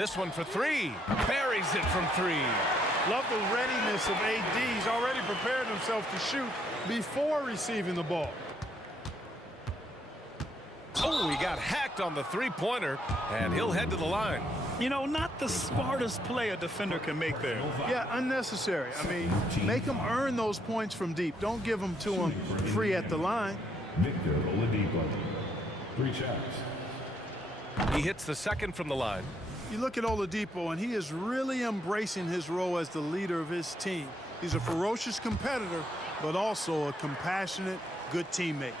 This one for three. Buries it from three. Love the readiness of AD. He's already prepared himself to shoot before receiving the ball. Oh, he got hacked on the three-pointer, and he'll head to the line. You know, not the smartest play a defender can make there. Yeah, unnecessary. I mean, make him earn those points from deep. Don't give them to him free at the line. Victor Oladipo. 3 shots. He hits the second from the line. You look at Oladipo, and he is really embracing his role as the leader of his team. He's a ferocious competitor, but also a compassionate, good teammate.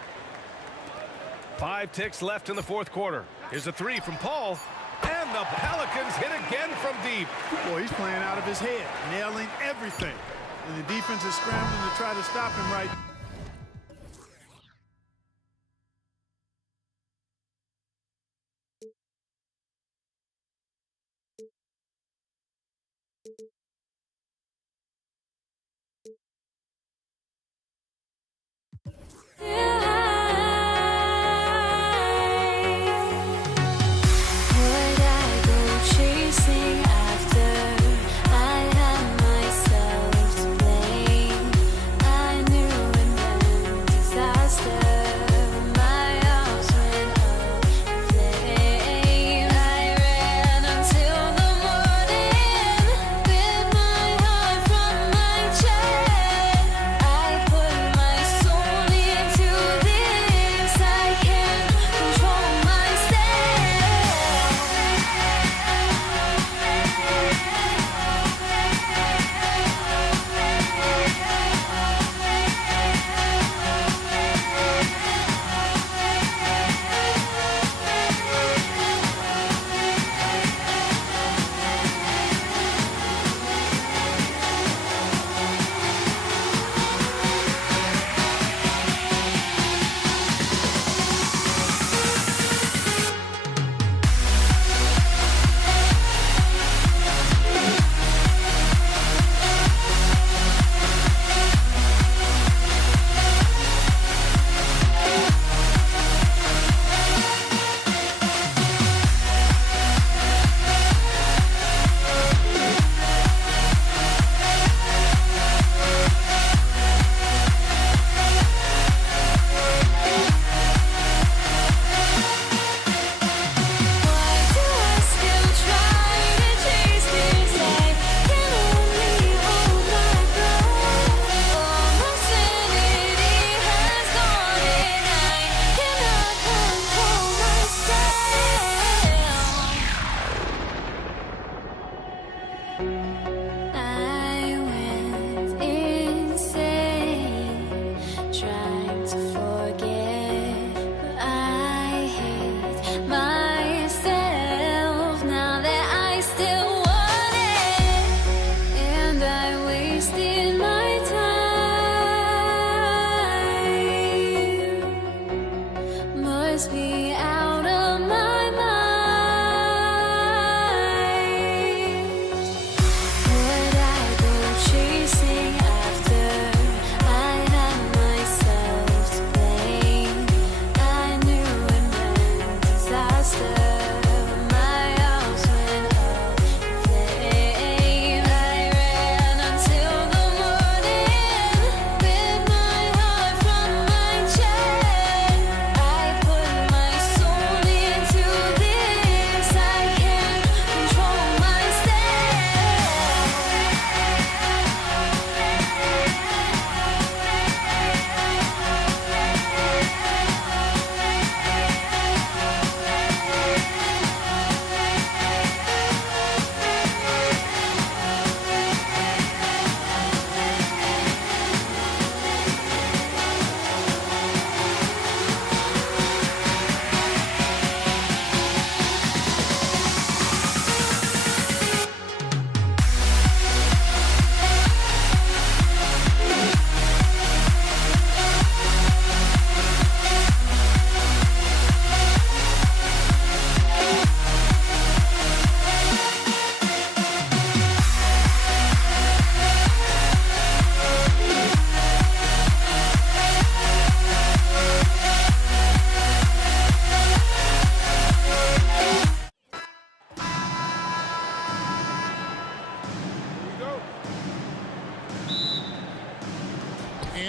5 ticks left in the fourth quarter. Here's a three from Paul. And the Pelicans hit again from deep. Boy, he's playing out of his head, nailing everything. And the defense is scrambling to try to stop him right.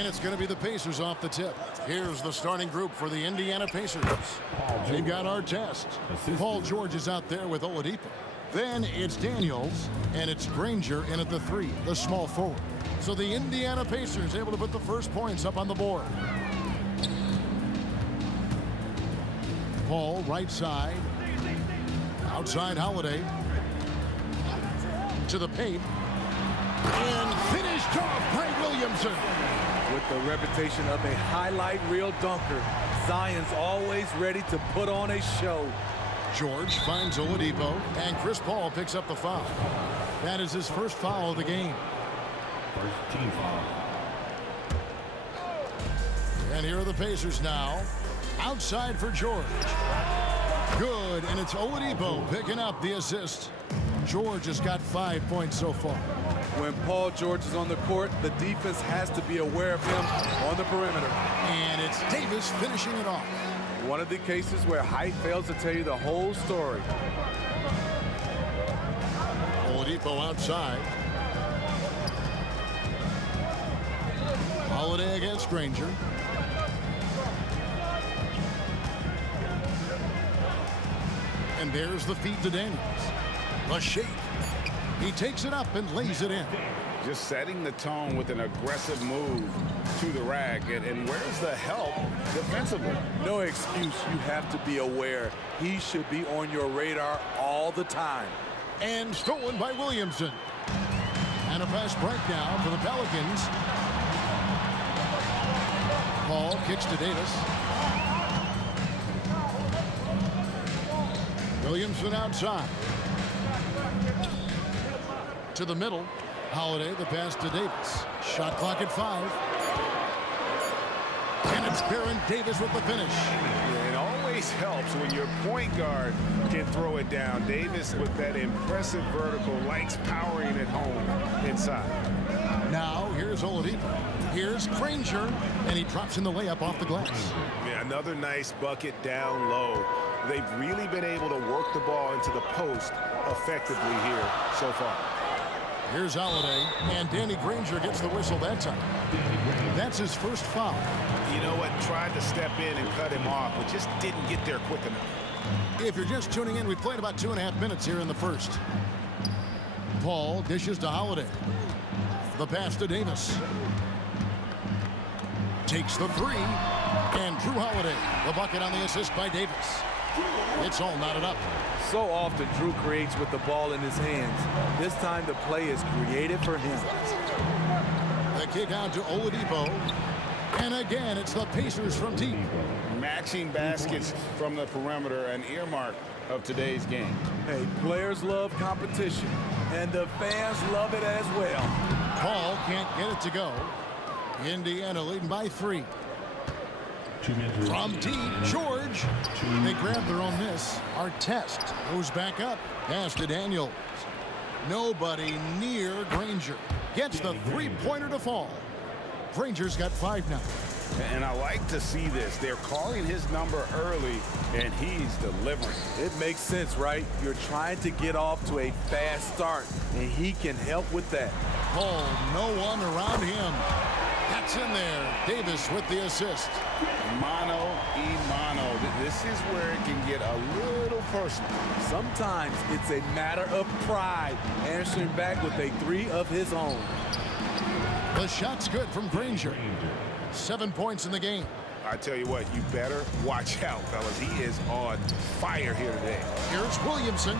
And it's going to be the Pacers off the tip. Here's the starting group for the Indiana Pacers. They've got Artest. Paul George is out there with Oladipo. Then it's Daniels, and it's Granger in at the 3, the small forward. So the Indiana Pacers able to put the first points up on the board. Paul, right side. Outside Holiday. To the paint. And finished off by Williamson. With the reputation of a highlight reel dunker, Zion's always ready to put on a show. George finds Oladipo, and Chris Paul picks up the foul. That is his first foul of the game. First team foul. And here are the Pacers now. Outside for George. Good, and it's Oladipo picking up the assist. George has got 5 points so far. When Paul George is on the court, the defense has to be aware of him on the perimeter. And it's Davis finishing it off. One of the cases where height fails to tell you the whole story. Oladipo outside. Holiday against Granger. And there's the feed to Daniels. The shake. He takes it up and lays it in. Just setting the tone with an aggressive move to the rack. And where's the help defensively? No excuse. You have to be aware. He should be on your radar all the time. And stolen by Williamson. And a fast break now for the Pelicans. Paul kicks to Davis. Williamson outside. To the middle. Holiday, the pass to Davis. Shot clock at 5. And it's Baron Davis with the finish. It always helps when your point guard can throw it down. Davis with that impressive vertical likes powering it home inside. Now here's Oladipo. Here's Granger, and he drops in the layup off the glass. Yeah, another nice bucket down low. They've really been able to work the ball into the post effectively here so far. Here's Holiday, and Danny Granger gets the whistle that time. That's his first foul. You know what? Tried to step in and cut him off, but just didn't get there quick enough. If you're just tuning in, we played about 2.5 minutes here in the first. Paul dishes to Holiday. The pass to Davis. Takes the 3. And Drew Holiday, the bucket on the assist by Davis. It's all knotted up. So often Drew creates with the ball in his hands. This time the play is created for him. The kick out to Oladipo. And again, it's the Pacers from deep. Matching baskets from the perimeter, an earmark of today's game. Hey, players love competition, and the fans love it as well. Paul can't get it to go. Indiana leading by 3. 2 minutes. From deep, George. They grab their own miss. Artest goes back up. Pass to Daniels. Nobody near Granger. Gets the 3-pointer to fall. Granger's got 5 now. And I like to see this. They're calling his number early, and he's delivering. It makes sense, right? You're trying to get off to a fast start, and he can help with that. Paul, no one around him. That's in there. Davis with the assist. Mano y mano. This is where it can get a little personal. Sometimes it's a matter of pride, answering back with a 3 of his own. The shot's good from Granger. 7 points in the game. I tell you what, you better watch out, fellas. He is on fire here today. Here's Williamson.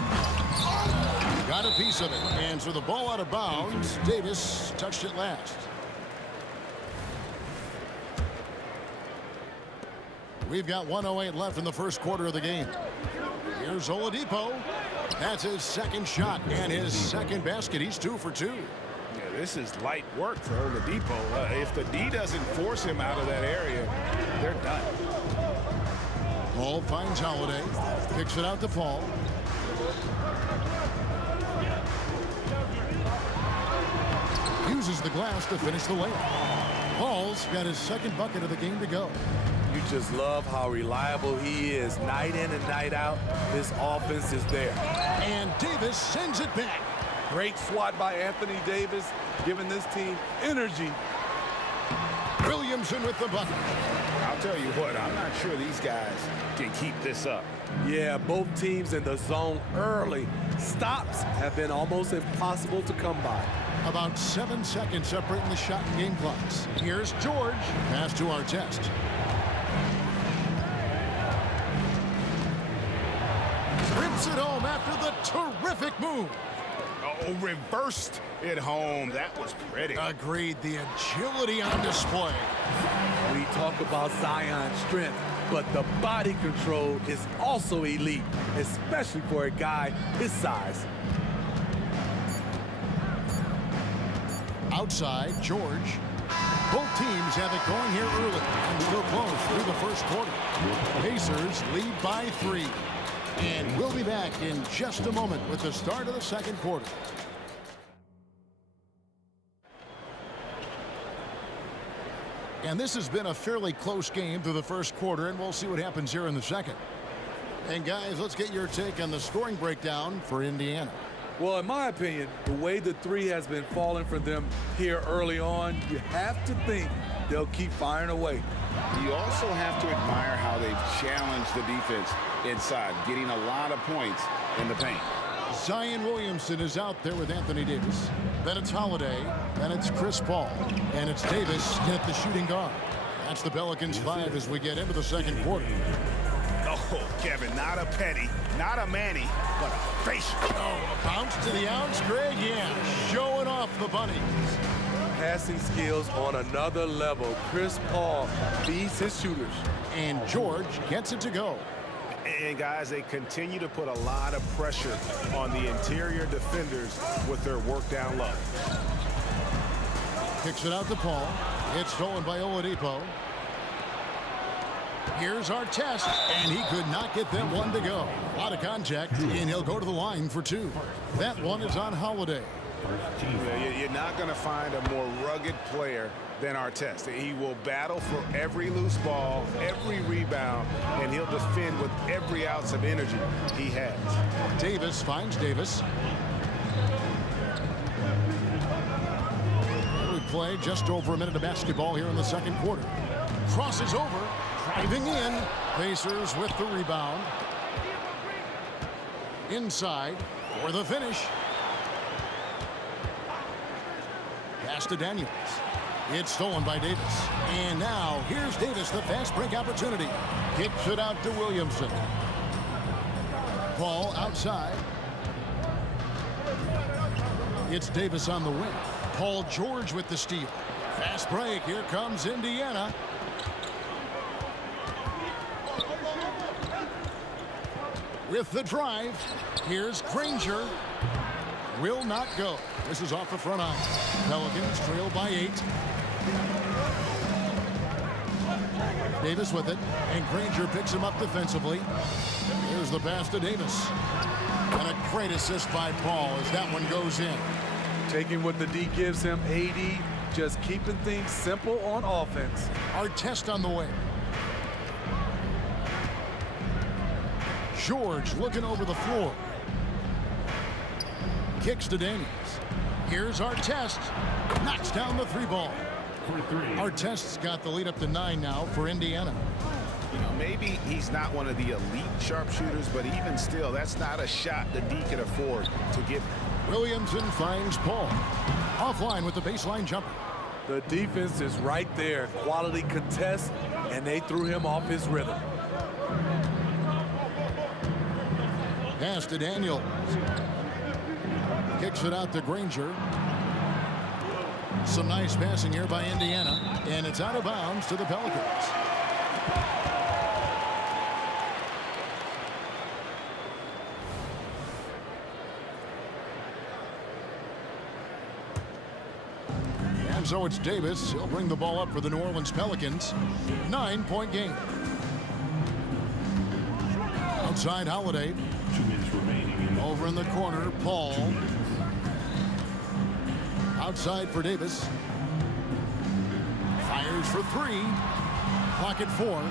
Got a piece of it. And so the ball out of bounds. Davis touched it last. We've got 1:08 left in the first quarter of the game. Here's Oladipo. That's his second shot and his second basket. He's 2 for 2. Yeah, this is light work for Oladipo. If the D doesn't force him out of that area, they're done. Paul finds Holiday. Kicks it out to Paul. Uses the glass to finish the layup. Paul's got his second bucket of the game to go. You just love how reliable he is. Night in and night out, this offense is there. And Davis sends it back. Great swat by Anthony Davis, giving this team energy. Williamson with the bucket. I'll tell you what, I'm not sure these guys can keep this up. Yeah, both teams in the zone early. Stops have been almost impossible to come by. About 7 seconds separating the shot and game clocks. Here's George. Pass to Artest. Rips it home after the terrific move. Oh, reversed it home. That was pretty. Agreed. The agility on display. We talk about Zion's strength, but the body control is also elite, especially for a guy his size. Outside, George. Both teams have it going here early and still close through the first quarter. Pacers lead by 3. And we'll be back in just a moment with the start of the second quarter. And this has been a fairly close game through the first quarter, and we'll see what happens here in the second. And guys, let's get your take on the scoring breakdown for Indiana. Well, in my opinion, the way the three has been falling for them here early on, you have to think they'll keep firing away. You also have to admire how they've challenged the defense inside, getting a lot of points in the paint. Zion Williamson is out there with Anthony Davis. Then it's Holiday. Then it's Chris Paul. And it's Davis at the shooting guard. That's the Pelicans 5 as we get into the second quarter. Oh, Kevin, not a Petty, not a Manny, but a facial. Oh, a bounce to the outs, Greg. Yeah, showing off the bunnies. Passing skills on another level. Chris Paul feeds his shooters. And George gets it to go. And guys, they continue to put a lot of pressure on the interior defenders with their work down low. Kicks it out to Paul. It's stolen by Oladipo. Here's Artest, and he could not get that one to go. A lot of contact, and he'll go to the line for 2. That one is on Holiday. You're not going to find a more rugged player than Artest. He will battle for every loose ball, every rebound, and he'll defend with every ounce of energy he has. Davis finds Davis. We play just over a minute of basketball here in the second quarter. Crosses over, driving in. Pacers with the rebound. Inside for the finish. Pass to Daniels. It's stolen by Davis. And now, here's Davis, the fast break opportunity. Kicks it out to Williamson. Paul outside. It's Davis on the wing. Paul George with the steal. Fast break. Here comes Indiana. With the drive, here's Granger. Will not go. This is off the front iron. Pelicans trail by 8. Davis with it, and Granger picks him up defensively. Here's the pass to Davis. And a great assist by Paul as that one goes in. Taking what the D gives him, AD just keeping things simple on offense. Artest on the way. George looking over the floor. Kicks to Daniels. Here's Artest. Knocks down the 3 ball. Artest's got the lead up to 9 now for Indiana. You know, maybe he's not one of the elite sharpshooters, but even still, that's not a shot the D can afford to give. Williamson finds Paul. Offline with the baseline jumper. The defense is right there. Quality contest, and they threw him off his rhythm. Pass to Daniels. Kicks it out to Granger. Some nice passing here by Indiana, and it's out of bounds to the Pelicans. And so it's Davis. He'll bring the ball up for the New Orleans Pelicans. 9-point game. Outside Holiday. 2 minutes remaining. Over in the corner, Paul. Outside for Davis. Fires for 3. Clock at 4.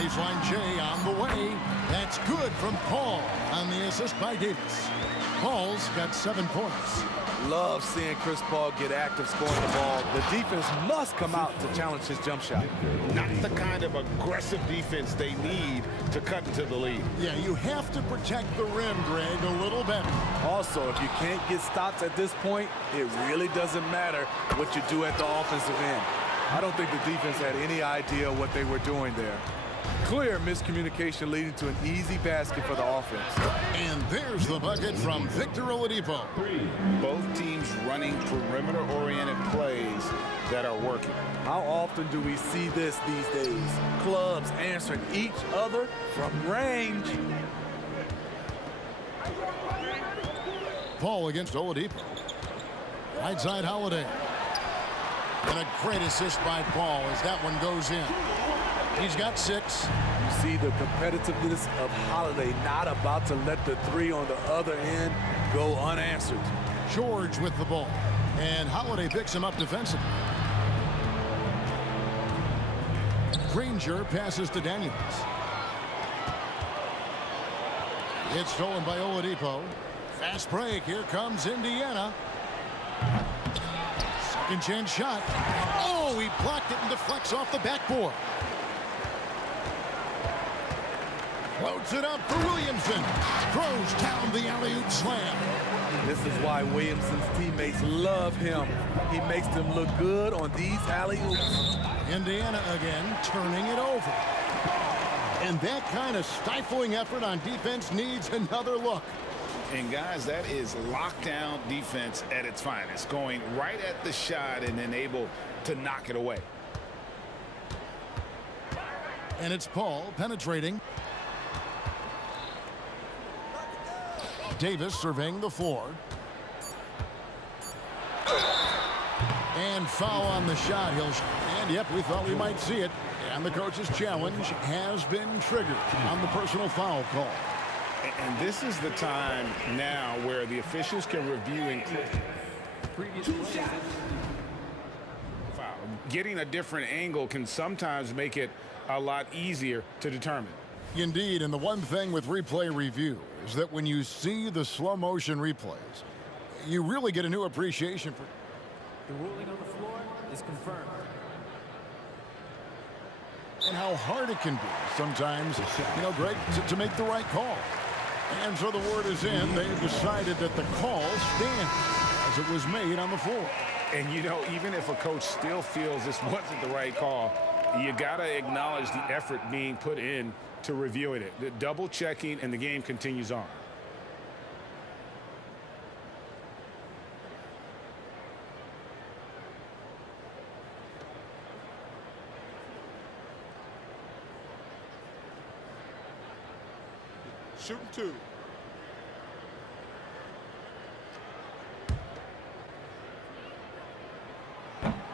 Baseline J on the way. That's good from Paul on the assist by Davis. Paul's got 7 points. Love seeing Chris Paul get active scoring the ball. The defense must come out to challenge his jump shot. Not the kind of aggressive defense they need to cut into the lead. Yeah, you have to protect the rim, Greg, a little better. Also, if you can't get stops at this point, it really doesn't matter what you do at the offensive end. I don't think the defense had any idea what they were doing there. Clear miscommunication leading to an easy basket for the offense. And there's the bucket from Victor Oladipo. Both teams running perimeter-oriented plays that are working. How often do we see this these days? Clubs answering each other from range. Paul against Oladipo. Right side Holiday. And a great assist by Paul as that one goes in. He's got 6. You see the competitiveness of Holiday, not about to let the 3 on the other end go unanswered. George with the ball. And Holiday picks him up defensively. Granger passes to Daniels. It's stolen by Oladipo. Fast break. Here comes Indiana. Second chance shot. Oh, he blocked it and deflects off the backboard. Floats it up for Williamson. Throws down the alley-oop slam. This is why Williamson's teammates love him. He makes them look good on these alley-oops. Indiana again turning it over. And that kind of stifling effort on defense needs another look. And guys, that is lockdown defense at its finest. Going right at the shot and then able to knock it away. And it's Paul penetrating. Davis surveying the floor. And foul on the shot. And yep, we thought we might see it. And the coach's challenge has been triggered on the personal foul call. And this is the time now where the officials can review and foul. Getting a different angle can sometimes make it a lot easier to determine. Indeed, and the one thing with replay review is that when you see the slow motion replays, you really get a new appreciation for. The ruling on the floor is confirmed. And how hard it can be sometimes, Greg, to make the right call. And so the word is in. They've decided that the call stands as it was made on the floor. And, even if a coach still feels this wasn't the right call, you got to acknowledge the effort being put in to reviewing it. The double checking, and the game continues on. Shooting 2.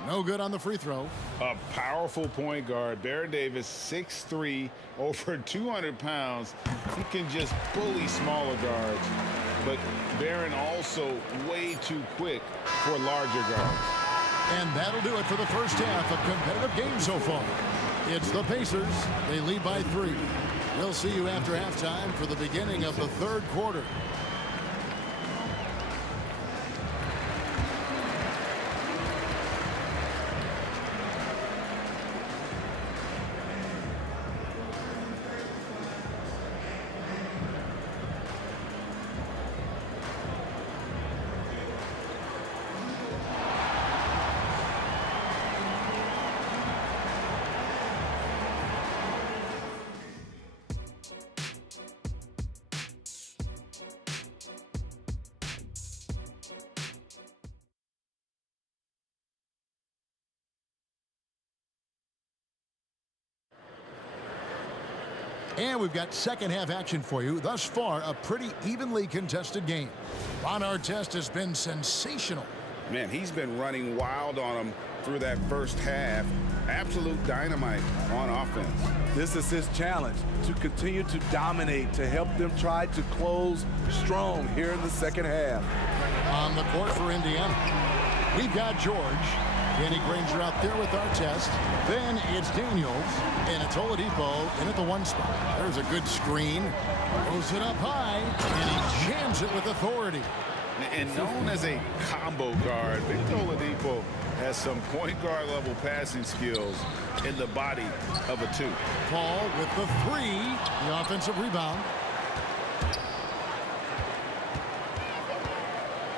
No good on the free throw. A powerful point guard. Baron Davis, 6'3", over 200 pounds. He can just bully smaller guards. But Baron also way too quick for larger guards. And that'll do it for the first half. A competitive game so far. It's the Pacers. They lead by 3. We'll see you after halftime for the beginning of the third quarter. And we've got second half action for you. Thus far, a pretty evenly contested game. Ron Artest has been sensational. Man, he's been running wild on them through that first half. Absolute dynamite on offense. This is his challenge, to continue to dominate, to help them try to close strong here in the second half. On the court for Indiana, we've got George. Danny Granger out there with Artest. Then it's Daniels, and it's Oladipo in at the 1 spot. There's a good screen. Throws it up high, and he jams it with authority. And known as a combo guard, Victor Oladipo has some point guard level passing skills in the body of a 2. Paul with the 3, the offensive rebound.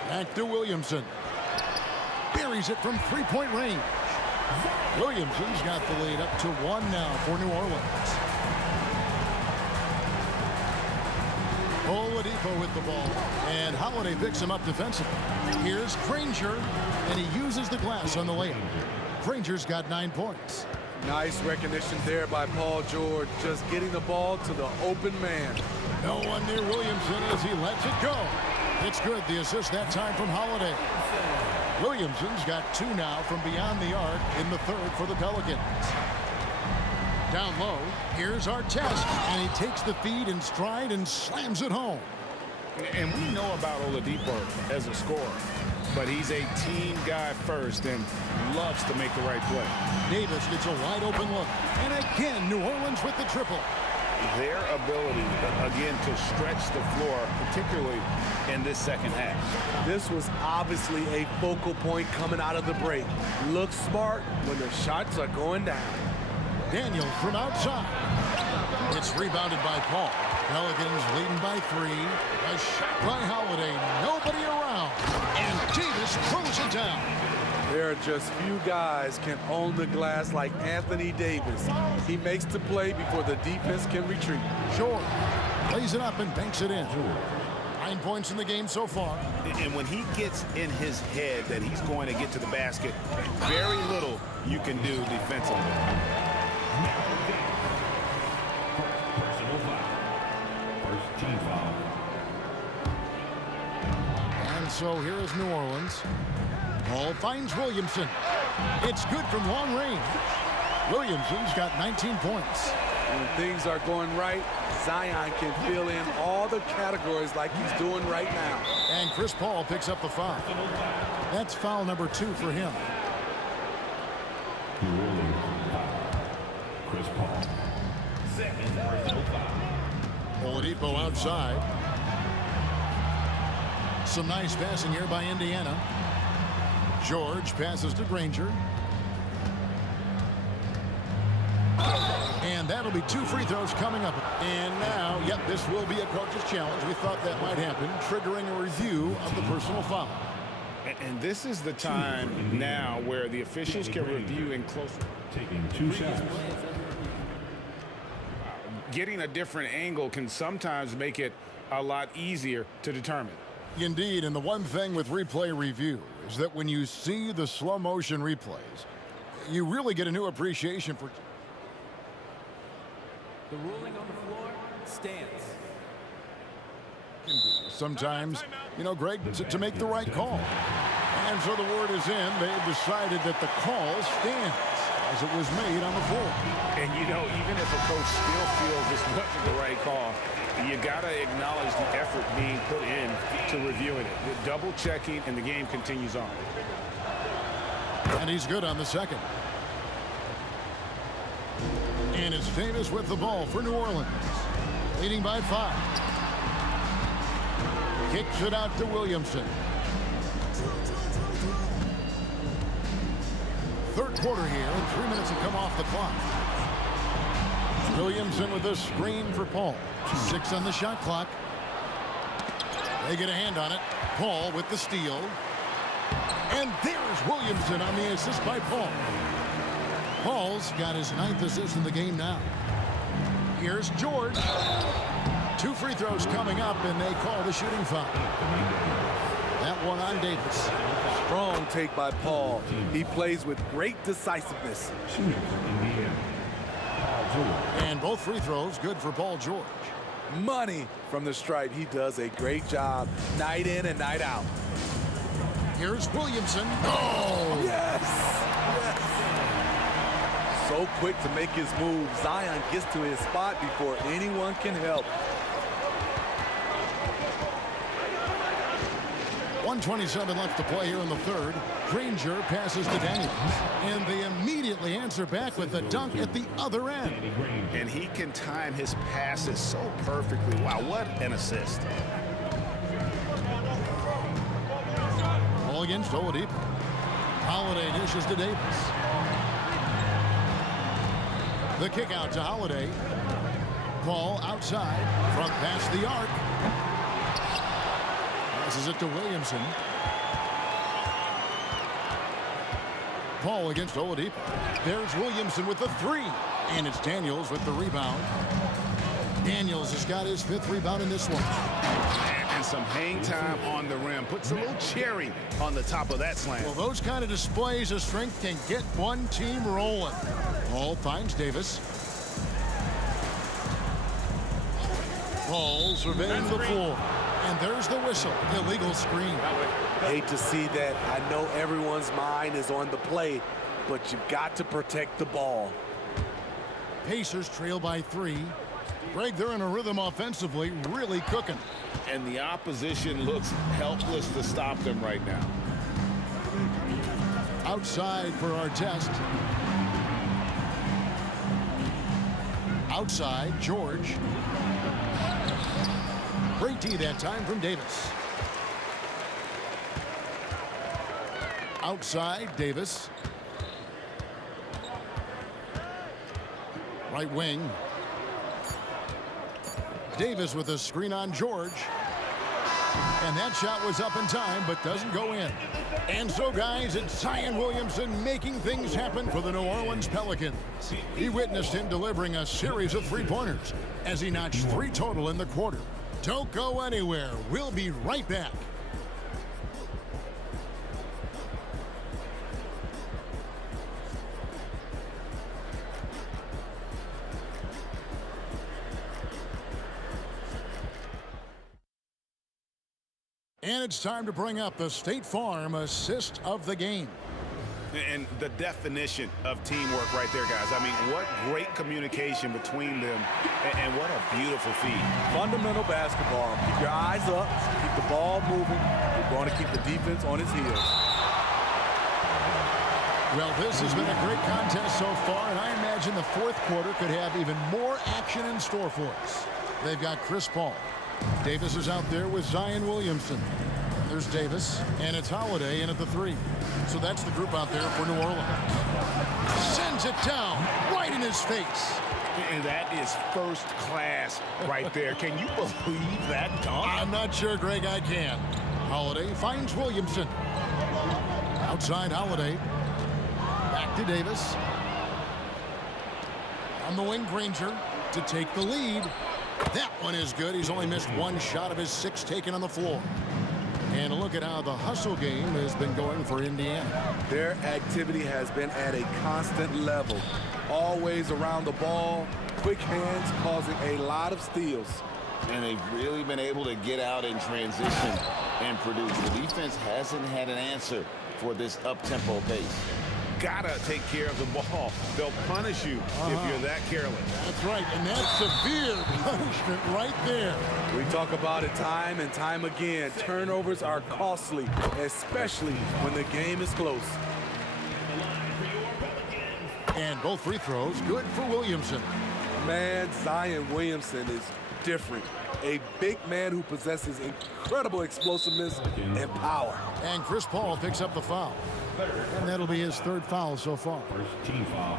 Back to Williamson. Buries it from 3-point range. Williamson's got the lead up to 1 now for New Orleans. Oladipo with the ball, and Holiday picks him up defensively. Here's Granger, and he uses the glass on the layup. Granger's got 9 points. Nice recognition there by Paul George, just getting the ball to the open man. No one near Williamson as he lets it go. It's good, the assist that time from Holiday. Williamson's got 2 now from beyond the arc in the 3rd for the Pelicans. Down low, here's Artest, and he takes the feed in stride and slams it home. And we know about Oladipo as a scorer, but he's a team guy first and loves to make the right play. Davis gets a wide open look, and again, New Orleans with the triple. Their ability, again, to stretch the floor, particularly in this second half. This was obviously a focal point coming out of the break. Look smart when the shots are going down. Daniels from outside. It's rebounded by Paul. Pelicans leading by 3. A shot by Holiday. Nobody around. And Davis throws it down. There are just few guys can own the glass like Anthony Davis. He makes the play before the defense can retreat. Short. Lays it up and banks it in. 9 points in the game so far. And when he gets in his head that he's going to get to the basket, very little you can do defensively. Personal foul. First team foul. And so here is New Orleans. Ball finds Williamson. It's good from long range. Williamson's got 19 points. When things are going right, Zion can fill in all the categories like he's doing right now. And Chris Paul picks up the foul. That's foul number 2 for him. New Orleans foul. Chris Paul. Second personal foul. Oladipo outside. Some nice passing here by Indiana. George passes to Granger. And that'll be 2 free throws coming up. And now, yep, this will be a coach's challenge. We thought that might happen, triggering a review of the personal foul. And this is the time now where the officials can review in close. Taking 2 shots. Getting a different angle can sometimes make it a lot easier to determine. Indeed, and the one thing with replay review is that when you see the slow motion replays, you really get a new appreciation for. The ruling on the floor stands. Sometimes, you know, Greg, to make the right call. And so the word is in. They've decided that the call stands as it was made on the floor. And, you know, even if a coach still feels this wasn't the right call, you got to acknowledge the effort being put in to reviewing it. The double checking, and the game continues on. And he's good on the second. And it's Davis with the ball for New Orleans. Leading by 5. Kicks it out to Williamson. Third quarter here, and 3 minutes have come off the clock. Williamson with a screen for Paul. 6 on the shot clock. They get a hand on it. Paul with the steal. And there's Williamson on the assist by Paul. Paul's got his 9th assist in the game now. Here's George. 2 free throws coming up, and they call the shooting foul. That one on Davis. Strong take by Paul. He plays with great decisiveness. And both free throws good for Paul George. Money from the stripe. He does a great job night in and night out. Here's Williamson. Oh! Yes! Yes! So quick to make his move. Zion gets to his spot before anyone can help. 1:27 left to play here in the third. Granger passes to Daniels. And they immediately answer back with the dunk at the other end. And he can time his passes so perfectly. Wow, what an assist. Ball against Oladipo. Holiday dishes to Davis. The kick out to Holiday. Ball outside. Front past the arc. Passes it to Williamson. Ball against Oladipo. There's Williamson with the three. And it's Daniels with the rebound. Daniels has got his 5th rebound in this one. And some hang time on the rim. Puts a little cherry on the top of that slam. Well, those kind of displays of strength can get one team rolling. Ball finds Davis. Ball surveying the floor. And there's the whistle. Illegal screen. Hate to see that. I know everyone's mind is on the play, but you've got to protect the ball. Pacers trail by 3. Greg, they're in a rhythm offensively, really cooking. And the opposition looks helpless to stop them right now. Outside for our test. Outside, George. Great D that time from Davis. Outside, Davis. Right wing. Davis with a screen on George. And that shot was up in time, but doesn't go in. And so, guys, it's Zion Williamson making things happen for the New Orleans Pelicans. He witnessed him delivering a series of three-pointers as he notched 3 total in the quarter. Don't go anywhere. We'll be right back. And it's time to bring up the State Farm assist of the game. And the definition of teamwork right there, guys. I mean, what great communication between them, and what a beautiful feed. Fundamental basketball. Keep your eyes up, keep the ball moving. You're going to keep the defense on its heels. Well, this has been a great contest so far, and I imagine the fourth quarter could have even more action in store for us. They've got Chris Paul. Davis is out there with Zion Williamson. There's Davis, and it's Holiday in at the 3. So that's the group out there for New Orleans. Sends it down right in his face. And that is first class right there. Can you believe that dunk? I'm not sure, Greg, I can. Holiday finds Williamson. Outside Holiday. Back to Davis. On the wing, Granger to take the lead. That one is good. He's only missed 1 shot of his 6 taken on the floor. And look at how the hustle game has been going for Indiana. Their activity has been at a constant level. Always around the ball, quick hands causing a lot of steals. And they've really been able to get out in transition and produce. The defense hasn't had an answer for this up-tempo pace. Gotta take care of the ball. They'll punish you if you're that careless. That's right, and that's severe punishment right there. We talk about it time and time again. Turnovers are costly, especially when the game is close. And both free throws good for Williamson. Man, Zion Williamson is different. A big man who possesses incredible explosiveness and power. And Chris Paul picks up the foul. And that'll be his 3rd foul so far. First team foul.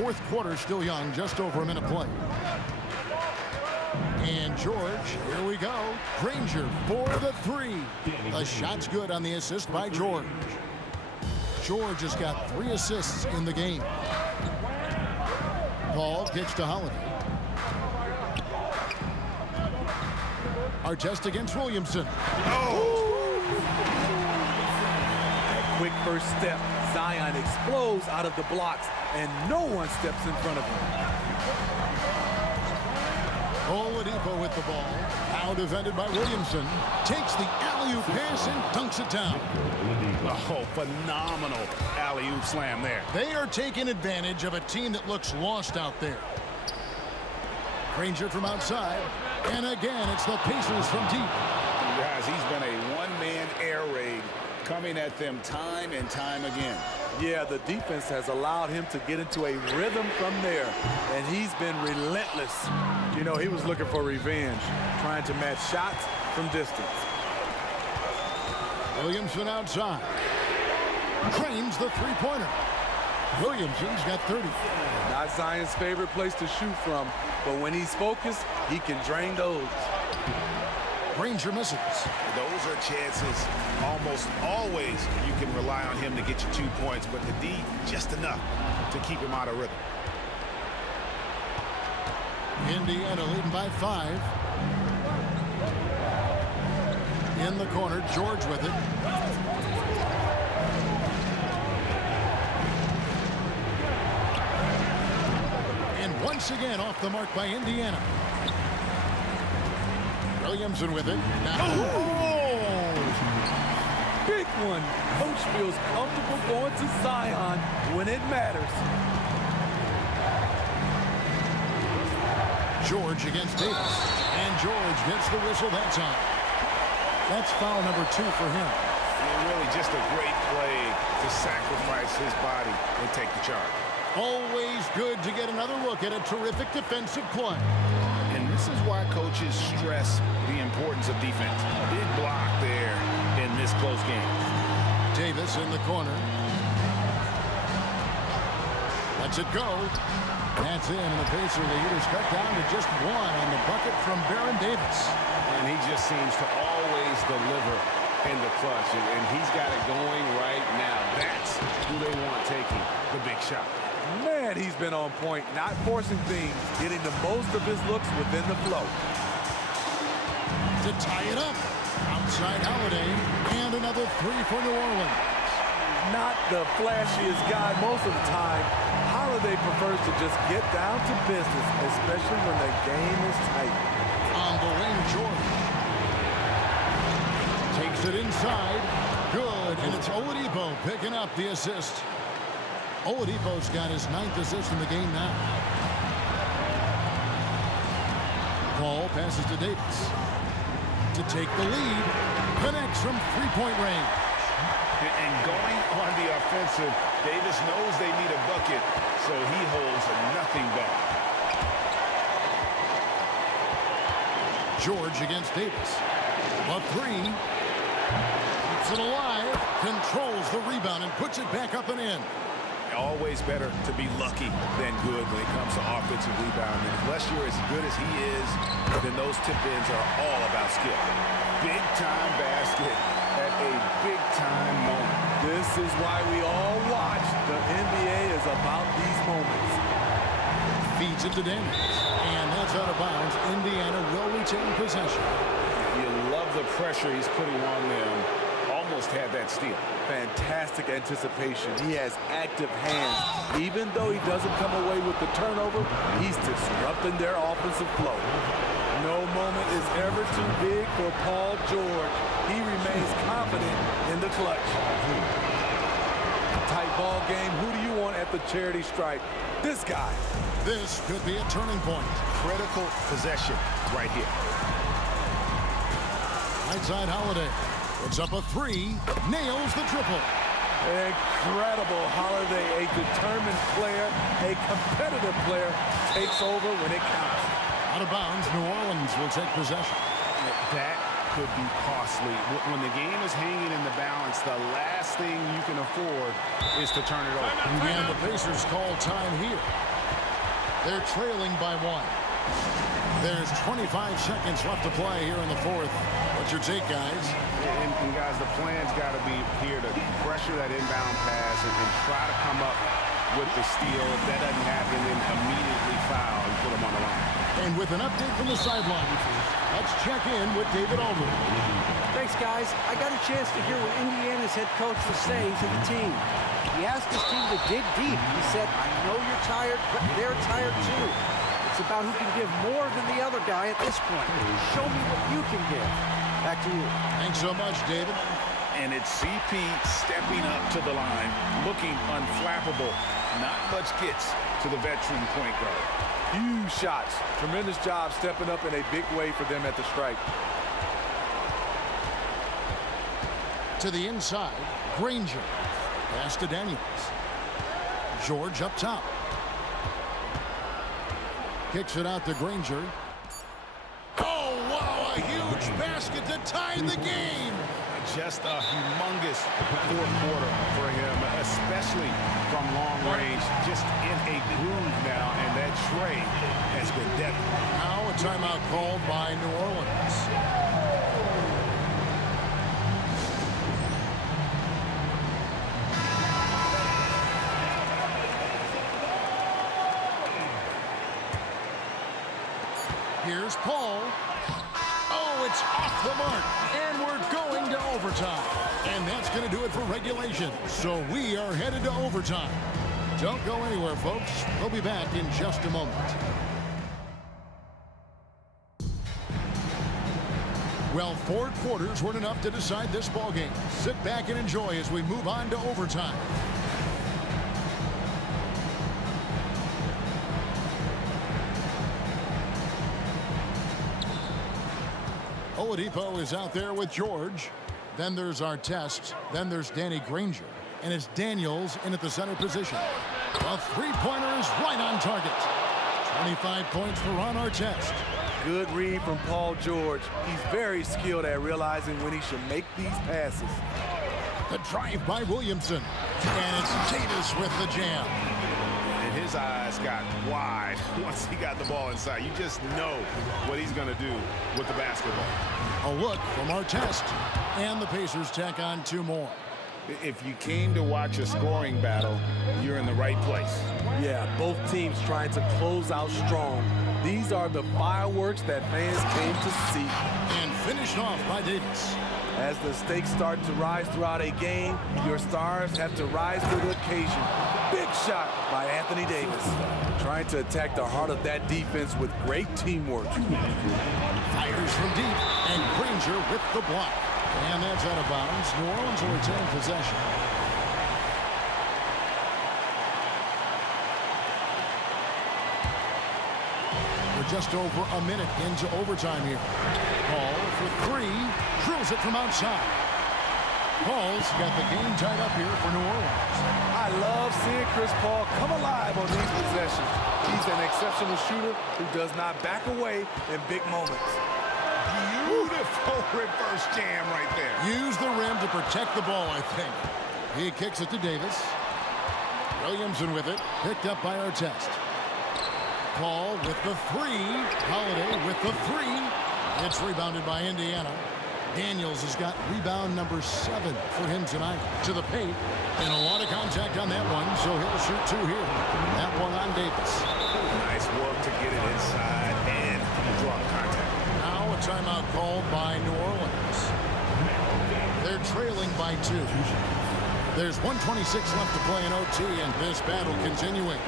Fourth quarter still young, just over a minute play. And George, here we go. Granger for the 3. The shot's good on the assist by George. George has got 3 assists in the game. Paul kicks to Holiday. Artest against Williamson. Quick first step. Zion explodes out of the blocks, and no one steps in front of him. Oladipo with the ball. Now defended by Williamson. Takes the alley-oop pass and dunks it down. Oh, phenomenal alley-oop slam there. They are taking advantage of a team that looks lost out there. Granger from outside. And again, it's the Pacers from deep. Guys, he's been a one-man air raid coming at them time and time again. Yeah, the defense has allowed him to get into a rhythm from there, and he's been relentless. You know, he was looking for revenge, trying to match shots from distance. Williamson outside. Drains the three-pointer. Williamson's got 30. Not Zion's favorite place to shoot from, but when he's focused, he can drain those. Granger misses. Those are chances almost always you can rely on him to get you 2 points, but the D just enough to keep him out of rhythm. Indiana leading by 5. In the corner, George with it. And once again off the mark by Indiana. Williamson with it. Big one. Coach feels comfortable going to Zion when it matters. George against Davis. And George gets the whistle that time. That's foul number 2 for him. Really just a great play to sacrifice his body and take the charge. Always good to get another look at a terrific defensive play. And this is why coaches stress the importance of defense. Big block there in this close game. Davis in the corner. Lets it go. That's in, and the Pacer lead is cut down to just 1 on the bucket from Baron Davis. And he just seems to always deliver in the clutch, and he's got it going right now. That's who they want taking the big shot. Man, he's been on point, not forcing things, getting the most of his looks within the flow. To tie it up. Outside Holiday, and another 3 for New Orleans. Not the flashiest guy most of the time. Holiday prefers to just get down to business, especially when the game is tight. On the wing, George. Takes it inside. Good, and it's Oladipo picking up the assist. Oladipo's got his 9th assist in the game now. Paul passes to Davis. To take the lead. Connects from three-point range. And going on the offensive, Davis knows they need a bucket, so he holds nothing back. George against Davis. A 3. Keeps it alive. Controls the rebound and puts it back up and in. Always better to be lucky than good when it comes to offensive rebounding. Unless you're as good as he is, then those tip-ins are all about skill. Big-time basket at a big-time moment. This is why we all watch. The NBA is about these moments. Feeds it to Daniels. And that's out of bounds. Indiana will retain possession. You love the pressure he's putting on them. Almost had that steal. Fantastic anticipation. He has active hands. Even though he doesn't come away with the turnover, he's disrupting their offensive flow. No moment is ever too big for Paul George. He remains confident in the clutch. Tight ball game. Who do you want at the charity stripe? This guy. This could be a turning point. Critical possession right here. Right side Holiday. Puts up a 3. Nails the triple. Incredible. Holiday, a determined player, a competitive player, takes over when it counts. Out of bounds, New Orleans will take possession. That could be costly. When the game is hanging in the balance, the last thing you can afford is to turn it over. And the Pacers call time here. They're trailing by 1. There's 25 seconds left to play here in the 4th. What's your take, guys? And guys, the plan's got to be here to pressure that inbound pass and try to come up with the steal. If that doesn't happen, then immediately foul and put them on the line. And with an update from the sideline, let's check in with David Aldridge. Thanks, guys. I got a chance to hear what Indiana's head coach was saying to the team. He asked his team to dig deep. He said, I know you're tired, but they're tired too. It's about who can give more than the other guy at this point. Show me what you can give. Back to you. Thanks so much, David. And it's CP stepping up to the line, looking unflappable. Not much gets to the veteran point guard. Huge shots. Tremendous job stepping up in a big way for them at the stripe. To the inside, Granger. Pass to Daniels. George up top. Kicks it out to Granger. Oh, wow, a huge basket to tie the game. Just a humongous fourth quarter for him, especially from long range. Just in a groove now, and that tray has been deadly. Now a timeout called by New Orleans. Here's Paul. Oh, it's off the mark. And we're going to overtime. And that's going to do it for regulation. So we are headed to overtime. Don't go anywhere, folks. We'll be back in just a moment. Well, 4 quarters weren't enough to decide this ballgame. Sit back and enjoy as we move on to overtime. Oladipo is out there with George. Then there's Artest. Then there's Danny Granger. And it's Daniels in at the center position. A three-pointer is right on target. 25 points for Ron Artest. Good read from Paul George. He's very skilled at realizing when he should make these passes. The drive by Williamson. And it's Davis with the jam. And his eyes got wide once he got the ball inside. You just know what he's going to do with the basketball. A look from Artest. And the Pacers tack on 2 more. If you came to watch a scoring battle, you're in the right place. Yeah, both teams trying to close out strong. These are the fireworks that fans came to see. And finished off by Davis. As the stakes start to rise throughout a game, your stars have to rise to the occasion. Big shot by Anthony Davis. Trying to attack the heart of that defense with great teamwork. Fires from deep, and Granger with the block. And that's out of bounds. New Orleans will retain possession. We're just over a minute into overtime here. Paul for 3, drills it from outside. Paul's got the game tied up here for New Orleans. I love seeing Chris Paul come alive on these possessions. He's an exceptional shooter who does not back away in big moments. Beautiful reverse jam right there. Use the rim to protect the ball, I think. He kicks it to Davis. Williamson with it, picked up by Artest. Paul with the 3. Holiday with the 3. It's rebounded by Indiana. Daniels has got rebound number 7 for him tonight. To the paint, and a lot of contact on that one, so he'll shoot 2 here. That one on Davis. Nice work to get it inside and draw contact. Now a timeout called by New Orleans. They're trailing by 2. There's 1:26 left to play in OT, and this battle continuing.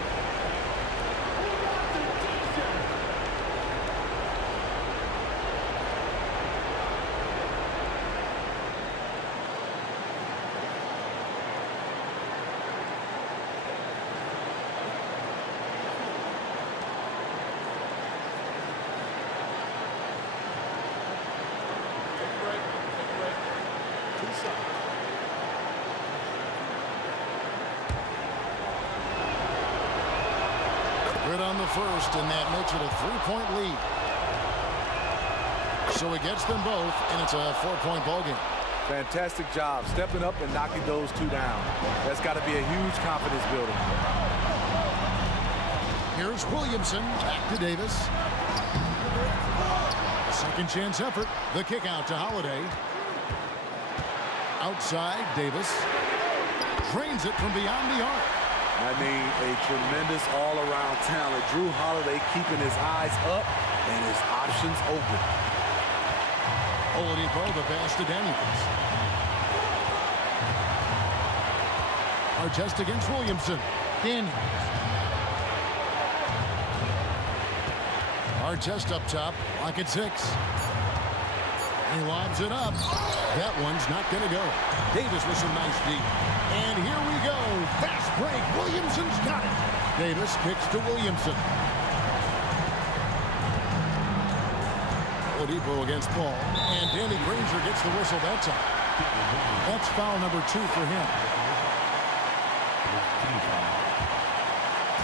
Good on the first, and that makes it a 3-point lead. So he gets them both, and it's a 4-point ballgame. Fantastic job stepping up and knocking those 2 down. That's got to be a huge confidence builder. Here's Williamson, back to Davis. Second chance effort. The kick out to Holiday. Outside, Davis. Drains it from beyond the arc. I mean, a tremendous all-around talent. Drew Holiday keeping his eyes up and his options open. Oladipo, the pass to Daniels. Artest against Williamson. Daniels. Artest up top, lock at 6. He lobs it up. That one's not going to go. Davis with some nice deep. And here we go. Fast break. Williamson's got it. Davis kicks to Williamson. Oladipo against Paul. And Danny Granger gets the whistle that time. That's foul number 2 for him.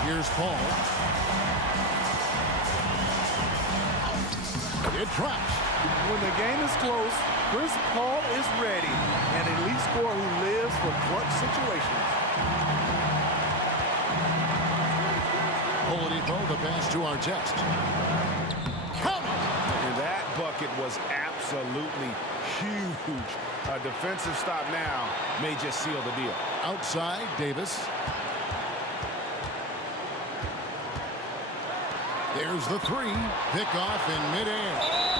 Here's Paul. It drops. When the game is close, Chris Paul is ready. An elite scorer who lives for clutch situations. Oladipo, the pass to Artest. Count it! And that bucket was absolutely huge. A defensive stop now may just seal the deal. Outside, Davis. There's the 3. Pick off in midair.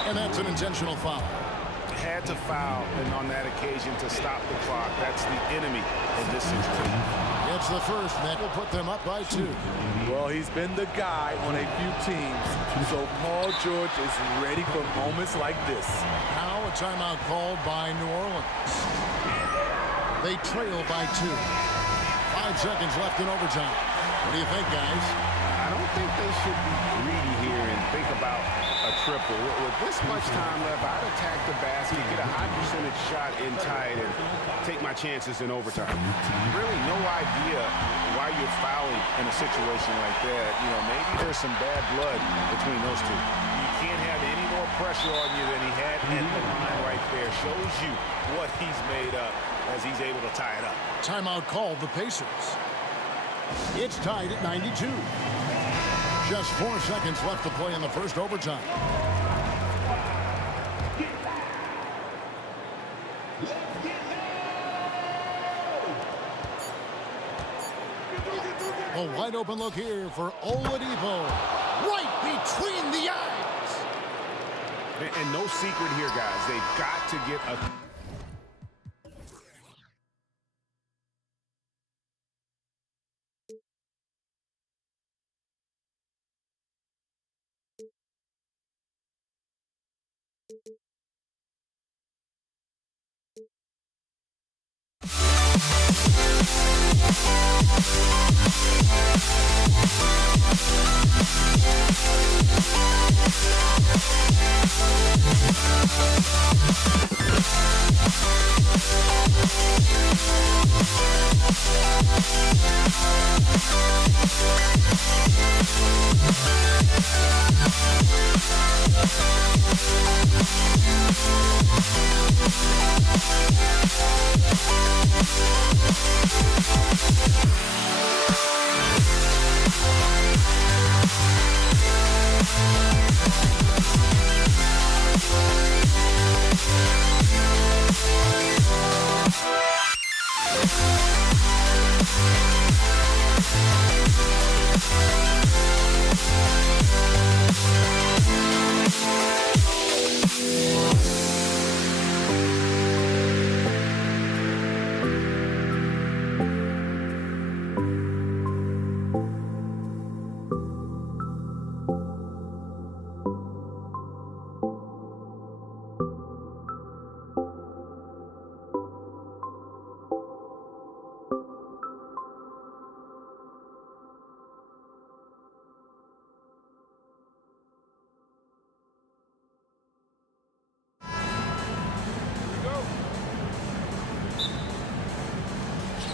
And that's an intentional foul. Had to foul and on that occasion to stop the clock. That's the enemy in this situation. It's the first that will put them up by 2. Well, he's been the guy on a few teams, so Paul George is ready for moments like this. Now a timeout called by New Orleans. They trail by 2. 5 seconds left in overtime. What do you think, guys? I don't think they should be greedy here and think about a triple. With this much time left, I'd attack the basket, get a high percentage shot in tight, and take my chances in overtime. Really no idea why you're fouling in a situation like that. You know, maybe there's some bad blood between those two. You can't have any more pressure on you than he had at the line right there. Shows you what he's made up as he's able to tie it up. Timeout called the Pacers. It's tied at 92. Just 4 seconds left to play in the first overtime. A wide open look here for Oladipo. Right between the eyes. And no secret here, guys. They've got to get a...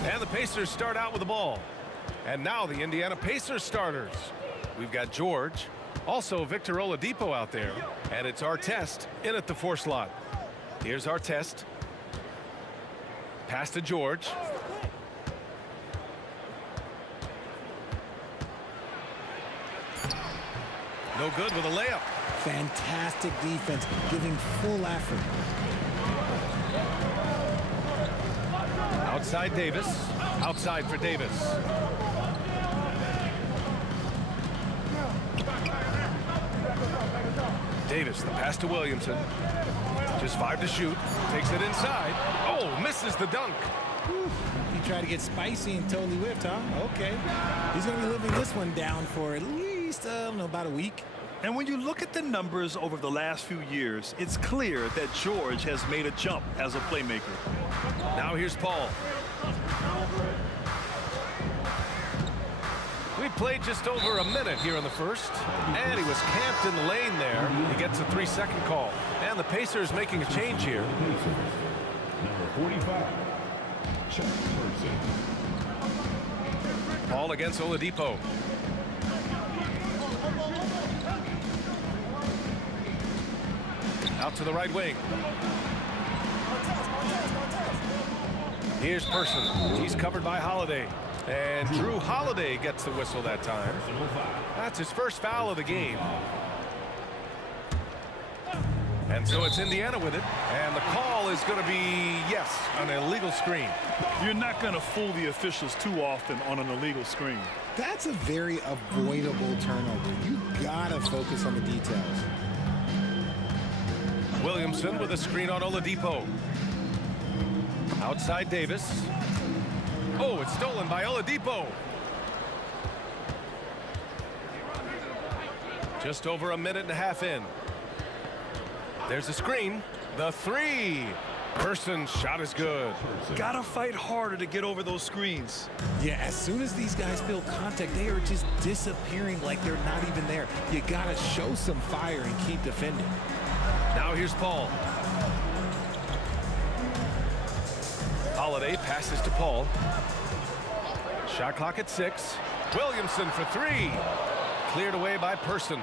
And the Pacers start out with the ball. And now the Indiana Pacers starters. We've got George, also Victor Oladipo out there. And it's Artest in at the 4 slot. Here's Artest. Pass to George. No good with a layup. Fantastic defense, giving full effort. Outside Davis. Outside for Davis. Davis, the pass to Williamson. Just 5 to shoot. Takes it inside. Oh, misses the dunk. He tried to get spicy and totally whiffed, huh? Okay. He's going to be living this one down for at least, I don't know, about a week. And when you look at the numbers over the last few years, it's clear that George has made a jump as a playmaker. Now here's Paul. We played just over a minute here in the first, and he was camped in the lane there. He gets a 3-second call, and the Pacers making a change here. Number 45, Chuck Person. Paul against Oladipo. Out to the right wing. Here's Person. He's covered by Holiday. And Drew Holiday gets the whistle that time. That's his first foul of the game. And so it's Indiana with it. And the call is going to be, yes, an illegal screen. You're not going to fool the officials too often on an illegal screen. That's a very avoidable turnover. You gotta focus on the details. Williamson with a screen on Oladipo. Outside Davis. Oh, it's stolen by Oladipo. Just over a minute and a half in. There's a screen. The three. Person's shot is good. Gotta fight harder to get over those screens. Yeah, as soon as these guys feel contact, they are just disappearing like they're not even there. You gotta show some fire and keep defending. Now here's Paul. Holiday passes to Paul. Shot clock at 6. Williamson for 3. Cleared away by Person.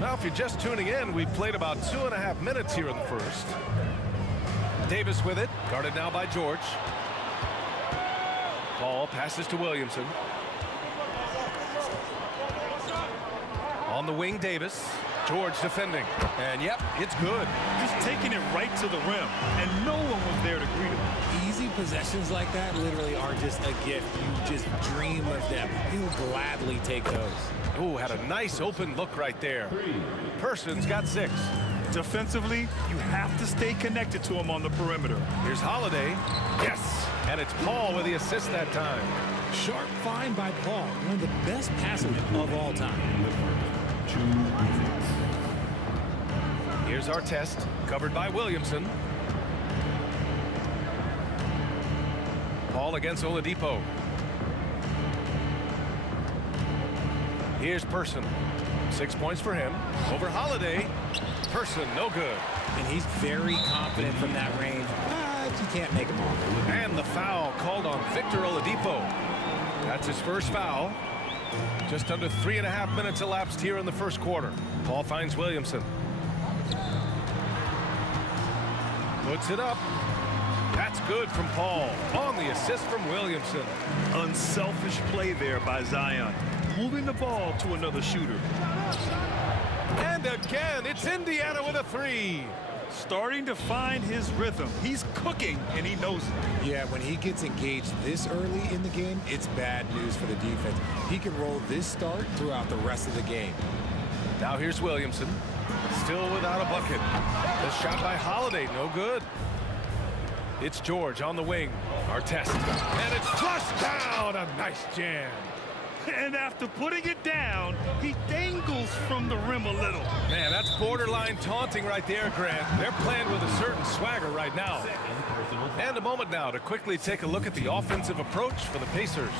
Now, if you're just tuning in, we've played about 2.5 minutes here in the first. Davis with it, guarded now by George. Paul passes to Williamson. On the wing, Davis. George defending. And yep, it's good. Just taking it right to the rim, and no one was there to greet him. Easy possessions like that literally are just a gift. You just dream of them. You'll gladly take those. Oh, had a nice open look right there. Person's got 6. Defensively, you have to stay connected to him on the perimeter. Here's Holiday. Yes, and it's Paul with the assist that time. Sharp find by Paul, one of the best passes of all time. 2 minutes. Here's our test, covered by Williamson. Paul against Oladipo. Here's Person. 6 points for him. Over Holiday. Person, no good. And he's very confident from that range, but you can't make him off. And the foul called on Victor Oladipo. That's his first foul. Just under 3.5 minutes elapsed here in the first quarter. Paul finds Williamson. Puts it up. That's good from Paul. On the assist from Williamson. Unselfish play there by Zion. Moving the ball to another shooter. And again, it's Indiana with a 3. Starting to find his rhythm. He's cooking, and he knows it. Yeah, when he gets engaged this early in the game, it's bad news for the defense. He can roll this start throughout the rest of the game. Now here's Williamson. Still without a bucket. The shot by Holiday, no good. It's George on the wing. Our test. And it's flushed down. A nice jam. And after putting it down, he dangles from the rim a little. Man, that's borderline taunting right there, Grant. They're playing with a certain swagger right now. And a moment now to quickly take a look at the offensive approach for the Pacers.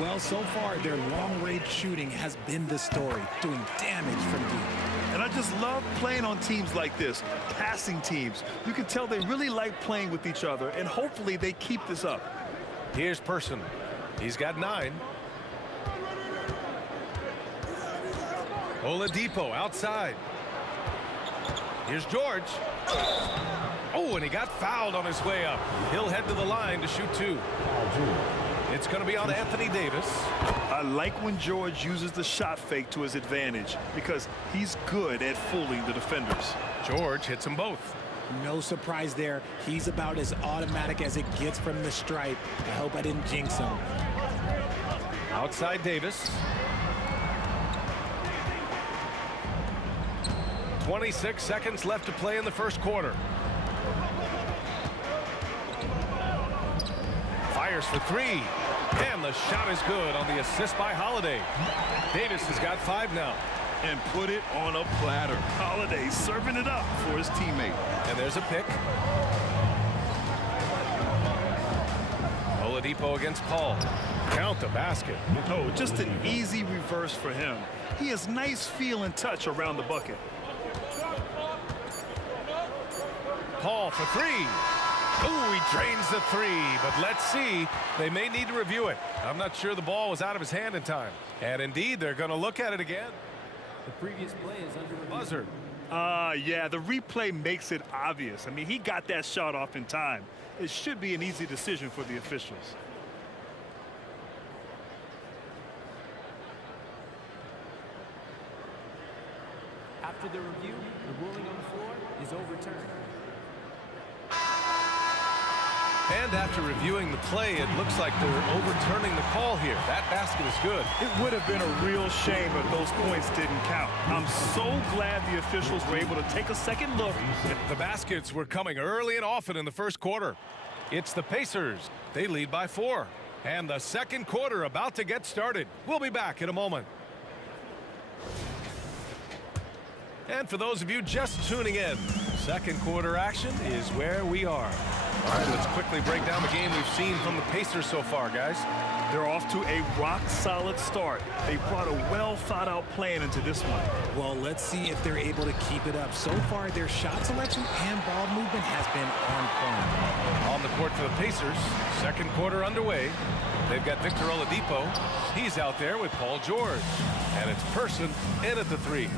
Well, so far, their long-range shooting has been the story, doing damage from deep. And I just love playing on teams like this, passing teams. You can tell they really like playing with each other, and hopefully they keep this up. Here's Person. He's got 9. Oladipo outside. Here's George. Oh, and he got fouled on his way up. He'll head to the line to shoot 2. It's going to be on Anthony Davis. I like when George uses the shot fake to his advantage because he's good at fooling the defenders. George hits them both. No surprise there. He's about as automatic as it gets from the stripe. I hope I didn't jinx him. Outside Davis. 26 seconds left to play in the first quarter. Fires for 3. And the shot is good on the assist by Holiday. Davis has got 5 now. And put it on a platter. Holiday serving it up for his teammate. And there's a pick. Oladipo against Paul. count the basket. Oh, just an easy reverse for him. He has nice feel and touch around the bucket. Paul for three. Ooh, he drains the three, but let's see. They may need to review it. I'm not sure the ball was out of his hand in time. And indeed, they're going to look at it again. The previous play is under review. Buzzer. Yeah, the replay makes it obvious. I mean, he got that shot off in time. It should be an easy decision for the officials. After the review, the ruling on the floor is overturned. And after reviewing the play, it looks like they're overturning the call here. That basket is good. It would have been a real shame if those points didn't count. I'm so glad the officials were able to take a second look. The baskets were coming early and often in the first quarter. It's the Pacers. They lead by 4. And the second quarter about to get started. We'll be back in a moment. And for those of you just tuning in, second quarter action is where we are. All right, let's quickly break down the game we've seen from the Pacers so far, guys. They're off to a rock-solid start. They brought a well-thought-out plan into this one. Well, let's see if they're able to keep it up. So far, their shot selection and ball movement has been on point. On the court for the Pacers, second quarter underway. They've got Victor Oladipo. He's out there with Paul George. And it's Person in at the 3.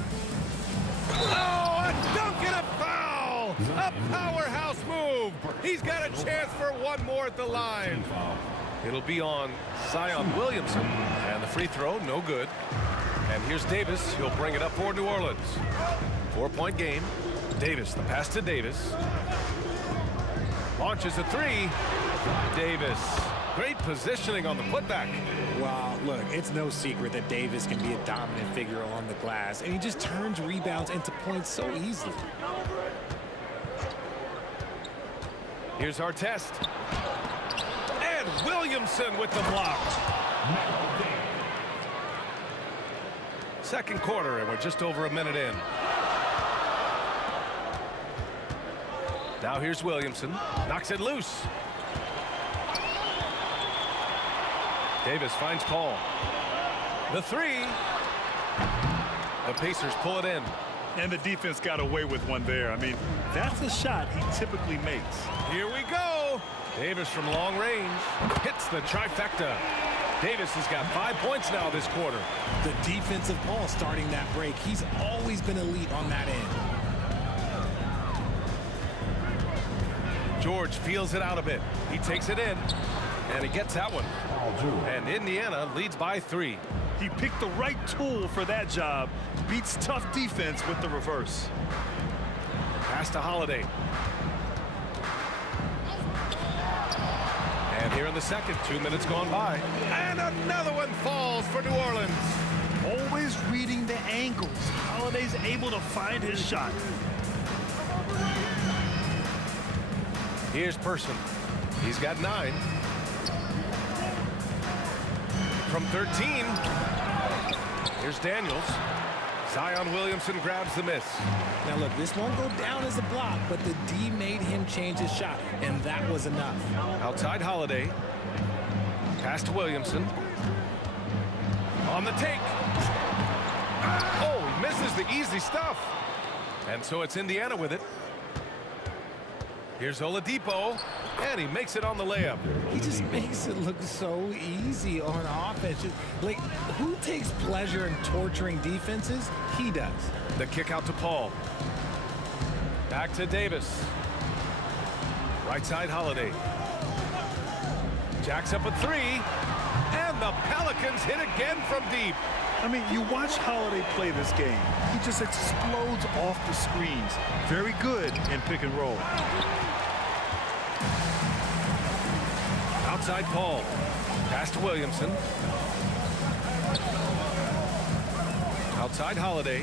Oh, a dunk and a foul! A powerhouse move! He's got a chance for one more at the line. It'll be on Zion Williamson. And the free throw, no good. And here's Davis. He'll bring it up for New Orleans. 4-point game. Davis, the pass to Davis. Launches a 3. Davis. Great positioning on the putback. Wow, look, it's no secret that Davis can be a dominant figure on the glass, and he just turns rebounds into points so easily. Here's our test. And Williamson with the block. Second quarter, and we're just over a minute in. Now here's Williamson. Knocks it loose. Davis finds Paul. The 3. The Pacers pull it in. And the defense got away with one there. I mean, that's a shot he typically makes. Here we go. Davis from long range hits the trifecta. Davis has got 5 points now this quarter. The defensive ball starting that break. He's always been elite on that end. George feels it out a bit. He takes it in. And he gets that one. And Indiana leads by 3. He picked the right tool for that job. Beats tough defense with the reverse. Pass to Holiday. And here in the second, 2 minutes gone by. And another one falls for New Orleans. Always reading the angles. Holiday's able to find his shot. Here's Person. He's got 9. From 13. Here's Daniels. Zion Williamson grabs the miss. Now look, this won't go down as a block, but the D made him change his shot, and that was enough. Outside Holiday. Pass to Williamson. On the take. Oh, he misses the easy stuff. And so it's Indiana with it. Here's Oladipo, and he makes it on the layup. He just makes it look so easy on offense. Like, who takes pleasure in torturing defenses? He does. The kick out to Paul. Back to Davis. Right side Holiday. Jacks up a 3, and the Pelicans hit again from deep. I mean, you watch Holiday play this game. He just explodes off the screens. Very good in pick and roll. Outside Paul. Pass to Williamson. Outside Holiday.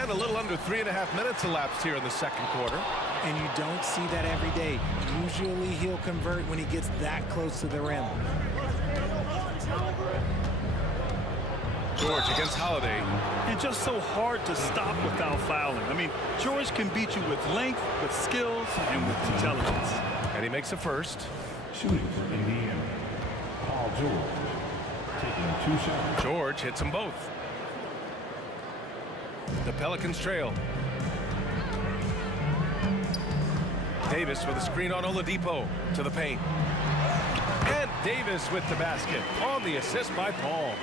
And a little under 3.5 minutes elapsed here in the second quarter. And you don't see that every day. Usually he'll convert when he gets that close to the rim. George against Holiday. And just so hard to stop without fouling. I mean, George can beat you with length, with skills, and with intelligence. And And he makes a first. Shooting for Indiana, Paul George. Taking 2 shots. George hits them both. The Pelicans trail. Davis with a screen on Oladipo to the paint. And Davis with the basket on the assist by Paul.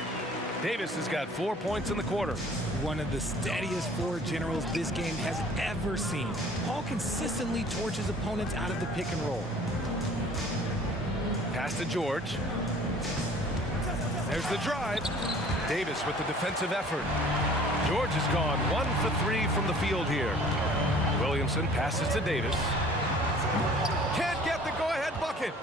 Davis has got 4 points in the quarter. One of the steadiest floor generals this game has ever seen. Paul consistently torches opponents out of the pick and roll. Pass to George. There's the drive. Davis with the defensive effort. George has gone 1 for 3 from the field here. Williamson passes to Davis. Can't get the go-ahead bucket.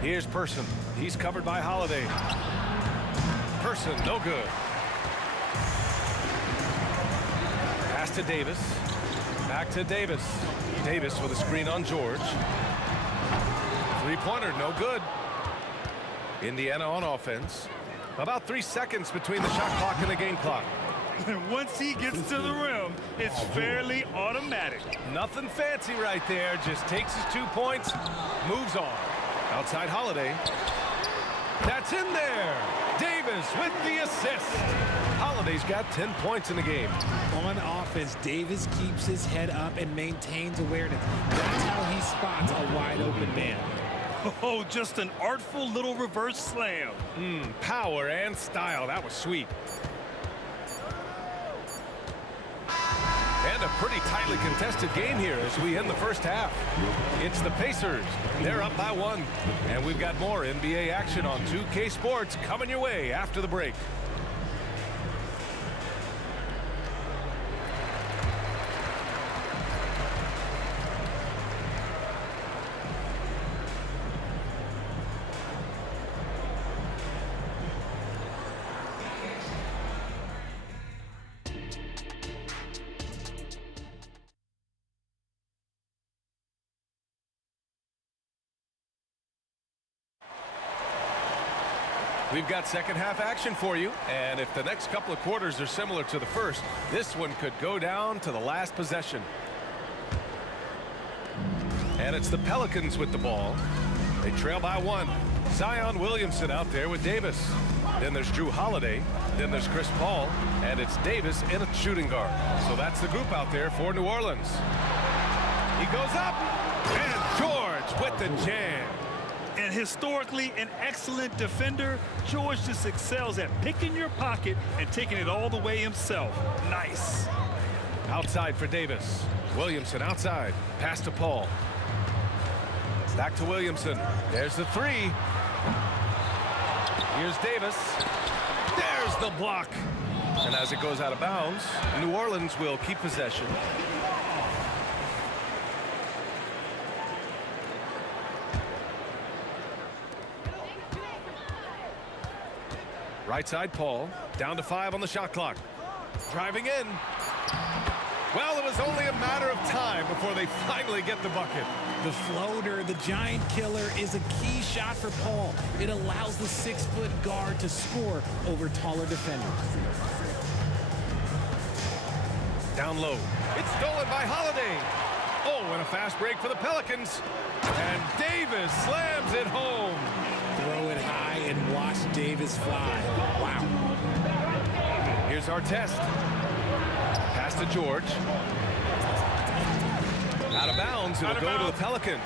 Here's Person. He's covered by Holiday. Person, no good. Pass to Davis. Back to Davis. Davis with a screen on George. Three-pointer, no good. Indiana on offense. About 3 seconds between the shot clock and the game clock. Once he gets to the rim, it's fairly automatic. Nothing fancy right there. Just takes his 2 points, moves on. Outside Holiday. That's in there. Davis with the assist. Holiday's got 10 points in the game. On offense, Davis keeps his head up and maintains awareness. That's how he spots a wide open man. Oh, just an artful little reverse slam. Power and style. That was sweet. And a pretty tightly contested game here as we end the first half. It's the Pacers. They're up by 1. And we've got more NBA action on 2K Sports coming your way after the break. We've got second half action for you, and if the next couple of quarters are similar to the first, this one could go down to the last possession. And it's the Pelicans with the ball. They trail by 1. Zion Williamson out there with Davis. Then there's Drew Holiday. Then there's Chris Paul, and it's Davis in a shooting guard. So that's the group out there for New Orleans. He goes up, and George with the jam. And historically an excellent defender, George just excels at picking your pocket and taking it all the way himself. Nice. Outside for Davis. Williamson outside. Pass to Paul. Back to Williamson. There's the 3. Here's Davis. There's the block. And as it goes out of bounds, New Orleans will keep possession. Right side, Paul. Down to 5 on the shot clock. Driving in. Well, it was only a matter of time before they finally get the bucket. The floater, the giant killer, is a key shot for Paul. It allows the 6-foot guard to score over taller defenders. Down low. It's stolen by Holiday. Oh, and a fast break for the Pelicans. And Davis slams it home. Throw it high and watch Davis fly. Wow. Here's our test. Pass to George. Out of bounds. It'll go to the Pelicans.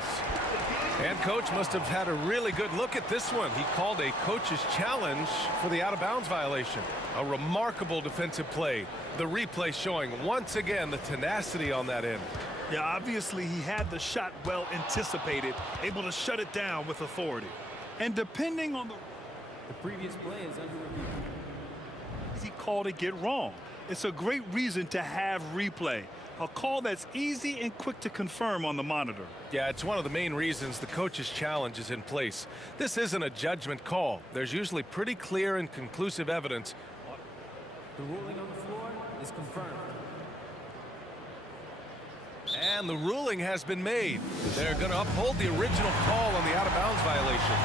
And coach must have had a really good look at this one. He called a coach's challenge for the out-of-bounds violation. A remarkable defensive play. The replay showing once again the tenacity on that end. Yeah, obviously he had the shot well anticipated, able to shut it down with authority. And depending on the previous play is under review. He called it get wrong. It's a great reason to have replay. A call that's easy and quick to confirm on the monitor. Yeah, it's one of the main reasons the coach's challenge is in place. This isn't a judgment call. There's usually pretty clear and conclusive evidence. The ruling on the floor is confirmed. And the ruling has been made. They're going to uphold the original call on the out-of-bounds violation.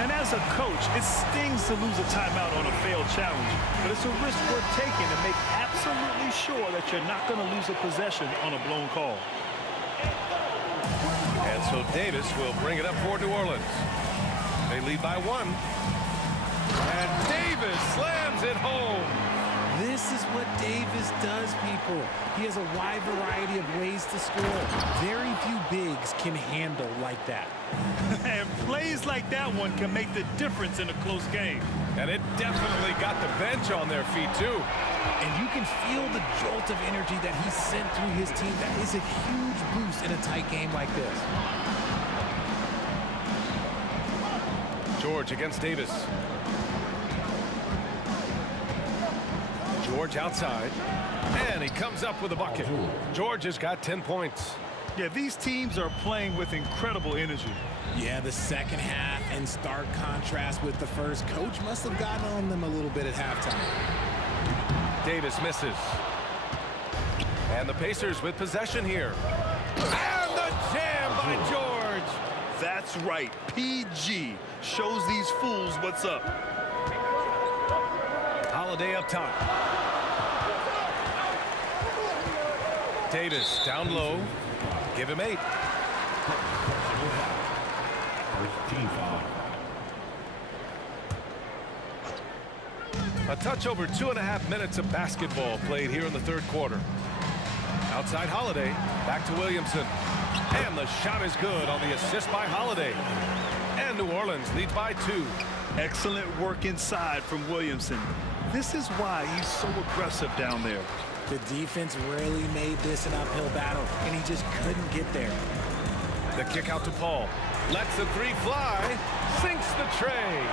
And as a coach, it stings to lose a timeout on a failed challenge, but it's a risk worth taking to make absolutely that you're not going to lose a possession on a blown call. And so Davis will bring it up for New Orleans. They lead by 1. And Davis slams it home. This is what Davis does, people. He has a wide variety of ways to score. Very few bigs can handle like that. And plays like that one can make the difference in a close game. And it definitely got the bench on their feet, too. And you can feel the jolt of energy that he sent through his team. That is a huge boost in a tight game like this. George against Davis. George outside. And he comes up with a bucket. George has got 10 points. Yeah, these teams are playing with incredible energy. Yeah, the second half in stark contrast with the first. Coach must have gotten on them a little bit at halftime. Davis misses. And the Pacers with possession here. And the jam by George. That's right. PG shows these fools what's up. Holiday up top. Davis down low. Give him 8. Team foul. A touch over 2.5 minutes of basketball played here in the third quarter. Outside Holiday, back to Williamson. And the shot is good on the assist by Holiday. And New Orleans leads by 2. Excellent work inside from Williamson. This is why he's so aggressive down there. The defense really made this an uphill battle, and he just couldn't get there. The kick out to Paul. Lets the 3 fly. Sinks the tray.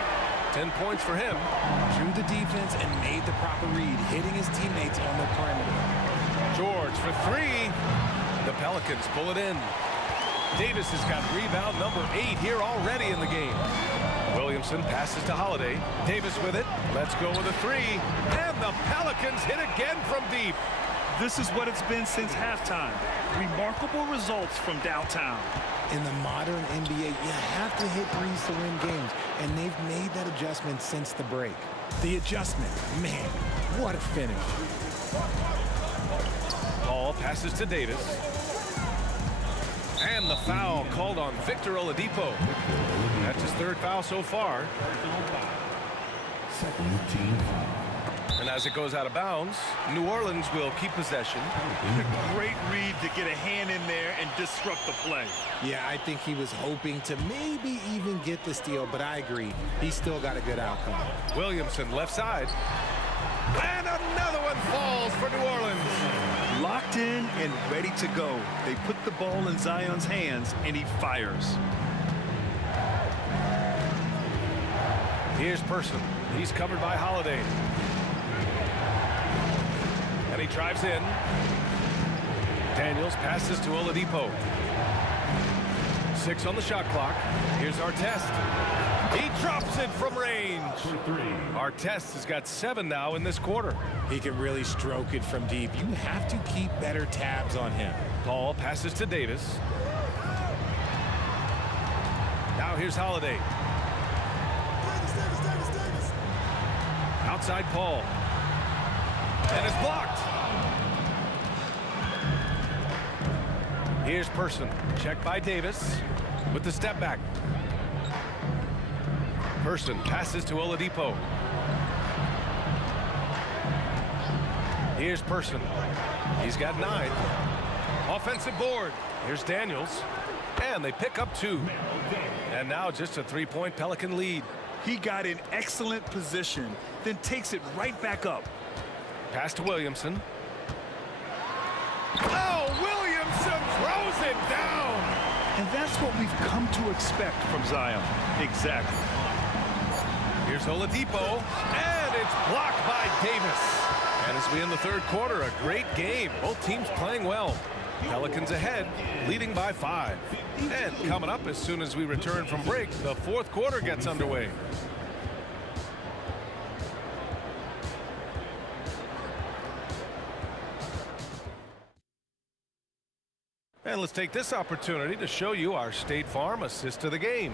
10 points for him. Drew the defense and made the proper read, hitting his teammates on the perimeter. George for 3. The Pelicans pull it in. Davis has got rebound number 8 here already in the game. Williamson passes to Holiday. Davis with it. Let's go with a 3. And the Pelicans hit again from deep. This is what it's been since halftime. Remarkable results from downtown. In the modern NBA, you have to hit threes to win games, and they've made that adjustment since the break. The adjustment, man, what a finish. Ball passes to Davis. And the foul called on Victor Oladipo. That's his 3rd foul so far. Second team foul. And as it goes out of bounds, New Orleans will keep possession. Great read to get a hand in there and disrupt the play. Yeah, I think he was hoping to maybe even get the steal, but I agree. He still got a good outcome. Williamson left side. And another one falls for New Orleans. Locked in and ready to go. They put the ball in Zion's hands, and he fires. Here's Person. He's covered by Holiday. And he drives in. Daniels passes to Oladipo. 6 on the shot clock. Here's Artest. He drops it from range. Artest has got 7 now in this quarter. He can really stroke it from deep. You have to keep better tabs on him. Paul passes to Davis. Now here's Holiday. Outside Paul. And it's blocked. Here's Person. Checked by Davis with the step back. Person passes to Oladipo. Here's Person. He's got 9. Offensive board. Here's Daniels. And they pick up 2. And now just a 3-point Pelican lead. He got in excellent position, then takes it right back up. Pass to Williamson. Oh, Williamson throws it down. And that's what we've come to expect from Zion. Exactly. Here's Oladipo, and it's blocked by Davis. And as we end the third quarter, a great game. Both teams playing well. Pelicans ahead, leading by 5. And coming up as soon as we return from break, the fourth quarter gets underway. And let's take this opportunity to show you our State Farm assist of the game.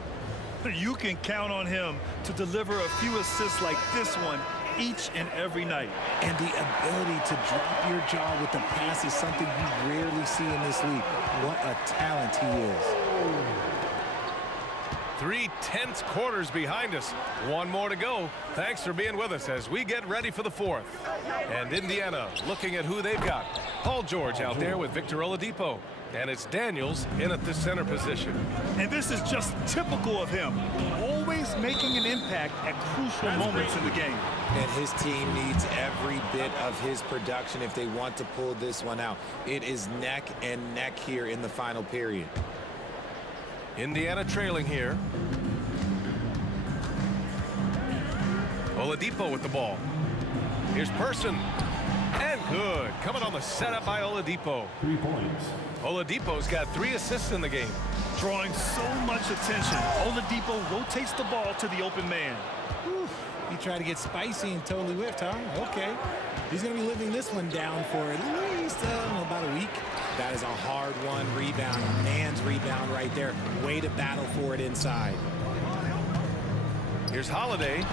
You can count on him to deliver a few assists like this one each and every night. And the ability to drop your jaw with the pass is something you rarely see in this league. What a talent he is. 3 tense quarters behind us. One more to go. Thanks for being with us as we get ready for the fourth. And Indiana looking at who they've got. Paul George out there with Victor Oladipo. And it's Daniels in at the center position. And this is just typical of him. Always making an impact at crucial moments in the game. And his team needs every bit of his production if they want to pull this one out. It is neck and neck here in the final period. Indiana trailing here. Oladipo with the ball. Here's Person. And good. Coming on the setup by Oladipo. 3 points. Oladipo's got 3 assists in the game. Drawing so much attention, Oladipo rotates the ball to the open man. Whew. He tried to get spicy and totally whiffed, huh? Okay. He's going to be living this one down for at least about a week. That is a hard-won rebound, a man's rebound right there. Way to battle for it inside. Here's Holiday.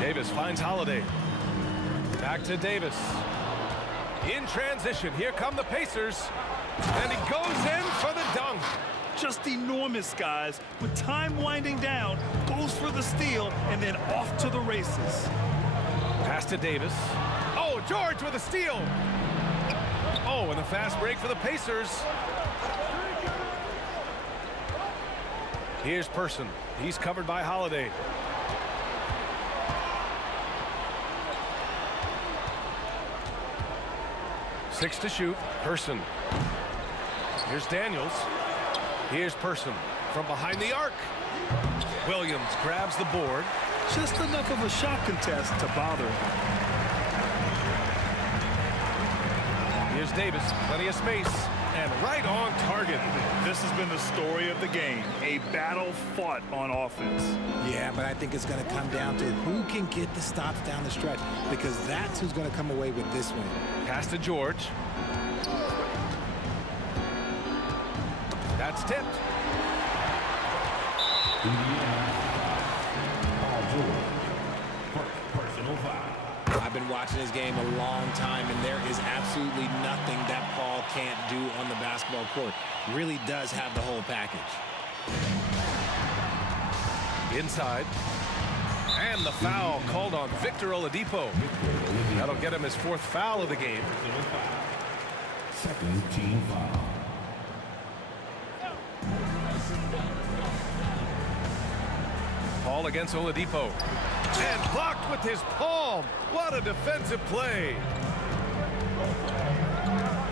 Davis finds Holiday. Back to Davis. In transition, here come the Pacers. And he goes in for the dunk. Just enormous, guys. With time winding down, goes for the steal, and then off to the races. Pass to Davis. Oh, George with a steal. Oh, and a fast break for the Pacers. Here's Person. He's covered by Holiday. Six to shoot. Person. Here's Daniels. Here's Person from behind the arc. Williams grabs the board. Just enough of a shot contest to bother. Here's Davis. Plenty of space. And right on target. This has been the story of the game. A battle fought on offense. Yeah, but I think it's going to come down to who can get the stops down the stretch, because that's who's going to come away with this one. Pass to George. That's tipped. Paul George. Personal foul. I've been watching this game a long time, and there is absolutely nothing that Paul can't do on the basketball court. Really does have the whole package. Inside. And the foul called on Victor Oladipo. That'll get him his 4th foul of the game. Second team foul. Paul against Oladipo. And blocked with his palm. What a defensive play.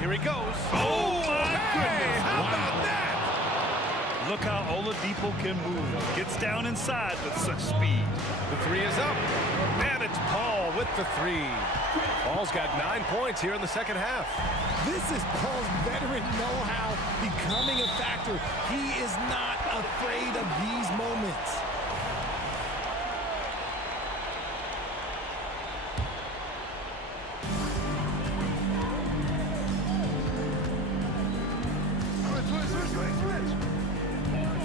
Here he goes. Oh, my goodness. How about that? Look how Oladipo can move. Gets down inside with such speed. The 3 is up. And it's Paul with the 3. Paul's got 9 points here in the second half. This is Paul's veteran know-how becoming a factor. He is not afraid of these moments.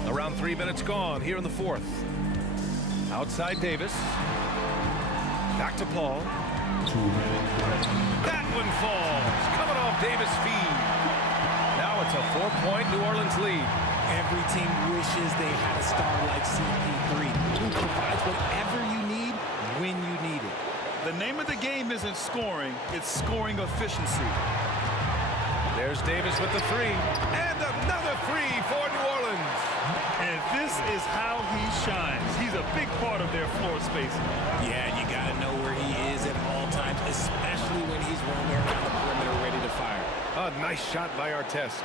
Around 3 minutes gone here in the 4th. Outside Davis. Back to Paul. 2 minutes. That one falls. Coming off Davis' feed. Now it's a 4-point New Orleans lead. Every team wishes they had a star like CP3 who provides whatever you need when you need it. The name of the game isn't scoring, it's scoring efficiency. There's Davis with the 3. And another 3 for New Orleans. And this is how he shines. He's a big part of their floor spacing. Yeah, you got to know where he is at all times, especially when he's roaming around the perimeter ready to fire. A nice shot by Artest.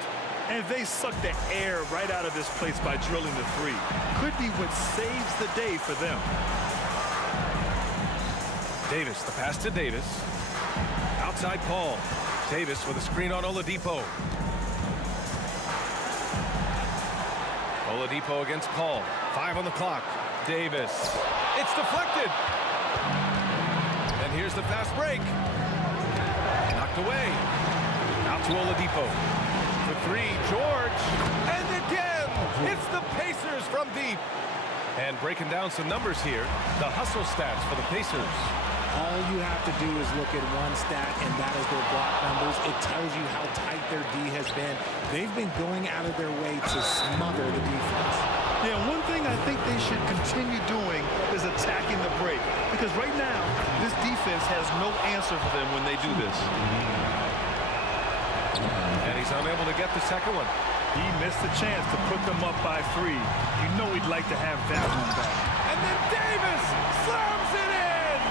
And they suck the air right out of this place by drilling the 3. Could be what saves the day for them. Davis, the pass to Davis. Outside Paul. Davis with a screen on Oladipo. Oladipo against Paul. 5 on the clock. Davis. It's deflected. And here's the fast break. Knocked away. Out to Oladipo. For 3, George. And again, it's the Pacers from deep. And breaking down some numbers here, the hustle stats for the Pacers. All you have to do is look at one stat, and that is their block numbers. It tells you how tight their D has been. They've been going out of their way to smother the defense. Yeah, one thing I think they should continue doing is attacking the break. Because right now, this defense has no answer for them when they do this. And he's unable to get the second one. He missed the chance to put them up by 3. You know he'd like to have that one back. And then Davis slams it in!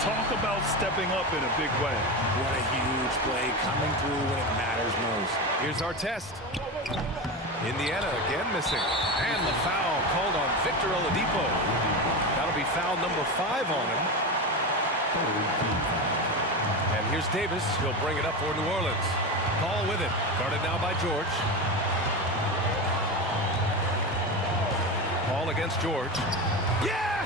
Talk about stepping up in a big way. What a huge play coming through when it matters most. Here's our test. Indiana again missing. And the foul called on Victor Oladipo. That'll be foul number 5 on him. And here's Davis. He'll bring it up for New Orleans. Paul with it. Guarded now by George. Paul against George. Yes!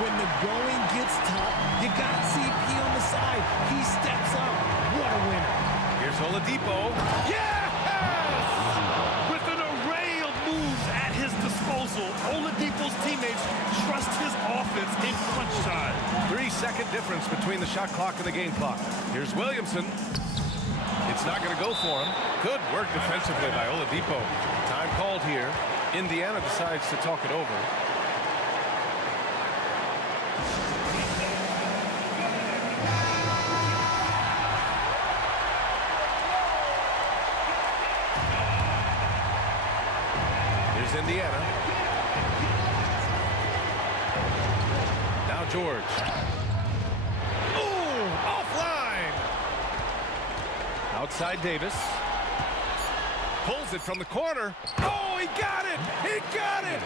When the going gets tough, you got CP on the side. He steps up. What a winner. Here's Oladipo. Yes! With an array of moves at his disposal, Oladipo's teammates trust his offense in crunch time. 3-second difference between the shot clock and the game clock. Here's Williamson. It's not going to go for him. Good work defensively by Oladipo. Time called here. Indiana decides to talk it over. Here's Indiana. Now George. Outside Davis. Pulls it from the corner. Oh, he got it! He got it!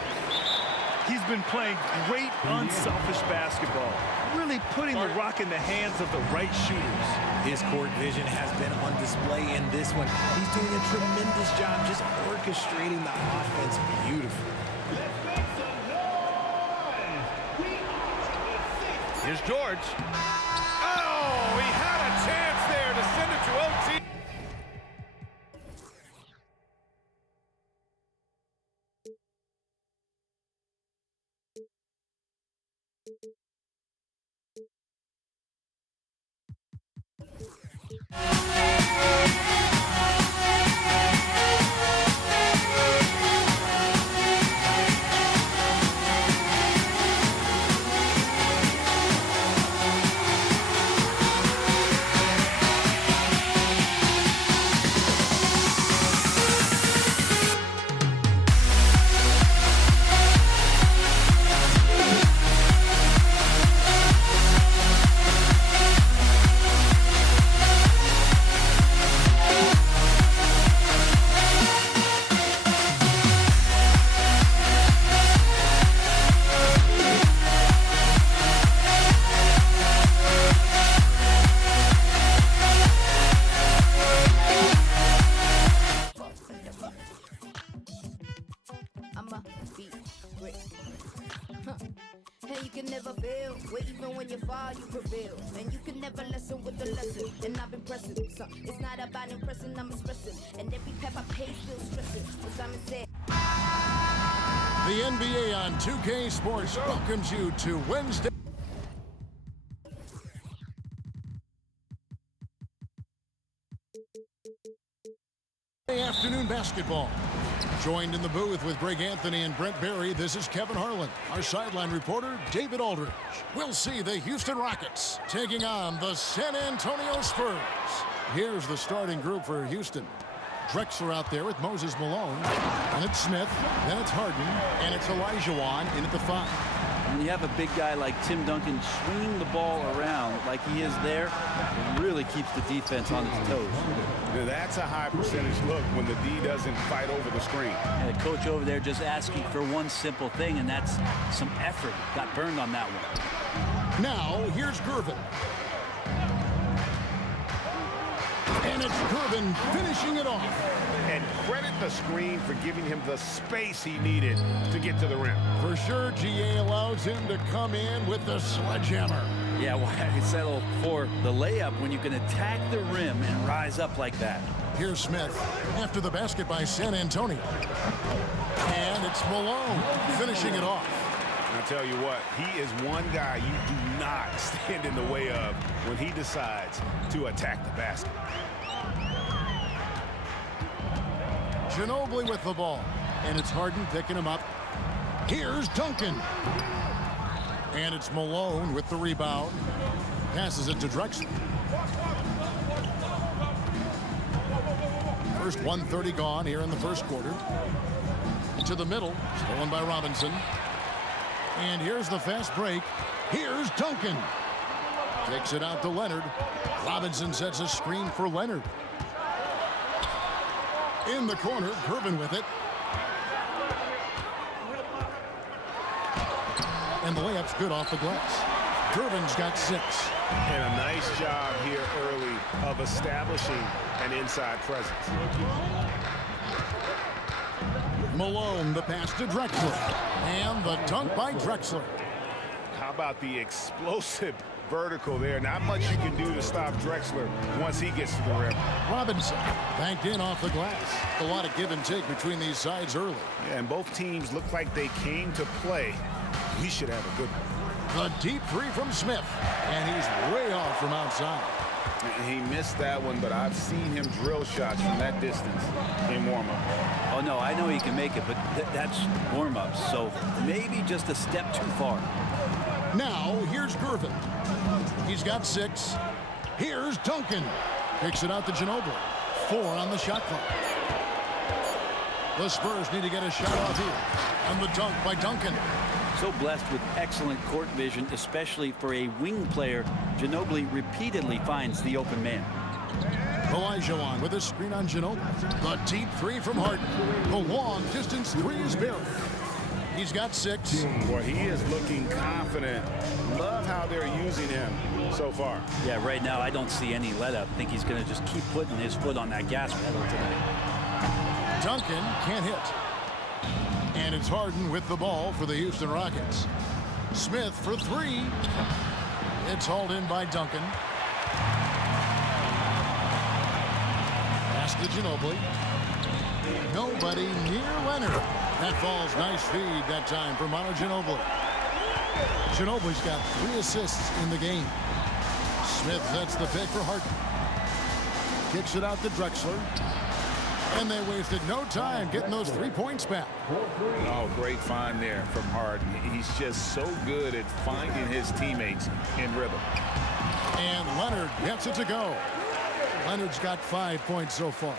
He's been playing great, unselfish basketball. Really putting the rock in the hands of the right shooters. His court vision has been on display in this one. He's doing a tremendous job just orchestrating the offense beautifully. Here's George. Oh, he had a chance there to send it to OT. Hey, you can never fail. Where even when you fall, you prevail. And you can never lessen with the lesson. And I've been pressing. So it's not about impressing, I'm expressing. And every pep I pay still stressing. What Simon said. The NBA on 2K Sports welcomes you to Wednesday. Afternoon basketball. Joined in the booth with Greg Anthony and Brent Barry, this is Kevin Harlan. Our sideline reporter, David Aldridge. We'll see the Houston Rockets taking on the San Antonio Spurs. Here's the starting group for Houston. Drexler out there with Moses Malone. And it's Smith. Then it's Harden. And it's Olajuwon in at the 5. When you have a big guy like Tim Duncan swinging the ball around like he is there, it really keeps the defense on its toes. That's a high percentage look when the D doesn't fight over the screen. And the coach over there just asking for one simple thing, and that's some effort. Got burned on that one. Now, here's Gervin. And it's Gervin finishing it off. And credit the screen for giving him the space he needed to get to the rim. For sure, GA allows him to come in with the sledgehammer. Yeah, why settle for the layup when you can attack the rim and rise up like that? Here's Smith after the basket by San Antonio. And it's Malone finishing it off. And I tell you what, he is one guy you do not stand in the way of when he decides to attack the basket. Ginobili with the ball. And it's Harden picking him up. Here's Duncan. And it's Malone with the rebound. Passes it to Drexler. First 1:30 gone here in the first quarter. To the middle. Stolen by Robinson. And here's the fast break. Here's Duncan. Takes it out to Leonard. Robinson sets a screen for Leonard. In the corner, Gervin with it. And the layup's good off the glass. Gervin's got 6. And a nice job here early of establishing an inside presence. Malone, the pass to Drexler. And the dunk by Drexler. How about the explosive vertical there? Not much you can do to stop Drexler once he gets to the rim. Robinson banked in off the glass. A lot of give and take between these sides early. Yeah, and both teams look like they came to play. We should have a good one. The deep three from Smith. And he's way off from outside. He missed that one, but I've seen him drill shots from that distance in warm-up. Oh, no, I know he can make it, but that's warm-ups, so maybe just a step too far. Now, here's Gervin. He's got 6. Here's Duncan. Kicks it out to Ginobili. 4 on the shot clock. The Spurs need to get a shot off here. And the dunk by Duncan. So blessed with excellent court vision, especially for a wing player. Ginobili repeatedly finds the open man. Olajuwon with a screen on Ginobili. The deep 3 from Harden. The long distance 3 is buried. He's got 6. Boy, he is looking confident. Love how they're using him so far. Yeah, right now I don't see any let up. I think he's going to just keep putting his foot on that gas pedal tonight. Duncan can't hit. And it's Harden with the ball for the Houston Rockets. Smith for 3. It's hauled in by Duncan. Pass to Ginobili. Nobody near Leonard. That falls. Nice feed that time for Manu Ginobili. Ginobili's got 3 assists in the game. Smith sets the pick for Harden. Kicks it out to Drexler. And they wasted no time getting those 3 points back. Oh, great find there from Harden. He's just so good at finding his teammates in rhythm. And Leonard gets it to go. Leonard's got 5 points so far.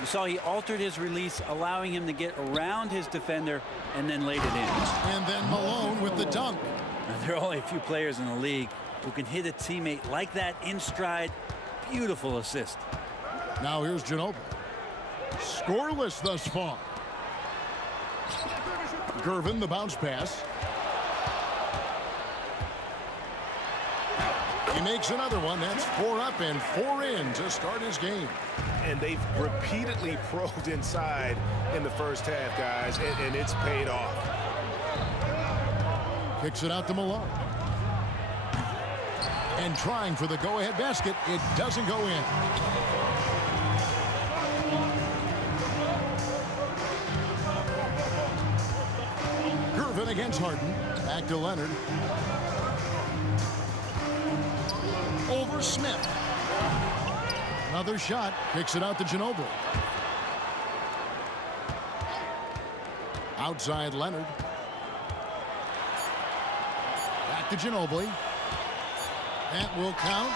You saw he altered his release, allowing him to get around his defender and then laid it in. And then Malone with the dunk. Now, there are only a few players in the league who can hit a teammate like that in stride. Beautiful assist. Now here's Ginobili. Scoreless thus far. Gervin, the bounce pass. He makes another one. That's 4 up and 4 in to start his game. And they've repeatedly probed inside in the first half, guys, and it's paid off. Kicks it out to Malone. And trying for the go-ahead basket. It doesn't go in. Gervin against Harden. Back to Leonard. Over Smith. Another shot. Kicks it out to Ginobili. Outside Leonard. Back to Ginobili. That will count.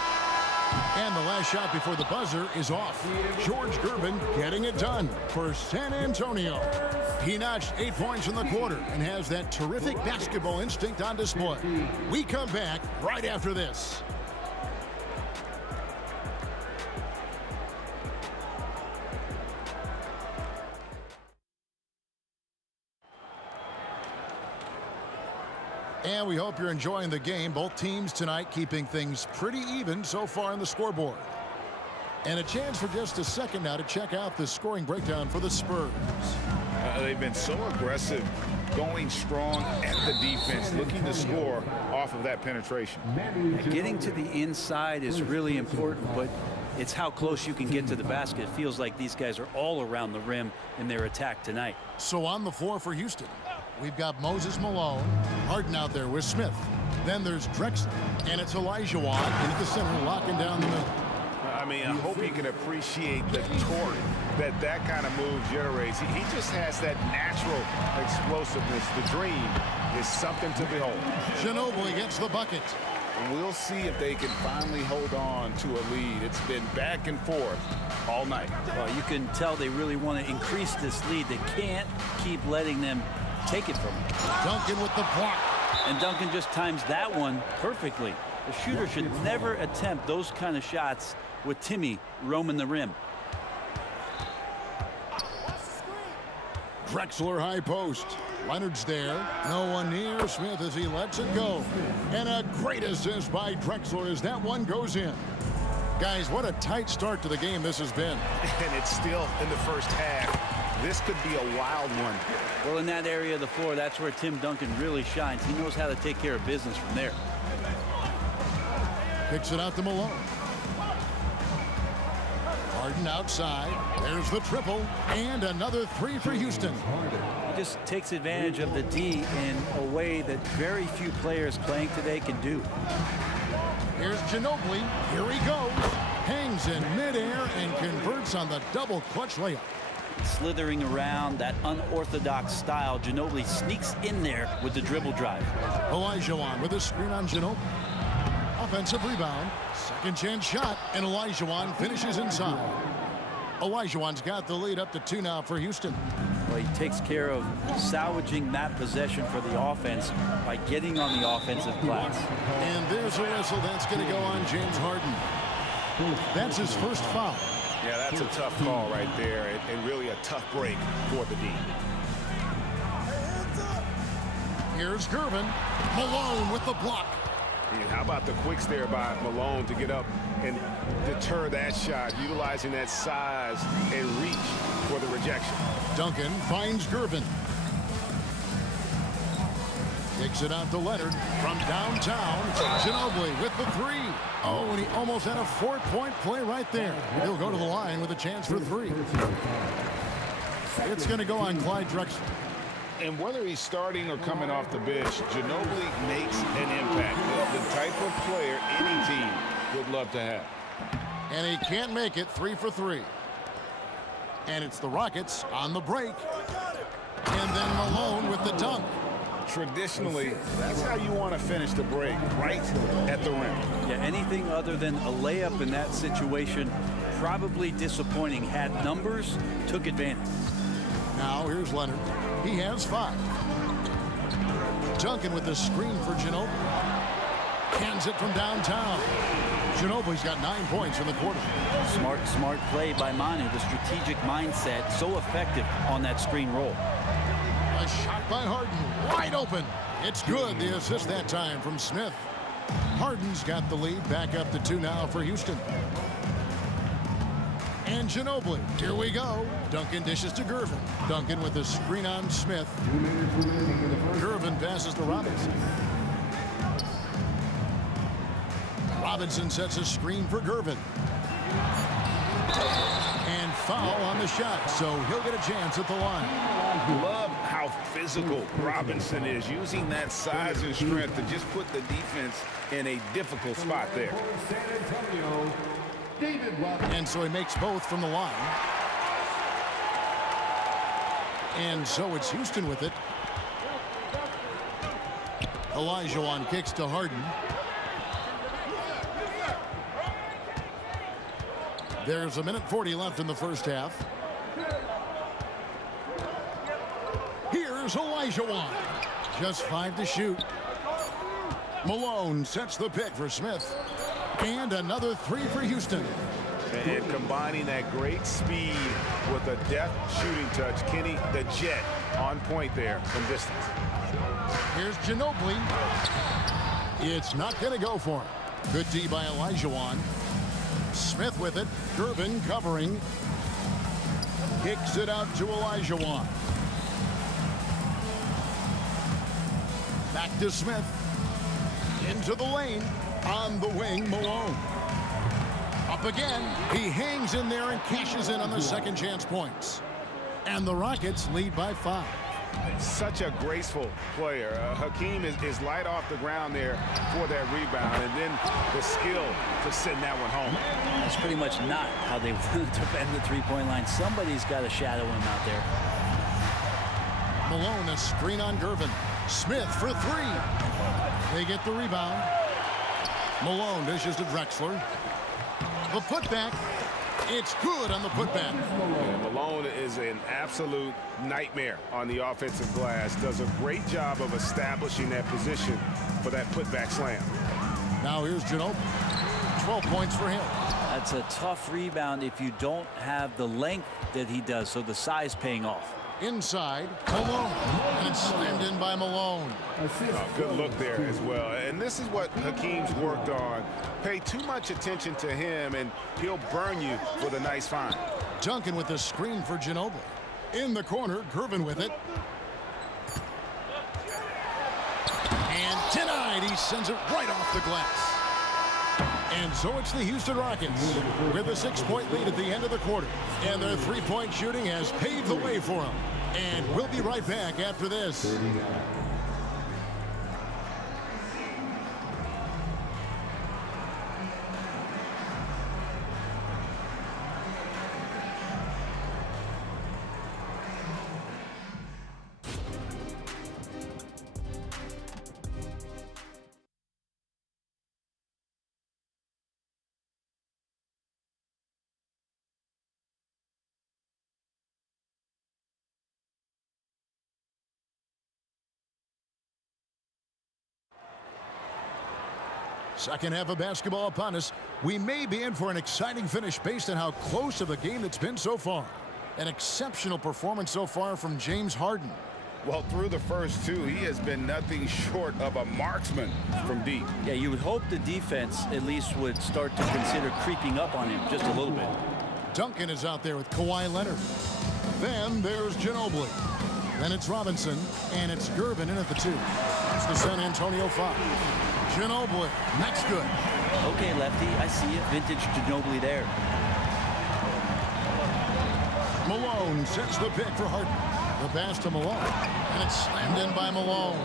And the last shot before the buzzer is off. George Gervin getting it done for San Antonio. He notched 8 points in the quarter and has that terrific basketball instinct on display. We come back right after this. And we hope you're enjoying the game. Both teams tonight keeping things pretty even so far on the scoreboard. And a chance for just a second now to check out the scoring breakdown for the Spurs. They've been so aggressive, going strong at the defense, looking to score off of that penetration. Getting to the inside is really important, but It's how close you can get to the basket. It feels like these guys are all around the rim in their attack tonight. So on the floor for Houston, we've got Moses Malone, Harden out there with Smith. Then there's Drexler, and it's Olajuwon into the center, locking down the middle. I mean, I hope you can appreciate the torque that kind of move generates. He just has that natural explosiveness. The dream is something to behold. Ginobili gets the bucket. We'll see if they can finally hold on to a lead. It's been back and forth all night. Well, you can tell they really want to increase this lead. They can't keep letting them take it from them. Duncan with the block. And Duncan just times that one perfectly. The shooter should never attempt those kind of shots with Timmy roaming the rim. Drexler high post. Leonard's there. No one near Smith as he lets it go. And a great assist by Drexler as that one goes in. Guys, what a tight start to the game this has been. And it's still in the first half. This could be a wild one. Well, in that area of the floor, that's where Tim Duncan really shines. He knows how to take care of business from there. Kicks it out to Malone. Harden outside. There's the triple. And another three for Houston. He just takes advantage of the D in a way that very few players playing today can do. Here's Ginobili. Here he goes. Hangs in midair and converts on the double clutch layup. Slithering around that unorthodox style, Ginobili sneaks in there with the dribble drive. Olajuwon with a screen on Ginobili. Offensive rebound. Second chance shot, and Olajuwon finishes inside. Olajuwon's got the lead up to 2 now for Houston. Well, he takes care of salvaging that possession for the offense by getting on the offensive glass. And there's a whistle that's going to go on James Harden. That's his first foul. Yeah, that's a tough call right there, and really a tough break for the D. Here's Gervin. Malone with the block. How about the quicks there by Malone to get up and deter that shot, utilizing that size and reach for the rejection. Duncan finds Gervin. Kicks it out to Leonard from downtown. Ginobili with the three. Oh, and he almost had a 4-point play right there. He'll go to the line with a chance for 3. It's going to go on Clyde Drexler. And whether he's starting or coming off the bench, Ginobili makes an impact. The type of player any team would love to have. And he can't make it. 3 for 3. And it's the Rockets on the break. And then Malone with the dunk. Traditionally, that's how you want to finish the break, right at the rim. Yeah, anything other than a layup in that situation, probably disappointing. Had numbers, took advantage. Now here's Leonard. He has 5. Duncan with the screen for Ginobili. Hands it from downtown. Ginobili's got 9 points in the quarter. Smart play by Manu. The strategic mindset, so effective on that screen roll. A shot by Harden, wide open. It's good. The assist that time from Smith. Harden's got the lead, back up to 2 now for Houston. And Ginobili, here we go. Duncan dishes to Gervin. Duncan with the screen on Smith. Gervin passes to Robinson. Robinson sets a screen for Gervin. And foul on the shot, so he'll get a chance at the line. Love how physical Robinson is, using that size and strength to just put the defense in a difficult spot there. And so he makes both from the line. And so it's Houston with it. Olajuwon kicks to Harden. There's 1:40 left in the first half. Here's Olajuwon. Just 5 to shoot. Malone sets the pick for Smith. And another 3 for Houston. And combining that great speed with a deft shooting touch, Kenny, the Jet, on point there from distance. Here's Ginobili. It's not going to go for him. Good D by Olajuwon. Smith with it. Gervin covering. Kicks it out to Olajuwon. Back to Smith. Into the lane. On the wing, Malone. Up again. He hangs in there and cashes in on the second chance points. And the Rockets lead by 5. Such a graceful player. Hakeem is light off the ground there for that rebound, and then the skill to send that one home. That's pretty much not how they defend the three-point line. Somebody's got to shadow him out there. Malone, a screen on Gervin. Smith for 3. They get the rebound. Malone dishes to Drexler. The putback. It's good on the putback. Yeah, Malone is an absolute nightmare on the offensive glass. Does a great job of establishing that position for that putback slam. Now here's Ginobili. 12 points for him. That's a tough rebound if you don't have the length that he does, so the size paying off. Inside, Malone. And it's slammed in by Malone. Good look there as well. And this is what Hakeem's worked on. Pay too much attention to him, and he'll burn you with a nice find. Duncan with the screen for Ginobili. In the corner, Gervin with it. And denied. He sends it right off the glass. And so it's the Houston Rockets with a 6-point lead at the end of the quarter. And their three-point shooting has paved the way for them. And we'll be right back after this. Second half of basketball upon us. We may be in for an exciting finish based on how close of a game it's been so far. An exceptional performance so far from James Harden. Well, through the first two, he has been nothing short of a marksman from deep. Yeah, you would hope the defense at least would start to consider creeping up on him just a little bit. Duncan is out there with Kawhi Leonard. Then there's Ginobili. Then it's Robinson, and it's Gervin in at the 2. It's the San Antonio 5. Ginobili, next good. Okay, Lefty, I see it. Vintage Ginobili there. Malone sets the pick for Harden. The pass to Malone, and it's slammed in by Malone.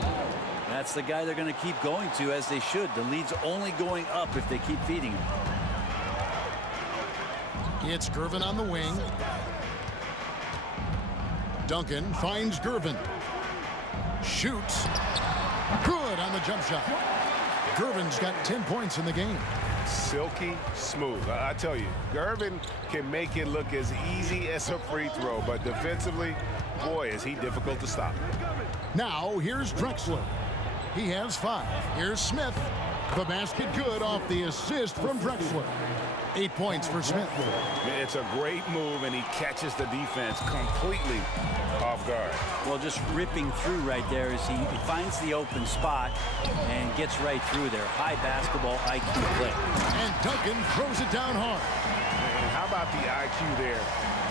That's the guy they're going to keep going to, as they should. The lead's only going up if they keep feeding him. It's Gervin on the wing. Duncan finds Gervin. Shoots. Good on the jump shot. Gervin's got 10 points in the game. Silky smooth. I tell you, Gervin can make it look as easy as a free throw, but defensively, boy, is he difficult to stop. Now, here's Drexler. He has 5. Here's Smith. The basket good off the assist from Drexler. 8 points for Smith. It's a great move, and he catches the defense completely off guard. Well, just ripping through right there as he finds the open spot and gets right through there. High basketball IQ play. And Duncan throws it down hard. And how about the IQ there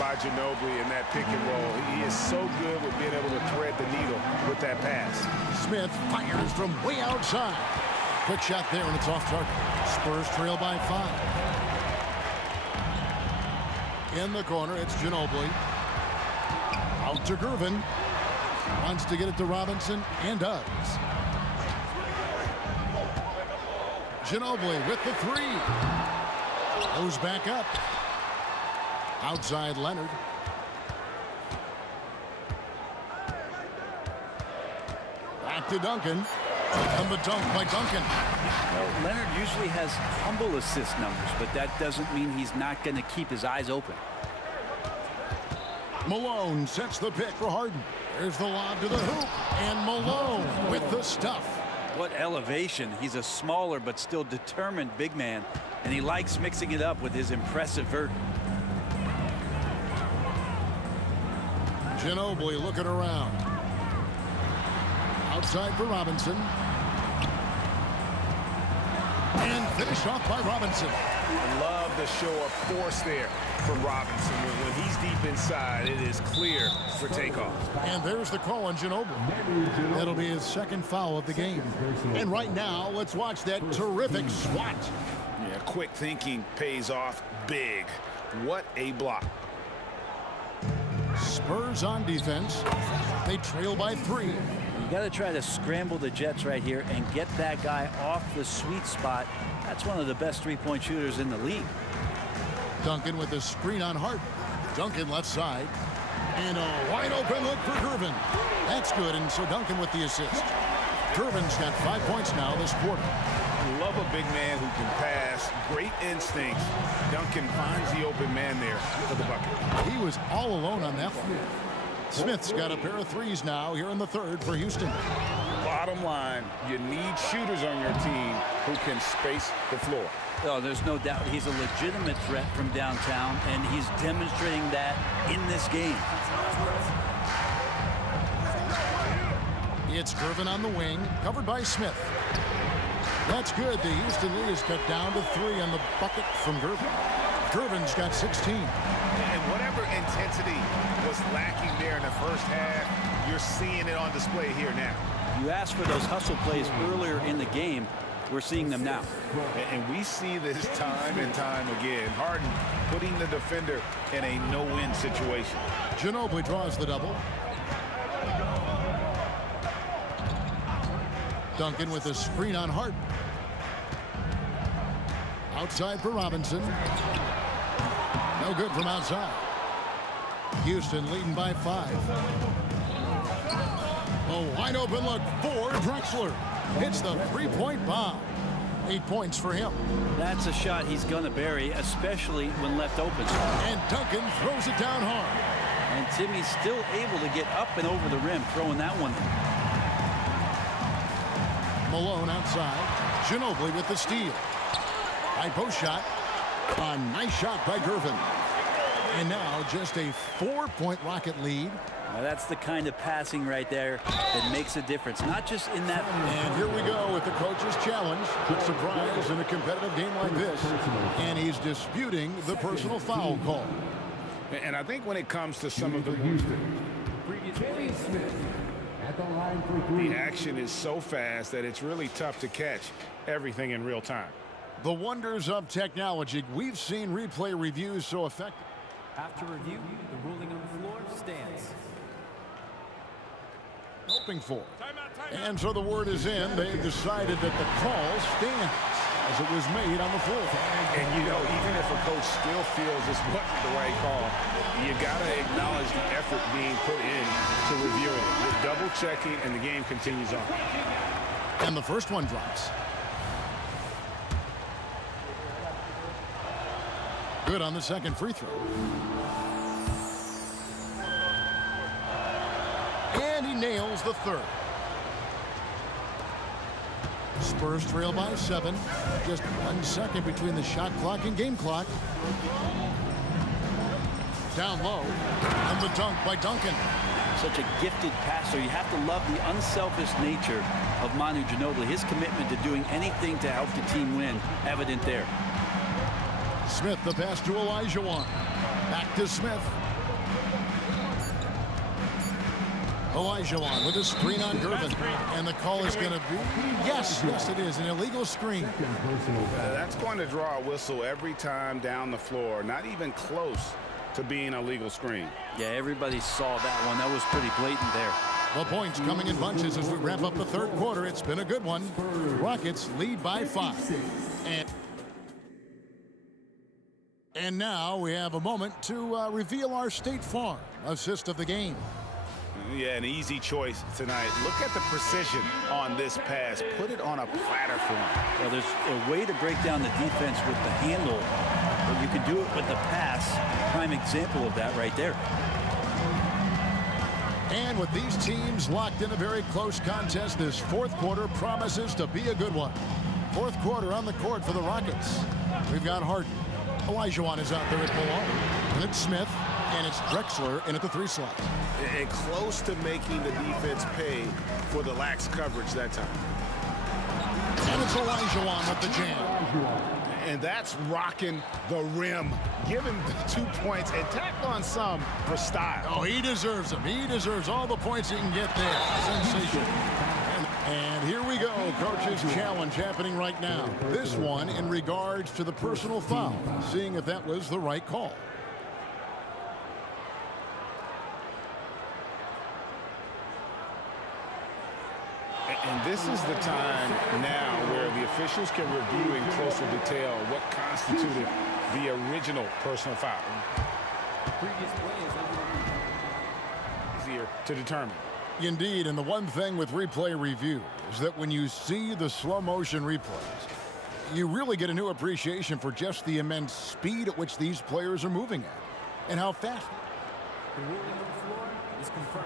by Ginobili in that pick and roll? He is so good with being able to thread the needle with that pass. Smith fires from way outside. Quick shot there, and it's off target. Spurs trail by 5. In the corner, it's Ginobili. Out to Gervin. Wants to get it to Robinson, and does. Ginobili with the 3. Goes back up. Outside Leonard. Back to Duncan. And the dunk by Duncan. Well, Leonard usually has humble assist numbers, but that doesn't mean he's not going to keep his eyes open. Malone sets the pick for Harden. There's the lob to the hoop. And Malone with the stuff. What elevation. He's a smaller but still determined big man, and he likes mixing it up with his impressive vert. Ginobili looking around. Outside for Robinson. And finished off by Robinson. I love the show of force there from Robinson. When he's deep inside, it is clear for takeoff. And there's the call on Ginobili. That'll be his second foul of the game. And right now, let's watch that terrific swat. Yeah, quick thinking pays off big. What a block. Spurs on defense. They trail by 3. You got to try to scramble the Jets right here and get that guy off the sweet spot. That's one of the best three-point shooters in the league. Duncan with a screen on Hart. Duncan left side. And a wide open look for Gervin. That's good, and so Duncan with the assist. Gervin's got 5 points now this quarter. Love a big man who can pass. Great instincts. Duncan finds the open man there for the bucket. He was all alone on that one. Smith's got a pair of threes now here in the third for Houston. Bottom line, you need shooters on your team who can space the floor. Oh, there's no doubt he's a legitimate threat from downtown, and he's demonstrating that in this game. It's Gervin on the wing, covered by Smith. That's good. The Houston lead is cut down to 3 on the bucket from Gervin. Gervin's got 16. And whatever intensity was lacking there in the first half, you're seeing it on display here now. You asked for those hustle plays earlier in the game. We're seeing them now. And we see this time and time again. Harden putting the defender in a no-win situation. Ginobili draws the double. Duncan with a screen on Hart. Outside for Robinson. No good from outside. Houston leading by 5. A wide open look for Drexler. Hits the three-point bomb. 8 points for him. That's a shot he's going to bury, especially when left open. And Duncan throws it down hard. And Timmy's still able to get up and over the rim, throwing that one in. Malone outside. Ginobili with the steal. High post shot. A nice shot by Gervin. And now just a 4-point Rocket lead. Now that's the kind of passing right there that makes a difference, not just in that. And here we go with the coach's challenge. Good surprise in a competitive game like this. And he's disputing the personal foul call. And I think when it comes to some of the action is so fast that it's really tough to catch everything in real time. The wonders of technology. We've seen replay reviews so effective. After review, the ruling on the floor stands. Hoping for. And so the word is in. They've decided that the call stands as it was made on the floor. And you know, even if a coach still feels this wasn't the right call, you got to acknowledge the effort being put in to reviewing it. You're double checking, and the game continues on. And the first one drops. Good on the second free throw. And he nails the third. Spurs trail by 7. Just 1 second between the shot clock and game clock. Down low. And the dunk by Duncan. Such a gifted passer. You have to love the unselfish nature of Manu Ginobili. His commitment to doing anything to help the team win, evident there. Smith, the pass to Olajuwon. Back to Smith. Olajuwon with a screen on Gervin. And the call is going to be, yes, it is, an illegal screen. That's going to draw a whistle every time down the floor. Not even close to being a legal screen. Yeah, everybody saw that one. That was pretty blatant there. The points coming in bunches as we wrap up the third quarter. It's been a good one. Rockets lead by 5. And now we have a moment to reveal our State Farm assist of the game. Yeah, an easy choice tonight. Look at the precision on this pass. Put it on a platter for him. Well, there's a way to break down the defense with the handle, but you can do it with the pass. Prime example of that right there. And with these teams locked in a very close contest, this fourth quarter promises to be a good one. Fourth quarter on the court for the Rockets. We've got Harden. Olajuwon is out there at Malone. And it's Smith. And it's Drexler in at the 3 slot. And close to making the defense pay for the lax coverage that time. And it's Olajuwon with the jam. And that's rocking the rim. Give him the 2 points and tack on some for style. Oh, he deserves them. He deserves all the points he can get there. Sensation. And here we go, coach's challenge happening right now. This one in regards to the personal foul, seeing if that was the right call. And this is the time now where the officials can review in closer detail what constituted the original personal foul. Previous play is easier to determine. Indeed, and the one thing with replay review is that when you see the slow motion replays, you really get a new appreciation for just the immense speed at which these players are moving at and how fast. The ruling on the floor is confirmed.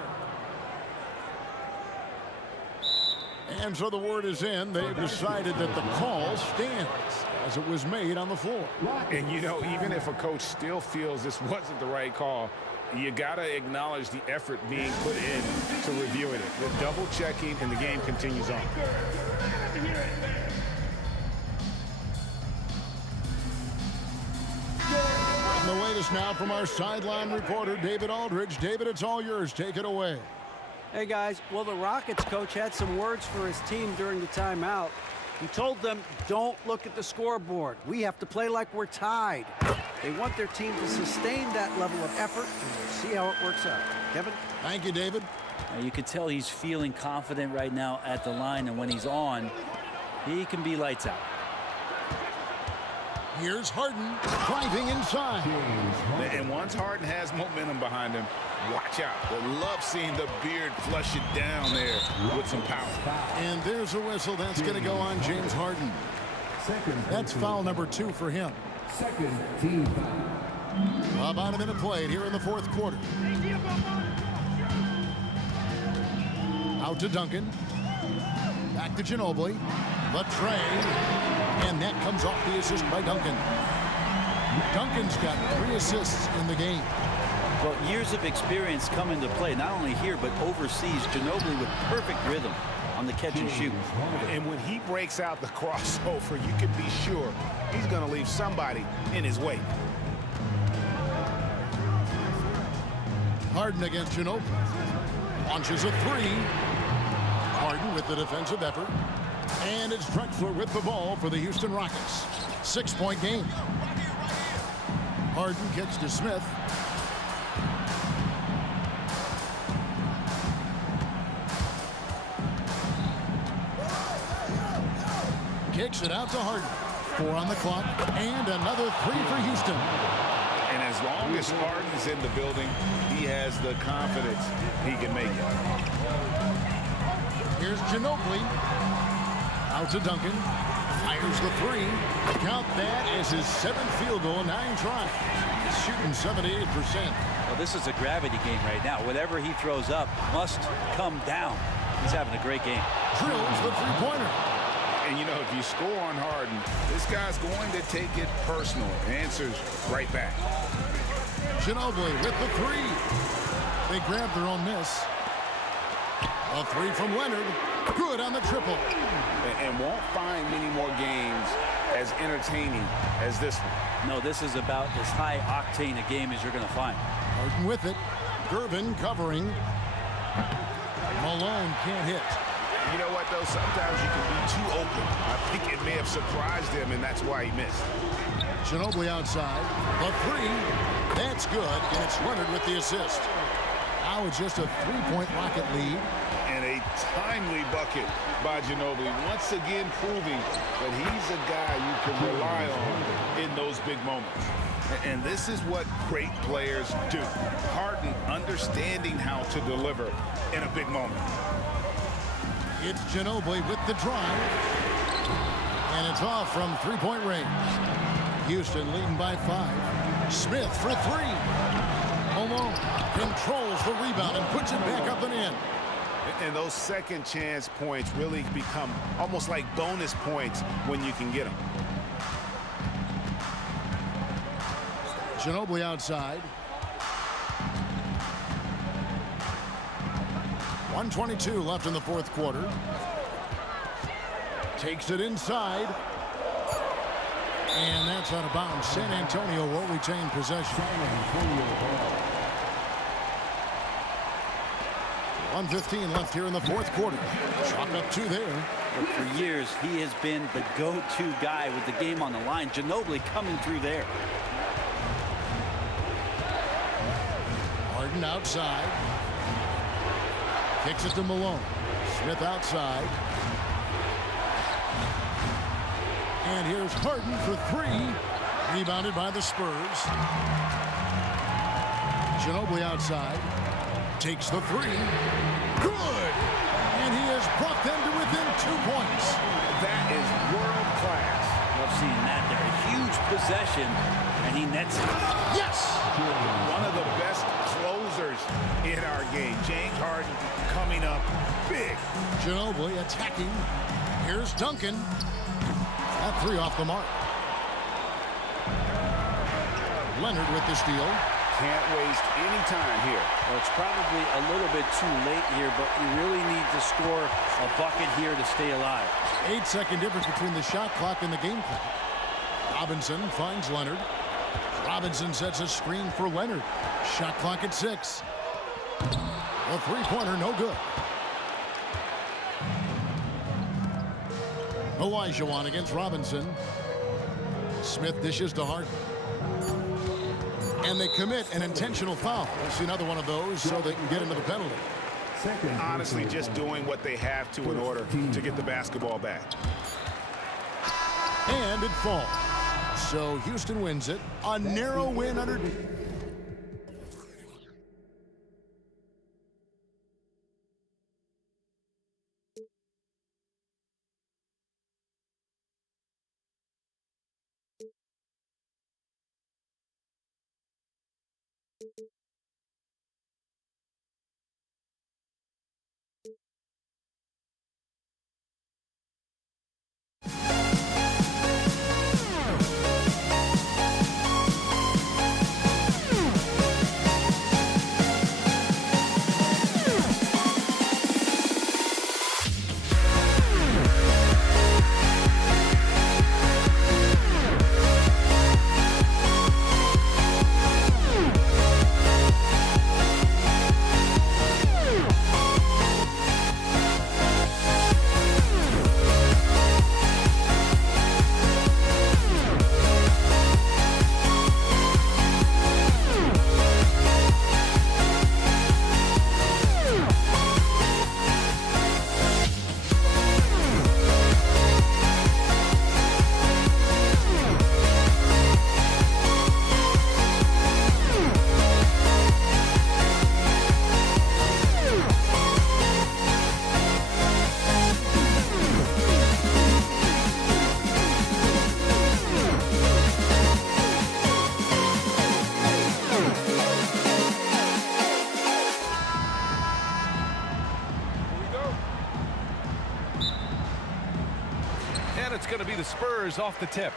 And so the word is in. They've decided that the call stands as it was made on the floor. And, you know, even if a coach still feels this wasn't the right call, you got to acknowledge the effort being put in to reviewing it. The double checking, and the game continues on. And the latest now from our sideline reporter, David Aldridge. David, it's all yours. Take it away. Hey, guys. Well, the Rockets coach had some words for his team during the timeout. He told them, don't look at the scoreboard. We have to play like we're tied. They want their team to sustain that level of effort, and we'll see how it works out. Kevin? Thank you, David. You can tell he's feeling confident right now at the line, and when he's on, he can be lights out. Here's Harden driving inside. And once Harden has momentum behind him, watch out. I love seeing the beard flush it down there with some power. And there's a whistle. That's going to go on James Harden. That's foul number 2 for him. Second team foul. About a minute played here in the fourth quarter. Out to Duncan. Back to Ginobili. Latre. And that comes off the assist by Duncan. Duncan's got 3 assists in the game. Well, years of experience come into play, not only here, but overseas. Ginobili with perfect rhythm on the catch and shoot. And when he breaks out the crossover, you can be sure he's going to leave somebody in his wake. Harden against Ginobili. Launches a 3. Harden with the defensive effort. And it's Drexler with the ball for the Houston Rockets. 6-point game. Harden kicks to Smith. Kicks it out to Harden. 4 on the clock. And another 3 for Houston. And as long as Harden's in the building, he has the confidence he can make it. Here's Ginobili. Out to Duncan. Fires the 3. Count that as his 7th field goal in 9 tries. He's shooting 78%. Well, this is a gravity game right now. Whatever he throws up must come down. He's having a great game. Drills the 3-pointer. And, you know, if you score on Harden, this guy's going to take it personal. Answers right back. Ginobili with the 3. They grab their own miss. A 3 from Leonard. Good on the triple. And won't find many more games as entertaining as this one. No, this is about as high octane a game as you're going to find. Harden with it. Gervin covering. Malone can't hit. You know what, though? Sometimes you can be too open. I think it may have surprised him, and that's why he missed. Ginobili outside. The 3. That's good, and it's Leonard with the assist. Now it's just a 3-point Rocket lead. And a timely bucket by Ginobili, once again proving that he's a guy you can rely on in those big moments. And this is what great players do. Harden understanding how to deliver in a big moment. It's Ginobili with the drive. And it's off from 3-point range. Houston leading by 5. Smith for 3. Malone controls the rebound and puts it back up and in. And those second chance points really become almost like bonus points when you can get them. Ginobili outside. 1:22 left in the fourth quarter. Takes it inside. And that's out of bounds. San Antonio will retain possession. 1:15 left here in the fourth quarter. Chalk up 2 there. Look, for years, he has been the go-to guy with the game on the line. Ginobili coming through there. Harden outside. Kicks it to Malone. Smith outside. And here's Harden for 3. Rebounded by the Spurs. Ginobili outside. Takes the 3. Good! And he has brought them to within 2 points. That is world class. Love seeing that there. A huge possession, and he nets it. Yes! One of the best closers in our game. James Harden coming up big. Ginobili attacking. Here's Duncan. That 3 off the mark. Leonard with the steal. Can't waste any time here. Well, it's probably a little bit too late here, but you really need to score a bucket here to stay alive. 8-second difference between the shot clock and the game clock. Robinson finds Leonard. Robinson sets a screen for Leonard. Shot clock at 6. A 3-pointer, no good. Olajuwon against Robinson. Smith dishes to Harden. And they commit an intentional foul. We'll see another one of those so they can get into the penalty. Honestly, just doing what they have to in order to get the basketball back. And it falls. So Houston wins it. A narrow win under... It's going to be the Spurs off the tip.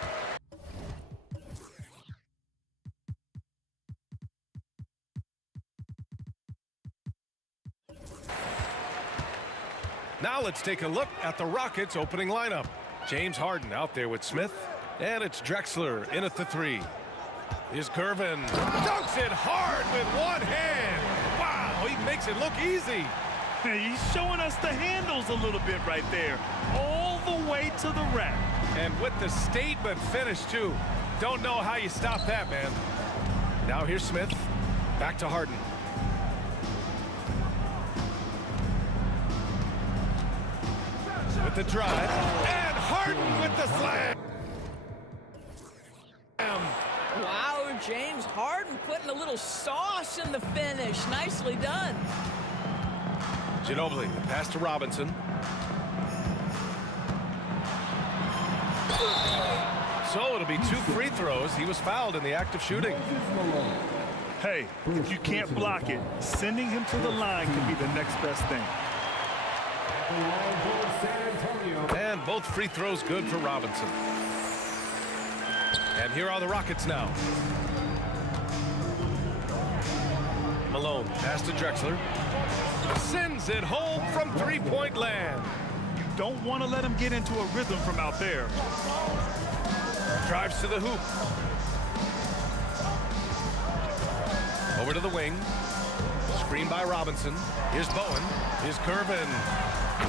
Now let's take a look at the Rockets' opening lineup. James Harden out there with Smith, and it's Drexler in at the 3. Here's Gervin. Dunks it hard with one hand. Wow, he makes it look easy. He's showing us the handles a little bit right there. All the way to the rack. And with the statement finish, too. Don't know how you stop that, man. Now here's Smith. Back to Harden. With the drive. And Harden with the slam. Wow, James Harden putting a little sauce in the finish. Nicely done. Ginobili, the pass to Robinson. So it'll be 2 free throws. He was fouled in the act of shooting. Hey, if you can't block it, sending him to the line could be the next best thing. And both free throws good for Robinson. And here are the Rockets now. Malone, pass to Drexler. Sends it home from three-point land. You don't want to let him get into a rhythm from out there. Drives to the hoop. Over to the wing. Screen by Robinson. Here's Bowen. Here's Curvin.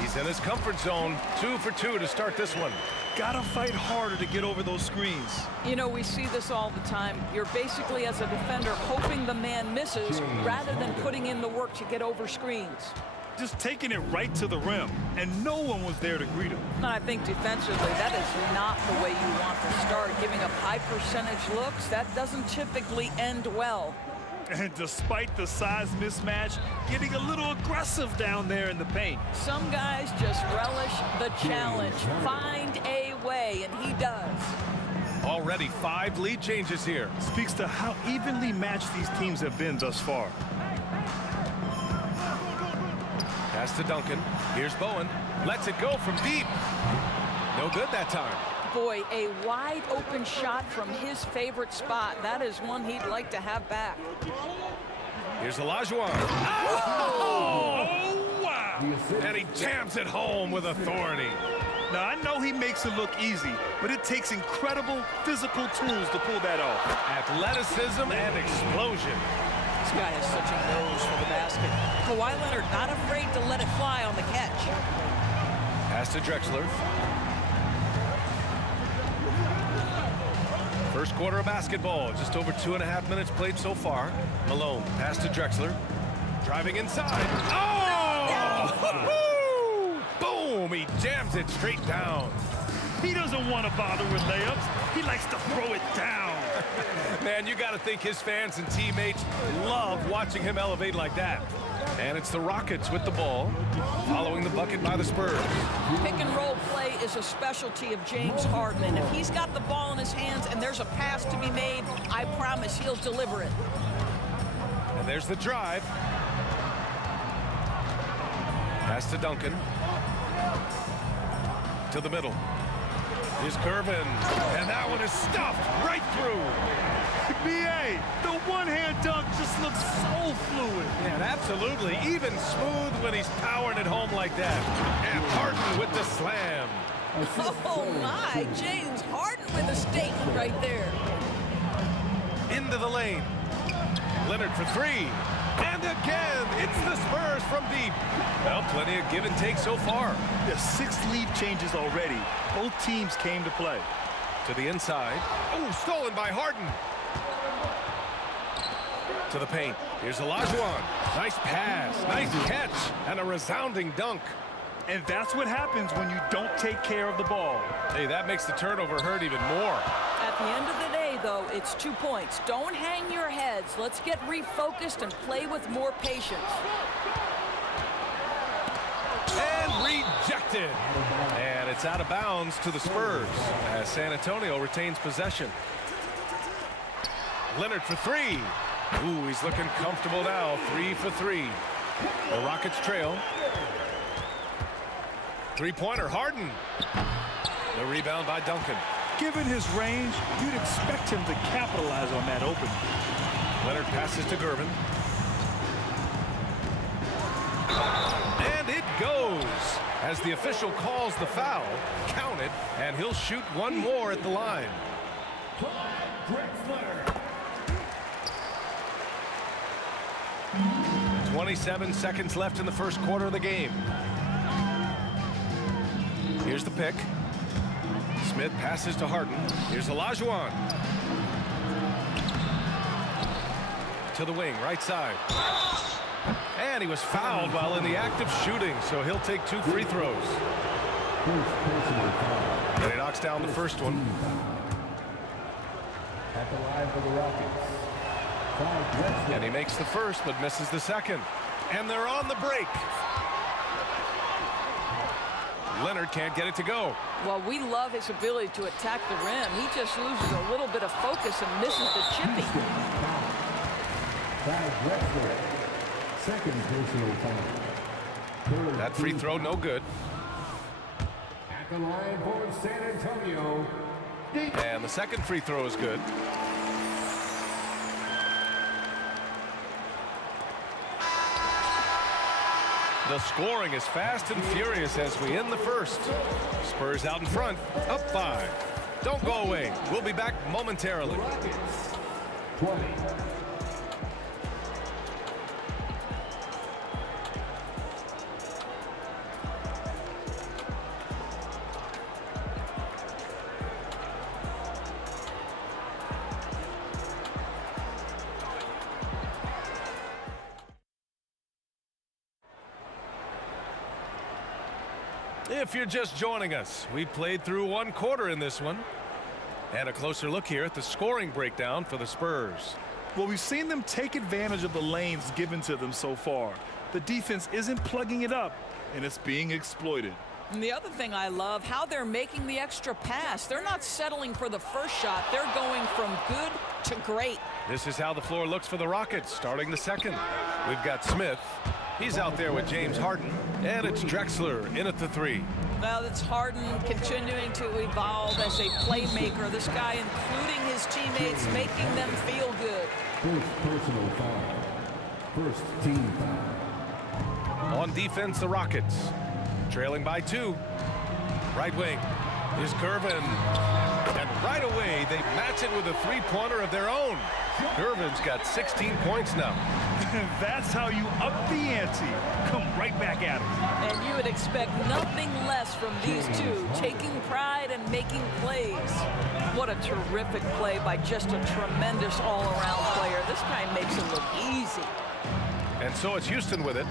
He's in his comfort zone. 2 for 2 to start this one. Gotta fight harder to get over those screens. You know, we see this all the time. You're basically, as a defender, hoping the man misses rather than putting in the work to get over screens. Just taking it right to the rim, and no one was there to greet him. And I think defensively, that is not the way you want to start. Giving up high percentage looks, that doesn't typically end well. And despite the size mismatch, getting a little aggressive down there in the paint. Some guys just relish the challenge. Find a way, and he does. Already 5 lead changes here. Speaks to how evenly matched these teams have been thus far. Pass to Duncan. Here's Bowen. Lets it go from deep. No good that time. Boy, a wide open shot from his favorite spot. That is one he'd like to have back. Here's Olajuwon. Oh, wow! And he jams it home with authority. Now, I know he makes it look easy, but it takes incredible physical tools to pull that off. Athleticism and explosion. This guy has such a nose for the basket. Kawhi Leonard not afraid to let it fly on the catch. Pass to Drexler. First quarter of basketball, just over 2.5 minutes played so far. Malone, pass to Drexler. Driving inside. Oh! Boom! He jams it straight down. He doesn't want to bother with layups. He likes to throw it down. Man, you got to think his fans and teammates love watching him elevate like that. And it's the Rockets with the ball, following the bucket by the Spurs. Pick and roll play is a specialty of James Harden, and if he's got the ball in his hands and there's a pass to be made, I promise he'll deliver it. And there's the drive. Pass to Duncan. To the middle. Here's Curvin, and that one is stuffed right through. B.A., the one-hand dunk just looks so fluid. And absolutely, even smooth when he's powering it home like that. And Harden with the slam. Oh my, James Harden with a statement right there. Into the lane. Leonard for 3. And again, it's the Spurs from deep. Well, plenty of give and take so far. There's 6 lead changes already. Both teams came to play. To the inside. Oh, stolen by Harden. To the paint. Here's Olajuwon. Nice pass, nice catch, and a resounding dunk. And that's what happens when you don't take care of the ball. Hey, that makes the turnover hurt even more. At the end of the day, though, it's 2 points. Don't hang your heads. Let's get refocused and play with more patience. And rejected. And it's out of bounds to the Spurs as San Antonio retains possession. Leonard for 3. Ooh, he's looking comfortable now. 3 for 3. The Rockets trail. 3-pointer, Harden. The rebound by Duncan. Given his range, you'd expect him to capitalize on that opening. Leonard passes to Gervin. And it goes. As the official calls the foul, count it, and he'll shoot one more at the line. 27 seconds left in the first quarter of the game. Here's the pick. Smith passes to Harden. Here's Olajuwon. To the wing, right side. And he was fouled while in the act of shooting, so he'll take 2 free throws. And he knocks down the first one. At the line for the Rockets. And he makes the first, but misses the second. And they're on the break. Leonard can't get it to go. Well, we love his ability to attack the rim. He just loses a little bit of focus and misses the chipping. Second personal foul. That free throw, no good. At the line for San Antonio. And the second free throw is good. The scoring is fast and furious as we end the first. Spurs out in front, up 5. Don't go away. We'll be back momentarily. 20. If you're just joining us, we played through one quarter in this one. And a closer look here at the scoring breakdown for the Spurs. Well, we've seen them take advantage of the lanes given to them so far. The defense isn't plugging it up, and it's being exploited. And the other thing I love, how they're making the extra pass. They're not settling for the first shot. They're going from good to great. This is how the floor looks for the Rockets starting the second. We've got Smith. He's out there with James Harden. And it's Drexler in at the 3. Well, it's Harden continuing to evolve as a playmaker. This guy, including his teammates, making them feel good. First personal foul. First team foul. On defense, the Rockets. Trailing by 2. Right wing is Gervin. And right away, they match it with a three-pointer of their own. Gervin's got 16 points now. That's how you up the ante. Come right back at him. And you would expect nothing less from these two, taking pride and making plays. What a terrific play by just a tremendous all-around player. This guy makes it look easy. And so it's Houston with it.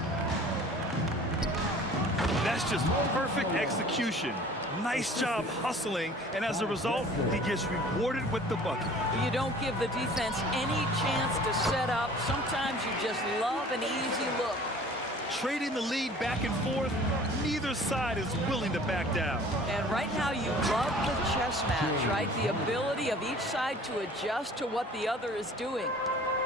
That's just perfect execution. Nice job hustling, and as a result, he gets rewarded with the bucket. You don't give the defense any chance to set up. Sometimes you just love an easy look. Trading the lead back and forth, neither side is willing to back down. And right now you love the chess match, right? The ability of each side to adjust to what the other is doing.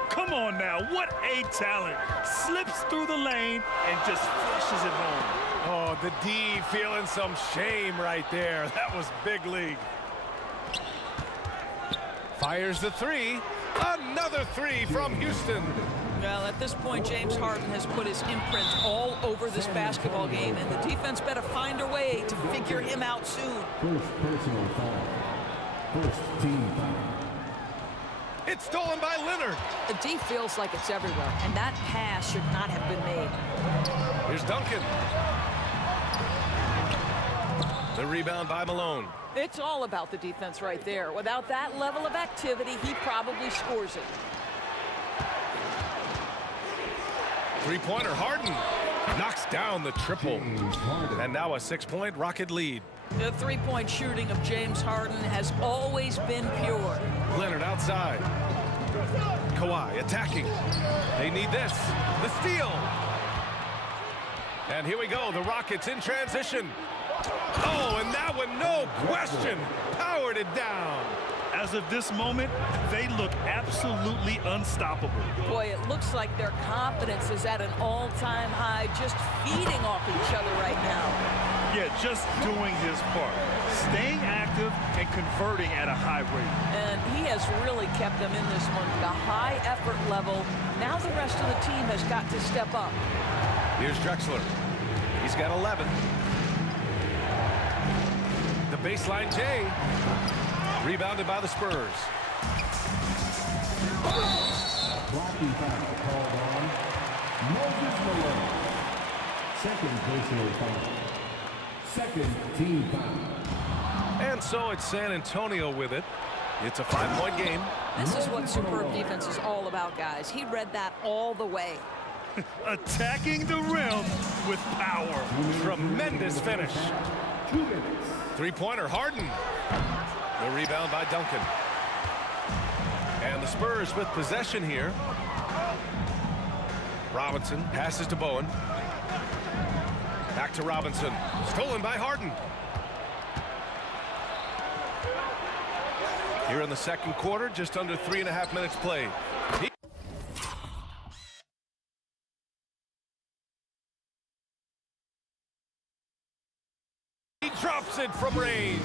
Come on now, what a talent. Slips through the lane and just flushes it home. Oh, the D feeling some shame right there. That was big league. Fires the 3. Another 3 from Houston. Well, at this point, James Harden has put his imprint all over this basketball game, and the defense better find a way to figure him out soon. First personal foul. First team foul. It's stolen by Leonard. The D feels like it's everywhere, and that pass should not have been made. Here's Duncan. The rebound by Malone. It's all about the defense right there. Without that level of activity, he probably scores it. Three-pointer, Harden knocks down the triple. And now a 6-point Rocket lead. The three-point shooting of James Harden has always been pure. Leonard outside. Kawhi attacking. They need this. The steal. And here we go. The Rockets in transition. Oh, and that one, no question, powered it down. As of this moment, they look absolutely unstoppable. Boy, it looks like their confidence is at an all-time high, just feeding off each other right now. Yeah, just doing his part, staying active and converting at a high rate. And he has really kept them in this one, the high effort level. Now the rest of the team has got to step up. Here's Drexler. He's got 11. The baseline J. Rebounded by the Spurs. Blocking foul called on Moses Malone. Second personal foul. Second team foul. And so it's San Antonio with it. It's a 5-point game. This is what superb defense is all about, guys. He read that all the way. Attacking the rim with power. Tremendous finish. 2 minutes. Three-pointer, Harden. The rebound by Duncan. And the Spurs with possession here. Robinson passes to Bowen. Back to Robinson. Stolen by Harden. Here in the second quarter, just under 3.5 minutes played. He drops it from range.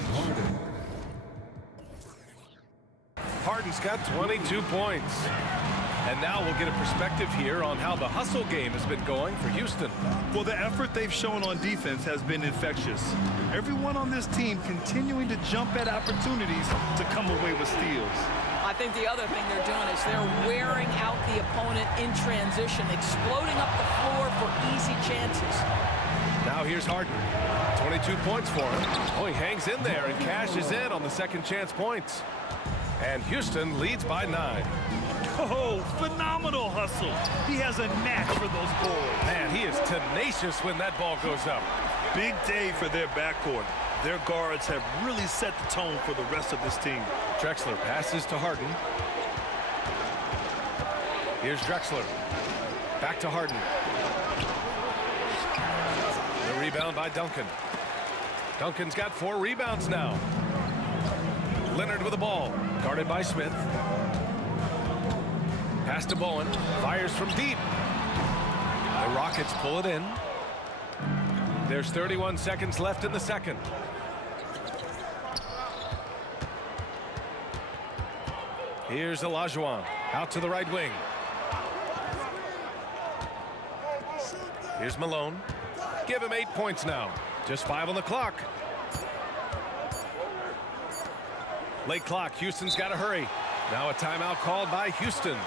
Harden's got 22 points. And now we'll get a perspective here on how the hustle game has been going for Houston. Well, the effort they've shown on defense has been infectious. Everyone on this team continuing to jump at opportunities to come away with steals. I think the other thing they're doing is they're wearing out the opponent in transition, exploding up the floor for easy chances. Now here's Harden. 22 points for him. Oh, he hangs in there and cashes in on the second chance points. And Houston leads by 9. Oh, phenomenal hustle. He has a knack for those balls. Man, he is tenacious when that ball goes up. Big day for their backcourt. Their guards have really set the tone for the rest of this team. Drexler passes to Harden. Here's Drexler. Back to Harden. The rebound by Duncan. Duncan's got 4 rebounds now. Leonard with the ball. Guarded by Smith. Pass to Bowen. Fires from deep. The Rockets pull it in. There's 31 seconds left in the second. Here's Olajuwon. Out to the right wing. Here's Malone. Give him 8 points now. Just 5 on the clock. Late clock. Houston's got to hurry. Now a timeout called by Houston.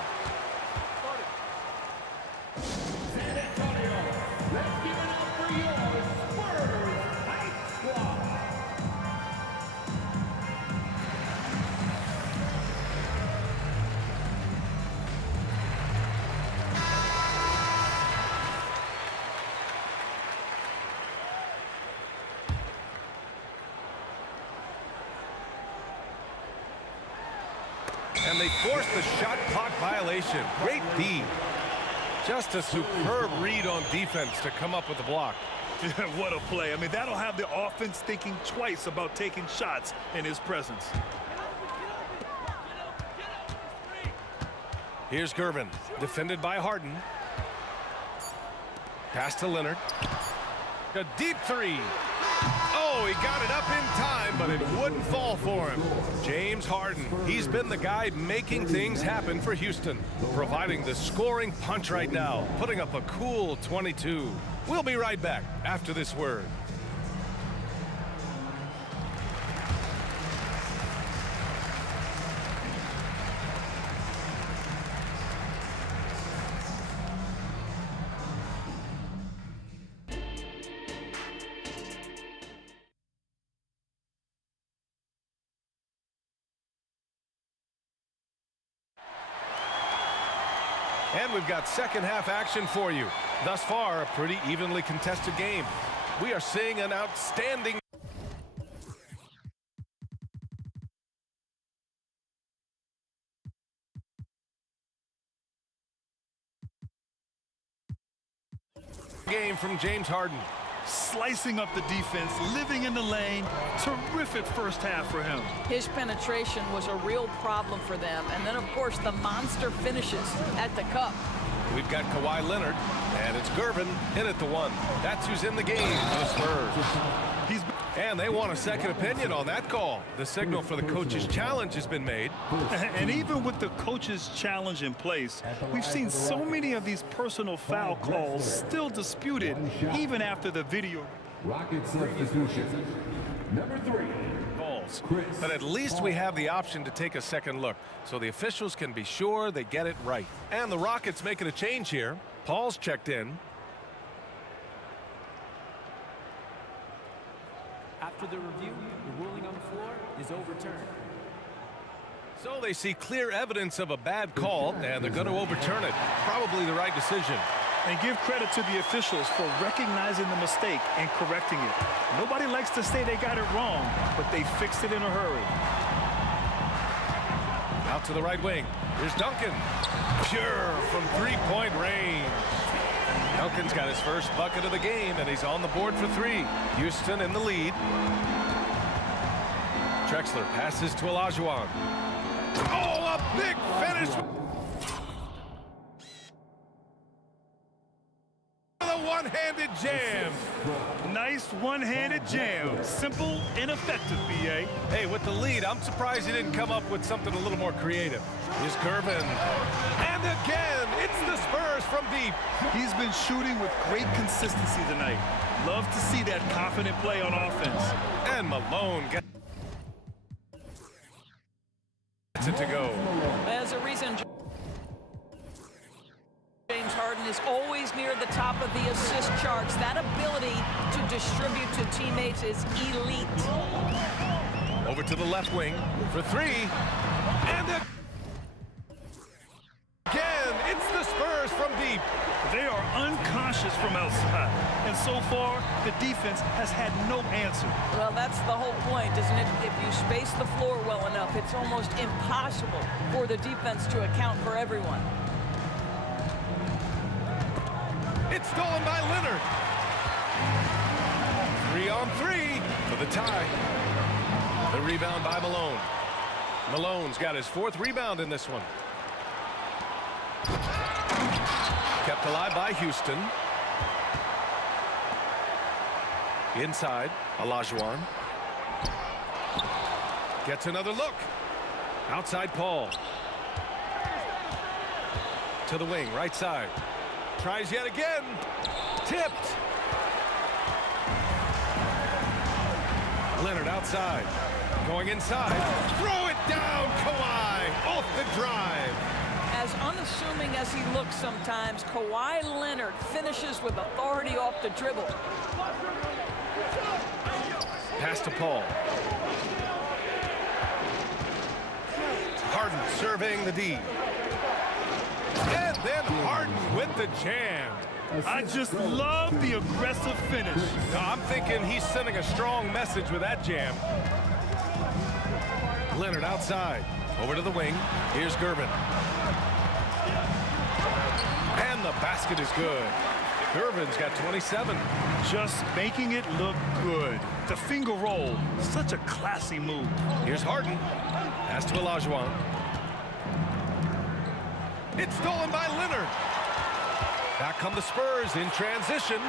And they force the shot clock violation. Great D. Just a superb read on defense to come up with the block. What a play. I mean, that'll have the offense thinking twice about taking shots in his presence. Here's Gervin, defended by Harden. Pass to Leonard. A deep 3. Oh, he got it up in time, but it wouldn't fall for him. James Harden, he's been the guy making things happen for Houston, providing the scoring punch right now, putting up a cool 22. We'll be right back after this word. And we've got second half action for you. Thus far, a pretty evenly contested game. We are seeing an outstanding game from James Harden. Slicing up the defense, living in the lane. Terrific first half for him. His penetration was a real problem for them. And then, of course, the monster finishes at the cup. We've got Kawhi Leonard, and it's Gervin in at the 1. That's who's in the game for the Spurs. And they want a second opinion on that call. The signal for the coach's challenge has been made. And even with the coach's challenge in place, we've seen so many of these personal foul calls still disputed even after the video. Rocket substitution. Number 3. Calls. But at least we have the option to take a second look, so the officials can be sure they get it right. And the Rockets making a change here. Paul's checked in. After the review, the ruling on the floor is overturned. So they see clear evidence of a bad call, and they're going to overturn it. Probably the right decision. And give credit to the officials for recognizing the mistake and correcting it. Nobody likes to say they got it wrong, but they fixed it in a hurry. Out to the right wing. Here's Duncan. Pure from three-point range. Duncan's got his first bucket of the game, and he's on the board for 3. Houston in the lead. Drexler passes to Olajuwon. Oh, a big finish. The one-handed jam. Nice one-handed jam. Simple and effective, B.A. Hey, with the lead, I'm surprised he didn't come up with something a little more creative. Here's Gervin. And again, it's the Spurs from deep. He's been shooting with great consistency tonight. Love to see that confident play on offense. And Malone gets it to go. As a reason, James Harden is always near the top of the assist charts. That ability to distribute to teammates is elite. Over to the left wing for 3. And again, it's the Spurs from deep. They are unconscious from outside. And so far, the defense has had no answer. Well, that's the whole point, isn't it? If you space the floor well enough, it's almost impossible for the defense to account for everyone. It's stolen by Leonard. 3-on-3 for the tie. The rebound by Malone. Malone's got his 4th rebound in this one. Kept alive by Houston. Inside, Olajuwon. Gets another look. Outside Paul. To the wing, right side. Tries yet again. Tipped. Leonard outside. Going inside. Throw it down, Kawhi. Off the drive. As unassuming as he looks sometimes, Kawhi Leonard finishes with authority off the dribble. Pass to Paul. Harden surveying the D. And then Harden with the jam. I just love the aggressive finish. I'm thinking he's sending a strong message with that jam. Leonard outside. Over to the wing. Here's Gervin. And the basket is good. Gervin's got 27. Just making it look good. The finger roll, such a classy move. Here's Harden. Pass to Olajuwon. It's stolen by Leonard. Back come the Spurs in transition.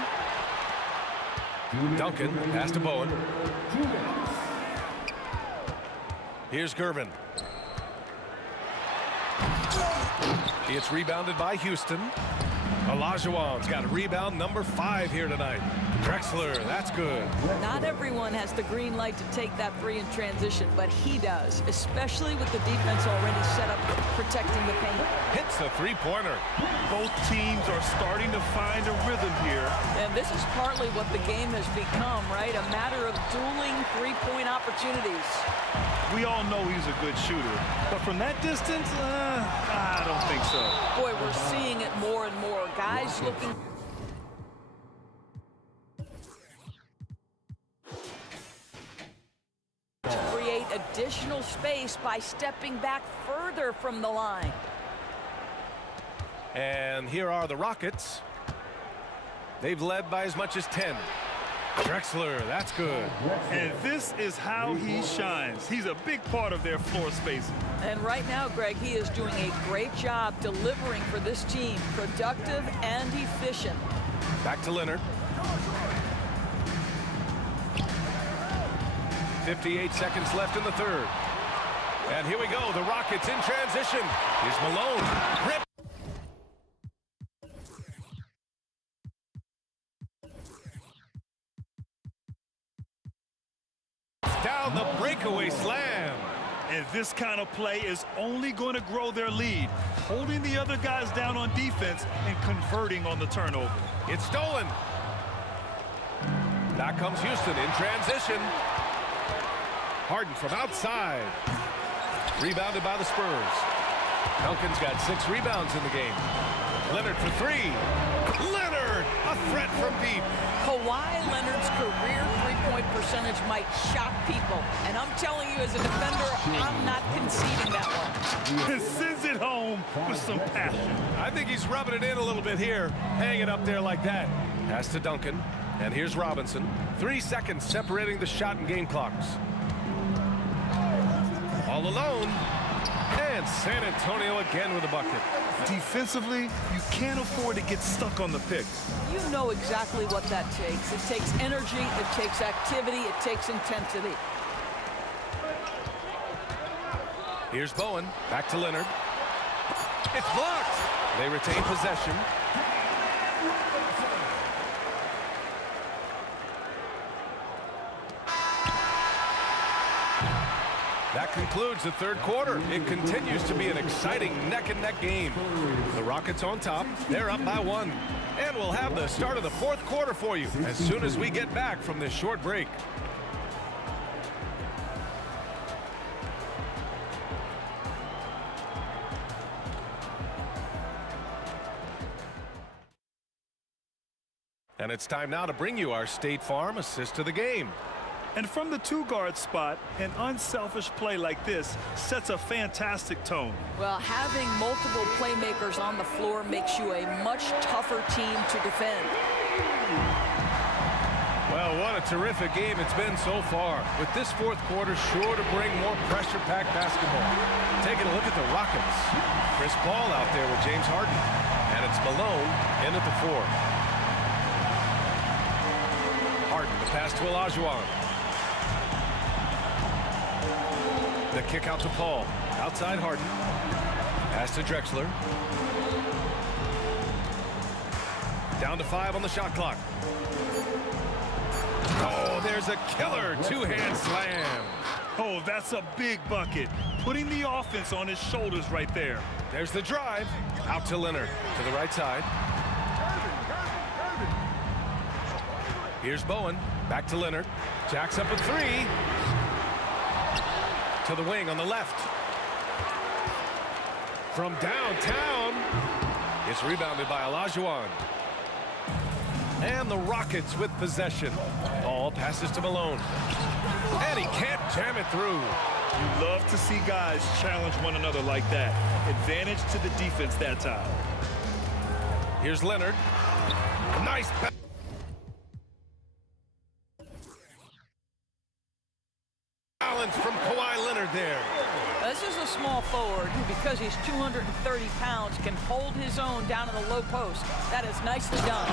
Duncan, pass to Bowen. Here's Gervin. It's rebounded by Houston. Olajuwon's got a rebound number 5 here tonight. Drexler, that's good. Not everyone has the green light to take that 3 in transition, but he does, especially with the defense already set up protecting the paint. Hits a 3-pointer. Both teams are starting to find a rhythm here. And this is partly what the game has become, right? A matter of dueling 3-point opportunities. We all know he's a good shooter, but from that distance, I don't think so. Boy, we're seeing it more and more. Guys looking to create additional space by stepping back further from the line. And here are the Rockets. They've led by as much as 10. Drexler, that's good. And this is how he shines. He's a big part of their floor spacing. And right now, Greg, he is doing a great job delivering for this team. Productive and efficient. Back to Leonard. 58 seconds left in the third. And here we go, the Rockets in transition. Here's Malone. Rip. Down the breakaway slam. And this kind of play is only going to grow their lead, holding the other guys down on defense and converting on the turnover. It's stolen. Back comes Houston in transition. Harden from outside. Rebounded by the Spurs. Duncan's got 6 rebounds in the game. Leonard for 3. Leonard, a threat from deep. Kawhi Leonard's career three-point percentage might shock people. And I'm telling you, as a defender, I'm not conceding that one. Sends it home with some passion. I think he's rubbing it in a little bit here. Hang it up there like that. Pass to Duncan. And here's Robinson. 3 seconds separating the shot and game clocks. All alone. And San Antonio again with a bucket. Defensively, you can't afford to get stuck on the pick. You know exactly what that takes. It takes energy, it takes activity, it takes intensity. Here's Bowen. Back to Leonard. It's blocked. They retain possession. That concludes the third quarter. It continues to be an exciting neck-and-neck game. The Rockets on top. They're up by 1. And we'll have the start of the fourth quarter for you as soon as we get back from this short break. And it's time now to bring you our State Farm assist of the game. And from the two-guard spot, an unselfish play like this sets a fantastic tone. Well, having multiple playmakers on the floor makes you a much tougher team to defend. Well, what a terrific game it's been so far, with this fourth quarter sure to bring more pressure-packed basketball. Taking a look at the Rockets. Chris Paul out there with James Harden, and it's Malone in at the 4. Harden, the pass to Olajuwon. The kick out to Paul. Outside Harden. Pass to Drexler. Down to 5 on the shot clock. Oh, there's a killer two-hand slam. Oh, that's a big bucket. Putting the offense on his shoulders right there. There's the drive. Out to Leonard. To the right side. Here's Bowen. Back to Leonard. Jacks up a 3. To the wing on the left. From downtown. It's rebounded by Olajuwon. And the Rockets with possession. Ball passes to Malone. And he can't jam it through. You love to see guys challenge one another like that. Advantage to the defense that time. Here's Leonard. Nice pass. Balance from Kawhi Leonard there. This is a small forward who, because he's 230 pounds, can hold his own down in the low post. That is nicely done.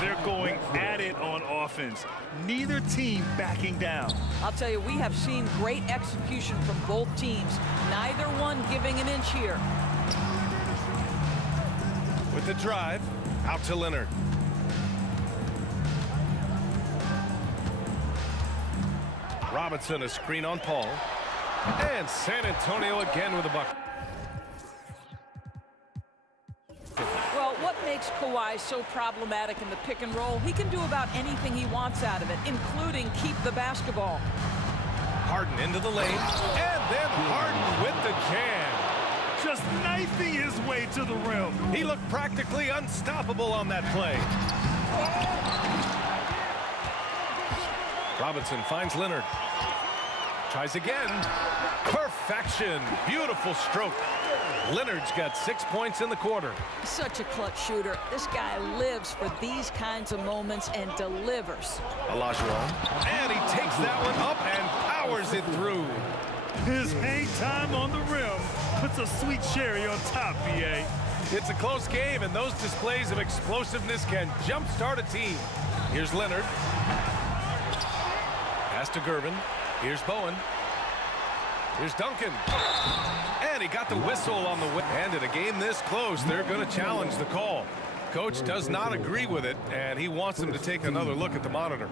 They're going at it on offense. Neither team backing down. I'll tell you, we have seen great execution from both teams. Neither one giving an inch here. With the drive, out to Leonard. Robinson, a screen on Paul. And San Antonio again with a bucket. Well, what makes Kawhi so problematic in the pick and roll? He can do about anything he wants out of it, including keep the basketball. Harden into the lane, and then Harden with the jam. Just knifing his way to the rim. He looked practically unstoppable on that play. Robinson finds Leonard. Tries again. Perfection. Beautiful stroke. Leonard's got 6 points in the quarter. Such a clutch shooter. This guy lives for these kinds of moments and delivers. Olajuwon. And he takes that one up and powers it through. His hang time on the rim puts a sweet cherry on top, BA. It's a close game, and those displays of explosiveness can jumpstart a team. Here's Leonard. Pass to Gervin. Here's Bowen. Here's Duncan. And he got the whistle on the win. And in a game this close, they're going to challenge the call. Coach does not agree with it, and he wants them to take another look at the monitor.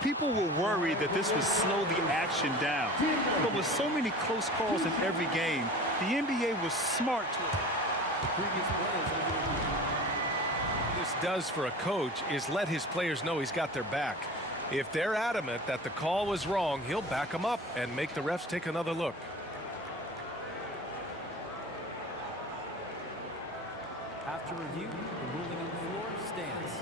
People were worried that this would slow the action down. But with so many close calls in every game, the NBA was smart to This does for a coach is let his players know he's got their back. If they're adamant that the call was wrong, he'll back them up and make the refs take another look. After review, the ruling on the floor stands.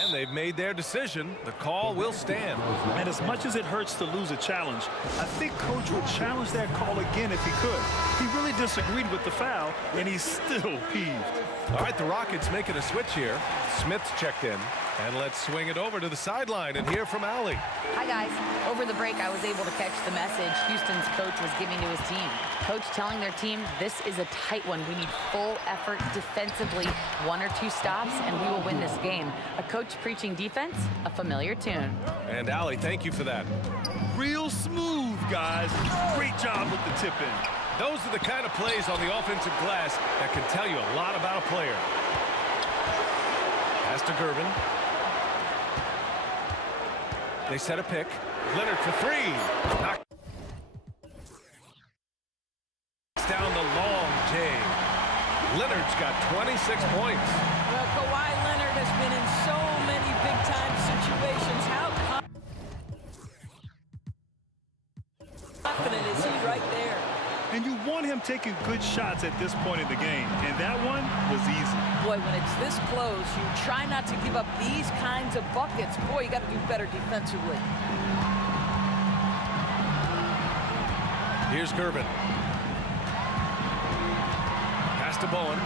And they've made their decision. The call will stand. And as much as it hurts to lose a challenge, I think Coach would challenge that call again if he could. He really disagreed with the foul, and he's still peeved. All right, the Rockets making a switch here. Smith's checked in. And let's swing it over to the sideline and hear from Allie. Hi, guys. Over the break, I was able to catch the message Houston's coach was giving to his team. Coach telling their team, this is a tight one. We need full effort defensively, 1 or 2 stops, and we will win this game. A coach preaching defense, a familiar tune. And Allie, thank you for that. Real smooth, guys. Great job with the tip-in. Those are the kind of plays on the offensive glass that can tell you a lot about a player. Pass to Gervin. They set a pick. Leonard for 3. Knocks down the long J. Leonard's got 26 points. Well, Kawhi Leonard has been in so many big-time situations. How confident is he And you want him taking good shots at this point in the game. And that one was easy. Boy, when it's this close, you try not to give up these kinds of buckets. Boy, you got to do better defensively. Here's Gervin. Pass to Bowen.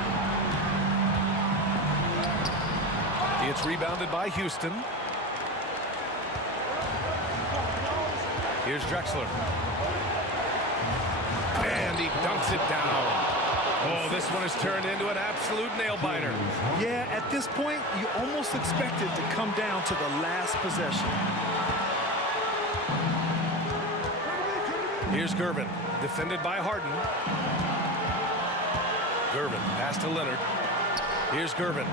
It's rebounded by Houston. Here's Drexler. And he dunks it down. Oh, this one has turned into an absolute nail-biter. Yeah, at this point, you almost expect it to come down to the last possession. Here's Gervin, defended by Harden. Gervin, pass to Leonard. Here's Gervin.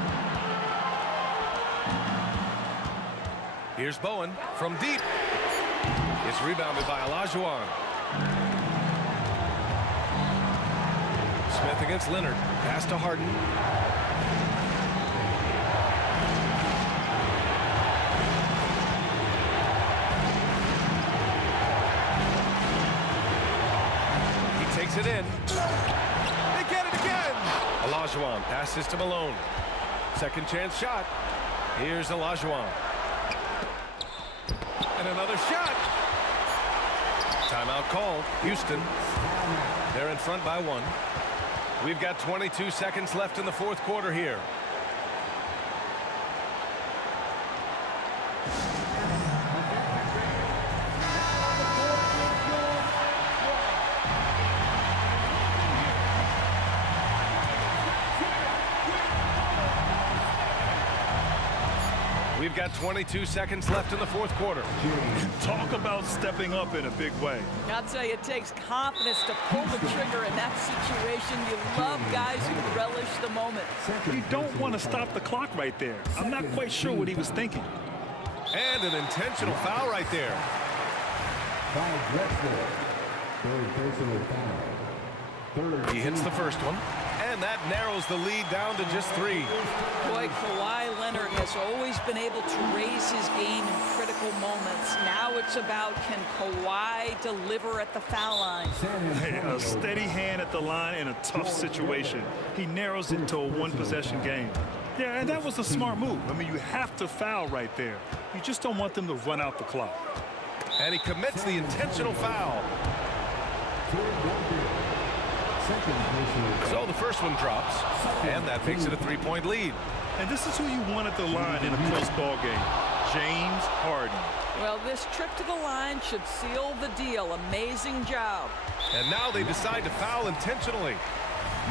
Here's Bowen from deep. It's rebounded by Olajuwon. Smith against Leonard. Pass to Harden. He takes it in. They get it again. Olajuwon passes to Malone. Second chance shot. Here's Olajuwon. And another shot. Timeout called. Houston. They're in front by 1. We've got 22 seconds left in the fourth quarter here. We've got 22 seconds left in the fourth quarter. Talk about stepping up in a big way. I'll tell you, it takes confidence to pull the trigger in that situation. You love guys who relish the moment. You don't want to stop the clock right there. I'm not quite sure what he was thinking. And an intentional foul right there. He hits the first one. And that narrows the lead down to just 3. Boy, Kawhi Leonard has always been able to raise his game in critical moments. Now it's about, can Kawhi deliver at the foul line? Hey, a steady hand at the line in a tough situation. He narrows it to a one-possession game. Yeah, and that was a smart move. I mean, you have to foul right there. You just don't want them to run out the clock. And he commits the intentional foul. So the first one drops, and that makes it a 3-point lead. And this is who you want at the line in a close ball game, James Harden. Well, this trip to the line should seal the deal. Amazing job. And now they decide to foul intentionally.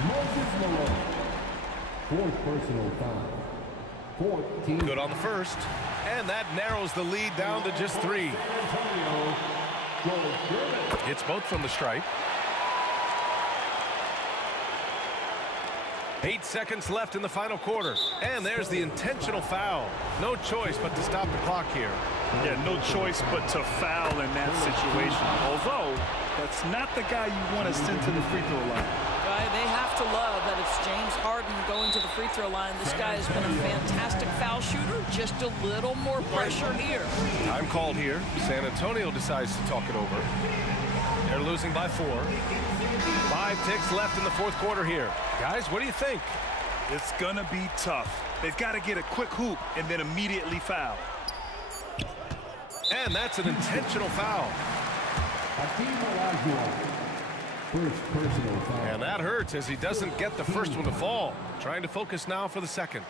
Moses Malone. 4th personal foul. 14. Good on the first, and that narrows the lead down to just 3. It's both from the stripe. 8 seconds left in the final quarter. And there's the intentional foul. No choice but to stop the clock here. Yeah, no choice but to foul in that situation. Although, that's not the guy you want to send to the free throw line. They have to love that it's James Harden going to the free throw line. This guy has been a fantastic foul shooter. Just a little more pressure here. Time called here. San Antonio decides to talk it over. They're losing by 4. 5 ticks left in the fourth quarter here. Guys, what do you think? It's going to be tough. They've got to get a quick hoop and then immediately foul. And that's an intentional foul. First personal foul. And that hurts as he doesn't get the first one to fall. Trying to focus now for the second.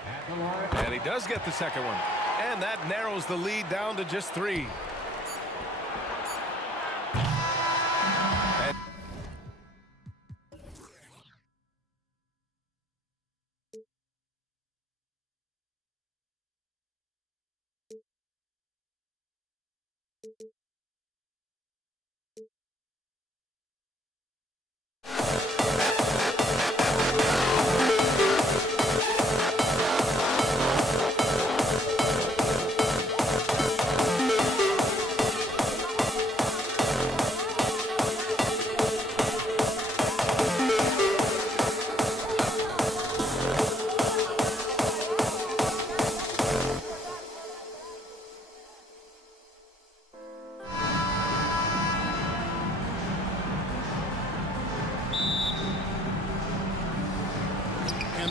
And he does get the second one. And that narrows the lead down to just 3.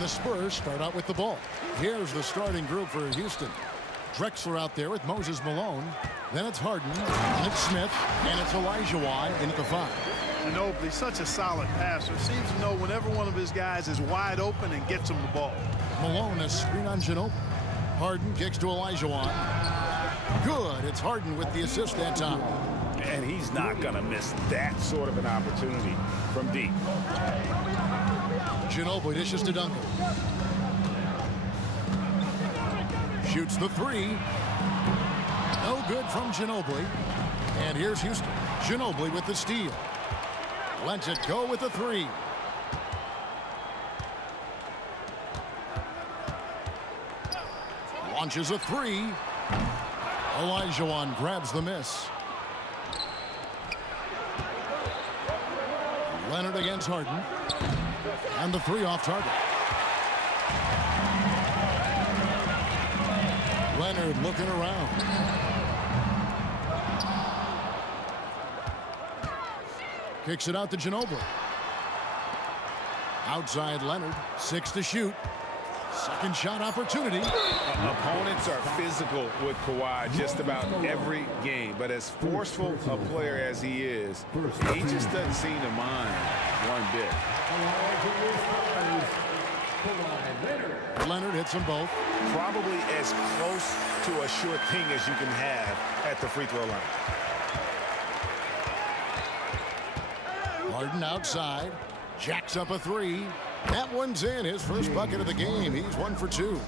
And the Spurs start out with the ball. Here's the starting group for Houston. Drexler out there with Moses Malone. Then it's Harden, and it's Smith, and it's Olajuwon in at the 5. Ginobili, such a solid passer. Seems to know whenever one of his guys is wide open and gets him the ball. Malone, a screen on Ginobili. Harden kicks to Olajuwon. Good. It's Harden with the assist that time. And he's not going to miss that sort of an opportunity from deep. Ginobili dishes to Duncan. Shoots the 3. No good from Ginobili. And here's Houston. Ginobili with the steal. Lets it go with the 3. Launches a 3. Olajuwon grabs the miss. Leonard against Harden. And the 3 off target. Leonard looking around. Kicks it out to Ginobili. Outside Leonard. 6 to shoot. Second shot opportunity. Opponents are physical with Kawhi just about every game. But as forceful a player as he is, he just doesn't seem to mind one bit. Leonard hits them both. Probably as close to a sure thing as you can have at the free throw line. Harden outside. Jacks up a 3. That one's in. His first bucket of the game. He's 1 for 2.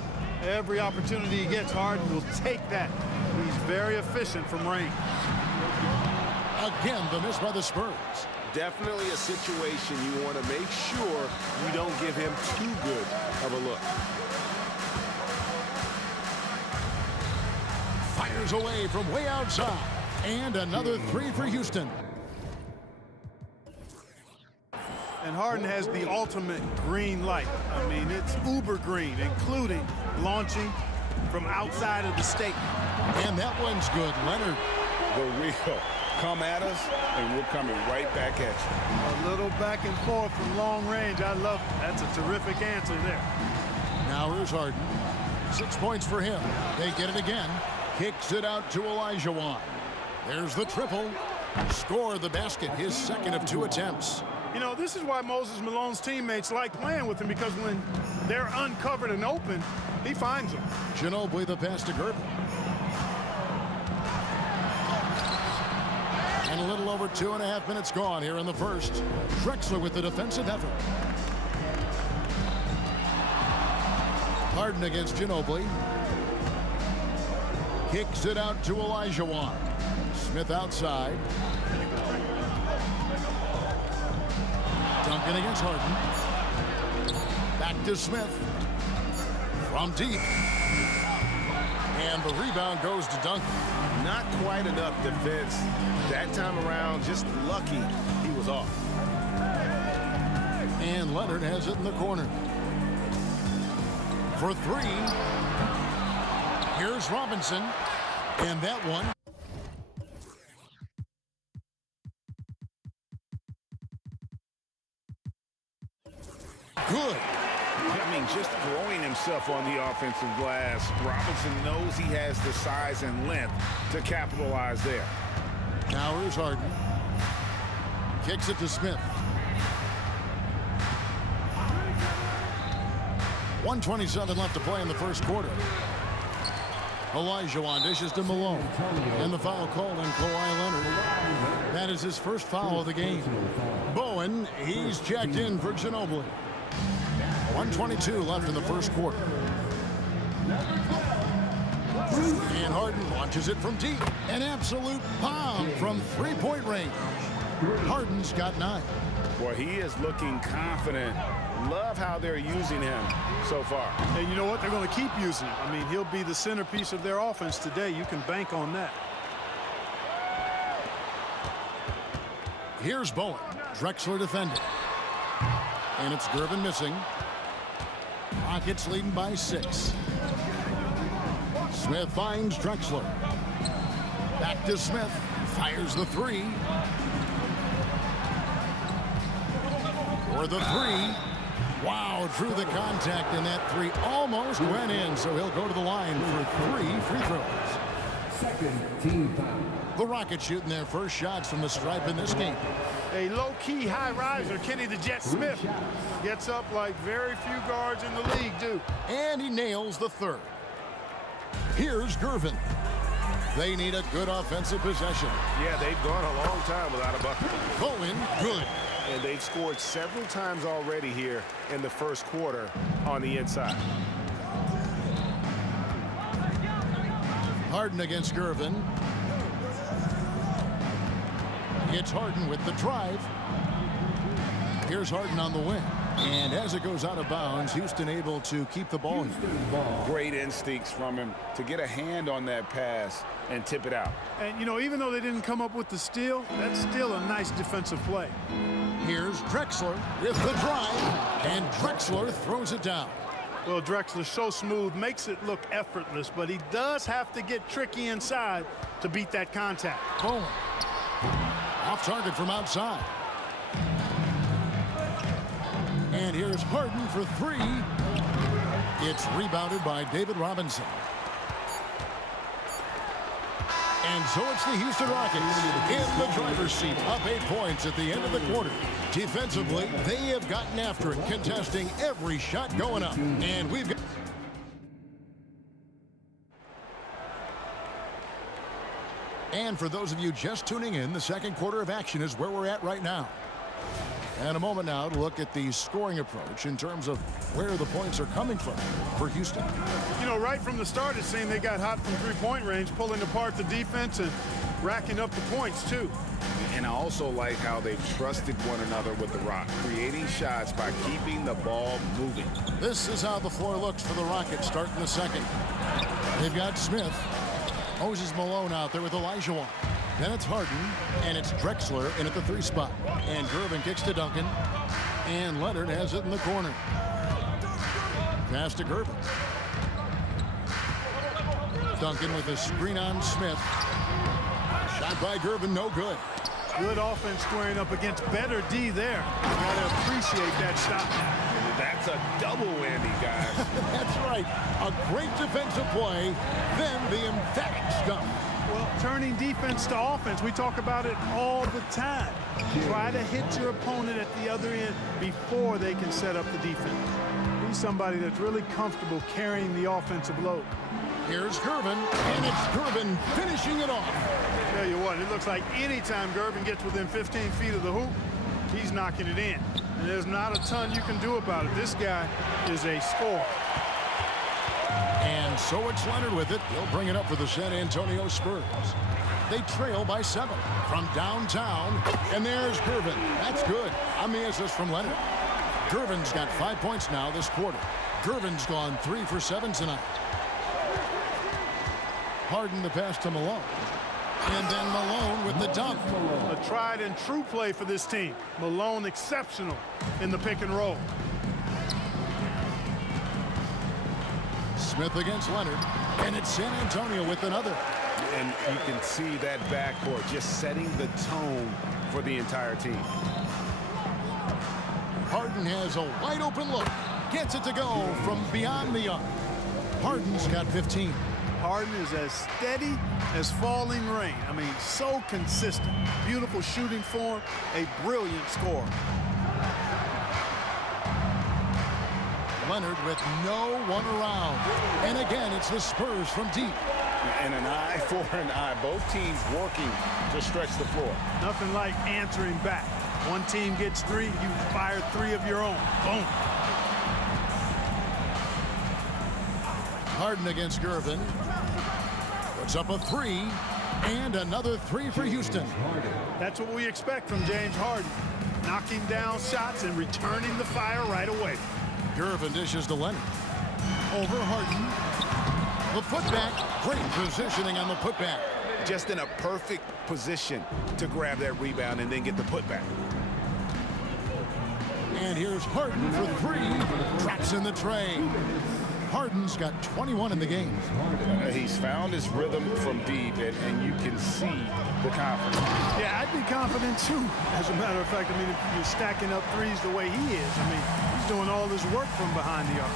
Every opportunity he gets, Harden will take that. He's very efficient from range. Again, the miss by the Spurs. Definitely a situation you want to make sure you don't give him too good of a look. Fires away from way outside. And another 3 for Houston. And Harden has the ultimate green light. I mean, it's uber green, including launching from outside of the state. And that one's good. Leonard. The real. Come at us, and we're coming right back at you. A little back and forth from long range. I love it. That's a terrific answer there. Now here's Harden. 6 points for him. They get it again. Kicks it out to Olajuwon. There's the triple. Score the basket. His second of 2 attempts. You know, this is why Moses Malone's teammates like playing with him, because when they're uncovered and open, he finds them. Ginobili the pass to Gervin. And a little over 2.5 minutes gone here in the first. Drexler with the defensive effort. Harden against Ginobili. Kicks it out to Olajuwon. Smith outside. Duncan against Harden. Back to Smith. From deep. And the rebound goes to Duncan. Not quite enough defense that time around. Just lucky he was off. And Leonard has it in the corner. For 3. Here's Robinson. And that one. Good. I mean, just throwing himself on the offensive glass. Robinson knows he has the size and length to capitalize there. Now here's Harden. Kicks it to Smith. 1:27 left to play in the first quarter. Olajuwon dishes to Malone. And the foul called on Kawhi Leonard. That is his first foul of the game. Bowen, he's checked in for Ginobili. 1:22 left in the first quarter. And Harden launches it from deep. An absolute bomb from three-point range. Harden's got 9. Boy, he is looking confident. Love how they're using him so far. And you know what? They're going to keep using him. I mean, he'll be the centerpiece of their offense today. You can bank on that. Here's Bowen. Drexler defending. And it's Gervin missing. Rockets leading by 6. Smith finds Drexler. Back to Smith. Fires the 3. For the 3. Wow, drew the contact, and that three almost went in, so he'll go to the line for 3 free throws. Second team foul. The Rockets shooting their first shots from the stripe in this game. A low-key high riser, Kenny the Jet Smith, gets up like very few guards in the league do. And he nails the third. Here's Gervin. They need a good offensive possession. Yeah, they've gone a long time without a bucket. Going good. And they've scored several times already here in the first quarter on the inside. Harden against Gervin. It's Harden with the drive. Here's Harden on the wing. And as it goes out of bounds, Houston able to keep the ball here. Great instincts from him to get a hand on that pass and tip it out. And, you know, even though they didn't come up with the steal, that's still a nice defensive play. Here's Drexler with the drive. And Drexler throws it down. Well, Drexler's so smooth, makes it look effortless, but he does have to get tricky inside to beat that contact. Boom. Off target from outside. And here's Harden for 3. It's rebounded by David Robinson. And so it's the Houston Rockets in the driver's seat, up 8 points at the end of the quarter. Defensively, they have gotten after it, contesting every shot going up. And we've got... And for those of you just tuning in, the second quarter of action is where we're at right now. And a moment now to look at the scoring approach in terms of where the points are coming from for Houston. You know, right from the start, it seemed they got hot from three-point range, pulling apart the defense and racking up the points, too. And I also like how they've trusted one another with the rock, creating shots by keeping the ball moving. This is how the floor looks for the Rockets starting the second. They've got Smith. Moses Malone out there with Elijah Wan. Then it's Harden, and it's Drexler in at the 3 spot. And Gervin kicks to Duncan, and Leonard has it in the corner. Pass to Gervin. Duncan with a screen on Smith. Shot by Gervin, no good. Good offense squaring up against better D there. You gotta appreciate that stop. That's a double whammy, guys. That's right. A great defensive play, then the emphatic stuff. Well, turning defense to offense, we talk about it all the time. Try to hit your opponent at the other end before they can set up the defense. He's somebody that's really comfortable carrying the offensive load. Here's Gervin, and it's Gervin finishing it off. Tell you what, it looks like anytime Gervin gets within 15 feet of the hoop, he's knocking it in. And there's not a ton you can do about it. This guy is a scorer. And so it's Leonard with it. He'll bring it up for the San Antonio Spurs. They trail by 7 from downtown. And there's Gervin. That's good. On the assist from Leonard. Gervin's got 5 points now this quarter. Gervin's gone 3 for 7 tonight. Harden the pass to Malone. And then Malone with the dunk. A tried and true play for this team. Malone exceptional in the pick and roll. Smith against Leonard. And it's San Antonio with another. And you can see that backcourt just setting the tone for the entire team. Harden has a wide open look. Gets it to go from beyond the arc. Harden's got 15. Harden is as steady as falling rain. I mean, so consistent. Beautiful shooting form, a brilliant scorer. Leonard with no one around. And again, it's the Spurs from deep. And an eye for an eye. Both teams working to stretch the floor. Nothing like answering back. One team gets 3, you fire 3 of your own. Boom. Harden against Gervin. Puts up a 3. And another 3 for Houston. That's what we expect from James Harden. Knocking down shots and returning the fire right away. Gervin dishes to Leonard. Over Harden. The putback. Great positioning on the putback. Just in a perfect position to grab that rebound and then get the putback. And here's Harden for 3. Drops in the tray. Harden's got 21 in the game. He's found his rhythm from deep, and you can see the confidence. Yeah, I'd be confident too. As a matter of fact, I mean, if you're stacking up threes the way he is, I mean, he's doing all his work from behind the arc.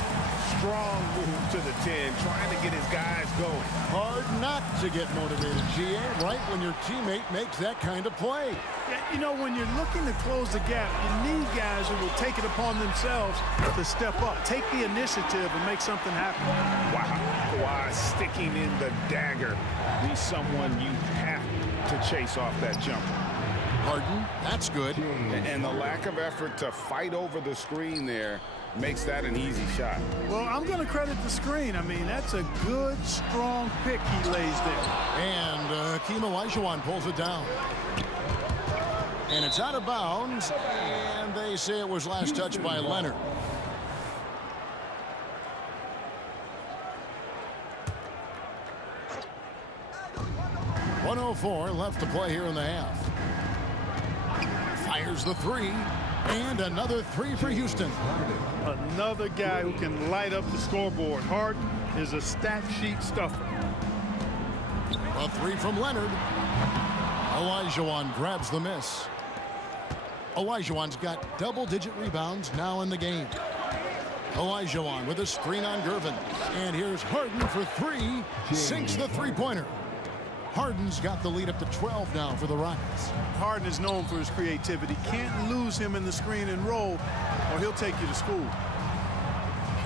Strong move to the 10, trying to get his guys going. Hard not to get motivated, GA, right when your teammate makes that kind of play. Yeah, you know, when you're looking to close the gap, you need guys who will take it upon themselves to step up, take the initiative, and make something happen. Wow, Kawhi sticking in the dagger. He's someone you have to chase off that jumper. Harden, that's good. And the lack of effort to fight over the screen there makes that an easy shot. Well, I'm going to credit the screen. I mean, that's a good, strong pick he lays there. And Hakeem Olajuwon pulls it down. And it's out of bounds, and they say it was last touched by Leonard. .104 left to play here in the half. Fires the three, and another three for Houston. Another guy who can light up the scoreboard. Harden is a stat sheet stuffer. A three from Leonard. Olajuwon grabs the miss. Olajuwon's got double-digit rebounds now in the game. Olajuwon with a screen on Gervin. And here's Harden for three. Sinks the three-pointer. Harden's got the lead up to 12 now for the Rockets. Harden is known for his creativity. Can't lose him in the screen and roll, or he'll take you to school.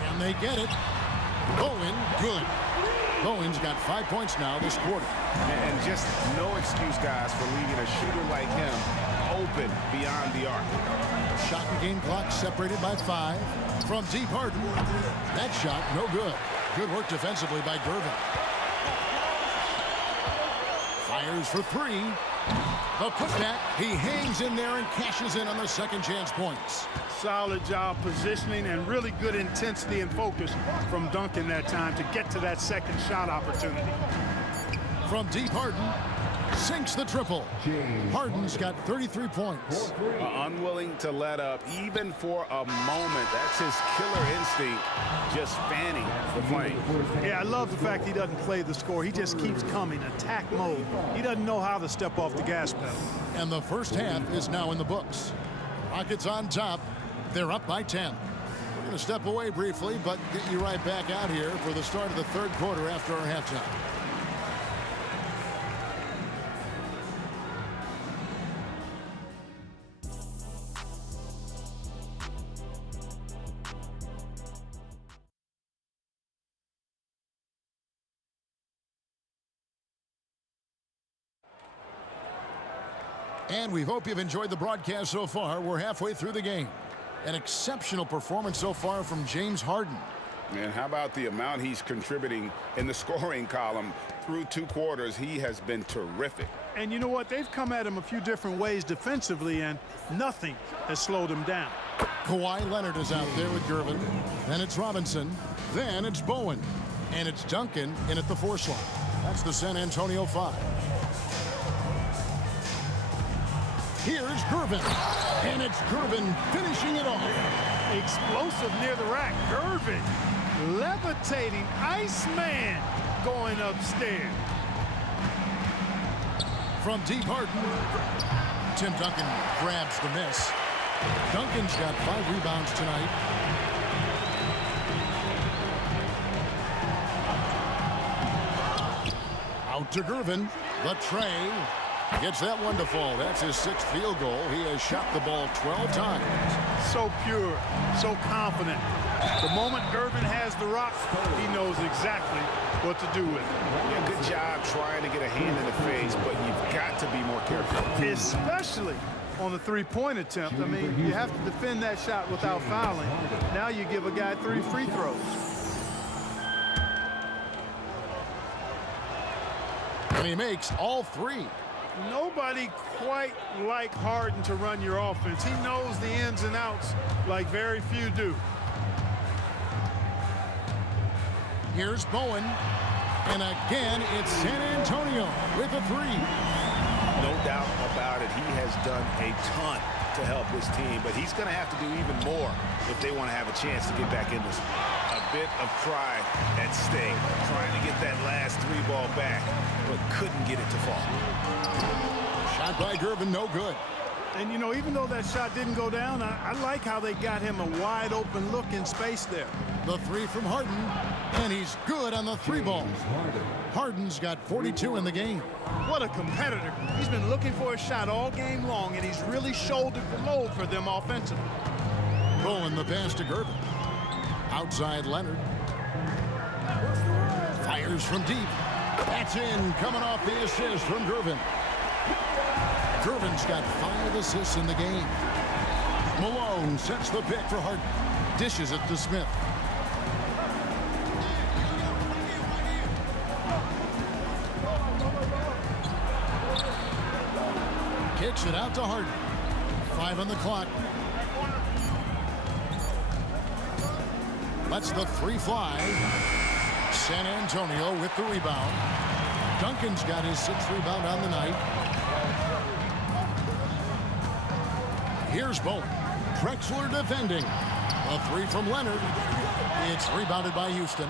Can they get it? Bowen, good. Bowen's got 5 points now this quarter. And just no excuse, guys, for leaving a shooter like him open beyond the arc. Shot and game clock separated by 5. From deep, Harden. That shot, no good. Good work defensively by Gervin. Fires for three. The putback. He hangs in there and cashes in on the second chance points. Solid job positioning and really good intensity and focus from Duncan that time to get to that second shot opportunity. From deep, Harden sinks the triple. Harden's got 33 points. Unwilling to let up even for a moment. That's his killer instinct, just fanning the flame. Yeah, I love the fact he doesn't play the score. He just keeps coming, attack mode. He doesn't know how to step off the gas pedal. And the first half is now in the books. Rockets on top. They're up by 10. We're going to step away briefly, but get you right back out here for the start of the third quarter after our halftime. And we hope you've enjoyed the broadcast so far. We're halfway through the game. An exceptional performance so far from James Harden. And how about the amount he's contributing in the scoring column through 2 quarters? He has been terrific. And you know what? They've come at him a few different ways defensively, and nothing has slowed him down. Kawhi Leonard is out there with Gervin. Then it's Robinson. Then it's Bowen. And it's Duncan in at the 4 slot. That's the San Antonio 5. Here's Gervin. And it's Gervin finishing it off. Explosive near the rack. Gervin levitating. Iceman going upstairs. From deep, Harden. Tim Duncan grabs the miss. Duncan's got 5 rebounds tonight. Out to Gervin. The tray. Gets that one to fall. That's his 6th field goal. He has shot the ball 12 times. So pure, so confident. The moment Gervin has the rock, he knows exactly what to do with it. Yeah, good job trying to get a hand in the face, but you've got to be more careful. Especially on the three-point attempt. I mean, you have to defend that shot without fouling. Now you give a guy 3 free throws. And he makes all 3. Nobody quite like Harden to run your offense. He knows the ins and outs like very few do. Here's Bowen. And again, it's San Antonio with a 3. No doubt about it. He has done a ton to help his team, but he's going to have to do even more if they want to have a chance to get back in this one. A bit of pride at stake, trying to get that last 3-ball back, but couldn't get it to fall. Shot by Gervin, no good. And, you know, even though that shot didn't go down, I like how they got him a wide-open look in space there. The three from Harden, and he's good on the 3-ball. Harden's got 42 in the game. What a competitor. He's been looking for a shot all game long, and he's really shouldered the load for them offensively. Bowen the pass to Gervin. Outside Leonard. Fires from deep. That's in, coming off the assist from Gervin. Gervin's got 5 assists in the game. Malone sets the pick for Harden. Dishes it to Smith. Kicks it out to Harden. 5 on the clock. Lets the 3 fly. San Antonio with the rebound. Duncan's got his 6th rebound on the night. Here's Bowen. Drexler defending. A 3 from Leonard. It's rebounded by Houston.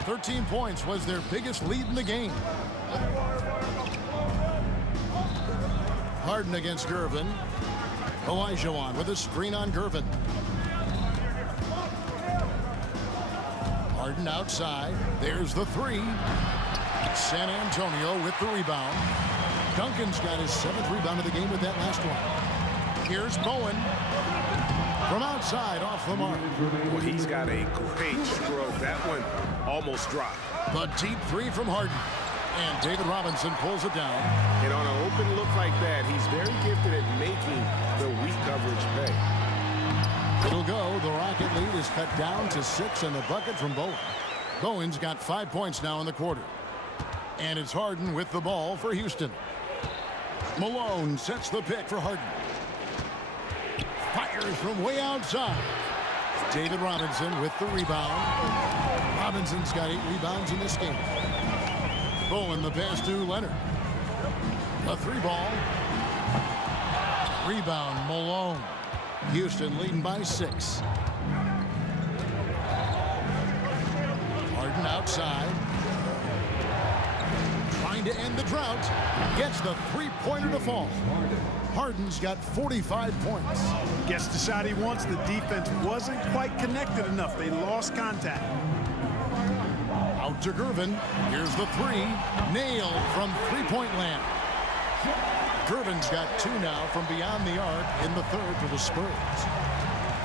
13 points was their biggest lead in the game. Harden against Gervin. Olajuwon with a screen on Gervin. Harden outside. There's the 3. San Antonio with the rebound. Duncan's got his 7th rebound of the game with that last one. Here's Bowen. From outside, off the mark. Well, he's got a great stroke. That one almost dropped. The deep 3 from Harden. And David Robinson pulls it down. And on an open look like that, he's very gifted at making the weak coverage pay. It'll go. The Rocket lead is cut down to 6 in the bucket from Bowen. Bowen's got 5 points now in the quarter. And it's Harden with the ball for Houston. Malone sets the pick for Harden. Fires from way outside. David Robinson with the rebound. Robinson's got 8 rebounds in this game. Bowen the pass to Leonard. A 3-ball. Rebound Malone. Houston leading by 6. Harden outside. Trying to end the drought. Gets the 3-pointer to fall. Harden's got 45 points. Gets the shot he wants. The defense wasn't quite connected enough. They lost contact. Out to Gervin. Here's the 3. Nailed from 3-point land. Gervin's got 2 now from beyond the arc in the 3rd for the Spurs.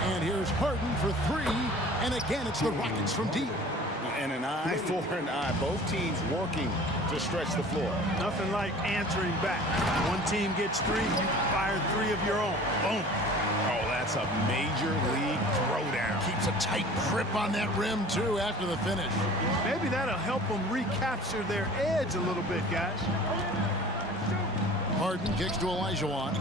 And here's Harden for 3. And again, it's the Rockets from deep. And an eye for an eye. Both teams working to stretch the floor. Nothing like answering back. One team gets 3, you fire 3 of your own. Boom. Oh, that's a major league throwdown. Keeps a tight grip on that rim, too, after the finish. Maybe that'll help them recapture their edge a little bit, guys. Harden kicks to Olajuwon.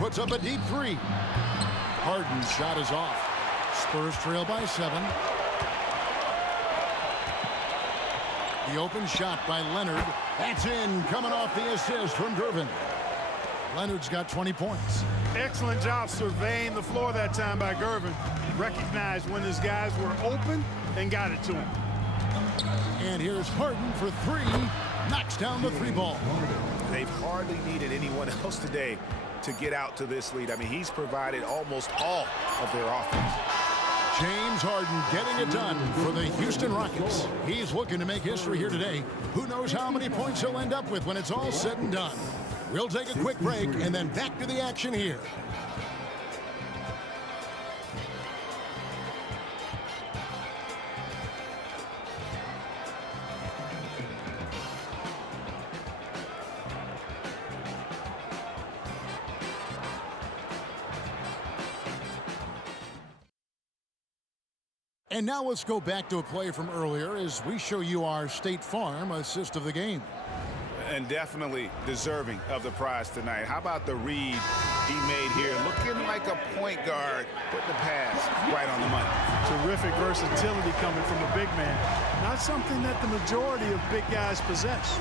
Puts up a deep 3. Harden's shot is off. Spurs trail by 7. The open shot by Leonard. That's in, coming off the assist from Gervin. Leonard's got 20 points. Excellent job surveying the floor that time by Gervin. Recognized when his guys were open and got it to him. And here's Harden for 3. Knocks down the 3-ball. They've hardly needed anyone else today to get out to this lead. I mean, he's provided almost all of their offense. James Harden getting it done for the Houston Rockets. He's looking to make history here today. Who knows how many points he'll end up with when it's all said and done. We'll take a quick break and then back to the action here. And now let's go back to a play from earlier as we show you our State Farm assist of the game. And definitely deserving of the prize tonight. How about the read he made here? Looking like a point guard, putting the pass right on the money. Terrific versatility coming from a big man. Not something that the majority of big guys possess.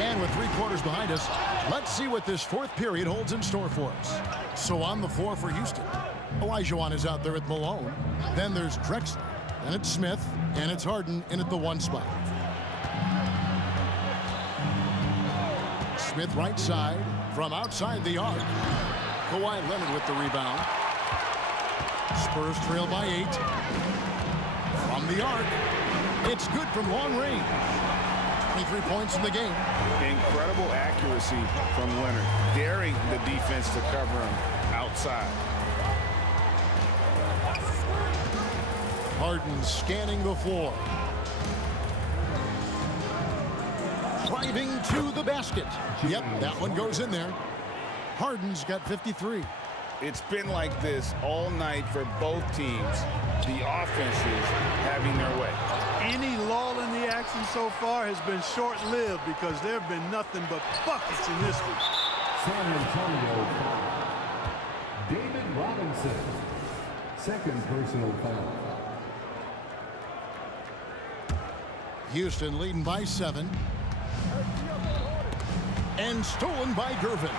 And with 3 quarters behind us, let's see what this 4th period holds in store for us. So on the floor for Houston, Olajuwon is out there at Malone. Then there's Drexler. Then it's Smith. And it's Harden in at the 1 spot. Smith right side from outside the arc. Kawhi Leonard with the rebound. Spurs trail by 8. From the arc. It's good from long range. 23 points in the game. Incredible accuracy from Leonard, daring the defense to cover him outside. Harden scanning the floor. Driving to the basket. Yep, that one goes in there. Harden's got 53. It's been like this all night for both teams. The offenses having their way. Any lull in the action so far has been short-lived because there have been nothing but buckets in this one. San Antonio foul. David Robinson. 2nd personal foul. Houston leading by 7. And stolen by Gervin.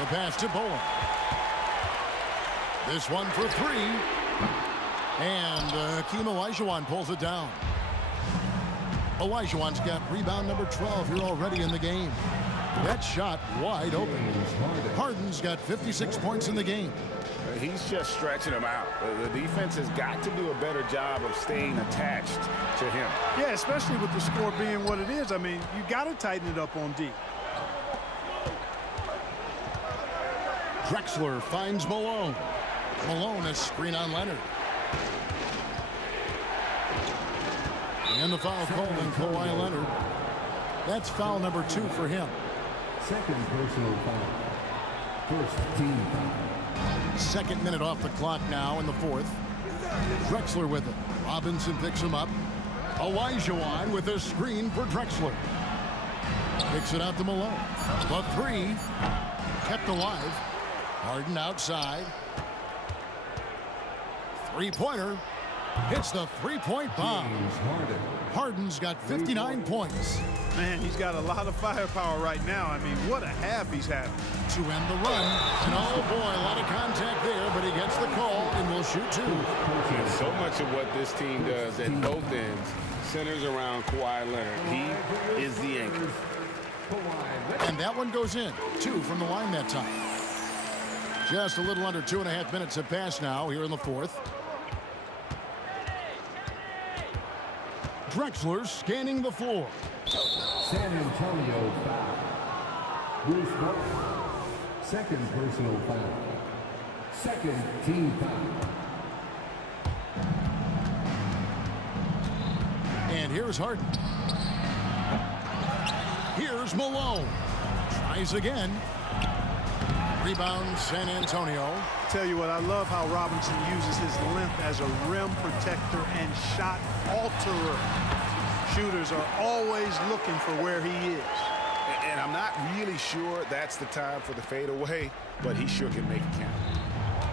The pass to Bowen. This one for 3. And Hakeem Olajuwon pulls it down. Olajuwon's got rebound number 12 here already in the game. That shot wide open. Harden's got 56 points in the game. He's just stretching him out. The defense has got to do a better job of staying attached to him. Yeah, especially with the score being what it is. I mean, you got to tighten it up on D. Drexler finds Malone. Malone a screen on Leonard. And the foul called on Kawhi Leonard. That's foul number 2 for him. 2nd personal foul. 1st team foul. 2nd minute off the clock now in the 4th. Drexler with it. Robinson picks him up. Olajuwon with a screen for Drexler. Picks it out to Malone. The 3 kept alive. Harden outside. 3-pointer. Hits the 3-point bomb. Harden's got 59 points. Man, he's got a lot of firepower right now. I mean, what a half he's having. To end the run. And oh boy, a lot of contact there, but he gets the call and will shoot 2. And so much of what this team does at both ends centers around Kawhi Leonard. He is the anchor. And that one goes in. 2 from the line that time. Just a little under 2.5 minutes have passed now here in the 4th. Drexler scanning the floor. San Antonio foul. Bruce Bowen. 2nd personal foul. 2nd team foul. And here's Harden. Here's Malone. Tries again. Rebound San Antonio. Tell you what, I love how Robinson uses his length as a rim protector and shot alterer. Shooters are always looking for where he is. And I'm not really sure that's the time for the fadeaway, but he sure can make it count.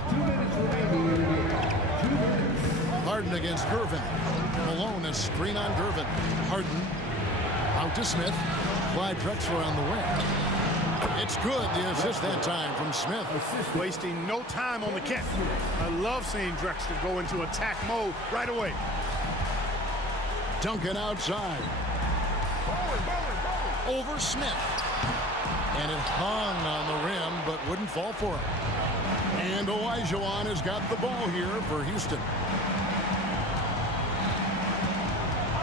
2 minutes remaining in the game. 2 minutes. Harden against Gervin. Malone a screen on Gervin. Harden out to Smith. Clyde Drexler on the wing. It's good, the assist that time from Smith. Wasting no time on the catch. I love seeing Drexler go into attack mode right away. Duncan outside. Over Smith. And it hung on the rim, but wouldn't fall for him. And Olajuwon has got the ball here for Houston.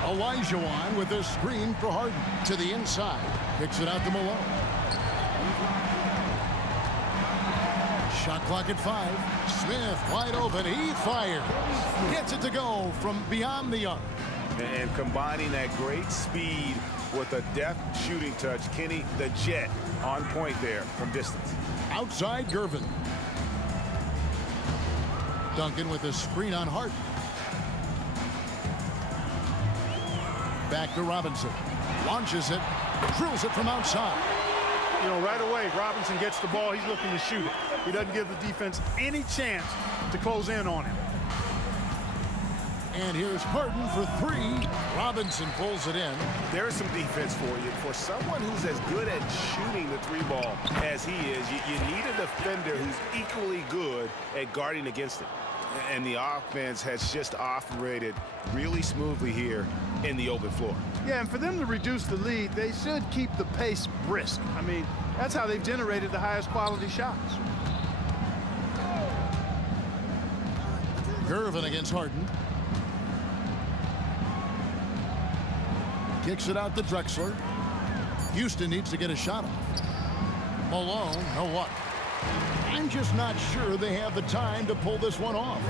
Olajuwon with a screen for Harden. To the inside. Kicks it out to Malone. Shot clock at 5. Smith wide open. He fires. Gets it to go from beyond the arc. And combining that great speed with a deft shooting touch, Kenny the Jet on point there from distance. Outside Gervin. Duncan with a screen on Harden. Back to Robinson. Launches it. Drills it from outside. You know, right away, Robinson gets the ball. He's looking to shoot it. He doesn't give the defense any chance to close in on him. And here's Harden for three. Robinson pulls it in. There's some defense for you. For someone who's as good at shooting the three ball as he is, you need a defender who's equally good at guarding against it. And the offense has just operated really smoothly here in the open floor. Yeah, and for them to reduce the lead, they should keep the pace brisk. I mean, that's how they've generated the highest quality shots. Gervin against Harden. Kicks it out to Drexler. Houston needs to get a shot off. Malone, no luck. I'm just not sure they have the time to pull this one off.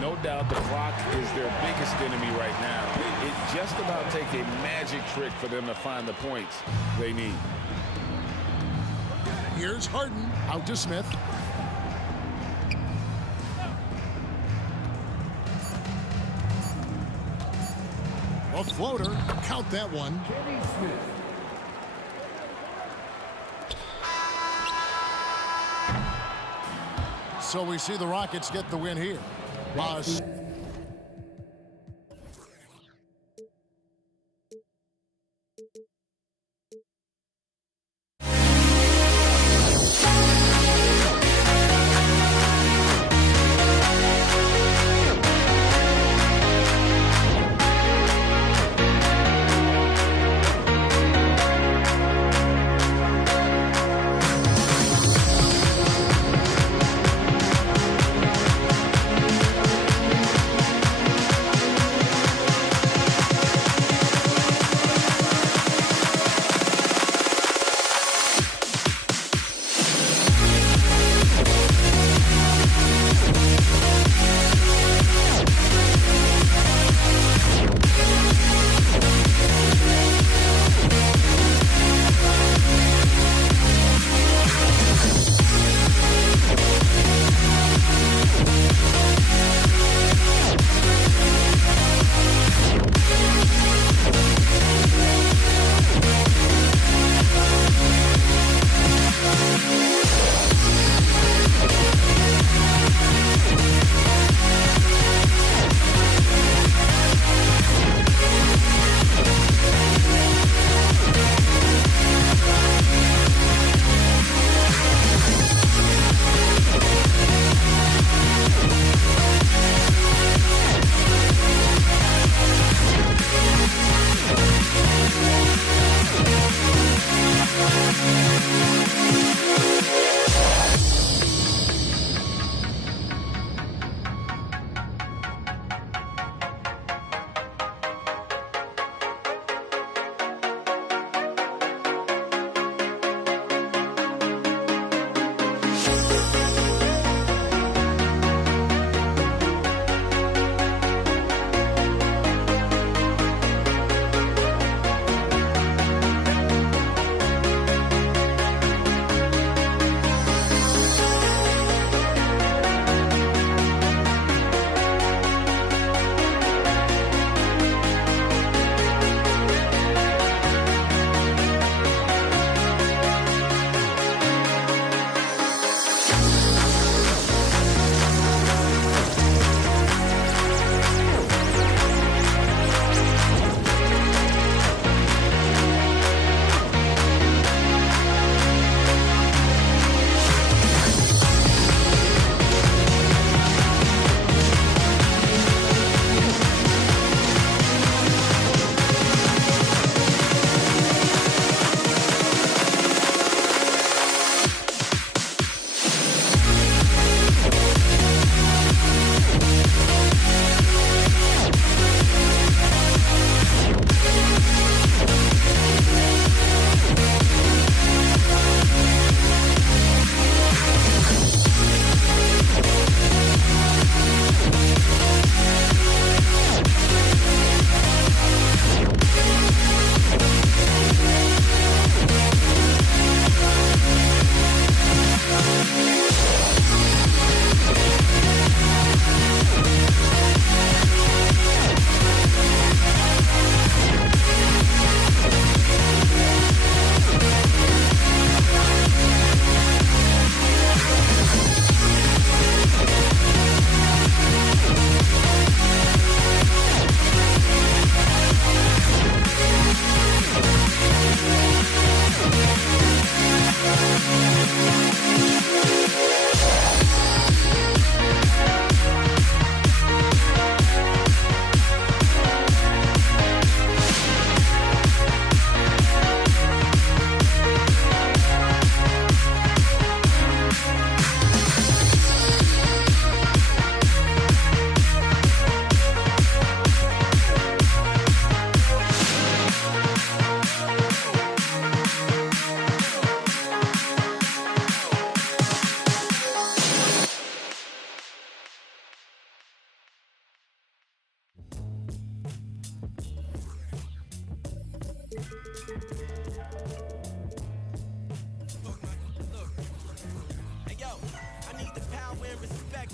No doubt the clock is their biggest enemy right now. It just about takes a magic trick for them to find the points they need. Here's Harden out to Smith. A floater. Count that one. So we see the Rockets get the win here.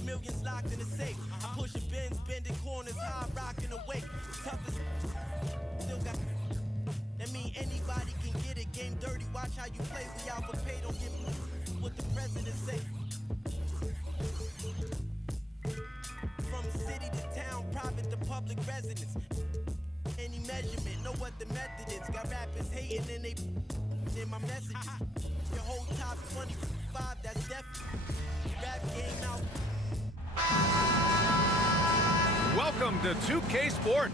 millions locked in a safe. Pushing bins, bending corners, high rocking awake. Toughest still got. That mean anybody can get it. Game dirty, watch how you play. We overpaid, don't get what the president say. From city to town, private to public residence. Any measurement, know what the method is. Got rappers hating and they in my messages. Your whole top 25, that's definitely rap game out. Welcome to 2K Sport.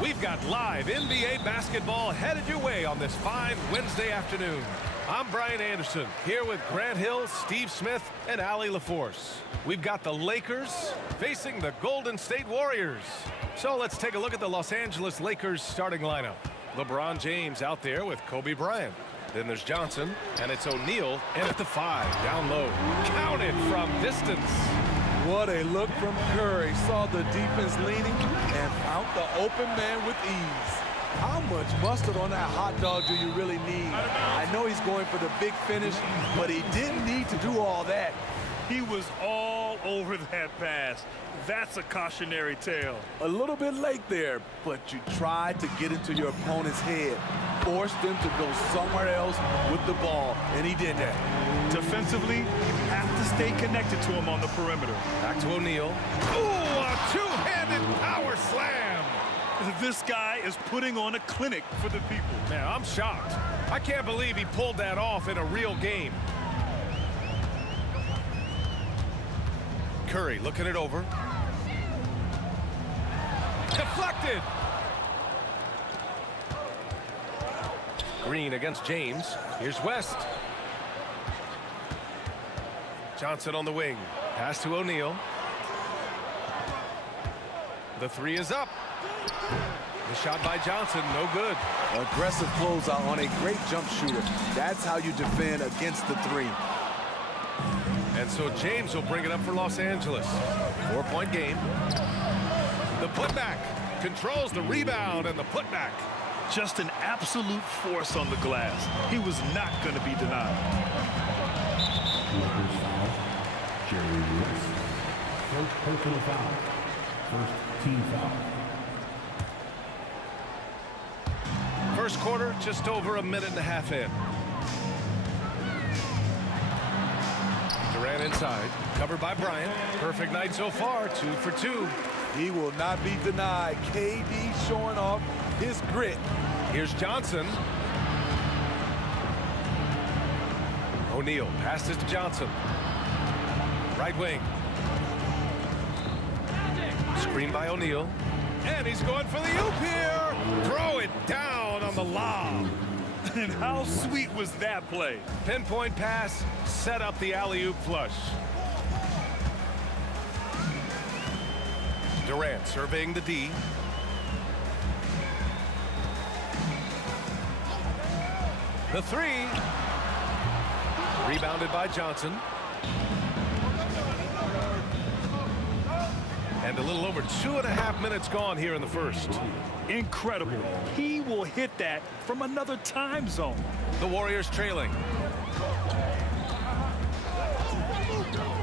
We've got live NBA basketball headed your way on this fine Wednesday afternoon. I'm Brian Anderson, here with Grant Hill, Steve Smith, and Allie LaForce. We've got the Lakers facing the Golden State Warriors. So let's take a look at the Los Angeles Lakers starting lineup. LeBron James out there with Kobe Bryant. Then there's Johnson, and it's O'Neal in at the 5, down low. Counted from distance. What a look from Curry. Saw the defense leaning and found the open man with ease. How much mustard on that hot dog do you really need? I know he's going for the big finish, but he didn't need to do all that. He was all over that pass. That's a cautionary tale. A little bit late there, but you tried to get into your opponent's head. Forced them to go somewhere else with the ball, and he did that. Defensively, you have to stay connected to him on the perimeter. Back to O'Neal. Ooh, a two-handed power slam. This guy is putting on a clinic for the people. Man, I'm shocked. I can't believe he pulled that off in a real game. Curry looking it over. Deflected. Green against James. Here's West. Johnson on the wing. Pass to O'Neal. The 3 is up. The shot by Johnson, no good. Aggressive closeout on a great jump shooter. That's how you defend against the 3. And so James will bring it up for Los Angeles. 4-point game. The putback controls the rebound and the putback. Just an absolute force on the glass. He was not going to be denied. Lakers foul. Jerry Lewis. First personal foul. First team foul. First quarter, just over a minute and a half in. Durant inside, covered by Bryant. Perfect night so far, 2 for 2. He will not be denied. KD showing off his grit. Here's Johnson. O'Neal passes to Johnson. Right wing. Screen by O'Neal. And he's going for the oop here. Throw it down on the lob. And how sweet was that play? Pinpoint pass, set up the alley-oop flush. Durant surveying the D. The 3. Rebounded by Johnson. And a little over 2.5 minutes gone here in the first. Incredible. He will hit that from another time zone. The Warriors trailing.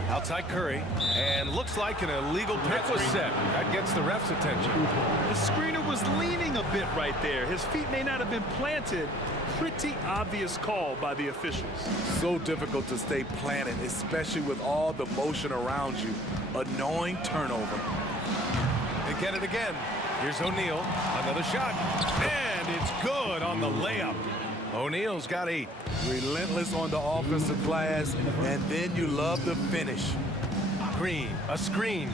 Outside Curry. And looks like an illegal pick was set. That gets the ref's attention. The screener was leaning a bit right there. His feet may not have been planted. Pretty obvious call by the officials. So difficult to stay planted, especially with all the motion around you. Annoying turnover. They get it again. Here's O'Neal. Another shot. And it's good on the layup. O'Neal's got 8. Relentless on the offensive glass, and then you love the finish. Green, a screen.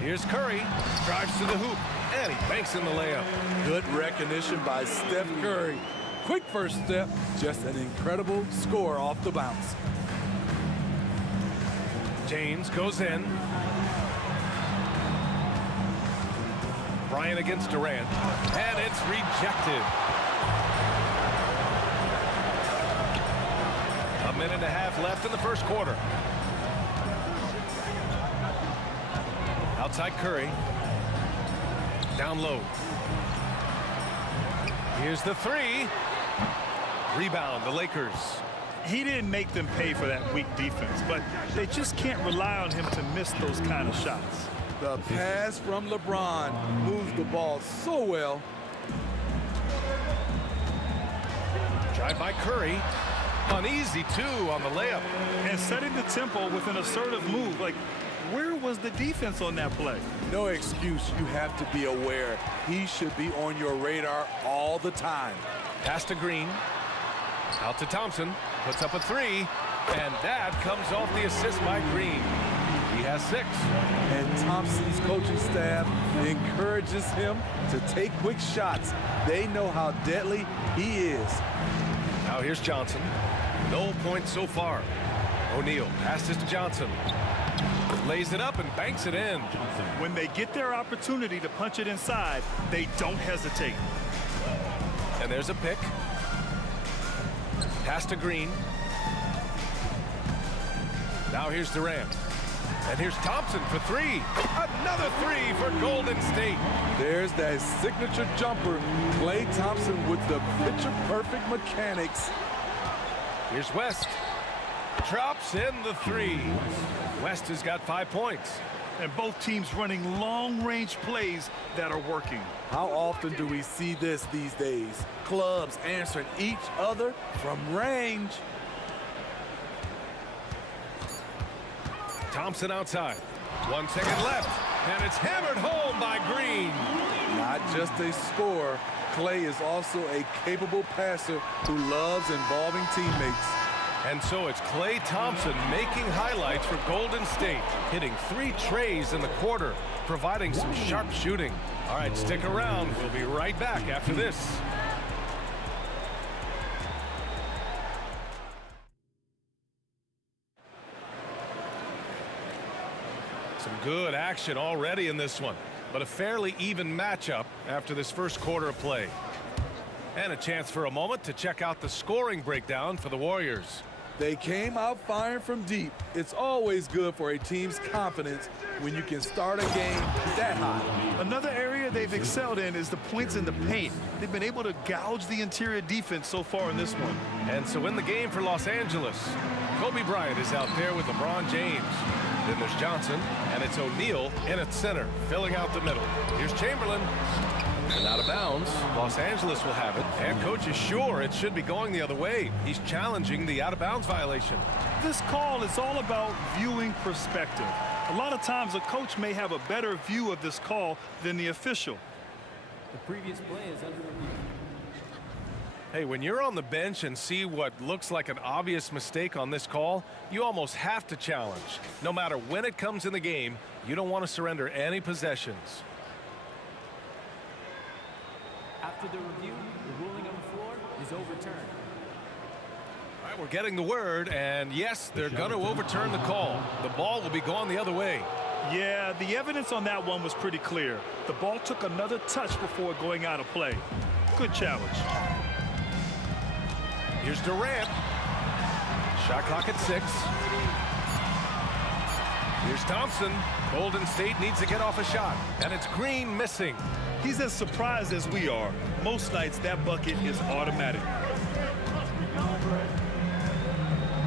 Here's Curry. Drives to the hoop. And he banks in the layup. Good recognition by Steph Curry. Quick first step, just an incredible score off the bounce. James goes in. Bryant against Durant. And it's rejected. A minute and a half left in the first quarter. Outside Curry. Down low. Here's the 3. Rebound, the Lakers. He didn't make them pay for that weak defense, but they just can't rely on him to miss those kind of shots. The pass from LeBron moves the ball so well. Drive by Curry. Uneasy, too, on the layup. And setting the tempo with an assertive move. Like, where was the defense on that play? No excuse. You have to be aware. He should be on your radar all the time. Pass to Green. Out to Thompson. Puts up a three. And that comes off the assist by Green. He has 6. And Thompson's coaching staff encourages him to take quick shots. They know how deadly he is. Now here's Johnson. No points so far. O'Neal passes to Johnson. Lays it up and banks it in. When they get their opportunity to punch it inside, they don't hesitate. And there's a pick. Pass to Green. Now here's Durant. And here's Thompson for 3. Another 3 for Golden State. There's that signature jumper. Klay Thompson with the picture-perfect mechanics. Here's West. Drops in the 3. West has got 5 points. And both teams running long-range plays that are working. How often do we see this these days? Clubs answering each other from range. Thompson outside. 1 second left. And it's hammered home by Green. Not just a scorer. Klay is also a capable passer who loves involving teammates. And so it's Klay Thompson making highlights for Golden State, hitting 3 trays in the quarter, providing some sharp shooting. All right, stick around. We'll be right back after this. Some good action already in this one, but a fairly even matchup after this first quarter of play. And a chance for a moment to check out the scoring breakdown for the Warriors. They came out firing from deep. It's always good for a team's confidence when you can start a game that high. Another area they've excelled in is the points in the paint. They've been able to gouge the interior defense so far in this one. And so in the game for Los Angeles, Kobe Bryant is out there with LeBron James. Then there's Johnson, and it's O'Neal in at center, filling out the middle. Here's Chamberlain. And out of bounds, Los Angeles will have it. And coach is sure it should be going the other way. He's challenging the out-of-bounds violation. This call is all about viewing perspective. A lot of times a coach may have a better view of this call than the official. The previous play is under review. Hey, when you're on the bench and see what looks like an obvious mistake on this call, you almost have to challenge. No matter when it comes in the game, you don't want to surrender any possessions. After the review, the ruling on the floor is overturned. All right, we're getting the word, and yes, they're going to overturn the call. The ball will be going the other way. Yeah, the evidence on that one was pretty clear. The ball took another touch before going out of play. Good challenge. Here's Durant. Shot clock at 6. Here's Thompson. Golden State needs to get off a shot, and it's Green missing. He's as surprised as we are. Most nights, that bucket is automatic.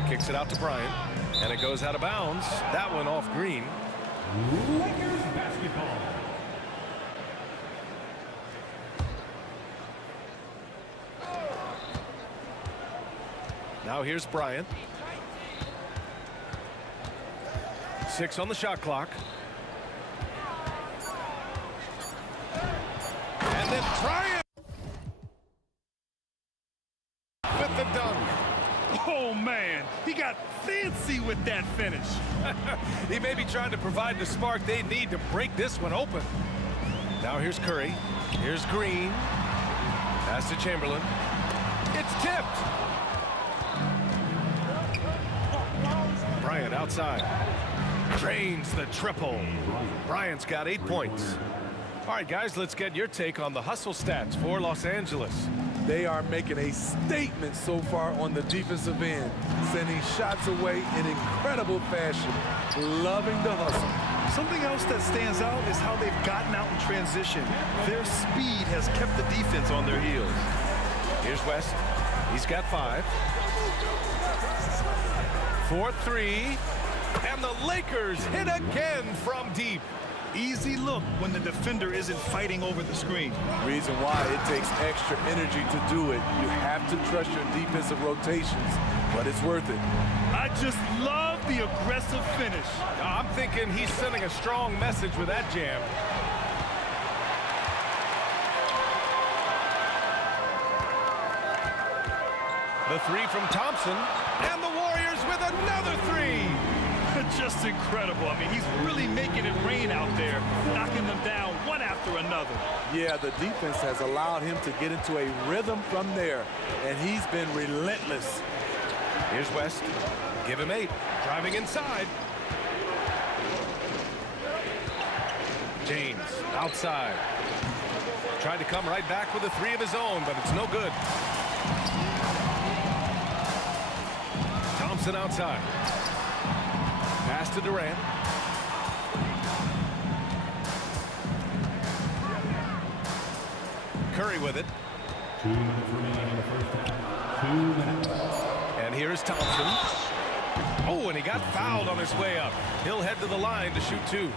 Kicks it out to Bryant, and it goes out of bounds. That one off Green. Lakers basketball. Now here's Bryant. 6 on the shot clock. And then Bryant with the dunk. Oh, man, he got fancy with that finish. He may be trying to provide the spark they need to break this one open. Now here's Curry. Here's Green. Pass to Chamberlain. It's tipped. Bryant outside. Drains the triple. Bryant's got 8 points. All right, guys, let's get your take on the hustle stats for Los Angeles. They are making a statement so far on the defensive end, sending shots away in incredible fashion, loving the hustle. Something else that stands out is how they've gotten out in transition. Their speed has kept the defense on their heels. Here's West. He's got 5. 4-3. And the Lakers hit again from deep. Easy look when the defender isn't fighting over the screen. Reason why it takes extra energy to do it. You have to trust your defensive rotations, but it's worth it. I just love the aggressive finish. I'm thinking he's sending a strong message with that jam. The 3 from Thompson, and the Warriors with another 3. Just incredible. I mean, he's really making it rain out there, knocking them down one after another. Yeah, the defense has allowed him to get into a rhythm from there, and he's been relentless. Here's West. Give him 8. Driving inside. James outside. Tried to come right back with a 3 of his own, but it's no good. Thompson outside. Pass to Durant. Curry with it. 2 minutes remaining in the first half. 2 minutes. And here's Thompson. Oh, and he got fouled on his way up. He'll head to the line to shoot 2.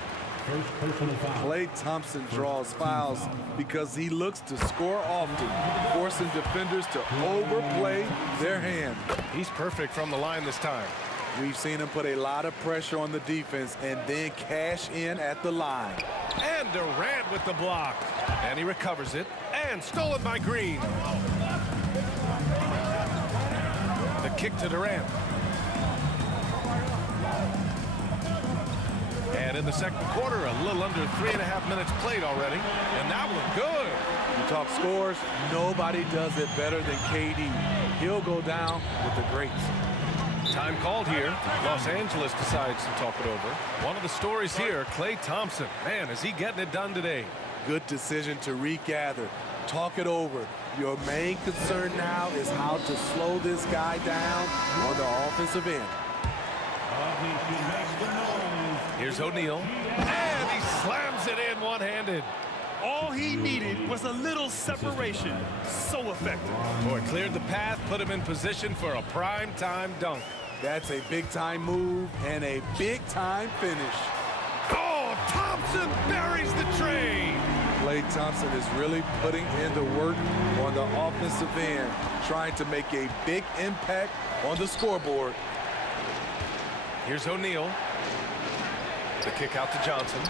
First personal foul. Klay Thompson draws fouls because he looks to score often, forcing defenders to overplay their hand. He's perfect from the line this time. We've seen him put a lot of pressure on the defense and then cash in at the line. And Durant with the block. And he recovers it. And stolen by Green. The kick to Durant. And in the second quarter, a little under 3.5 minutes played already. And that one good. You talk scores, nobody does it better than KD. He'll go down with the greats. Time called here. Los Angeles decides to talk it over. One of the stories here, Klay Thompson. Man, is he getting it done today? Good decision to regather. Talk it over. Your main concern now is how to slow this guy down on the offensive end. Here's O'Neal. And he slams it in one-handed. All he needed was a little separation. So effective. Boy, cleared the path, put him in position for a prime-time dunk. That's a big-time move and a big-time finish. Oh, Thompson buries the tray. Klay Thompson is really putting in the work on the offensive end, trying to make a big impact on the scoreboard. Here's O'Neal. The kick out to Johnson.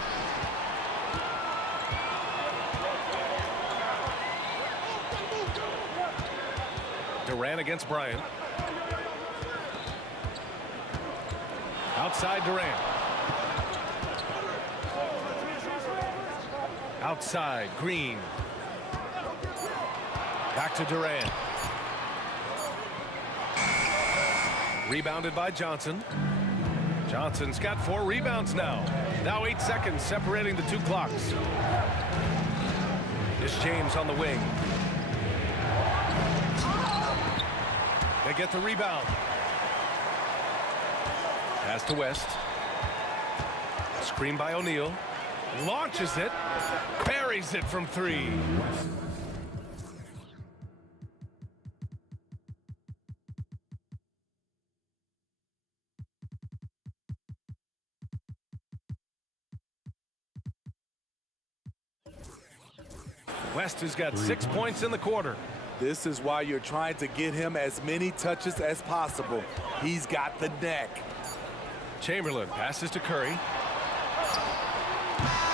Durant against Bryant. Outside Durant. Outside Green. Back to Durant. Rebounded by Johnson. Johnson's got 4 rebounds now. Now 8 seconds separating the 2 clocks. It's James on the wing. They get the rebound. Pass to West. Screen by O'Neal. Launches it. Buries it from 3. West has got 6 points in the quarter. This is why you're trying to get him as many touches as possible. He's got the neck. Chamberlain passes to Curry.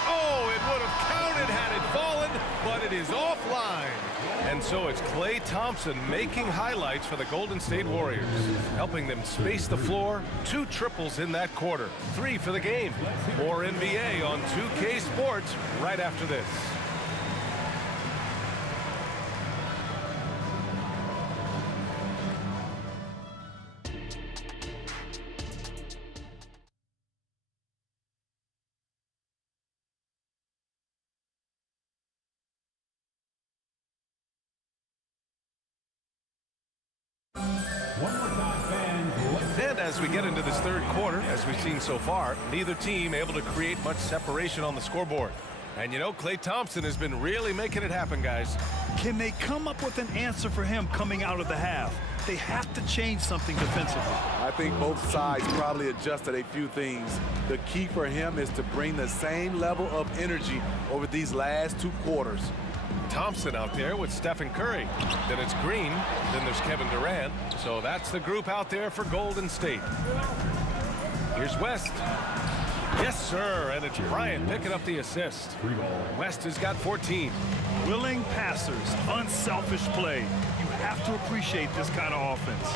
Oh, it would have counted had it fallen, but it is offline. And so it's Klay Thompson making highlights for the Golden State Warriors, helping them space the floor. 2 triples in that quarter. 3 for the game. More NBA on 2K Sports right after this. And as we get into this third quarter, as we've seen so far, neither team able to create much separation on the scoreboard. And you know, Klay Thompson has been really making it happen, guys. Can they come up with an answer for him coming out of the half? They have to change something defensively. I think both sides probably adjusted a few things. The key for him is to bring the same level of energy over these last 2 quarters. Thompson out there with Stephen Curry. Then it's Green. Then there's Kevin Durant. So that's the group out there for Golden State. Here's West. Yes, sir. And it's Bryant picking up the assist. West has got 14. Willing passers, unselfish play. You have to appreciate this kind of offense.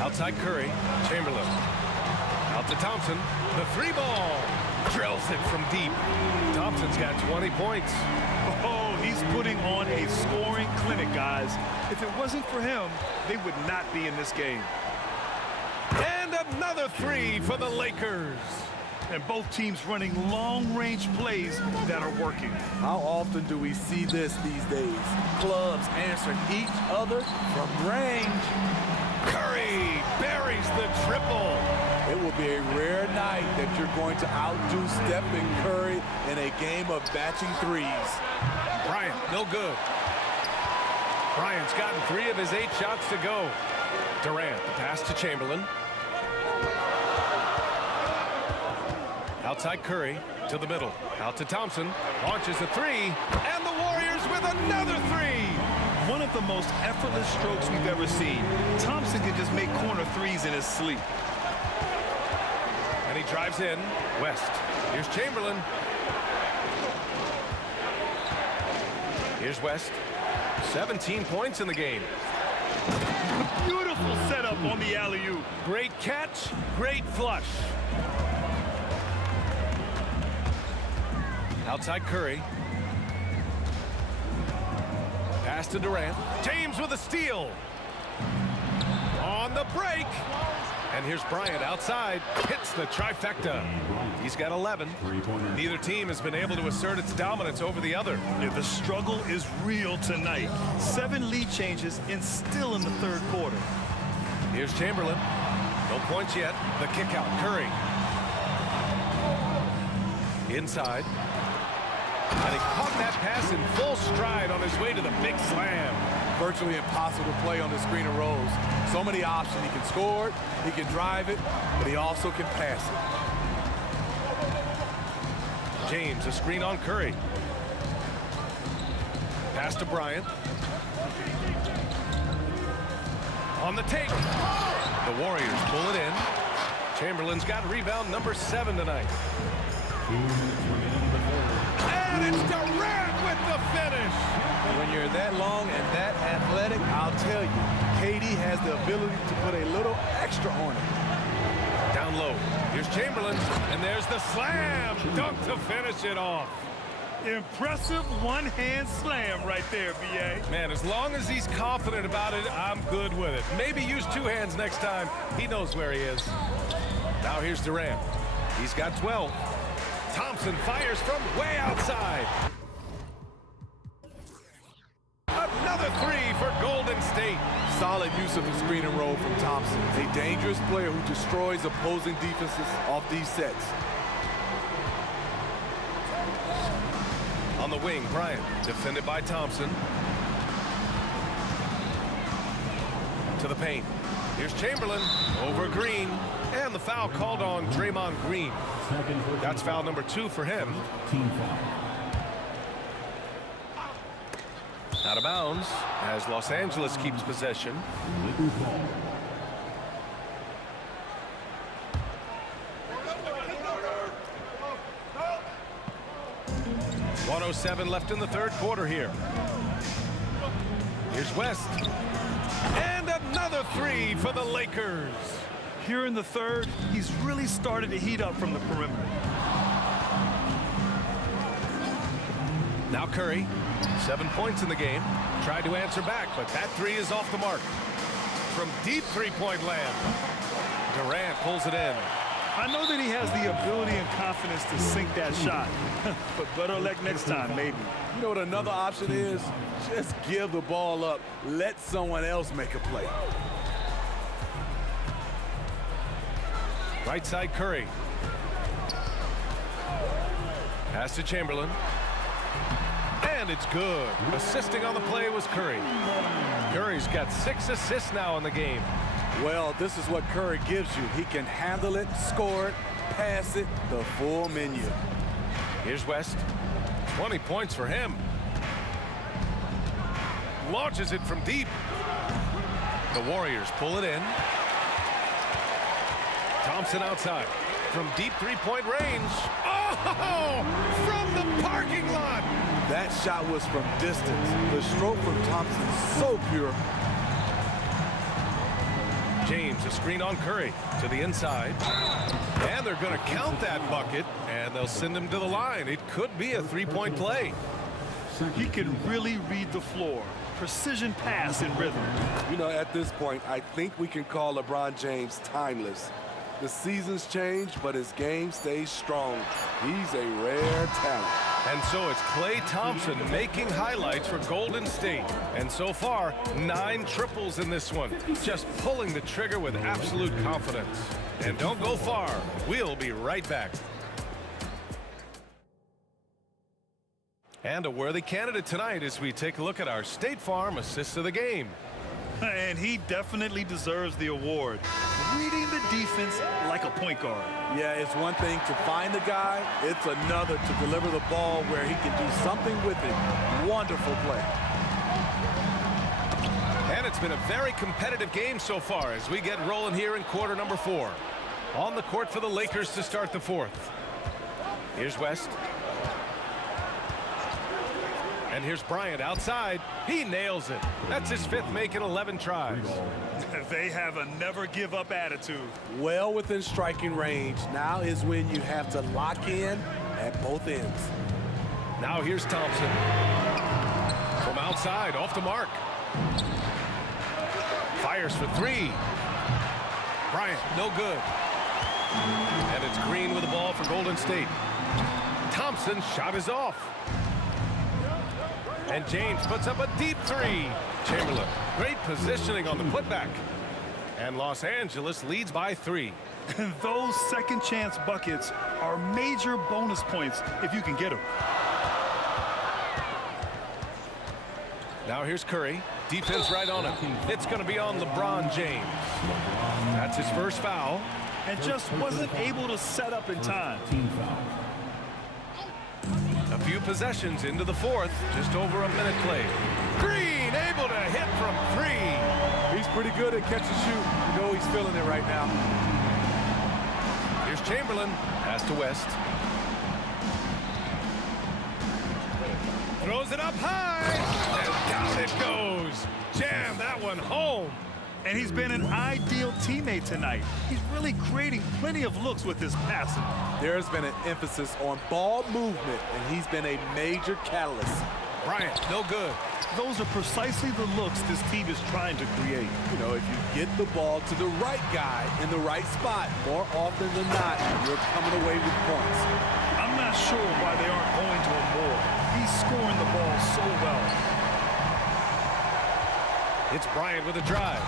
Outside Curry. Chamberlain. Out to Thompson. The 3-ball. Drills it from deep. Thompson's got 20 points. Oh, he's putting on a scoring clinic, guys. If it wasn't for him, they would not be in this game. And another 3 for the Lakers. And both teams running long-range plays that are working. How often do we see this these days? Clubs answering each other from range. Curry buries the triple. It will be a rare night that you're going to outdo Stephen Curry in a game of batching threes. Bryant, no good. Bryant's gotten 3 of his 8 shots to go. Durant, the pass to Chamberlain. Outside Curry to the middle. Out to Thompson. Launches a 3. And the Warriors with another 3. One of the most effortless strokes we've ever seen. Thompson can just make corner 3s in his sleep. And he drives in. West. Here's Chamberlain. Here's West. 17 points in the game. Beautiful setup on the alley-oop. Great catch, great flush. Outside Curry. Pass to Durant. James with a steal. On the break. And here's Bryant outside. Hits the trifecta. He's got 11. Neither team has been able to assert its dominance over the other. Yeah, the struggle is real tonight. 7 lead changes and still in the 3rd quarter. Here's Chamberlain. No points yet. The kick out. Curry. Inside. And he caught that pass in full stride on his way to the big slam. Virtually impossible to play on the screen and rolls. So many options. He can score it, he can drive it, but he also can pass it. James, a screen on Curry. Pass to Bryant. On the take. The Warriors pull it in. Chamberlain's got rebound number 7 tonight. And it's Durant with the finish. When you're that long and that athletic, I'll tell you, KD has the ability to put a little extra on it. Down low. Here's Chamberlain, and there's the slam dunk to finish it off. Impressive one-hand slam right there, B.A. Man, as long as he's confident about it, I'm good with it. Maybe use 2 hands next time. He knows where he is. Now here's Durant. He's got 12. Thompson fires from way outside. Another 3 for Golden State. Solid use of the screen and roll from Thompson. A dangerous player who destroys opposing defenses off these sets. On the wing, Bryant, defended by Thompson. To the paint. Here's Chamberlain over Green. And the foul called on Draymond Green. That's foul number 2 for him. Team foul. Out of bounds as Los Angeles keeps possession. Lakers ball. .107 left in the 3rd quarter here. Here's West. And another 3 for the Lakers. Here in the 3rd, he's really started to heat up from the perimeter. Now Curry, 7 points in the game. Tried to answer back, but that 3 is off the mark. From deep 3-point land, Durant pulls it in. I know that he has the ability and confidence to sink that shot, but better luck next time, maybe. You know what another option is? Just give the ball up. Let someone else make a play. Right side Curry. Pass to Chamberlain. And it's good. Assisting on the play was Curry. Curry's got 6 assists now in the game. Well, this is what Curry gives you. He can handle it, score it, pass it, the full menu. Here's West. 20 points for him. Launches it from deep. The Warriors pull it in. Thompson outside. From deep three-point range. Oh! From the parking lot! That shot was from distance. The stroke from Thompson, so pure. James, a screen on Curry to the inside. And they're going to count that bucket, and they'll send him to the line. It could be a three-point play. He can really read the floor. Precision pass in rhythm. You know, at this point, I think we can call LeBron James timeless. The seasons change, but his game stays strong. He's a rare talent. And so it's Klay Thompson making highlights for Golden State. And so far, 9 triples in this one. Just pulling the trigger with absolute confidence. And don't go far. We'll be right back. And a worthy candidate tonight as we take a look at our State Farm Assist of the Game. And he definitely deserves the award. Reading the defense like a point guard. Yeah, it's one thing to find the guy. It's another to deliver the ball where he can do something with it. Wonderful play. And it's been a very competitive game so far as we get rolling here in quarter number 4. On the court for the Lakers to start the 4th. Here's West. And here's Bryant outside. He nails it. That's his 5th make in 11 tries. They have a never-give-up attitude. Well within striking range. Now is when you have to lock in at both ends. Now here's Thompson. From outside, off the mark. Fires for 3. Bryant, no good. And it's Green with the ball for Golden State. Thompson's shot is off. And James puts up a deep 3. Chamberlain, great positioning on the putback. And Los Angeles leads by 3. And those second chance buckets are major bonus points if you can get them. Now here's Curry. Defense right on him. It's going to be on LeBron James. That's his first foul. And just wasn't able to set up in time. A few possessions into the 4th, just over a minute played. Green able to hit from 3. He's pretty good at catch and shoot. You know he's feeling it right now. Here's Chamberlain, pass to West. Throws it up high, and down it goes. Jam that one home. And he's been an ideal teammate tonight. He's really creating plenty of looks with his passing. There's been an emphasis on ball movement, and he's been a major catalyst. Bryant, no good. Those are precisely the looks this team is trying to create. You know, if you get the ball to the right guy in the right spot, more often than not, you're coming away with points. I'm not sure why they aren't going to him more. He's scoring the ball so well. It's Bryant with a drive.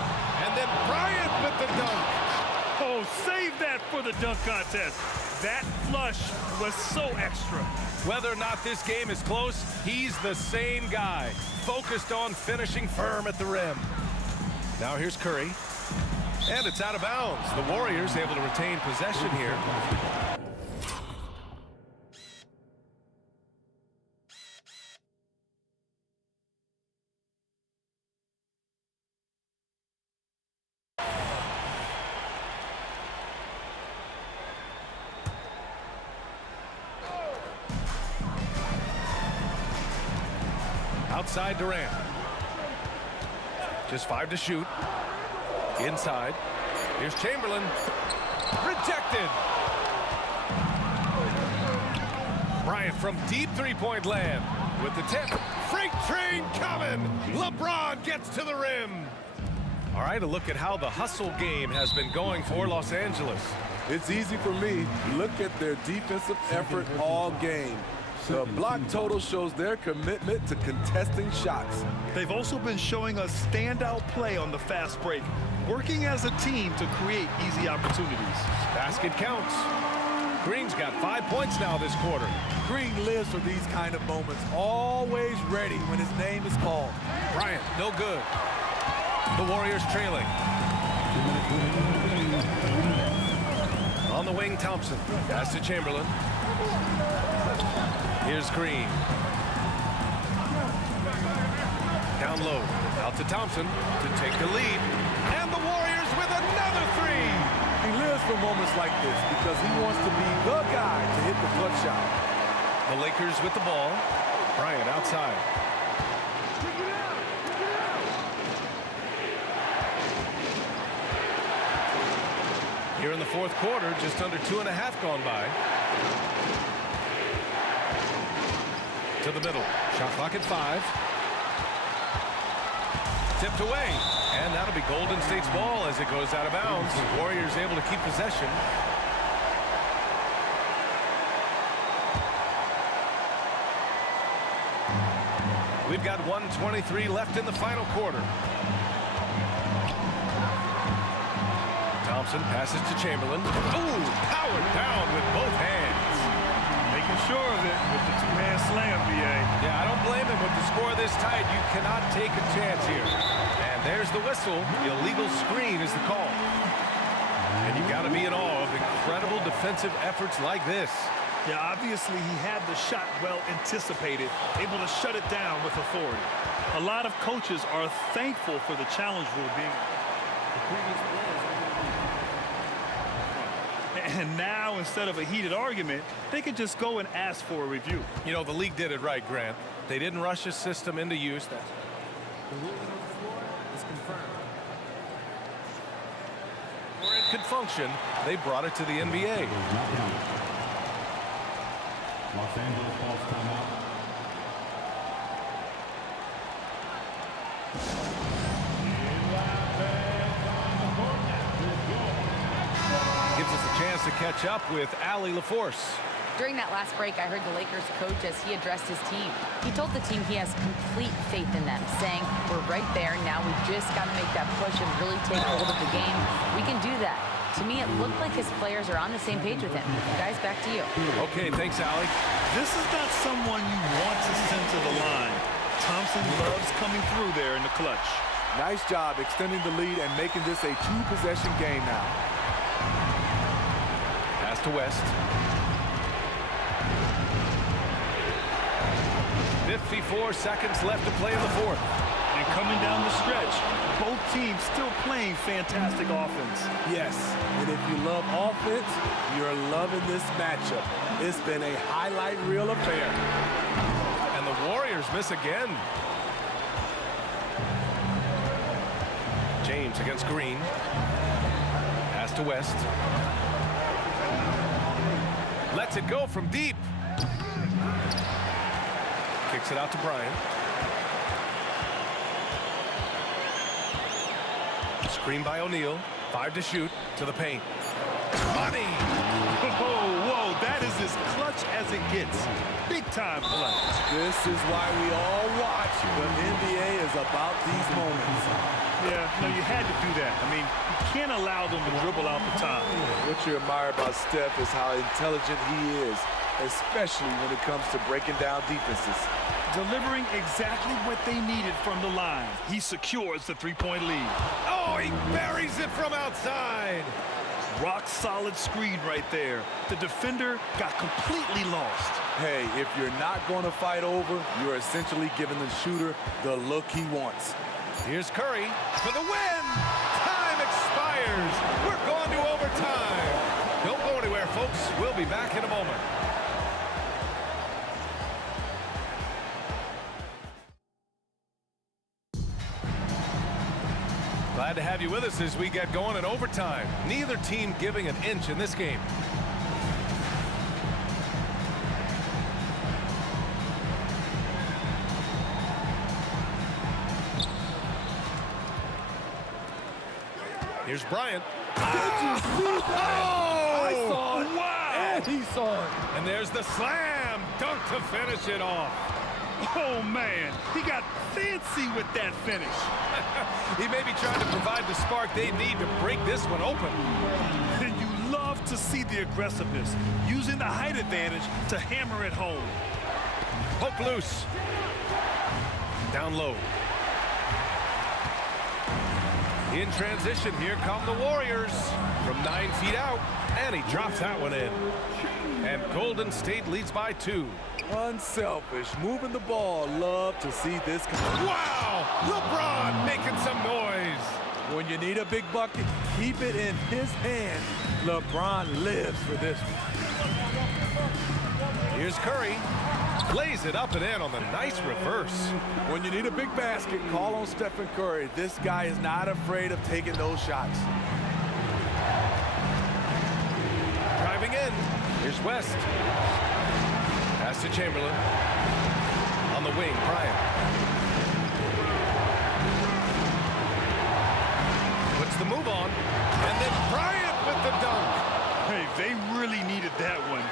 And then Bryant with the dunk. Oh, save that for the dunk contest. That flush was so extra. Whether or not this game is close, he's the same guy, focused on finishing firm at the rim. Now here's Curry. And it's out of bounds. The Warriors able to retain possession here. Outside Durant. Just 5 to shoot. Inside. Here's Chamberlain. Rejected. Bryant from deep three-point land with the tip. Freight train coming. LeBron gets to the rim. All right, a look at how the hustle game has been going for Los Angeles. It's easy for me. Look at their defensive effort all game. The block total shows their commitment to contesting shots. They've also been showing us standout play on the fast break, working as a team to create easy opportunities. Basket counts. Green's got 5 points now this quarter. Green lives for these kind of moments, always ready when his name is called. Bryant, no good. The Warriors trailing. On the wing, Thompson. Pass to Chamberlain. Here's Green. Down low. Out to Thompson to take the lead. And the Warriors with another three. He lives for moments like this because he wants to be the guy to hit the clutch shot. The Lakers with the ball. Bryant outside. Here in the fourth quarter, just under 2.5 gone by. To the middle. Shot clock at 5. Tipped away. And that'll be Golden State's ball as it goes out of bounds. Warriors able to keep possession. We've got 1:23 left in the final quarter. Thompson passes to Chamberlain. Ooh, powered down with both hands. Making sure of it with the two-hand slam, B.A. Yeah, I don't blame him with the score this tight. You cannot take a chance here. And there's the whistle. Illegal screen is the call. And you got to be in awe of incredible defensive efforts like this. Yeah, obviously he had the shot well anticipated, able to shut it down with authority. A lot of coaches are thankful for the challenge rule being. And now, instead of a heated argument, they could just go and ask for a review. You know, the league did it right, Grant. They didn't rush his system into use. The ruling on the floor is confirmed. Where it could function, they brought it to the NBA. Los Angeles calls timeout. Gives us a chance to catch up with Allie LaForce. During that last break, I heard the Lakers coach as he addressed his team. He told the team he has complete faith in them, saying, we're right there, now we just got to make that push and really take hold of the game. We can do that. To me, it looked like his players are on the same page with him. Guys, back to you. Okay, thanks, Allie. This is not someone you want to send to the line. Thompson loves coming through there in the clutch. Nice job extending the lead and making this a two-possession game now. Pass to West. 54 seconds left to play in the fourth. And coming down the stretch, both teams still playing fantastic offense. Yes, and if you love offense, you're loving this matchup. It's been a highlight reel affair. And the Warriors miss again. James against Green. Pass to West. Lets it go from deep. Kicks it out to Bryant. Screen by O'Neal. 5 to shoot. To the paint. Money! Whoa, that is as clutch as it gets. Big time clutch. This is why we all watch. The NBA is about these moments. Yeah, no, you had to do that. I mean, you can't allow them to dribble out the top. What you admire about Steph is how intelligent he is, especially when it comes to breaking down defenses. Delivering exactly what they needed from the line. He secures the three-point lead. Oh, he buries it from outside. Rock solid screen right there. The defender got completely lost. Hey, if you're not going to fight over, you're essentially giving the shooter the look he wants. Here's Curry for the win. Time expires. We're going to overtime. Don't go anywhere, folks. We'll be back in a moment. Glad to have you with us as we get going in overtime. Neither team giving an inch in this game. Here's Bryant. I saw it. Wow! And he saw it. And there's the slam dunk to finish it off. Oh, man. He got fancy with that finish. He may be trying to provide the spark they need to break this one open. And you love to see the the aggressiveness, using the height advantage to hammer it home. Poke loose. Down low. In transition, here come the Warriors from 9 feet out, and he drops that one in. And Golden State leads by 2. Unselfish, moving the ball. Love to see this. Wow! LeBron making some noise. When you need a big bucket, keep it in his hand. LeBron lives for this one. Here's Curry. Lays it up and in on the nice reverse. When you need a big basket, call on Stephen Curry. This guy is not afraid of taking those shots. Driving in. Here's West. Pass to Chamberlain. On the wing, Bryant. Puts the move on. And then Bryant with the dunk. Hey, they really needed that one.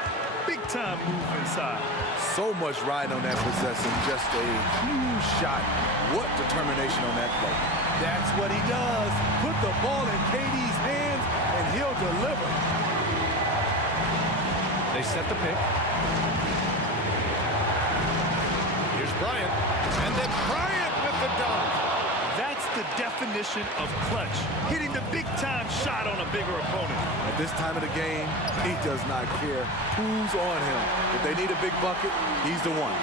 Big time move inside. So much riding on that possession. Just a huge shot. What determination on that play. That's what he does. Put the ball in KD's hands, and he'll deliver. They set the pick. Here's Bryant. And then Bryant with the dunk. That's the definition of clutch. Hitting the big-time shot on a bigger opponent. At this time of the game, he does not care who's on him. If they need a big bucket, he's the one.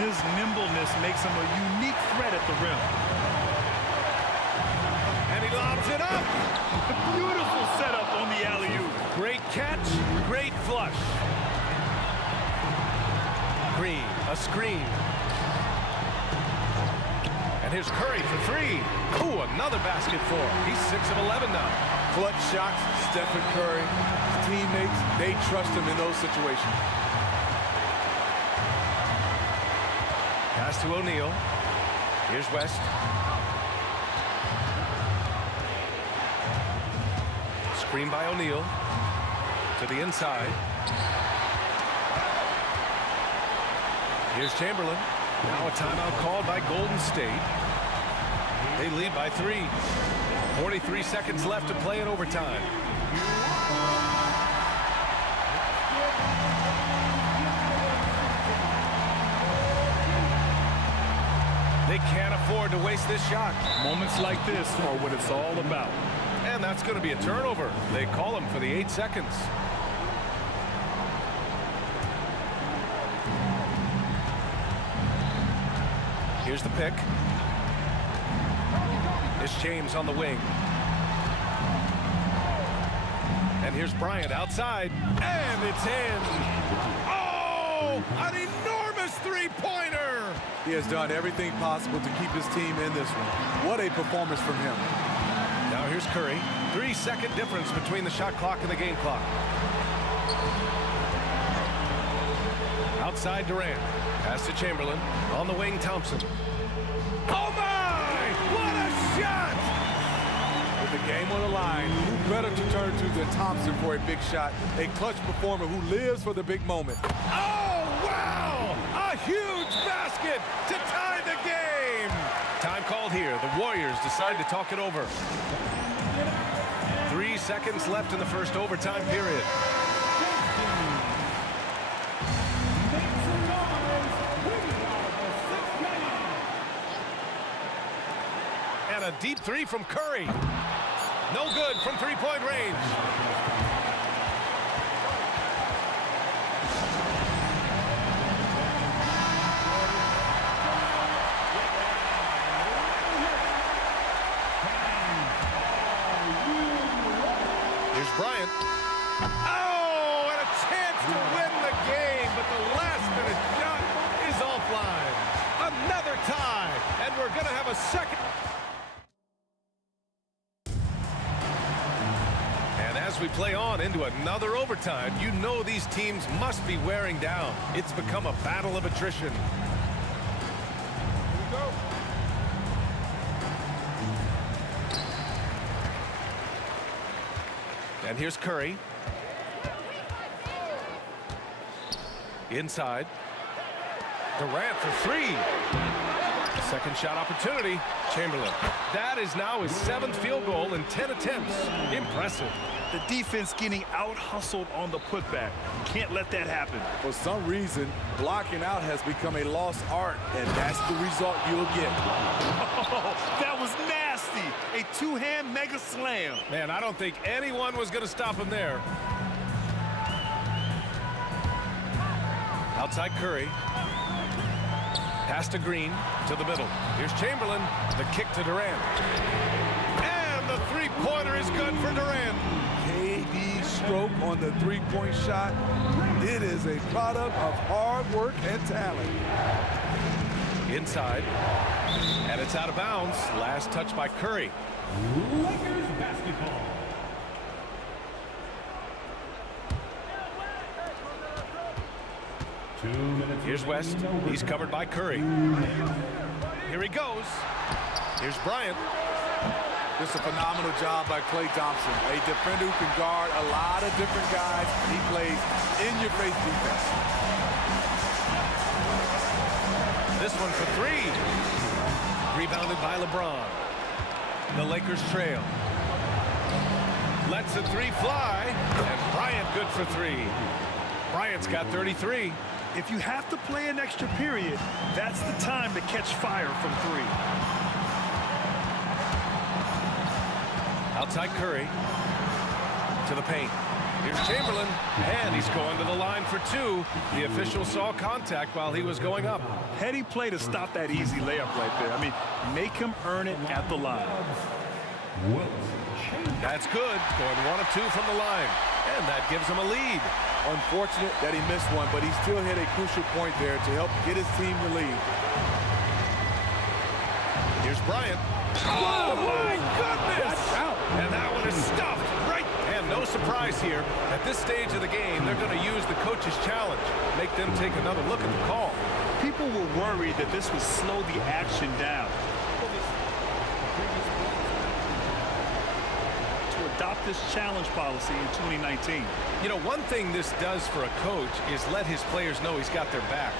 His nimbleness makes him a unique threat at the rim. And he lobs it up. A beautiful setup on the alley-oop. Great catch, great flush. Green, a screen. And here's Curry for 3. Ooh, another basket for him. He's 6 of 11 now. Clutch shots, Stephen Curry. His teammates, they trust him in those situations. Pass to O'Neal. Here's West. Screen by O'Neal. To the inside. Here's Chamberlain. Now a timeout called by Golden State. They lead by 3. 43 seconds left to play in overtime. They can't afford to waste this shot. Moments like this are what it's all about. And that's going to be a turnover. They call him for the 8 seconds. Here's the pick. It's James on the wing. And here's Bryant outside. And it's in. Oh, an enormous three-pointer. He has done everything possible to keep his team in this one. What a performance from him. Now here's Curry. 3-second difference between the shot clock and the game clock. Outside Durant. Pass to Chamberlain. On the wing, Thompson. Oh my! What a shot! With the game on the line, who better to turn to than Thompson for a big shot? A clutch performer who lives for the big moment. Oh, wow! A huge basket to tie the game! Time called here. The Warriors decide to talk it over. 3 seconds left in the first overtime period. And a deep 3 from Curry. No good from three-point range. Here's Bryant. Oh, and a chance to win the game, but the last-minute shot is offline. Another tie, and we're going to have a second. And as we play on into another overtime, you know these teams must be wearing down. It's become a battle of attrition. And here's Curry. Inside. Durant for 3. Second shot opportunity. Chamberlain. That is now his 7th field goal in 10 attempts. Impressive. The defense getting out-hustled on the putback. Can't let that happen. For some reason, blocking out has become a lost art, and that's the result you'll get. Oh, that was nasty. A two-hand mega slam. Man, I don't think anyone was going to stop him there. Outside Curry. Pass to Green, to the middle. Here's Chamberlain, the kick to Durant. And the three-pointer is good for Durant. KD's stroke on the three-point shot, it is a product of hard work and talent. Inside, and it's out of bounds. Last touch by Curry. Lakers basketball. Here's West. He's covered by Curry. Here he goes. Here's Bryant. Just a phenomenal job by Klay Thompson. A defender who can guard a lot of different guys. He plays in-your-face defense. This one for 3. Rebounded by LeBron. The Lakers trail. Lets the 3 fly. And Bryant good for 3. Bryant's got 33. If you have to play an extra period, that's the time to catch fire from 3. Outside Curry. To the paint. Here's Chamberlain. And he's going to the line for 2. The official saw contact while he was going up. Heady play to stop that easy layup right there. I mean, make him earn it at the line. That's good. Going 1 of 2 from the line. And that gives him a lead. Unfortunate that he missed one, but he still hit a crucial point there to help get his team the lead. Here's Bryant. Oh, my goodness! And that one is stuffed right. And no surprise here. At this stage of the game, they're going to use the coach's challenge. Make them take another look at the call. People were worried that this would slow the action down. Adopt this challenge policy in 2019. You know, one thing this does for a coach is let his players know he's got their back.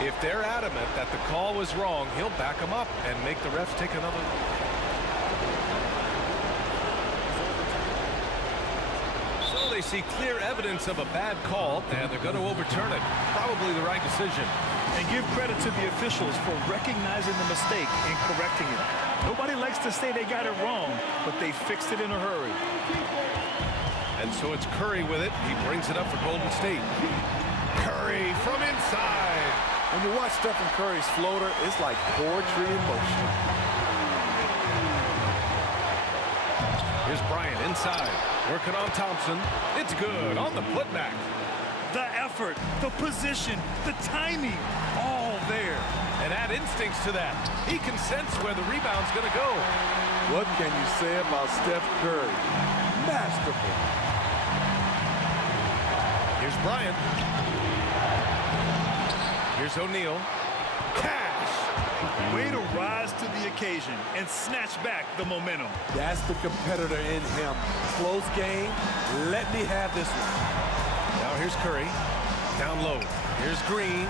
If they're adamant that the call was wrong, he'll back them up and make the refs take another. So they see clear evidence of a bad call, and they're going to overturn it. Probably the right decision. And give credit to the officials for recognizing the mistake and correcting it. Nobody likes to say they got it wrong, but they fixed it in a hurry. And so it's Curry with it. He brings it up for Golden State. Curry from inside. When you watch Stephen Curry's floater, it's like poetry in motion. Here's Bryant inside. Working on Thompson. It's good on the putback. The effort, the position, the timing, all there. And add instincts to that. He can sense where the rebound's going to go. What can you say about Steph Curry? Masterful. Here's Bryant. Here's O'Neal. Cash. Way to rise to the occasion and snatch back the momentum. That's the competitor in him. Close game. Let me have this one. Now here's Curry. Down low. Here's Green.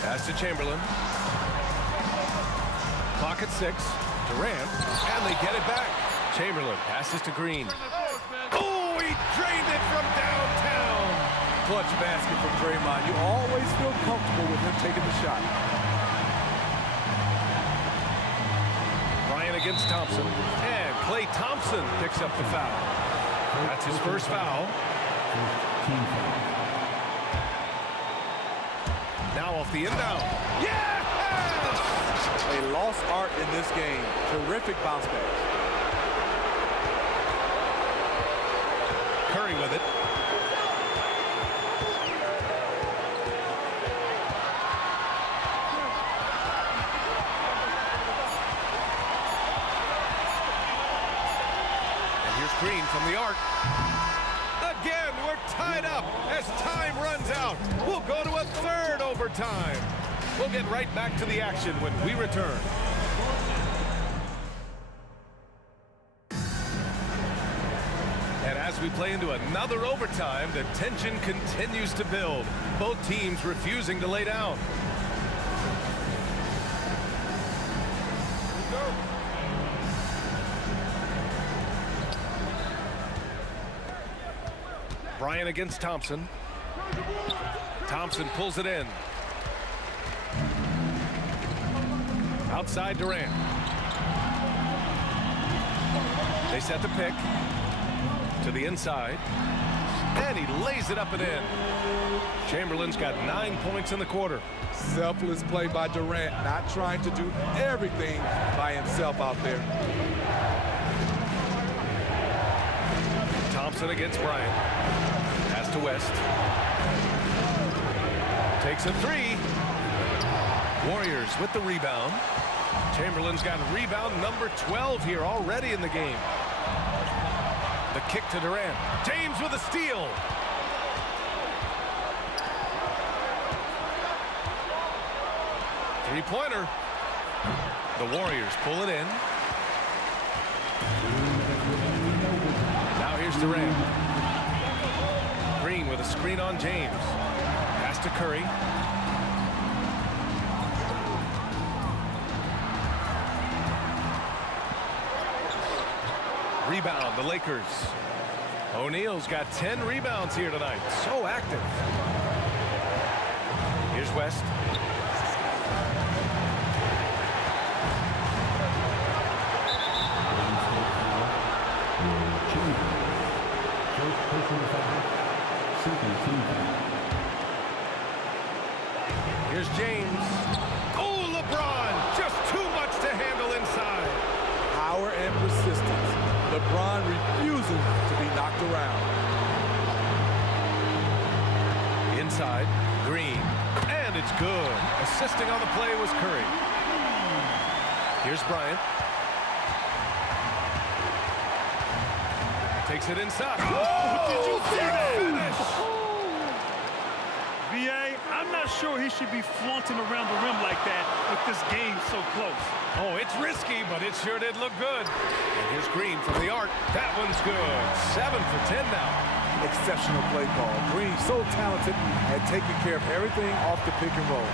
Pass to Chamberlain. Clock at 6. Durant. And they get it back. Chamberlain passes to Green. Oh, he drained it from downtown. Clutch basket from Draymond. You always feel comfortable with him taking the shot. Bryant against Thompson. And Klay Thompson picks up the foul. That's his first foul. Now off the inbound. Yes! A lost art in this game. Terrific bounce back. Curry with it. And here's Green from the arc. Again, we're tied up as time runs out. We'll go to a third overtime. We'll get right back to the action when we return. And As we play into another overtime, the tension continues to build. Both teams refusing to lay down. Bryant against Thompson. Thompson pulls it in. Outside Durant. They set the pick to the inside. And he lays it up and in. Chamberlain's got 9 points in the quarter. Selfless play by Durant, not trying to do everything by himself out there. Thompson against Bryant. Pass to West. Takes a three. Warriors with the rebound. Chamberlain's got rebound number 12 here already in the game. The kick to Durant. James with a steal. Three-pointer. The Warriors pull it in. Now here's Durant. Green with a screen on James. Pass to Curry. Rebound, the Lakers. O'Neal's got 10 rebounds here tonight. So active. Here's West. Here's James. Oh, LeBron, just too much to handle inside. Power and persistence. LeBron refusing to be knocked around. Inside, Green, and it's good. Assisting on the play was Curry. Here's Bryant. Takes it inside. Oh, did you see that finish? VA, I'm not sure he should be flaunting around the rim like that with this game so close. Oh, it's risky, but it sure did look good. And here's Green from the arc. That one's good. 7 for 10 now. Exceptional play call. Green so talented at taking care of everything off the pick and roll.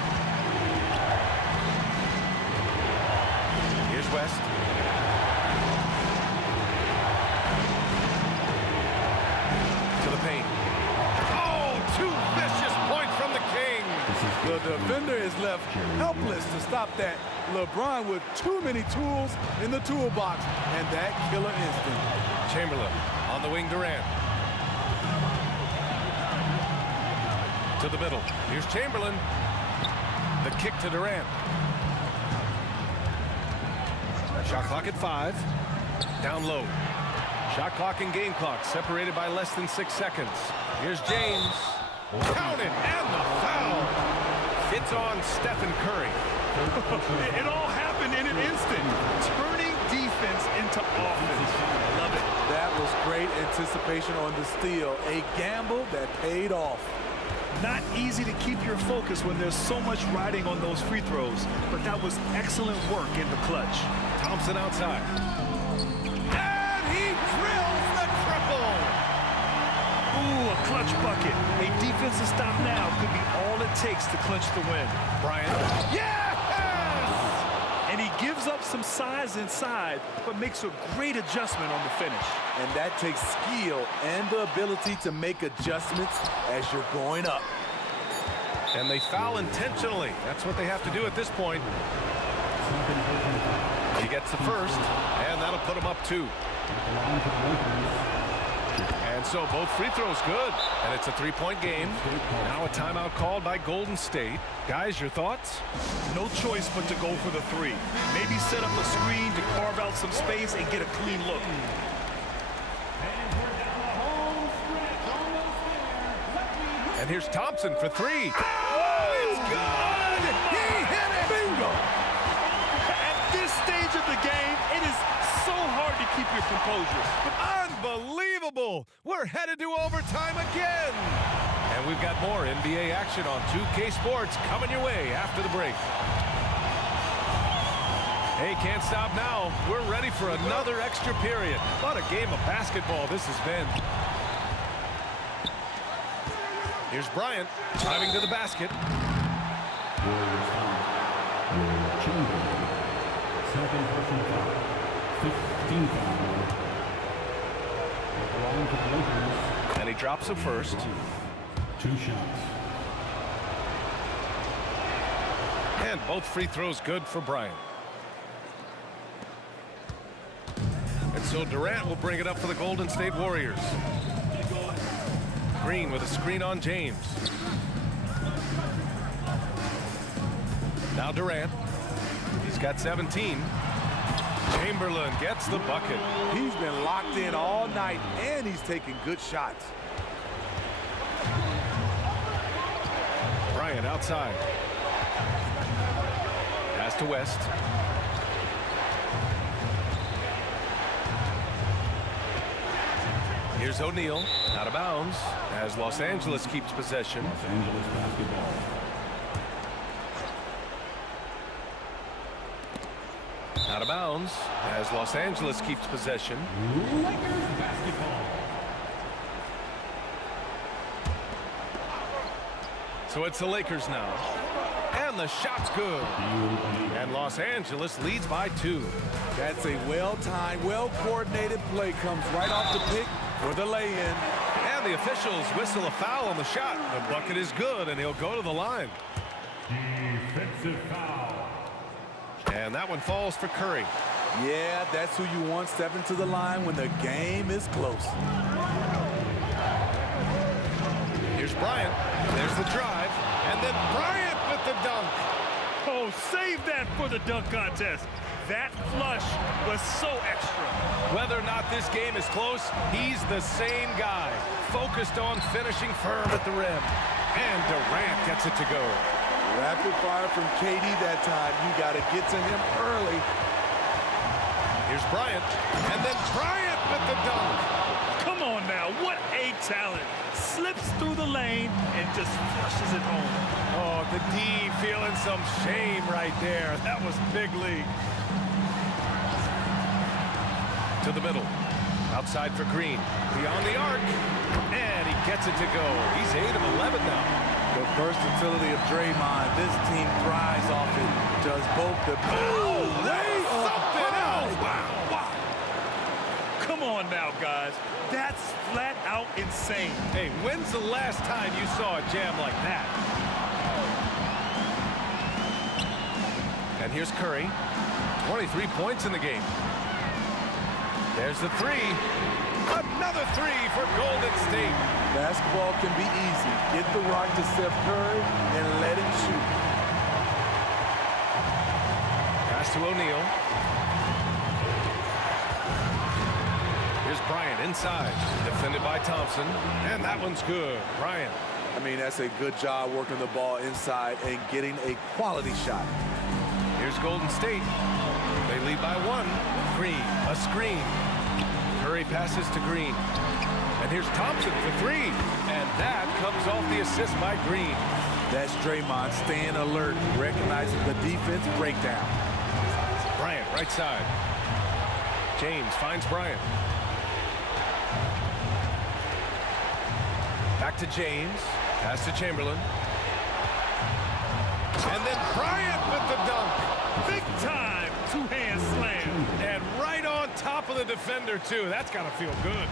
Here's West. To the paint. Oh, two vicious points from the King. The defender is left helpless to stop that. LeBron with too many tools in the toolbox and that killer instinct. Chamberlain on the wing, Durant. To the middle. Here's Chamberlain. The kick to Durant. Shot clock at 5. Down low. Shot clock and game clock separated by less than 6 seconds. Here's James. Count it, and the foul. It's on Stephen Curry. It all happened in an instant. Turning defense into offense. Love it. That was great anticipation on the steal. A gamble that paid off. Not easy to keep your focus when there's so much riding on those free throws, but that was excellent work in the clutch. Thompson outside. And he drills the triple. Ooh, a clutch bucket. A defensive stop now could be all it takes to clinch the win. Bryant. Yes! And he gives up some size inside, but makes a great adjustment on the finish. And that takes skill and the ability to make adjustments as you're going up. And they foul intentionally. That's what they have to do at this point. He gets the first, and that'll put him up 2. And so both free throws good, and it's a 3-point game. Now a timeout called by Golden State. Guys, your thoughts? No choice but to go for the 3. Maybe set up a screen to carve out some space and get a clean look. And here's Thompson for 3. Oh, it's good! He hit it! Bingo! At this stage of the game, it is so hard to keep your composure. Unbelievable! We're headed to overtime again! And we've got more NBA action on 2K Sports coming your way after the break. Hey, can't stop now. We're ready for another extra period. What a game of basketball this has been. Here's Bryant driving to the basket. Second personal foul. 15 foul. And he drops it first. 2 shots. And both free throws good for Bryant. And so Durant will bring it up for the Golden State Warriors. Green with a screen on James. Now Durant. He's got 17. Chamberlain gets the bucket. He's been locked in all night, and he's taking good shots. Bryant outside. Pass to West. Here's O'Neal, out of bounds, as Los Angeles keeps possession. Los Angeles basketball. Out of bounds, as Los Angeles keeps possession. Lakers basketball. So it's the Lakers now. And the shot's good. And Los Angeles leads by 2. That's a well-timed, well-coordinated play. Comes right off the pick for the lay-in. And the officials whistle a foul on the shot. The bucket is good, and he'll go to the line. Defensive foul. And that one falls for Curry. Yeah, that's who you want stepping to the line when the game is close. Here's Bryant. There's the drive. And then Bryant with the dunk. Oh, save that for the dunk contest. That flush was so extra. Whether or not this game is close, he's the same guy. Focused on finishing firm at the rim. And Durant gets it to go. Rapid fire from KD that time. You got to get to him early. Here's Bryant. And then Bryant with the dunk. Come on now, what a talent. Slips through the lane and just flushes it home. Oh, the D feeling some shame right there. That was big league. To the middle. Outside for Green. Beyond the arc. And he gets it to go. He's 8 of 11 now. The versatility of Draymond. This team thrives off it. Does both the... Oh, that's something else. Wow. Come on now, guys. That's flat out insane. Hey, when's the last time you saw a jam like that? And here's Curry. 23 points in the game. There's the 3. Another 3 for Golden State. Basketball can be easy. Get the rock to Steph Curry and let him shoot. Pass to O'Neal. Here's Bryant inside. Defended by Thompson. And that one's good. Bryant. I mean, that's a good job working the ball inside and getting a quality shot. Here's Golden State. They lead by 1. Green, a screen. Curry passes to Green. And here's Thompson for 3. And that comes off the assist by Green. That's Draymond staying alert, recognizing the defense breakdown. Bryant, right side. James finds Bryant. Back to James. Pass to Chamberlain. And then Bryant with the dunk. Big time two-hand slam. And right on top of the defender, too. That's got to feel good.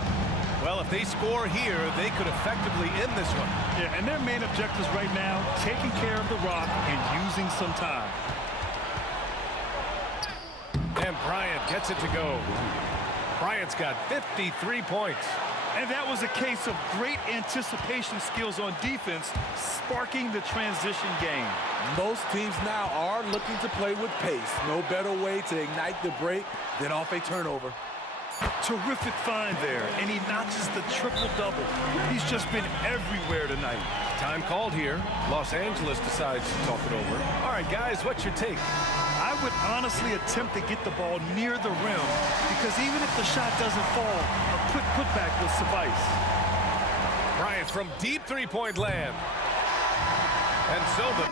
Well, if they score here, they could effectively end this one. Yeah, and their main objectives right now, taking care of the rock and using some time. And Bryant gets it to go. Bryant's got 53 points. And that was a case of great anticipation skills on defense, sparking the transition game. Most teams now are looking to play with pace. No better way to ignite the break than off a turnover. Terrific find there, and he notches the triple-double. He's just been everywhere tonight. Time called here. Los Angeles decides to talk it over. All right, guys, what's your take? I would honestly attempt to get the ball near the rim, because even if the shot doesn't fall, a quick putback will suffice. Bryant from deep three-point land. And so the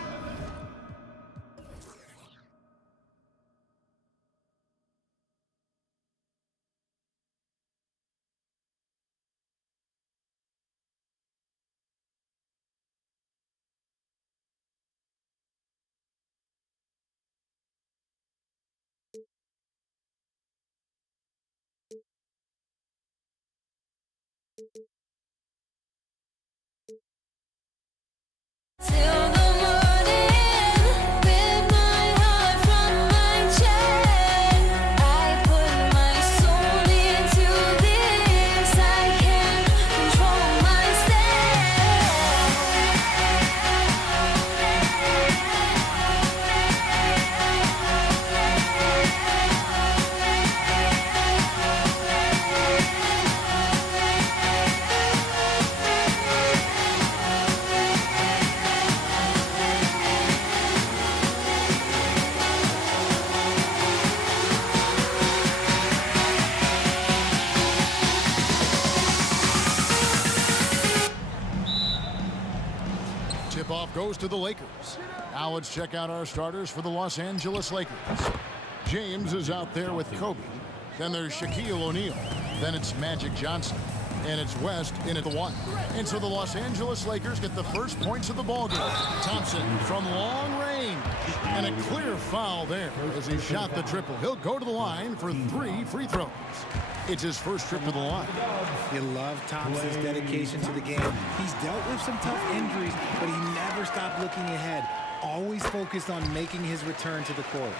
Tip-off goes to the Lakers. Now let's check out our starters for the Los Angeles Lakers. James is out there with Kobe. Then there's Shaquille O'Neal. Then it's Magic Johnson. And it's West in at the 1. And so the Los Angeles Lakers get the first points of the ballgame. Thompson from long range. And a clear foul there as he shot the triple. He'll go to the line for 3 free throws. It's his first trip to the line. You love Thompson's dedication to the game. He's dealt with some tough injuries, but he never stopped looking ahead. Always focused on making his return to the court.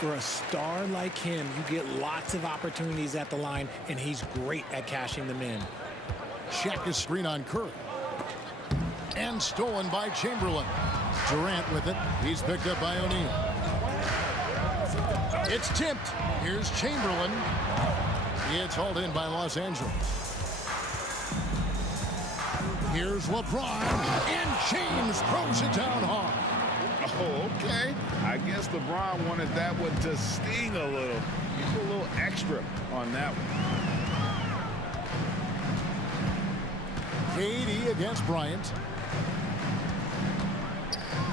For a star like him, you get lots of opportunities at the line, and he's great at cashing them in. Shaq is screen on Curry. And stolen by Chamberlain. Durant with it. He's picked up by O'Neal. It's tipped. Here's Chamberlain. It's hauled in by Los Angeles. Here's LeBron. And James throws it down hard. Oh, okay. I guess LeBron wanted that one to sting a little. He put a little extra on that one. KD against Bryant.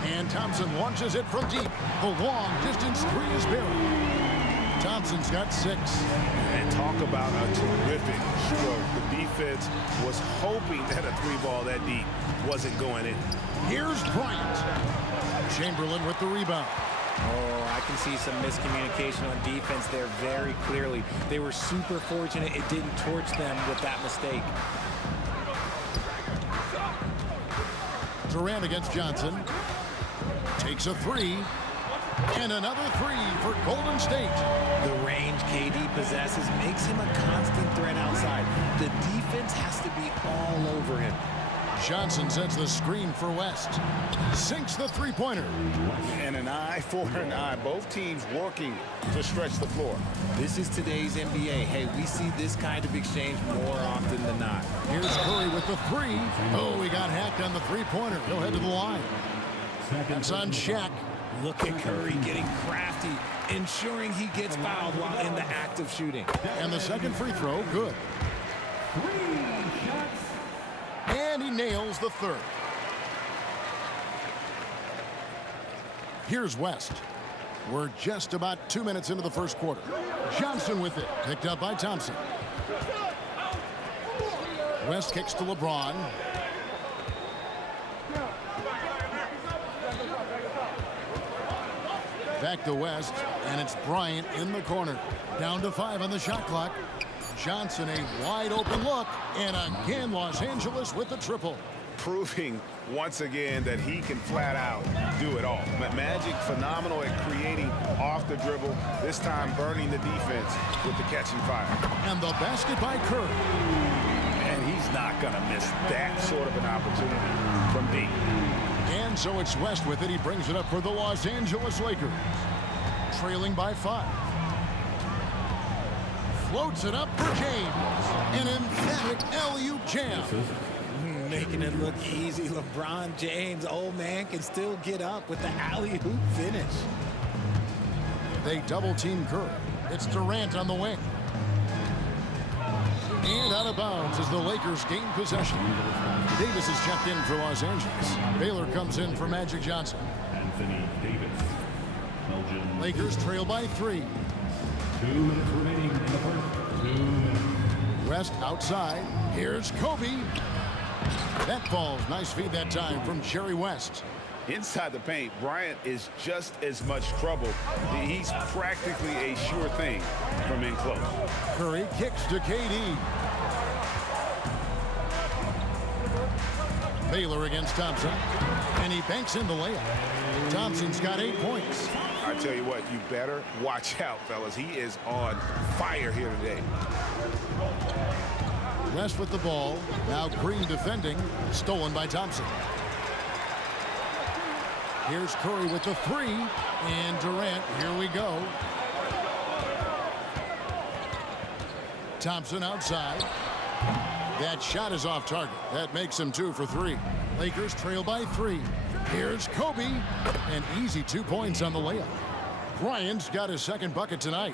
And Thompson launches it from deep. The long distance three is buried. Thompson's got 6. And talk about a terrific stroke. The defense was hoping that a 3-ball that deep wasn't going in. Here's Bryant. Chamberlain with the rebound. Oh, I can see some miscommunication on defense there very clearly. They were super fortunate it didn't torch them with that mistake. Durant against Johnson. Takes a 3. And another 3 for Golden State. The range KD possesses makes him a constant threat outside. The defense has to be all over him. Johnson sets the screen for West. Sinks the three-pointer. And an eye for an eye. Both teams working to stretch the floor. This is today's NBA. Hey, we see this kind of exchange more often than not. Here's Curry with the 3. Oh, he got hacked on the three-pointer. He'll head to the line. That's on Shaq. Look at Curry getting crafty, ensuring he gets fouled while in the act of shooting. And the second free throw, good. And he nails the third. Here's West. We're just about 2 minutes into the first quarter. Johnson with it, picked up by Thompson. West kicks to LeBron. Back to West, and it's Bryant in the corner. Down to 5 on the shot clock. Johnson, a wide open look, and again Los Angeles with the triple. Proving once again that he can flat out do it all. Magic phenomenal at creating off the dribble, this time burning the defense with the catching fire. And the basket by Curry. And he's not going to miss that sort of an opportunity from deep. And so it's West with it. He brings it up for the Los Angeles Lakers. Trailing by 5. Floats it up for James. An emphatic alley-oop jam. Making it look easy. LeBron James, old man, can still get up with the alley-oop finish. They double-team Curry. It's Durant on the wing. And out of bounds as the Lakers gain possession. Davis is checked in for Los Angeles. Baylor comes in for Magic Johnson. Anthony Davis. Belgium. Lakers trail by 3. 2 minutes remaining in the first. 2 minutes. West outside. Here's Kobe. That falls. Nice feed that time from Jerry West. Inside the paint, Bryant is just as much trouble. He's practically a sure thing from in close. Curry kicks to KD. Baylor against Thompson, and he banks in the layup. Thompson's got 8 points. I tell you what, you better watch out, fellas. He is on fire here today. West with the ball. Now Green defending. Stolen by Thompson. Here's Curry with the 3. And Durant, here we go. Thompson outside. That shot is off target. That makes him 2 for 3. Lakers trail by 3. Here's Kobe. An easy 2 points on the layup. Bryant's got his second bucket tonight.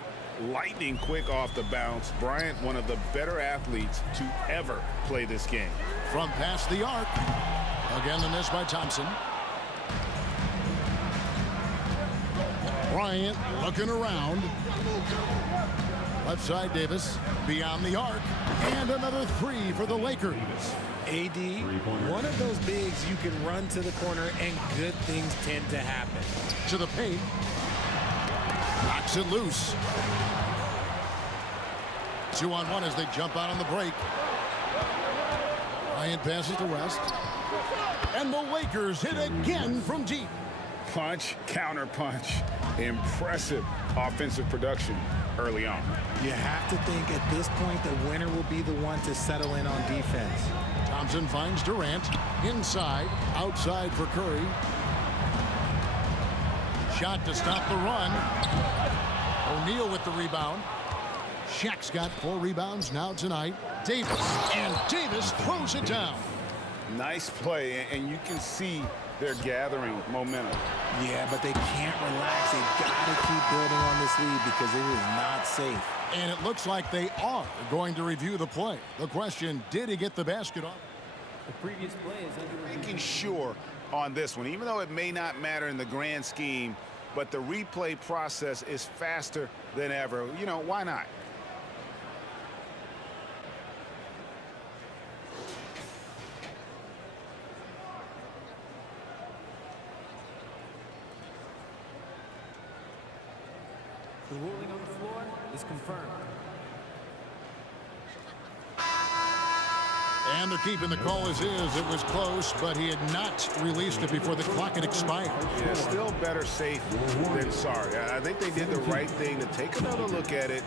Lightning quick off the bounce. Bryant, one of the better athletes to ever play this game. From past the arc. Again, the miss by Thompson. Bryant looking around. Left side, Davis. Beyond the arc. And another 3 for the Lakers. AD, one of those bigs you can run to the corner and good things tend to happen. To the paint. Knocks it loose. 2-on-1 as they jump out on the break. Bryant passes to West. And the Lakers hit again from deep. Punch, counter punch. Impressive offensive production early on. You have to think at this point the winner will be the one to settle in on defense. Thompson finds Durant. Inside, outside for Curry. Shot to stop the run. O'Neal with the rebound. Shaq's got 4 rebounds now tonight. Davis, and Davis throws it down. Nice play, and you can see they're gathering momentum. Yeah, but they can't relax. They've got to keep building on this lead because it is not safe. And it looks like they are going to review the play. The question, did he get the basket off? The previous play is under review. Making sure on this one, even though it may not matter in the grand scheme, but the replay process is faster than ever. You know, why not? The ruling on the floor is confirmed. And they're keeping the call as is. It was close, but he had not released it before the clock had expired. Yeah, still better safe than sorry. I think they did the right thing to take another look at it.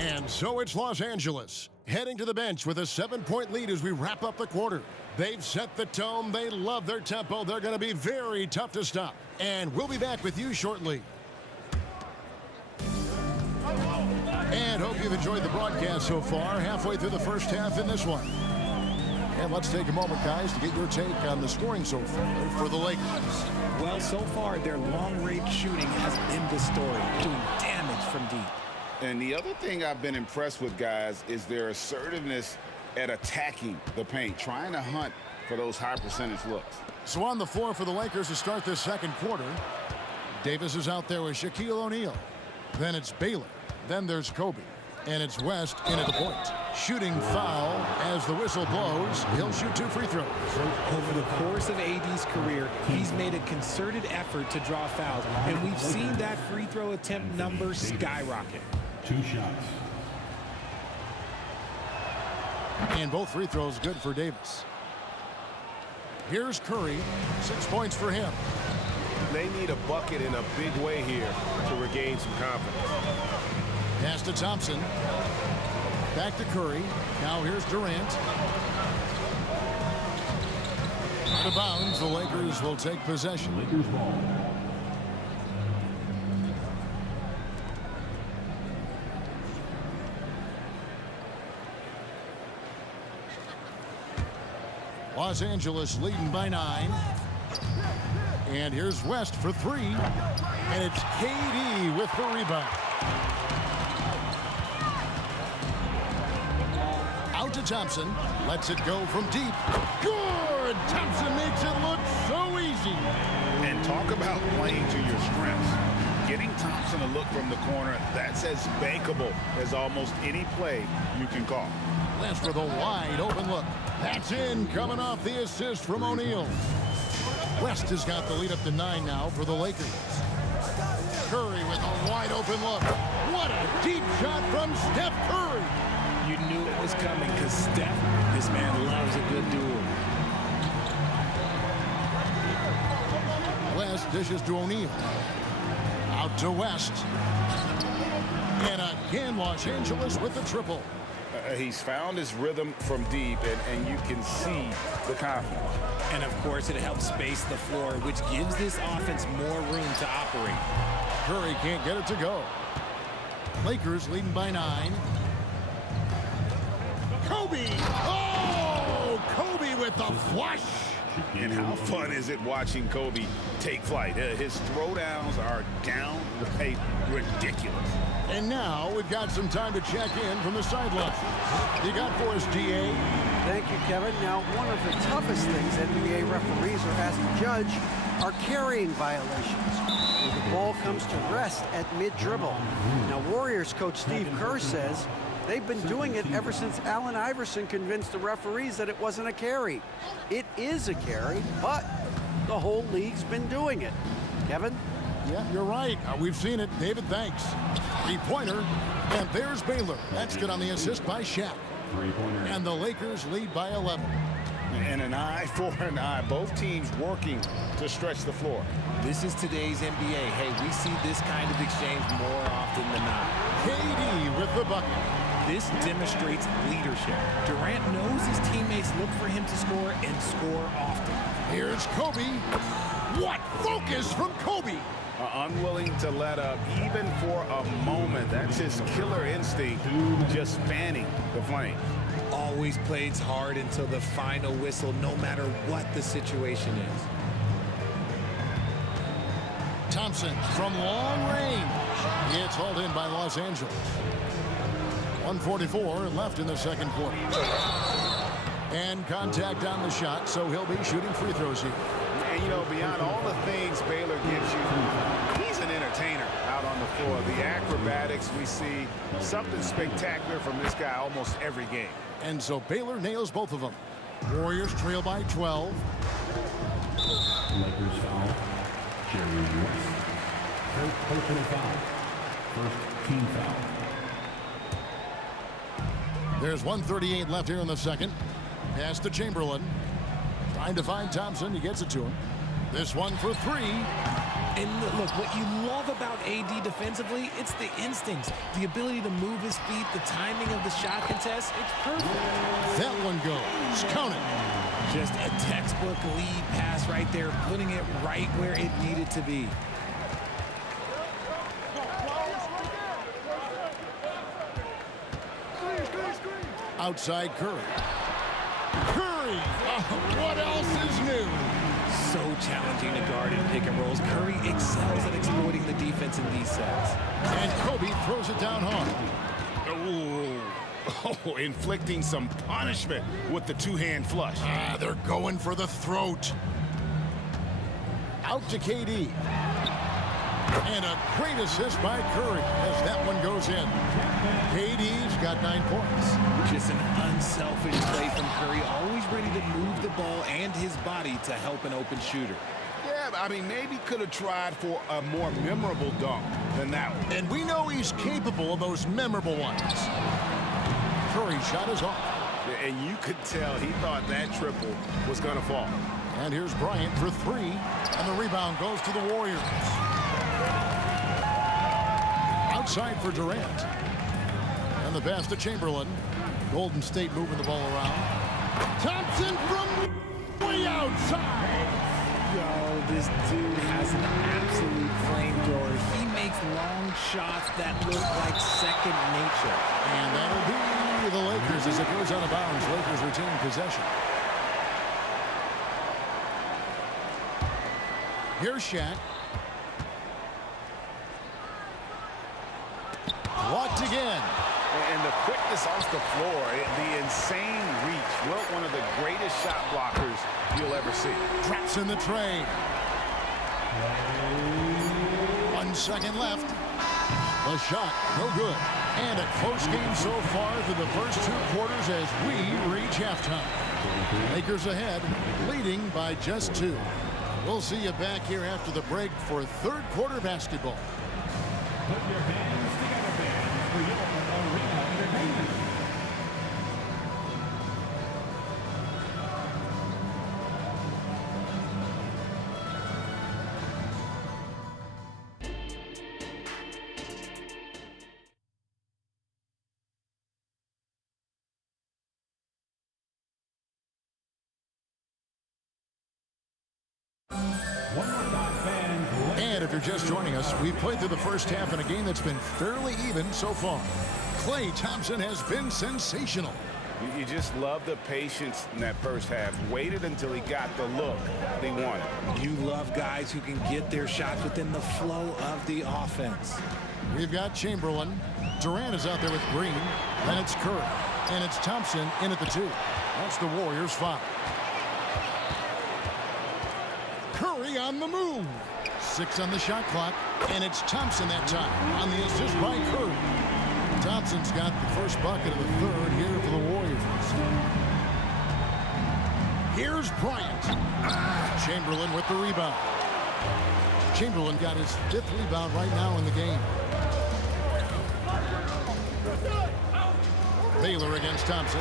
And so it's Los Angeles heading to the bench with a 7-point lead as we wrap up the quarter. They've set the tone. They love their tempo. They're going to be very tough to stop. And we'll be back with you shortly. And hope you've enjoyed the broadcast so far. Halfway through the first half in this one. And let's take a moment, guys, to get your take on the scoring so far for the Lakers. Well, so far, their long-range shooting has been the story, doing damage from deep. And the other thing I've been impressed with, guys, is their assertiveness at attacking the paint, trying to hunt for those high percentage looks. So on the floor for the Lakers to start this second quarter, Davis is out there with Shaquille O'Neal. Then it's Baylor. Then there's Kobe. And it's West in at the point. Shooting foul as the whistle blows. He'll shoot 2 free throws. Over the course of AD's career, he's made a concerted effort to draw fouls. And we've seen that free throw attempt number skyrocket. 2 shots. And both free throws good for Davis. Here's Curry. 6 points for him. They need a bucket in a big way here to regain some confidence. Pass to Thompson. Back to Curry. Now here's Durant. Out of bounds, the Lakers will take possession. Lakers ball. Los Angeles leading by 9. And here's West for 3. And it's KD with the rebound. Out to Thompson. Lets it go from deep. Good! Thompson makes it look so easy. And talk about playing to your strengths. Getting Thompson to look from the corner, that's as bankable as almost any play you can call. West with a wide open look. That's in, coming off the assist from O'Neal. West has got the lead up to 9 now for the Lakers. Curry with a wide open look. What a deep shot from Steph Curry. You knew it was coming because Steph, this man loves a good duel. Dishes to O'Neal. Out to West. And again, Los Angeles with the triple. He's found his rhythm from deep, and you can see the confidence. And, of course, it helps space the floor, which gives this offense more room to operate. Curry can't get it to go. Lakers leading by 9. Kobe! Oh! Kobe with the flush! And how fun is it watching Kobe take flight? His throwdowns are downright ridiculous. And now we've got some time to check in from the sideline. You got for us, DA? Thank you, Kevin. Now, one of the toughest things NBA referees are asked to judge are carrying violations, where the ball comes to rest at mid-dribble. Now, Warriors coach Steve Kerr says they've been doing it ever since Allen Iverson convinced the referees that it wasn't a carry. It is a carry, but the whole league's been doing it. Kevin? Yeah, you're right. We've seen it. David, thanks. Three-pointer, and there's Baylor. That's good on the assist by Shaq. And the Lakers lead by 11. And an eye for an eye. Both teams working to stretch the floor. This is today's NBA. Hey, we see this kind of exchange more often than not. KD with the bucket. This demonstrates leadership. Durant knows his teammates look for him to score and score often. Here's Kobe. What focus from Kobe! Unwilling to let up even for a moment. That's his killer instinct, just fanning the flame. Always plays hard until the final whistle, no matter what the situation is. Thompson from long range. It's hauled in by Los Angeles. 1:44 left in the second quarter. And contact on the shot, so he'll be shooting free throws here. And, you know, beyond all the things Baylor gives you, he's an entertainer out on the floor. The acrobatics we see, something spectacular from this guy almost every game. And so Baylor nails both of them. Warriors trail by 12. Lakers foul. Jerry West. Third personal foul. First team foul. There's 1:38 left here in the second. Pass to Chamberlain. Trying to find Thompson. He gets it to him. This one for 3. And look, what you love about AD defensively, it's the instincts, the ability to move his feet, the timing of the shot contest. It's perfect. That one goes. Count it. Just a textbook lead pass right there, putting it right where it needed to be. Outside Curry. Curry! What else is new? So challenging to guard in pick and rolls. Curry excels at exploiting the defense in these sets. And Kobe throws it down hard. Oh, inflicting some punishment with the two-hand flush. They're going for the throat. Out to KD. And a great assist by Curry as that one goes in. KD's got 9 points. Just an unselfish play from Curry, always ready to move the ball and his body to help an open shooter. Yeah, I mean, maybe could have tried for a more memorable dunk than that one. And we know he's capable of those memorable ones. Curry's shot is off. And you could tell he thought that triple was going to fall. And here's Bryant for 3. And the rebound goes to the Warriors. Outside for Durant. And the pass to Chamberlain. Golden State moving the ball around. Thompson from way outside. Yo, this dude has an absolute flamethrower. He makes long shots that look like second nature. And that'll be the Lakers as it goes out of bounds. Lakers retain possession. Here's Shaq. Blocked again. And the quickness off the floor, the insane reach. Wilt, one of the greatest shot blockers you'll ever see. Traps in the trade. 1 second left. The shot, no good. And a close game so far through the first 2 quarters as we reach halftime. Lakers ahead, leading by just 2. We'll see you back here after the break for third quarter basketball. Put your hands together, fans, for your arena entertainment. And if you're just joining us, we've played through the first half in a game that's been fairly even so far. Klay Thompson has been sensational. You just love the patience in that first half. Waited until he got the look that he wanted. You love guys who can get their shots within the flow of the offense. We've got Chamberlain. Durant is out there with Green. Then it's Curry. And it's Thompson in at the 2. That's the Warriors' foul. Curry on the move. 6 on the shot clock. And it's Thompson that time on the assist by Curry. Thompson's got the first bucket of the third here for the Warriors. Here's Bryant. Chamberlain with the rebound. Chamberlain got his 5th rebound right now in the game. Baylor against Thompson.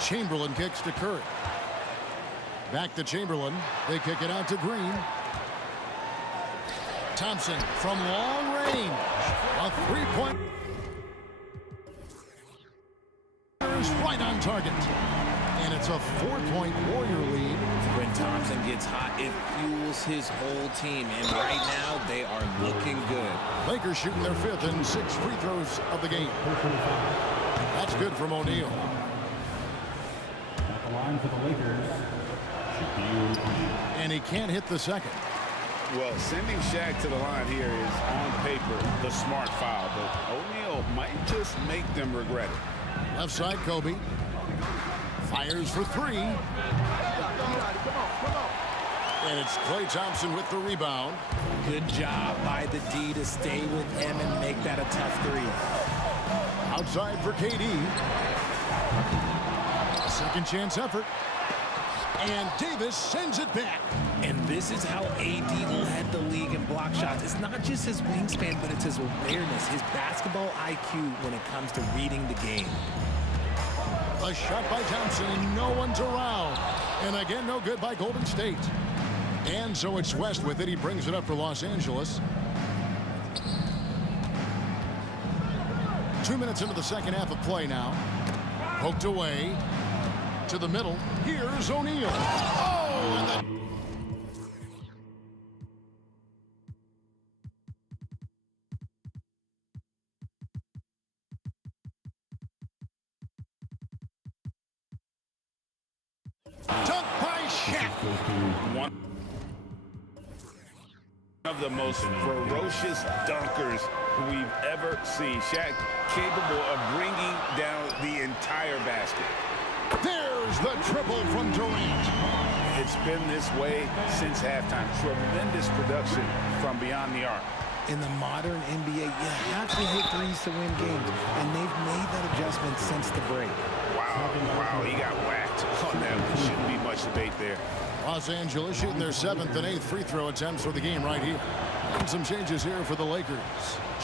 Chamberlain kicks to Curry. Back to Chamberlain. They kick it out to Green. Thompson from long range. A 3-point. Is right on target. And it's a 4-point Warrior lead. When Thompson gets hot, it fuels his whole team. And right now, they are looking good. Lakers shooting their 5th and 6 free throws of the game. That's good from O'Neal. At the line for the Lakers, and he can't hit the second. Well, sending Shaq to the line here is on paper the smart foul, but O'Neal might just make them regret it. Left side, Kobe. Fires for 3. And it's Klay Thompson with the rebound. Good job by the D to stay with him and make that a tough 3. Outside for KD. A second chance effort. And Davis sends it back. And this is how AD led the league in block shots. It's not just his wingspan, but it's his awareness, his basketball IQ when it comes to reading the game. A shot by Thompson, no one's around. And again, no good by Golden State. And so it's West with it. He brings it up for Los Angeles. 2 minutes into the second half of play now. Poked away to the middle. Here's O'Neal. Oh, and then dunk by Shaq. One of the most ferocious dunkers we've ever seen. Shaq capable of bringing down the entire basket. There's the triple from Durant. It's been this way since halftime. Tremendous production from beyond the arc. In the modern NBA, you have to hit threes to win games, and they've made that adjustment since the break. Wow, he got whacked on that. Shouldn't be much debate there. Los Angeles shooting their 7th and 8th free throw attempts for the game right here. And some changes here for the Lakers.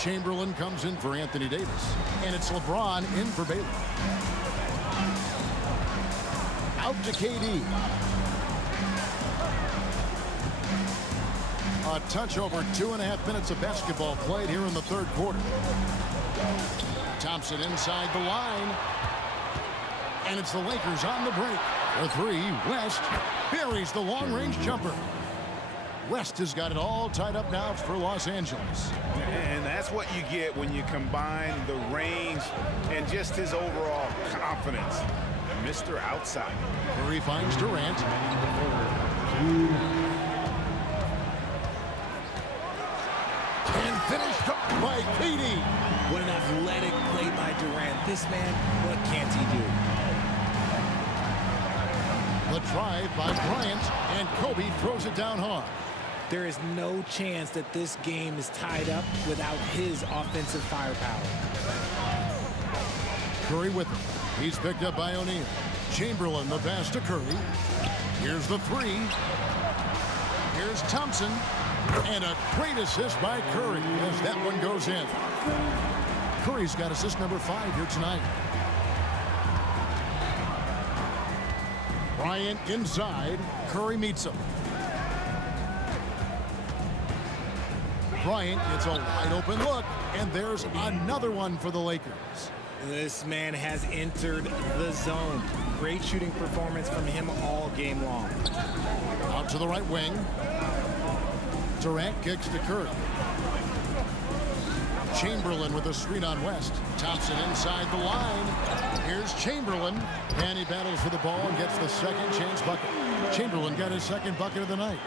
Chamberlain comes in for Anthony Davis. And it's LeBron in for Baylor. Out to KD. A touch over 2.5 minutes of basketball played here in the third quarter. Thompson inside the line. And it's the Lakers on the break. For 3, West buries the long-range jumper. West has got it all tied up now for Los Angeles. And that's what you get when you combine the range and just his overall confidence. Mr. Outside. Curry finds Durant. And finished up by KD. What an athletic play by Durant. This man, what can't he do? The drive by Bryant, and Kobe throws it down hard. There is no chance that this game is tied up without his offensive firepower. Curry with him. He's picked up by O'Neal. Chamberlain, the pass to Curry. Here's the 3. Here's Thompson. And a great assist by Curry as that one goes in. Curry's got assist number 5 here tonight. Bryant inside. Curry meets him. Bryant gets a wide open look, and there's another one for the Lakers. This man has entered the zone. Great shooting performance from him all game long. Out to the right wing. Durant kicks to Curry. Chamberlain with a screen on West. Thompson inside the line. Here's Chamberlain, and he battles for the ball and gets the second chance bucket. Chamberlain got his second bucket of the night.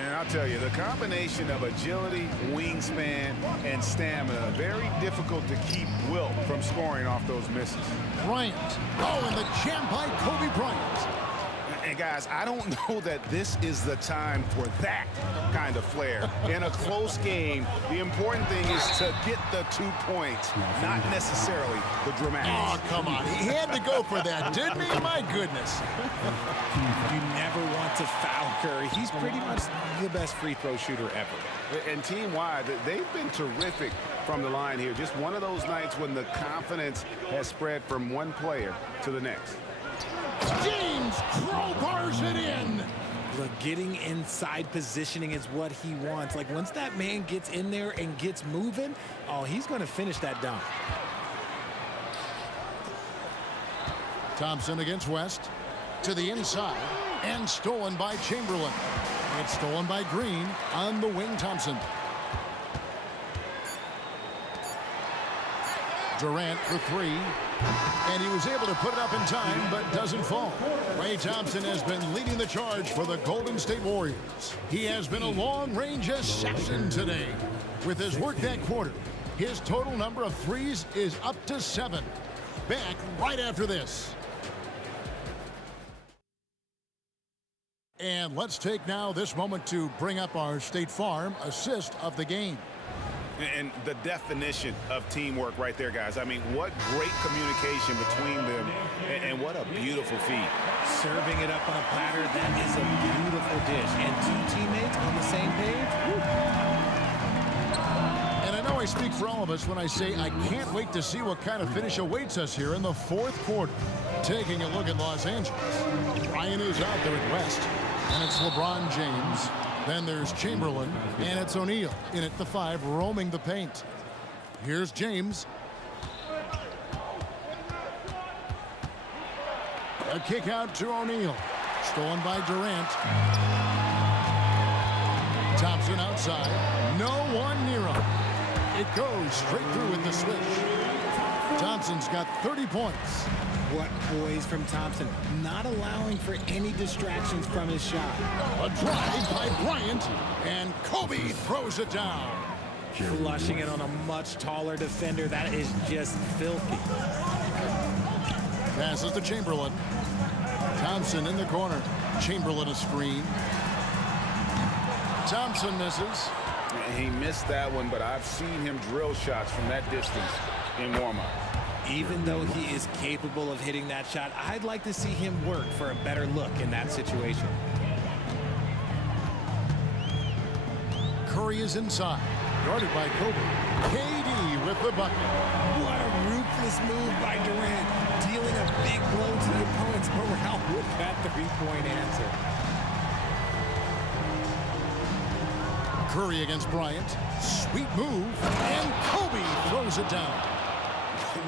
And I'll tell you, the combination of agility, wingspan, and stamina, very difficult to keep Wilt from scoring off those misses. Bryant. Oh, and the jam by Kobe Bryant. And guys, I don't know that this is the time for that kind of flair. In a close game, the important thing is to get the 2 points, not necessarily the dramatics. Oh, come on. He had to go for that, didn't he? My goodness. You never want to foul Curry. He's pretty much the best free throw shooter ever. And team-wide, they've been terrific from the line here. Just one of those nights when the confidence has spread from one player to the next. James crowbars it in. Look, getting inside positioning is what he wants. Like, once that man gets in there and gets moving, oh, he's going to finish that dunk. Thompson against West. To the inside. And stolen by Chamberlain. It's stolen by Green on the wing. Thompson. Durant for three. And he was able to put it up in time, but doesn't fall. Ray Thompson has been leading the charge for the Golden State Warriors. He has been a long-range assassin today. With his work that quarter, his total number of threes is up to 7. Back right after this. And let's take now this moment to bring up our State Farm assist of the game. And the definition of teamwork right there, guys. I mean, what great communication between them, and what a beautiful feed. Serving it up on a platter, that is a beautiful dish. And 2 teammates on the same page. Woo. And I know I speak for all of us when I say I can't wait to see what kind of finish awaits us here in the fourth quarter. Taking a look at Los Angeles. Ryan is out there at West, and it's LeBron James. Then there's Chamberlain, and it's O'Neal in at the 5, roaming the paint. Here's James. A kick out to O'Neal. Stolen by Durant. Thompson outside. No one near him. It goes straight through with the switch. Thompson's got 30 points. What poise from Thompson, not allowing for any distractions from his shot. A drive by Bryant, and Kobe throws it down. Flushing it on a much taller defender. That is just filthy. Passes to Chamberlain. Thompson in the corner. Chamberlain a screen. Thompson misses. He missed that one, but I've seen him drill shots from that distance in warm-up. Even though he is capable of hitting that shot, I'd like to see him work for a better look in that situation. Curry is inside, guarded by Kobe. KD with the bucket. What a ruthless move by Durant, dealing a big blow to the opponent's morale with that three-point answer. Curry against Bryant. Sweet move, and Kobe throws it down.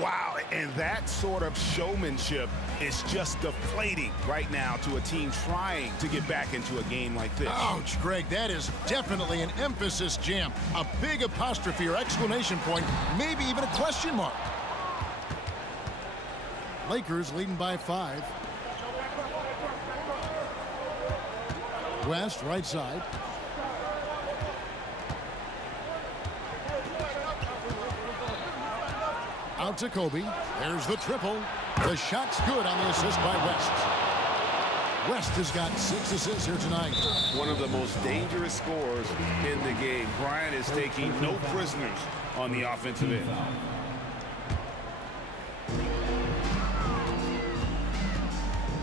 Wow, and that sort of showmanship is just deflating right now to a team trying to get back into a game like this. Ouch, Greg, that is definitely an emphasis jam. A big apostrophe or exclamation point, maybe even a question mark. Lakers leading by 5. West, right side. Out to Kobe. There's the triple. The shot's good on the assist by West. West has got 6 assists here tonight. One of the most dangerous scorers in the game. Bryant is taking no prisoners on the offensive end.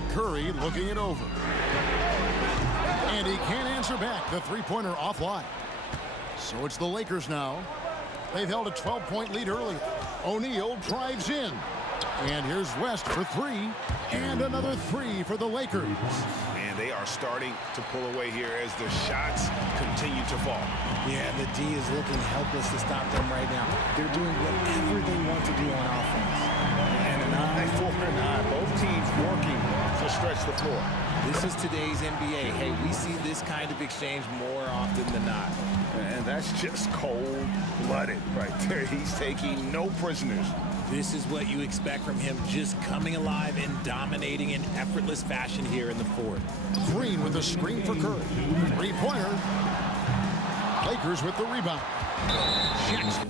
Curry looking it over. And he can't answer back. The three-pointer offline. So it's the Lakers now. They've held a 12-point lead earlier. O'Neal drives in. And here's West for 3. And another 3 for the Lakers. And they are starting to pull away here as the shots continue to fall. Yeah, the D is looking helpless to stop them right now. They're doing whatever they want to do on offense. by 4 or 9. Both teams working to stretch the floor. This is today's NBA. Hey, we see this kind of exchange more often than not. And that's just cold-blooded right there. He's taking no prisoners. This is what you expect from him, just coming alive and dominating in effortless fashion here in the fourth. Green with a screen for Curry. Three-pointer. Lakers with the rebound. Jackson.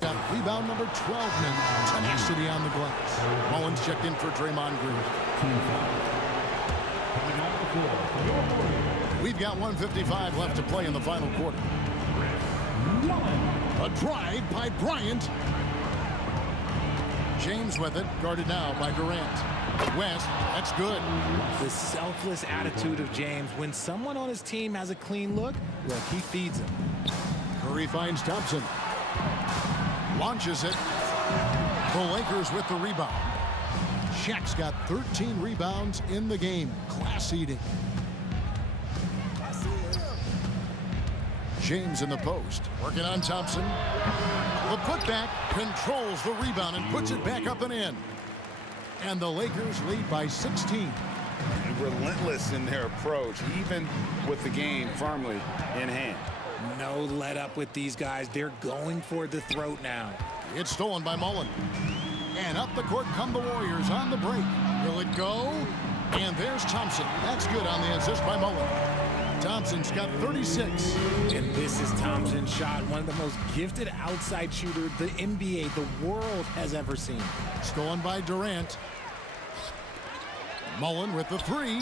Got rebound number 12 now. Tenacity on the glass. Mullins checked in for Draymond Green. We've got 1:55 left to play in the final quarter. A drive by Bryant. James with it, guarded now by Durant. West, that's good. The selfless attitude of James. When someone on his team has a clean look, he feeds him. Curry finds Thompson. Launches it. The Lakers with the rebound. Shaq's got 13 rebounds in the game. Class eating. James in the post. Working on Thompson. The putback controls the rebound and puts it back up and in. And the Lakers lead by 16. Relentless in their approach, even with the game firmly in hand. No let up with these guys. They're going for the throat now. It's stolen by Mullen. And up the court come the Warriors on the break. Will it go? And there's Thompson. That's good on the assist by Mullen. Thompson's got 36. And this is Thompson's shot, one of the most gifted outside shooters the NBA, the world has ever seen. Stolen by Durant. Mullen with the three.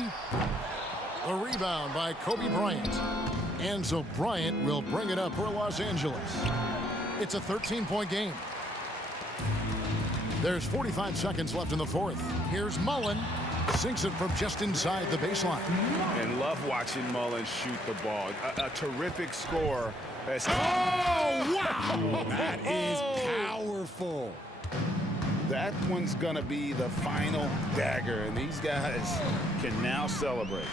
The rebound by Kobe Bryant. And so Bryant will bring it up for Los Angeles. It's a 13-point game. There's 45 seconds left in the fourth. Here's Mullen. Sinks it from just inside the baseline. And love watching Mullen shoot the ball. A terrific score. Oh, wow! That is powerful. That one's going to be the final dagger, and these guys can now celebrate.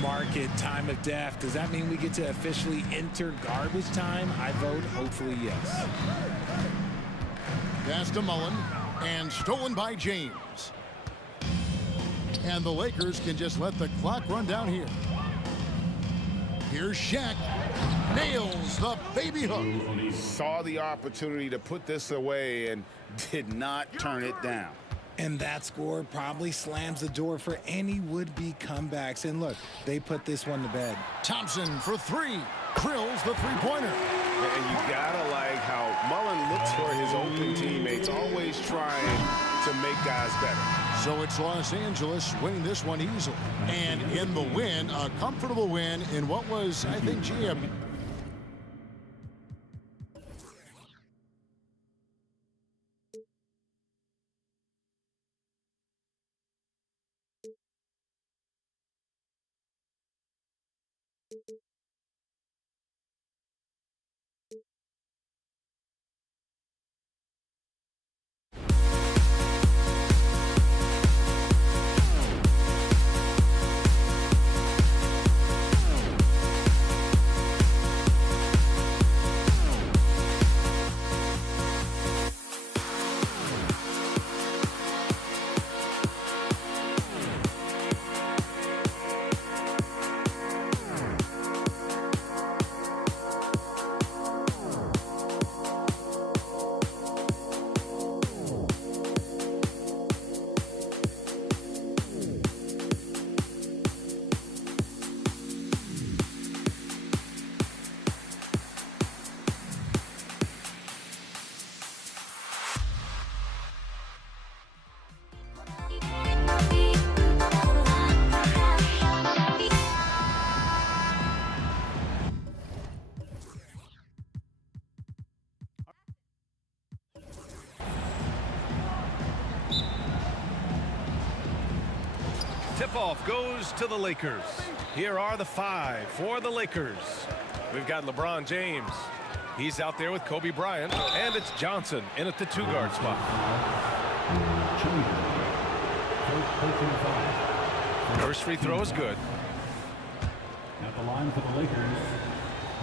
Mark it, time of death. Does that mean we get to officially enter garbage time? I vote hopefully yes. Pass to Mullen, and stolen by James. And the Lakers can just let the clock run down here. Here's Shaq. Nails the baby hook. Saw the opportunity to put this away and did not turn it down. And that score probably slams the door for any would-be comebacks. And look, they put this one to bed. Thompson for three. Drills the three-pointer. And you gotta like how Mullen looks for his open teammates, always trying to make guys better. So it's Los Angeles winning this one easily. And in the win, a comfortable win in what was, I think, GM. Tip-off goes to the Lakers. Here are the five for the Lakers. We've got LeBron James. He's out there with Kobe Bryant. And it's Johnson in at the two-guard spot. First free throw is good. At the line for the Lakers,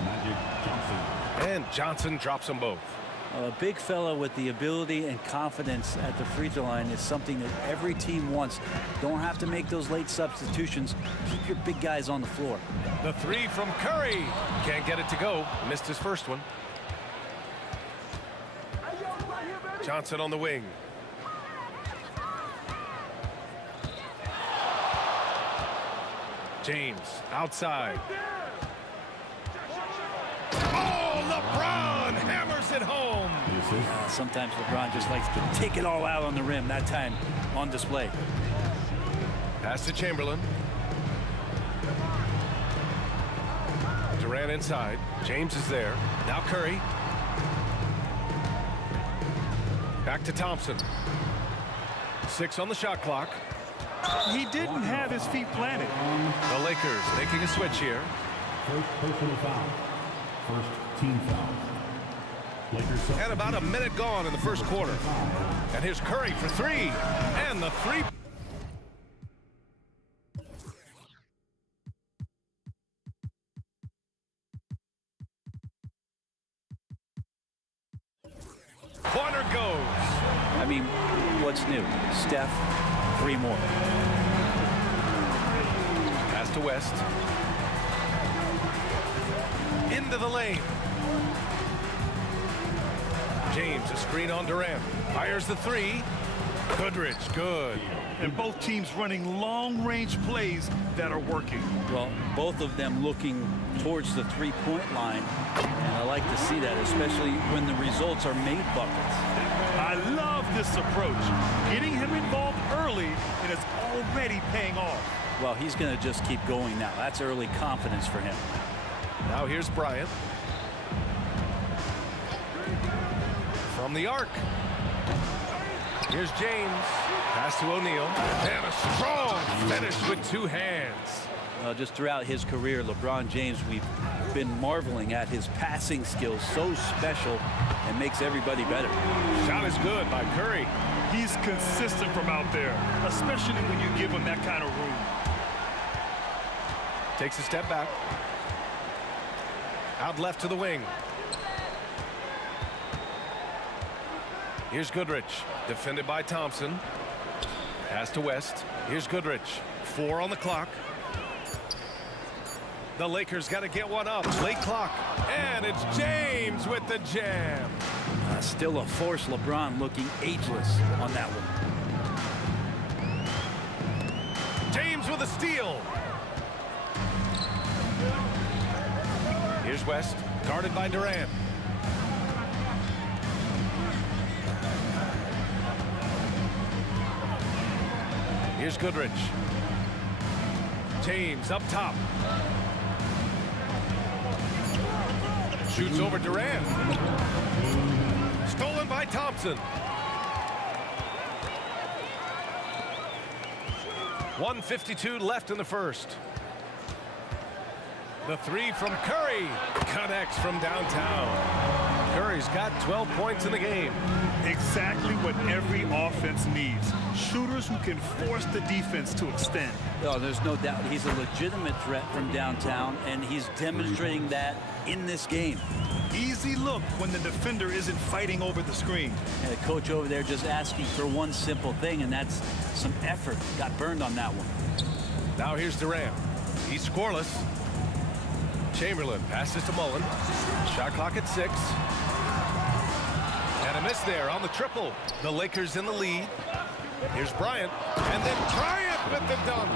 Magic Johnson. And Johnson drops them both. A big fella with the ability and confidence at the free throw line is something that every team wants. Don't have to make those late substitutions. Keep your big guys on the floor. The three from Curry. Can't get it to go. Missed his first one. Johnson on the wing. James outside. Oh, LeBron hammers it home. Sometimes LeBron just likes to take it all out on the rim. That time on display. Pass to Chamberlain. Durant inside. James is there. Now Curry. Back to Thompson. 6 on the shot clock. He didn't have his feet planted. The Lakers making a switch here. First personal foul. First team foul. Lakers. And about a minute gone in the first quarter. And here's Curry for 3. And the 3. Corner goes. I mean, what's new? Steph, 3 more. Pass to West. Into the lane. James, a screen on Durant. Fires the 3. Goodrich, good. And both teams running long-range plays that are working. Well, both of them looking towards the three-point line. And I like to see that, especially when the results are made buckets. I love this approach. Getting him involved early, and it's already paying off. Well, he's going to just keep going now. That's early confidence for him. Now here's Bryant. From the arc. Here's James. Pass to O'Neal. And a strong finish with 2 hands. Just throughout his career, LeBron James, we've been marveling at his passing skills. So special and makes everybody better. Shot is good by Curry. He's consistent from out there, especially when you give him that kind of room. Takes a step back. Out left to the wing. Here's Goodrich, defended by Thompson. Pass to West. Here's Goodrich. 4 on the clock. The Lakers got to get one up. Late clock. And it's James with the jam. Still a force. LeBron looking ageless on that one. James with a steal. Here's West, guarded by Durant. Here's Goodrich. James up top. Shoots over Durant. Stolen by Thompson. 1:52 left in the first. The 3 from Curry connects from downtown. Curry's got 12 points in the game. Exactly what every offense needs. Shooters who can force the defense to extend. Oh, there's no doubt he's a legitimate threat from downtown, and he's demonstrating that in this game. Easy look when the defender isn't fighting over the screen. And the coach over there just asking for one simple thing, and that's some effort. Got burned on that one. Now here's Durant. He's scoreless. Chamberlain passes to Mullen. Shot clock at 6. And a miss there on the triple. The Lakers in the lead. Here's Bryant. And then Bryant with the dunk.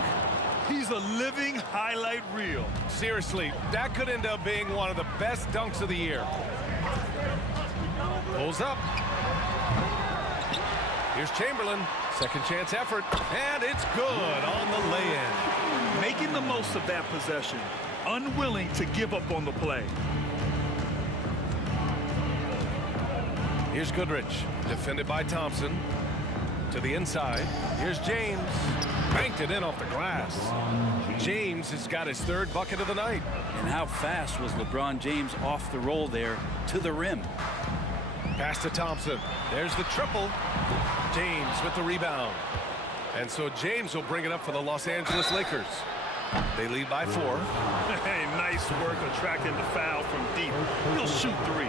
He's a living highlight reel. Seriously, that could end up being one of the best dunks of the year. Pulls up. Here's Chamberlain. Second chance effort. And it's good on the lay-in. Making the most of that possession. Unwilling to give up on the play. Here's Goodrich, defended by Thompson. To the inside. Here's James. Banked it in off the glass. James has got his 3rd bucket of the night. And how fast was LeBron James off the roll there to the rim? Pass to Thompson. There's the triple. James with the rebound. And so James will bring it up for the Los Angeles Lakers. They lead by 4. Hey, nice work attracting the foul from deep. He'll shoot 3.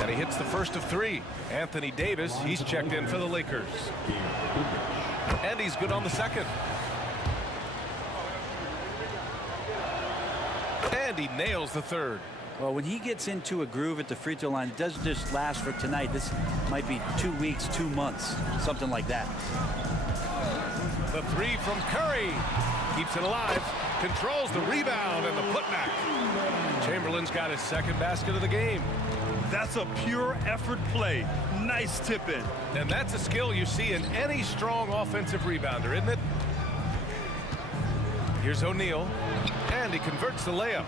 And he hits the first of 3. Anthony Davis, he's checked in for the Lakers. And he's good on the second. And he nails the third. Well, when he gets into a groove at the free throw line, it doesn't just last for tonight. This might be 2 weeks, 2 months, something like that. The 3 from Curry. Keeps it alive. Controls the rebound and the putback. Chamberlain's got his second basket of the game. That's a pure effort play. Nice tip in. And that's a skill you see in any strong offensive rebounder, isn't it? Here's O'Neal. And he converts the layup.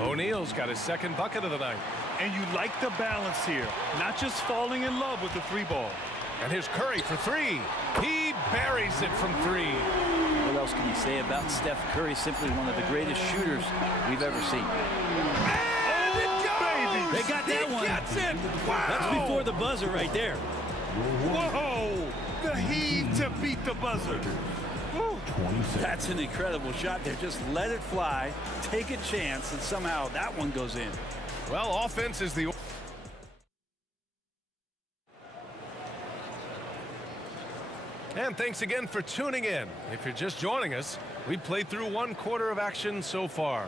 O'Neal's got his second bucket of the night. And you like the balance here. Not just falling in love with the 3 ball. And here's Curry for 3. He buries it from 3. What else can you say about Steph Curry? Simply one of the greatest shooters we've ever seen. And it goes! They got that one. Gets it! Wow! That's before the buzzer right there. Whoa! The heave to beat the buzzer. Woo. That's an incredible shot there. Just let it fly, take a chance, and somehow that one goes in. Well, offense is the... And thanks again for tuning in. If you're just joining us, we played through 1 quarter of action so far.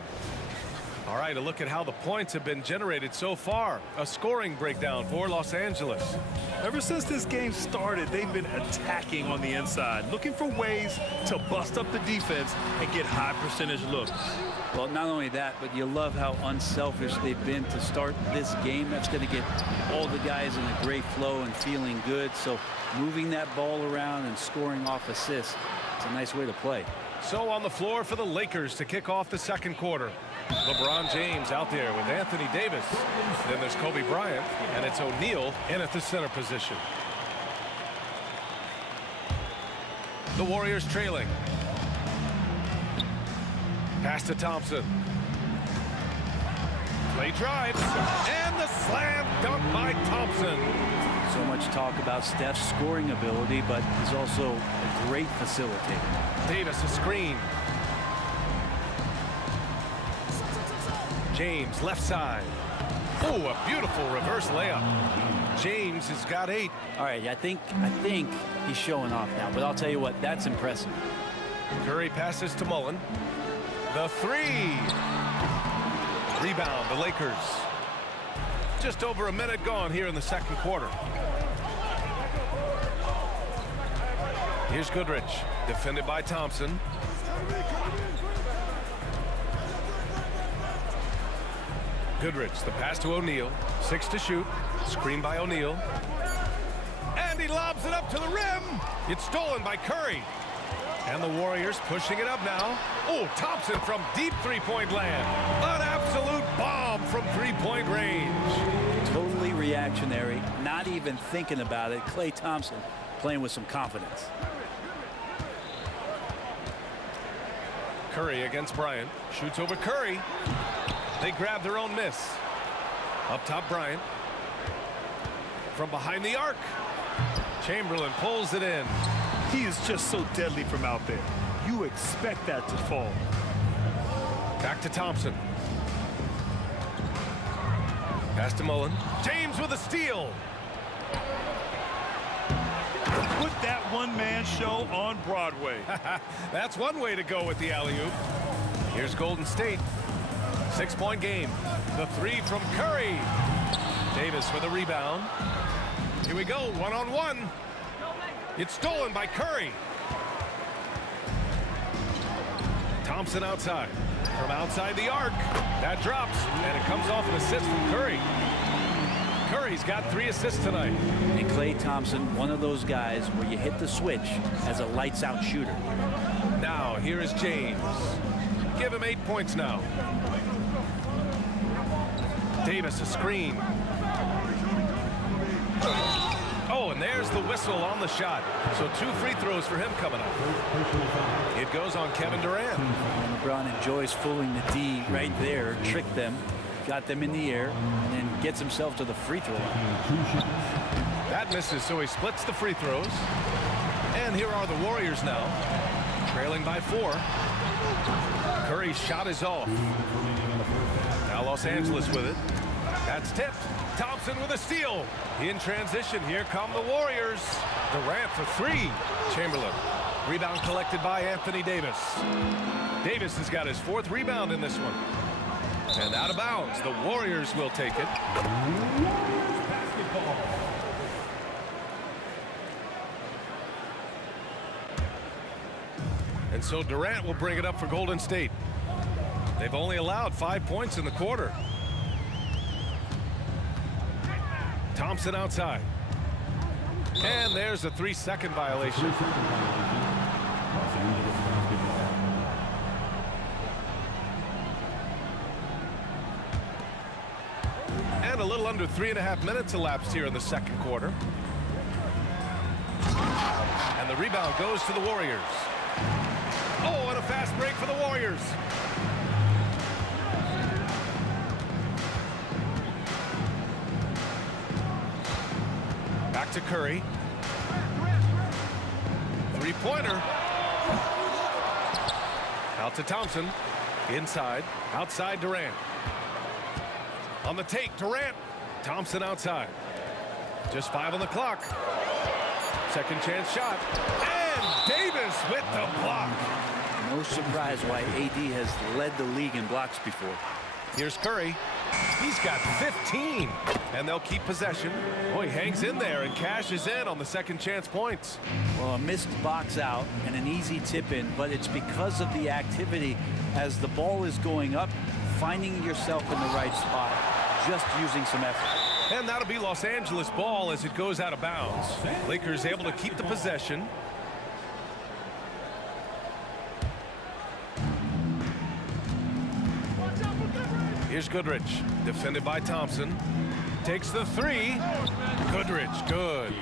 All right, a look at how the points have been generated so far. A scoring breakdown for Los Angeles. Ever since this game started, they've been attacking on the inside, looking for ways to bust up the defense and get high percentage looks. Well, not only that, but you love how unselfish they've been to start this game. That's going to get all the guys in a great flow and feeling good. So moving that ball around and scoring off assists, it's a nice way to play. So on the floor for the Lakers to kick off the second quarter. LeBron James out there with Anthony Davis. Then there's Kobe Bryant, and it's O'Neal in at the center position. The Warriors trailing. Pass to Thompson. Play drives, and the slam dunk by Thompson. So much talk about Steph's scoring ability, but he's also a great facilitator. Davis a screen. James left side. Oh, a beautiful reverse layup. James has got 8. All right, I think he's showing off now, but I'll tell you what, that's impressive. Curry passes to Mullen. The 3. Rebound, the Lakers. Just over a minute gone here in the second quarter. Here's Goodrich, defended by Thompson. Goodrich, the pass to O'Neal. 6 to shoot. Screen by O'Neal. And he lobs it up to the rim. It's stolen by Curry. And the Warriors pushing it up now. Oh, Thompson from deep three-point land. An absolute bomb from three-point range. Totally reactionary, not even thinking about it. Klay Thompson playing with some confidence. Curry against Bryant. Shoots over Curry. They grab their own miss. Up top, Bryant. From behind the arc. Chamberlain pulls it in. He is just so deadly from out there. You expect that to fall. Back to Thompson. Pass to Mullen. James with a steal. Put that one-man show on Broadway. That's one way to go with the alley-oop. Here's Golden State. 6-point game. The 3 from Curry. Davis with a rebound. Here we go, one-on-one. It's stolen by Curry. Thompson outside. From outside the arc. That drops, and it comes off an assist from Curry. Curry's got 3 assists tonight. And Klay Thompson, one of those guys where you hit the switch as a lights-out shooter. Now, here is James. Give him 8 points now. Davis a screen. Oh, and there's the whistle on the shot. So 2 free throws for him coming up. It goes on Kevin Durant. And LeBron enjoys fooling the D right there, tricked them, got them in the air, and then gets himself to the free throw line. That misses, so he splits the free throws. And here are the Warriors now, trailing by 4. Curry's shot is off. Now Los Angeles with it. That's tipped. Thompson with a steal. In transition, here come the Warriors. Durant for three. Chamberlain. Rebound collected by Anthony Davis. Davis has got his 4th rebound in this one. And out of bounds, the Warriors will take it. And so Durant will bring it up for Golden State. They've only allowed 5 points in the quarter. Thompson outside. And there's a 3-second violation. And a little under 3.5 minutes elapsed here in the second quarter. And the rebound goes to the Warriors. Oh, and a fast break for the Warriors. Back to Curry. Three-pointer. Out to Thompson. Inside. Outside Durant. On the take, Durant. Thompson outside. Just 5 on the clock. Second chance shot. And Davis with the block. No surprise why AD has led the league in blocks before. Here's Curry. He's got 15. And they'll keep possession. Oh, he hangs in there and cashes in on the second chance points. Well, a missed box out and an easy tip in, but it's because of the activity as the ball is going up, finding yourself in the right spot, just using some effort. And that'll be Los Angeles ball as it goes out of bounds. Lakers able to keep the possession. Here's Goodrich, defended by Thompson. Takes the three. Goodrich, good.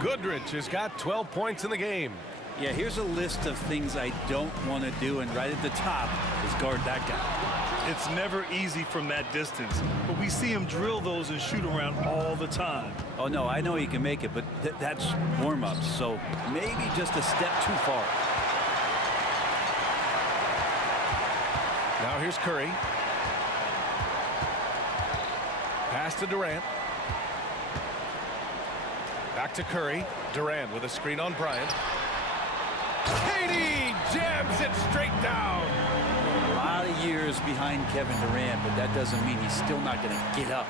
Goodrich has got 12 points in the game. Yeah, here's a list of things I don't want to do, and right at the top is guard that guy. It's never easy from that distance, but we see him drill those and shoot around all the time. Oh, no, I know he can make it, but that's warm-ups, so maybe just a step too far. Now here's Curry. Pass to Durant. Back to Curry. Durant with a screen on Bryant. KD jams it straight down. A lot of years behind Kevin Durant, but that doesn't mean he's still not going to get up.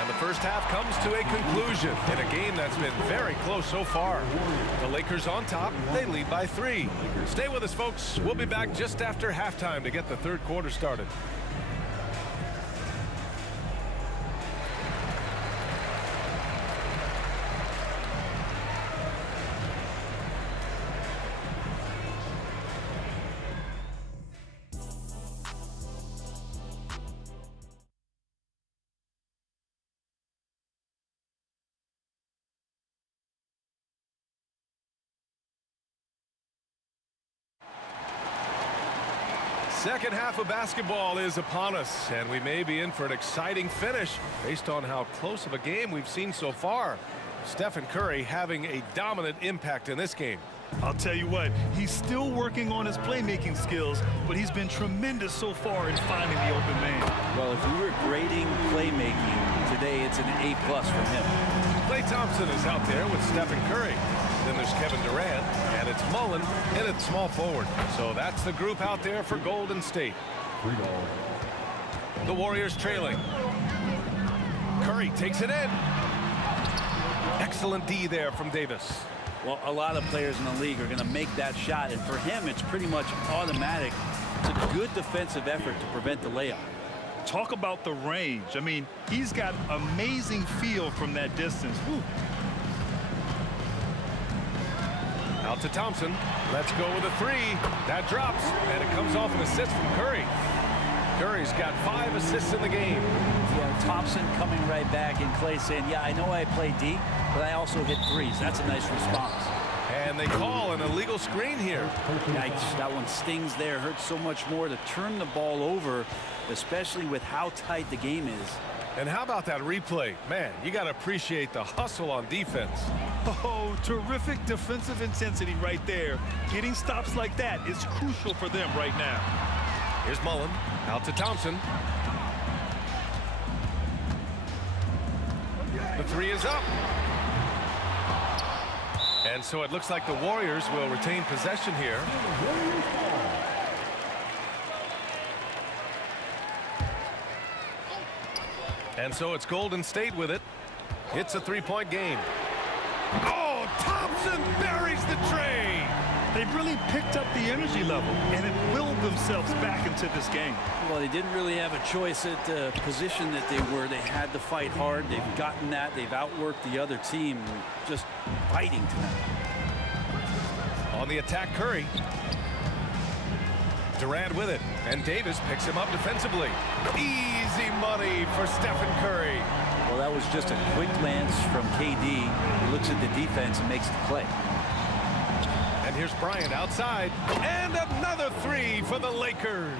And the first half comes to a conclusion in a game that's been very close so far. The Lakers on top. They lead by 3. Stay with us, folks. We'll be back just after halftime to get the third quarter started. Second half of basketball is upon us, and we may be in for an exciting finish based on how close of a game we've seen so far. Stephen Curry having a dominant impact in this game. I'll tell you what, he's still working on his playmaking skills, but he's been tremendous so far in finding the open man. Well, if we were grading playmaking today, it's an A+ from him. Klay Thompson is out there with Stephen Curry. Then there's Kevin Durant, and it's Mullen, and it's small forward. So that's the group out there for Golden State. The Warriors trailing. Curry takes it in. Excellent D there from Davis. Well, a lot of players in the league are going to make that shot, and for him, it's pretty much automatic. It's a good defensive effort to prevent the layup. Talk about the range. I mean, he's got amazing feel from that distance. Whew. Out to Thompson. Let's go with a 3. That drops, and it comes off an assist from Curry. Curry's got 5 assists in the game. Yeah, Thompson coming right back, and Klay saying, yeah, I know I play D, but I also hit threes. That's a nice response. And they call an illegal screen here. Yikes, that one stings there. Hurts so much more to turn the ball over, especially with how tight the game is. And how about that replay? Man, you got to appreciate the hustle on defense. Oh, terrific defensive intensity right there. Getting stops like that is crucial for them right now. Here's Mullen, out to Thompson. The three is up. And so it looks like the Warriors will retain possession here. And so it's Golden State with it. It's a three-point game. Oh, Thompson buries the tray. They've really picked up the energy level and have willed themselves back into this game. Well, they didn't really have a choice at the position that they were. They had to fight hard. They've gotten that. They've outworked the other team, just fighting tonight. On the attack, Curry. Durant with it, and Davis picks him up defensively. Easy money for Stephen Curry. Well, that was just a quick glance from KD. He looks at the defense and makes the play. And here's Bryant outside, and another three for the Lakers.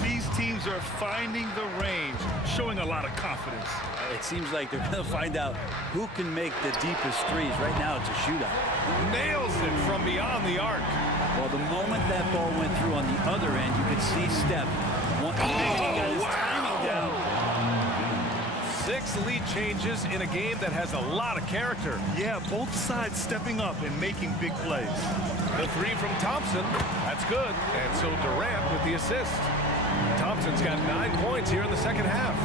These teams are finding the range, showing a lot of confidence. It seems like they're going to find out who can make the deepest threes. Right now, it's a shootout. Nails it from beyond the arc. Well, the moment that ball went through on the other end, you could see Steph. He got his timing down. 6 lead changes in a game that has a lot of character. Yeah, both sides stepping up and making big plays. The three from Thompson, that's good. And so Durant with the assist. Thompson's got 9 points here in the second half.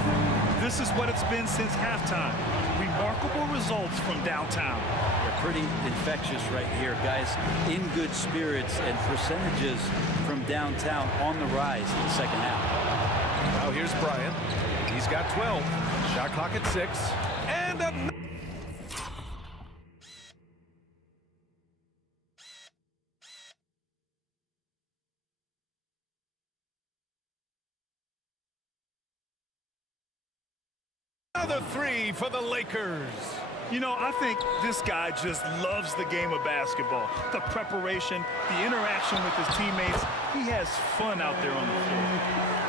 This is what it's been since halftime. Remarkable results from downtown. They're pretty infectious right here, guys. In good spirits and percentages from downtown on the rise in the second half. Now here's Bryant. He's got 12. Shot clock at 6. And a... another three for the Lakers. You know, I think this guy just loves the game of basketball. The preparation, the interaction with his teammates. He has fun out there on the floor.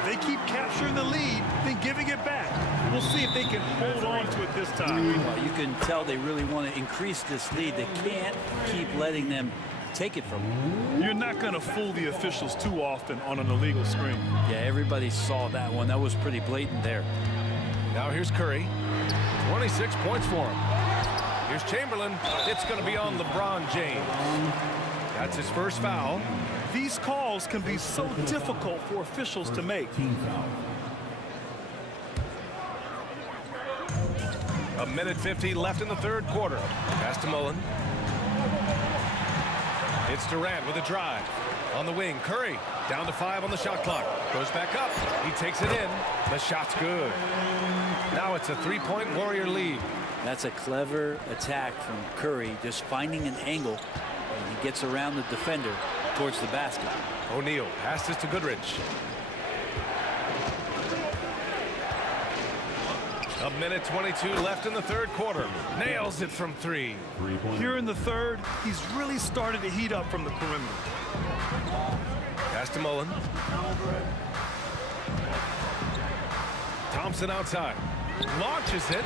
They keep capturing the lead, then giving it back. We'll see if they can hold on to it this time. Well, you can tell they really want to increase this lead. They can't keep letting them take it from them. You're not going to fool the officials too often on an illegal screen. Yeah, everybody saw that one. That was pretty blatant there. Now here's Curry. 26 points for him. Here's Chamberlain. It's going to be on LeBron James. That's his first foul. These calls can be so difficult for officials to make. A minute 50 left in the third quarter. Pass to Mullen. It's Durant with a drive. On the wing, Curry down to 5 on the shot clock. Goes back up. He takes it in. The shot's good. Now it's a 3-point Warrior lead. That's a clever attack from Curry, just finding an angle. And he gets around the defender towards the basket. O'Neal passes to Goodrich. A minute 22 left in the third quarter. Nails it from 3. Here in the third, he's really started to heat up from the perimeter. Pass to Mullen. Thompson outside. Launches it.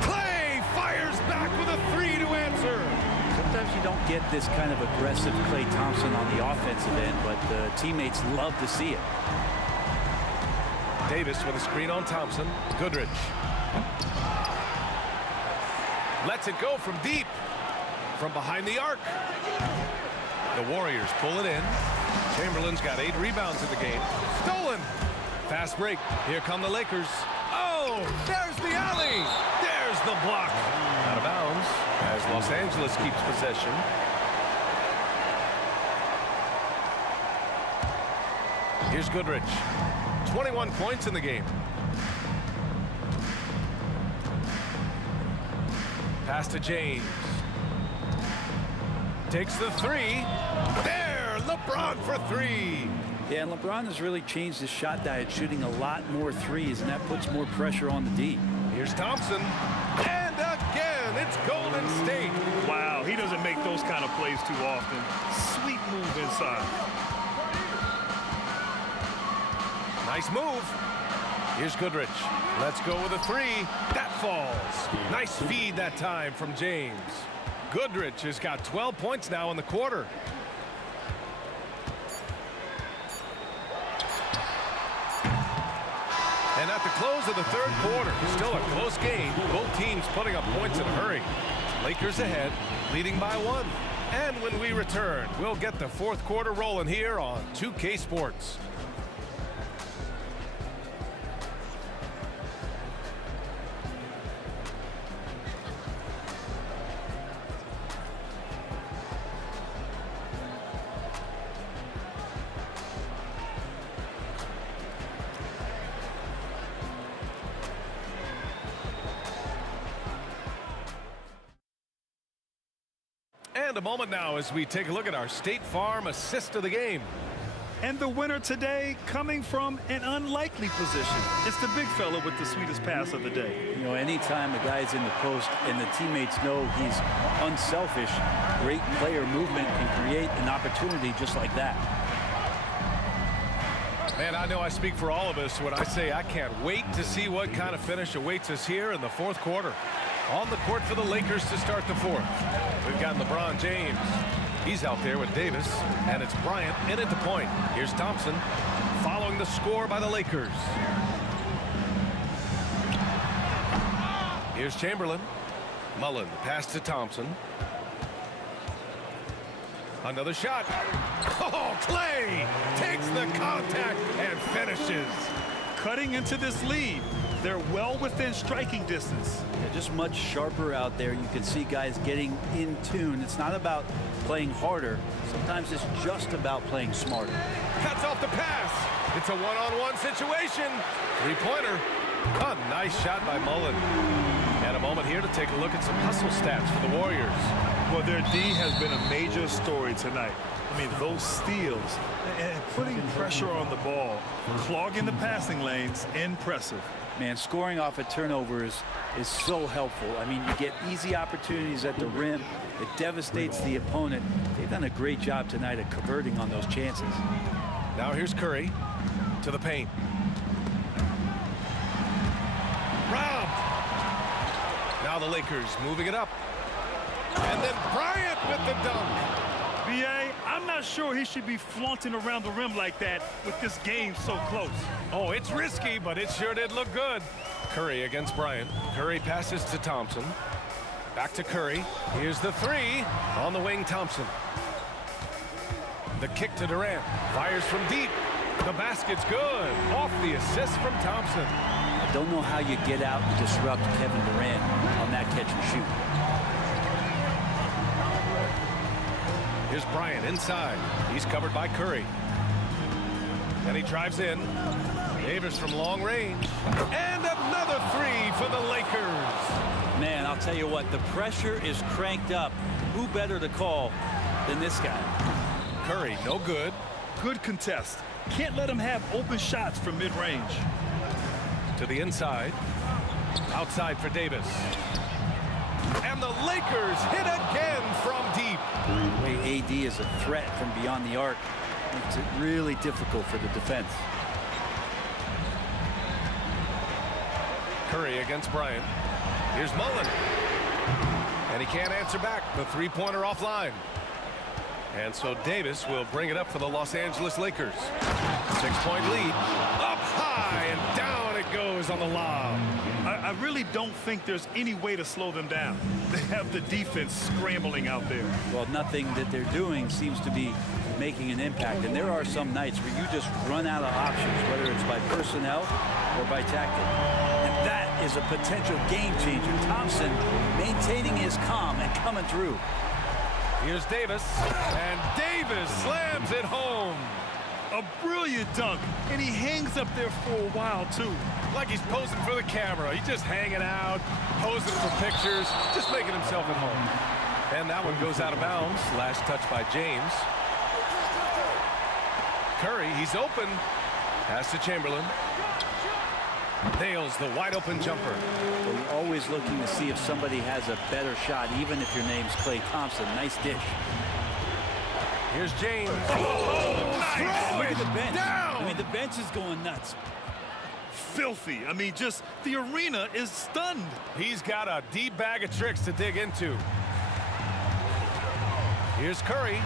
Clay fires back with a 3 to answer. Sometimes you don't get this kind of aggressive Klay Thompson on the offensive end, but the teammates love to see it. Davis with a screen on Thompson. Goodrich. Lets it go from deep. From behind the arc. The Warriors pull it in. Chamberlain's got 8 rebounds in the game. Stolen. Fast break. Here come the Lakers. Oh, there's the alley. There's the block. Out of bounds as Los Angeles keeps possession. Here's Goodrich. 21 points in the game. Pass to James. Takes the 3. There, LeBron for 3. Yeah, and LeBron has really changed his shot diet, shooting a lot more threes, and that puts more pressure on the D. Here's Thompson. And again, it's Golden State. Wow, he doesn't make those kind of plays too often. Sweet move inside. Nice move. Here's Goodrich. Let's go with a three. That falls. Nice feed that time from James. Goodrich has got 12 points now in the quarter. And at the close of the third quarter, still a close game. Both teams putting up points in a hurry. Lakers ahead, leading by 1. And when we return, we'll get the fourth quarter rolling here on 2K Sports. And a moment now as we take a look at our State Farm assist of the game. And the winner today coming from an unlikely position. It's the big fella with the sweetest pass of the day. You know, anytime a guy's in the post and the teammates know he's unselfish, great player movement can create an opportunity just like that. Man, I know I speak for all of us when I say I can't wait to see what kind of finish awaits us here in the fourth quarter. On the court for the Lakers to start the fourth. We've got LeBron James. He's out there with Davis, and it's Bryant in at the point. Here's Thompson following the score by the Lakers. Here's Chamberlain. Mullen, pass to Thompson. Another shot. Oh, Clay takes the contact and finishes. Cutting into this lead. They're well within striking distance. Yeah, just much sharper out there. You can see guys getting in tune. It's not about playing harder. Sometimes it's just about playing smarter. Cuts off the pass. It's a one-on-one situation. Three-pointer. A nice shot by Mullen. And a moment here to take a look at some hustle stats for the Warriors. Well, their D has been a major story tonight. I mean, those steals and putting pressure on the ball, clogging the passing lanes, impressive. Man, scoring off of turnovers is so helpful. I mean, you get easy opportunities at the rim. It devastates the opponent. They've done a great job tonight of converting on those chances. Now here's Curry to the paint. Robbed. Now the Lakers moving it up. And then Bryant with the dunk. B.A., I'm not sure he should be flaunting around the rim like that with this game so close. Oh, it's risky, but it sure did look good. Curry against Bryant. Curry passes to Thompson. Back to Curry. Here's the three. On the wing, Thompson. The kick to Durant. Fires from deep. The basket's good. Off the assist from Thompson. I don't know how you get out and disrupt Kevin Durant on that catch and shoot. Here's Bryant inside. He's covered by Curry. And he drives in. Davis from long range. And another three for the Lakers. Man, I'll tell you what, the pressure is cranked up. Who better to call than this guy? Curry, no good. Good contest. Can't let him have open shots from mid-range. To the inside. Outside for Davis. And the Lakers hit again from deep. The way AD is a threat from beyond the arc makes it really difficult for the defense. Curry against Bryant. Here's Mullen. And he can't answer back. The three-pointer offline. And so Davis will bring it up for the Los Angeles Lakers. 6-point lead. Up high and down it goes on the lob. I really don't think there's any way to slow them down. They have the defense scrambling out there. Well, nothing that they're doing seems to be making an impact. And there are some nights where you just run out of options, whether it's by personnel or by tactic. And that is a potential game changer. Thompson maintaining his calm and coming through. Here's Davis, and Davis slams it home. A brilliant dunk, and he hangs up there for a while, too. Like he's posing for the camera. He's just hanging out, posing for pictures, just making himself at home. And that one goes out of bounds. Last touch by James. Curry, he's open. Pass to Chamberlain. Nails the wide-open jumper. Well, you're always looking to see if somebody has a better shot, even if your name's Klay Thompson. Nice dish. Here's James. Oh, nice. Look at the bench. Down. I mean, the bench is going nuts. filthy. I mean, just the arena is stunned. He's got a deep bag of tricks to dig into. Here's Curry.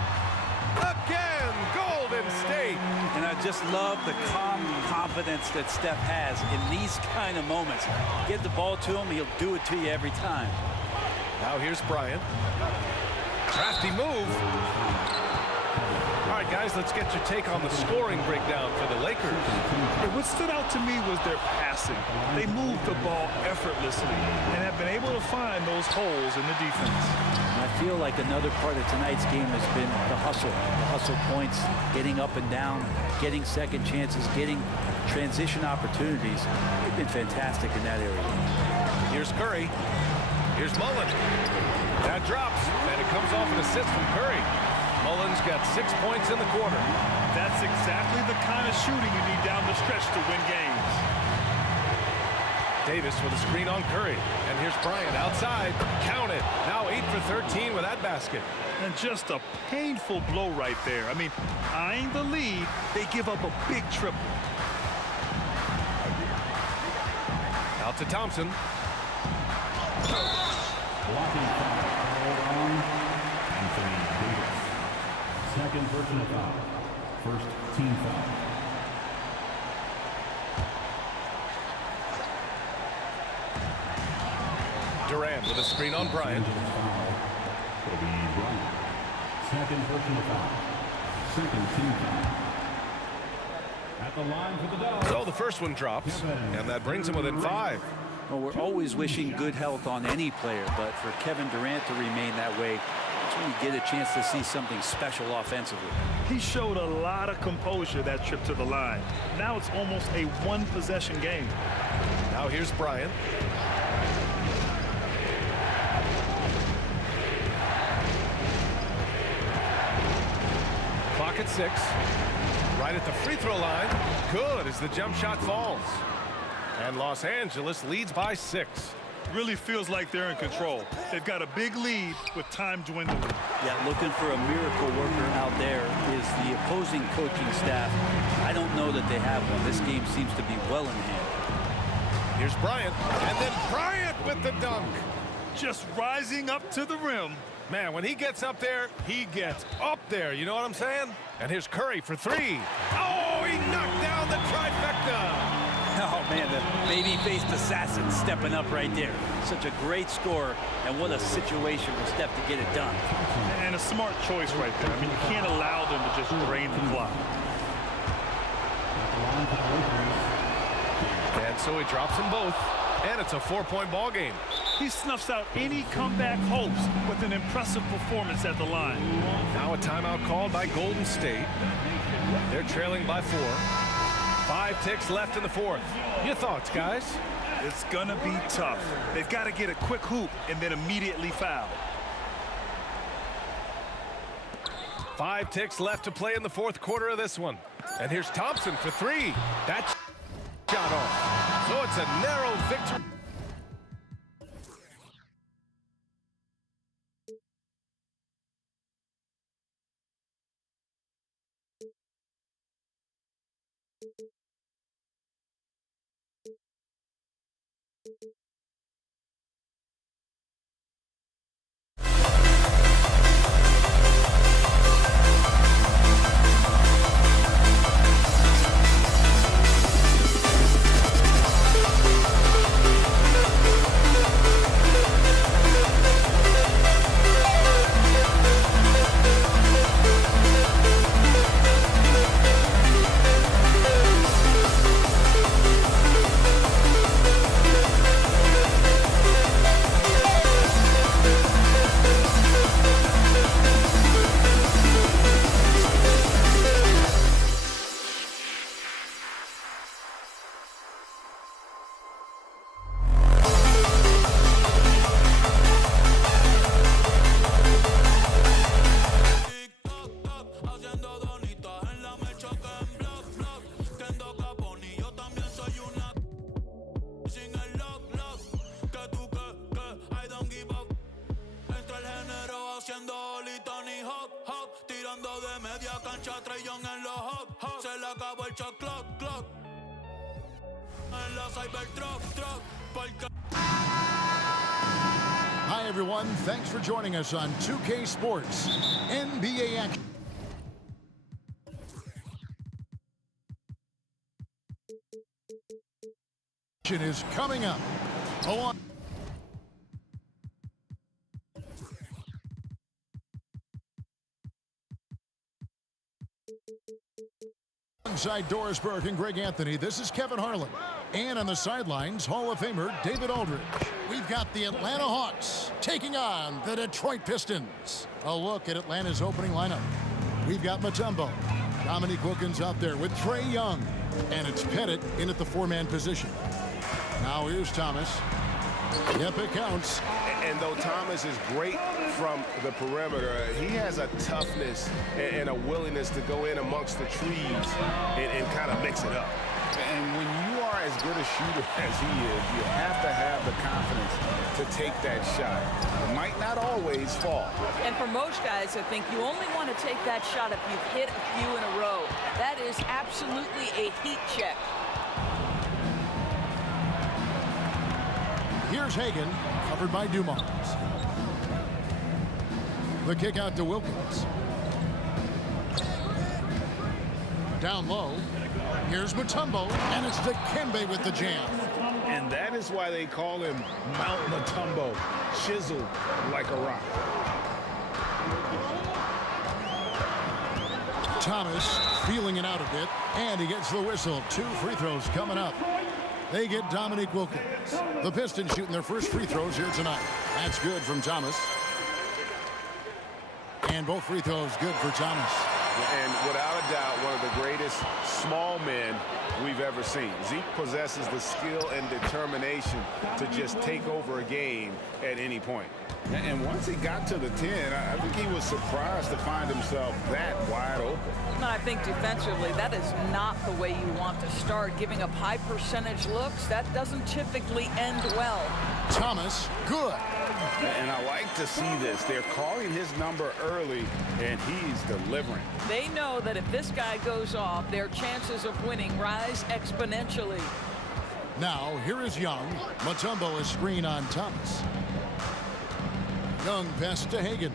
Again, Golden State. And I just love the calm confidence that Steph has in these kind of moments. Get the ball to him, he'll do it to you every time. Now here's Bryant. Crafty move. All right, guys, let's get your take on the scoring breakdown for the Lakers. What stood out to me was their passing. They moved the ball effortlessly and have been able to find those holes in the defense. And I feel like another part of tonight's game has been the hustle points, getting up and down, getting second chances, getting transition opportunities. They've been fantastic in that area. Here's Curry. Here's Mullen. That drops, and it comes off an assist from Curry. Mullen's got 6 points in the quarter. That's exactly the kind of shooting you need down the stretch to win games. Davis with a screen on Curry. And here's Bryant outside. Count it. Now 8 for 13 with that basket. And just a painful blow right there. I mean, eyeing the lead, they give up a big triple. Out to Thompson. Blocking foul on Anthony Davis. Second personal foul. First team foul. Durant with a screen on Bryant. Second personal foul. Second team foul. At the line for the Dubs. So the first one drops, and that brings him within 5. Well, we're always wishing good health on any player, but for Kevin Durant to remain that way, that's when you get a chance to see something special offensively. He showed a lot of composure that trip to the line. Now it's almost a one-possession game. Now here's Bryant. Clock at 6. Right at the free throw line. Good as the jump shot falls. And Los Angeles leads by 6. Really feels like they're in control. They've got a big lead with time dwindling. Yeah, looking for a miracle worker out there is the opposing coaching staff. I don't know that they have one. This game seems to be well in hand. Here's Bryant. And then Bryant with the dunk. Just rising up to the rim. Man, when he gets up there, he gets up there. You know what I'm saying? And here's Curry for 3. Oh, he knocked down the trifecta. Oh, man, the baby-faced assassin stepping up right there. Such a great score, and what a situation for Steph to get it done. And a smart choice right there. I mean, you can't allow them to just drain the clock. And so he drops them both, and it's a 4-point ball game. He snuffs out any comeback hopes with an impressive performance at the line. Now a timeout called by Golden State. They're trailing by 4. 5 ticks left in the 4th. Your thoughts, guys? It's gonna be tough. They've got to get a quick hoop and then immediately foul. 5 ticks left to play in the 4th quarter of this one. And here's Thompson for 3. That's shot off. So it's a narrow victory. Hi, everyone. Thanks for joining us on 2K Sports. NBA action is coming up. Alongside Doris Burke and Greg Anthony, this is Kevin Harlan. And on the sidelines, Hall of Famer David Aldridge. We've got the Atlanta Hawks taking on the Detroit Pistons. A look at Atlanta's opening lineup. We've got Mutombo. Dominique Wilkins out there with Trae Young. And it's Pettit in at the four-man position. Now here's Thomas. Yep, it counts. And though Thomas is great from the perimeter, he has a toughness and a willingness to go in amongst the trees and kind of mix it up. And when you are as good a shooter as he is, you have to have the confidence to take that shot. It might not always fall. And for most guys, I think you only want to take that shot if you've hit a few in a row. That is absolutely a heat check. Here's Hagan, covered by Dumars. The kick out to Wilkins. Down low. Here's Mutombo, and it's Dikembe with the jam. And that is why they call him Mount Mutombo, chiseled like a rock. Thomas feeling it out a bit, and he gets the whistle. 2 free throws coming up. They get Dominique Wilkins. The Pistons shooting their first free throws here tonight. That's good from Thomas. And both free throws good for Thomas. And without a doubt, one of the greatest small men we've ever seen. Zeke possesses the skill and determination to just take over a game at any point. And once he got to the 10, I think he was surprised to find himself that wide open. And I think defensively, that is not the way you want to start. Giving up high percentage looks, that doesn't typically end well. Thomas, good. And I like to see this. They're calling his number early, and he's delivering. They know that if this guy goes off, their chances of winning rise exponentially. Now, here is Young. Mutombo is screen on Thomas. Young pass to Hagan.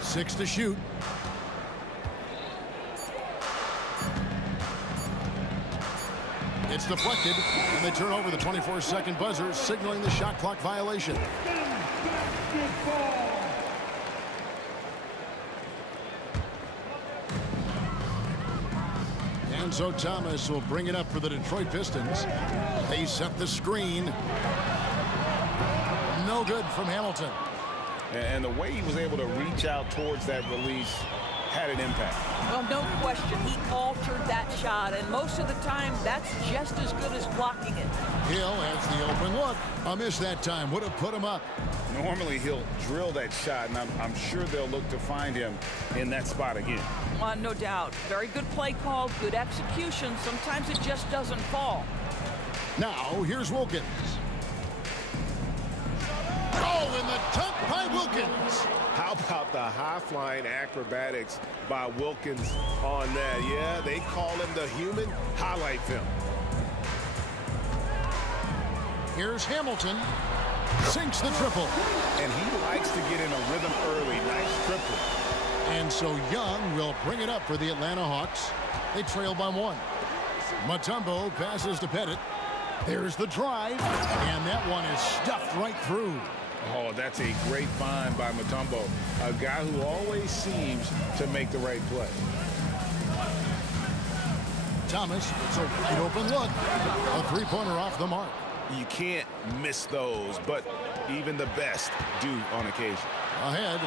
6 to shoot. It's deflected, and they turn over the 24-second buzzer, signaling the shot clock violation. And so Thomas will bring it up for the Detroit Pistons. They set the screen. No good from Hamilton. And the way he was able to reach out towards that release had an impact. Well, no question. He altered that shot, and most of the time, that's just as good as blocking it. Hill has the open look. A miss that time. Would have put him up. Normally, he'll drill that shot, and I'm sure they'll look to find him in that spot again. No doubt. Very good play call, good execution. Sometimes it just doesn't fall. Now, here's Wilkins. Oh, and the dunk by Wilkins. How about the high-flying acrobatics by Wilkins on that? Yeah, they call him the human highlight film. Here's Hamilton. Sinks the triple. And he likes to get in a rhythm early. Nice triple. And so Young will bring it up for the Atlanta Hawks. They trail by 1. Mutombo passes to Pettit. There's the drive. And that one is stuffed right through. Oh, that's a great find by Mutombo, a guy who always seems to make the right play. Thomas, it's a wide open look. A three-pointer off the mark. You can't miss those, but even the best do on occasion. Ahead,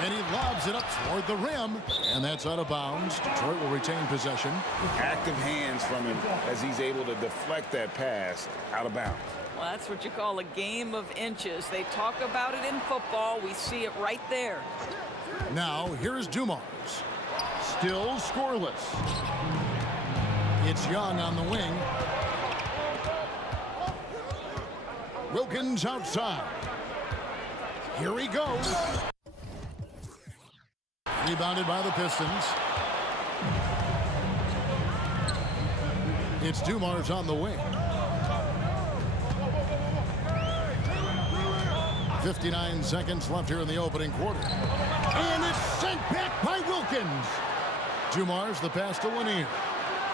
and he lobs it up toward the rim, and that's out of bounds. Detroit will retain possession. Active hands from him as he's able to deflect that pass out of bounds. Well, that's what you call a game of inches. They talk about it in football. We see it right there. Now, here's Dumars. Still scoreless. It's Young on the wing. Wilkins outside. Here he goes. Rebounded by the Pistons. It's Dumars on the wing. 59 seconds left here in the opening quarter. And it's sent back by Wilkins. Dumars the pass to Lanier.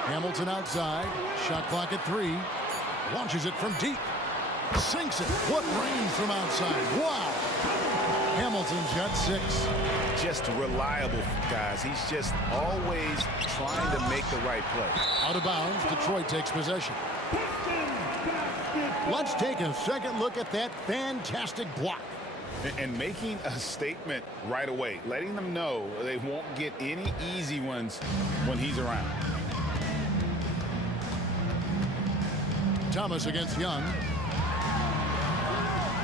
Hamilton outside. Shot clock at 3. Launches it from deep. Sinks it. What range from outside. Wow. Hamilton's got 6. Just reliable, guys. He's just always trying to make the right play. Out of bounds. Detroit takes possession. Let's take a second look at that fantastic block. And making a statement right away, letting them know they won't get any easy ones when he's around. Thomas against Young.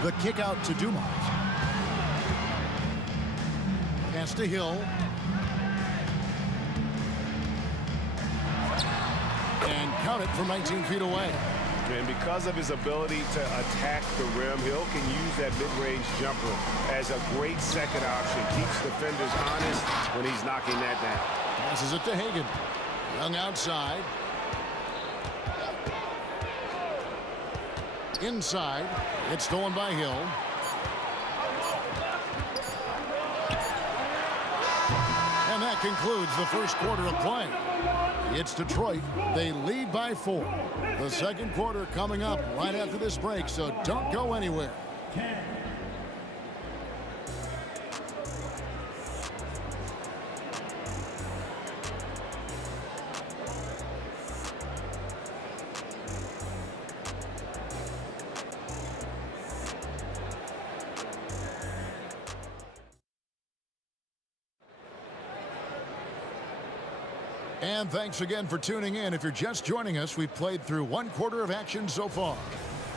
The kick out to Dumars. Pass to Hill. And count it from 19 feet away. And because of his ability to attack the rim, Hill can use that mid-range jumper as a great second option. Keeps defenders honest when he's knocking that down. Passes it to Hagan. Young outside. Inside. It's stolen by Hill. And that concludes the first quarter of play. It's Detroit. They lead by 4. The second quarter coming up right after this break, so don't go anywhere. And thanks again for tuning in. If you're just joining us, we've played through 1 quarter of action so far.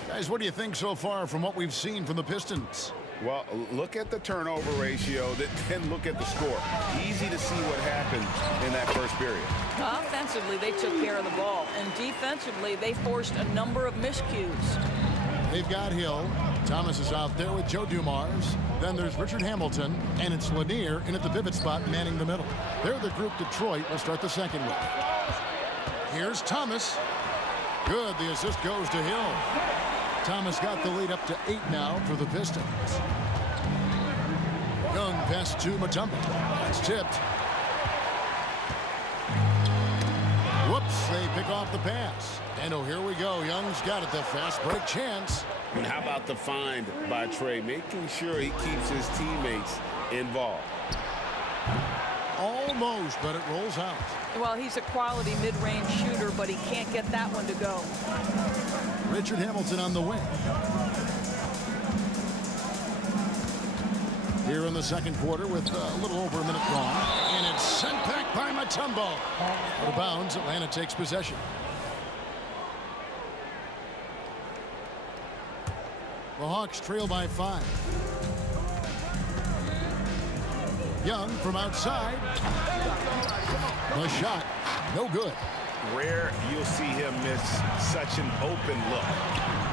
Guys, what do you think so far from what we've seen from the Pistons? Well, look at the turnover ratio, then look at the score. Easy to see what happened in that first period. Offensively, they took care of the ball, and defensively, they forced a number of miscues. They've got Hill. Thomas is out there with Joe Dumars. Then there's Richard Hamilton, and it's Lanier in at the pivot spot manning the middle. They're the group Detroit will start the second with. Here's Thomas. Good. The assist goes to Hill. Thomas got the lead up to 8 now for the Pistons. Young pass to Mutombo. It's tipped. Whoops, they pick off the pass. And oh, here we go. Young's got it. The fast break chance. And how about the find by Trey, making sure he keeps his teammates involved. Almost, but it rolls out. Well, he's a quality mid-range shooter, but he can't get that one to go. Richard Hamilton on the wing. Here in the second quarter with a little over a minute gone. And it's sent back by Mutombo. Out of bounds, Atlanta takes possession. The Hawks trail by 5. Young from outside. The shot, no good. Rare you'll see him miss such an open look.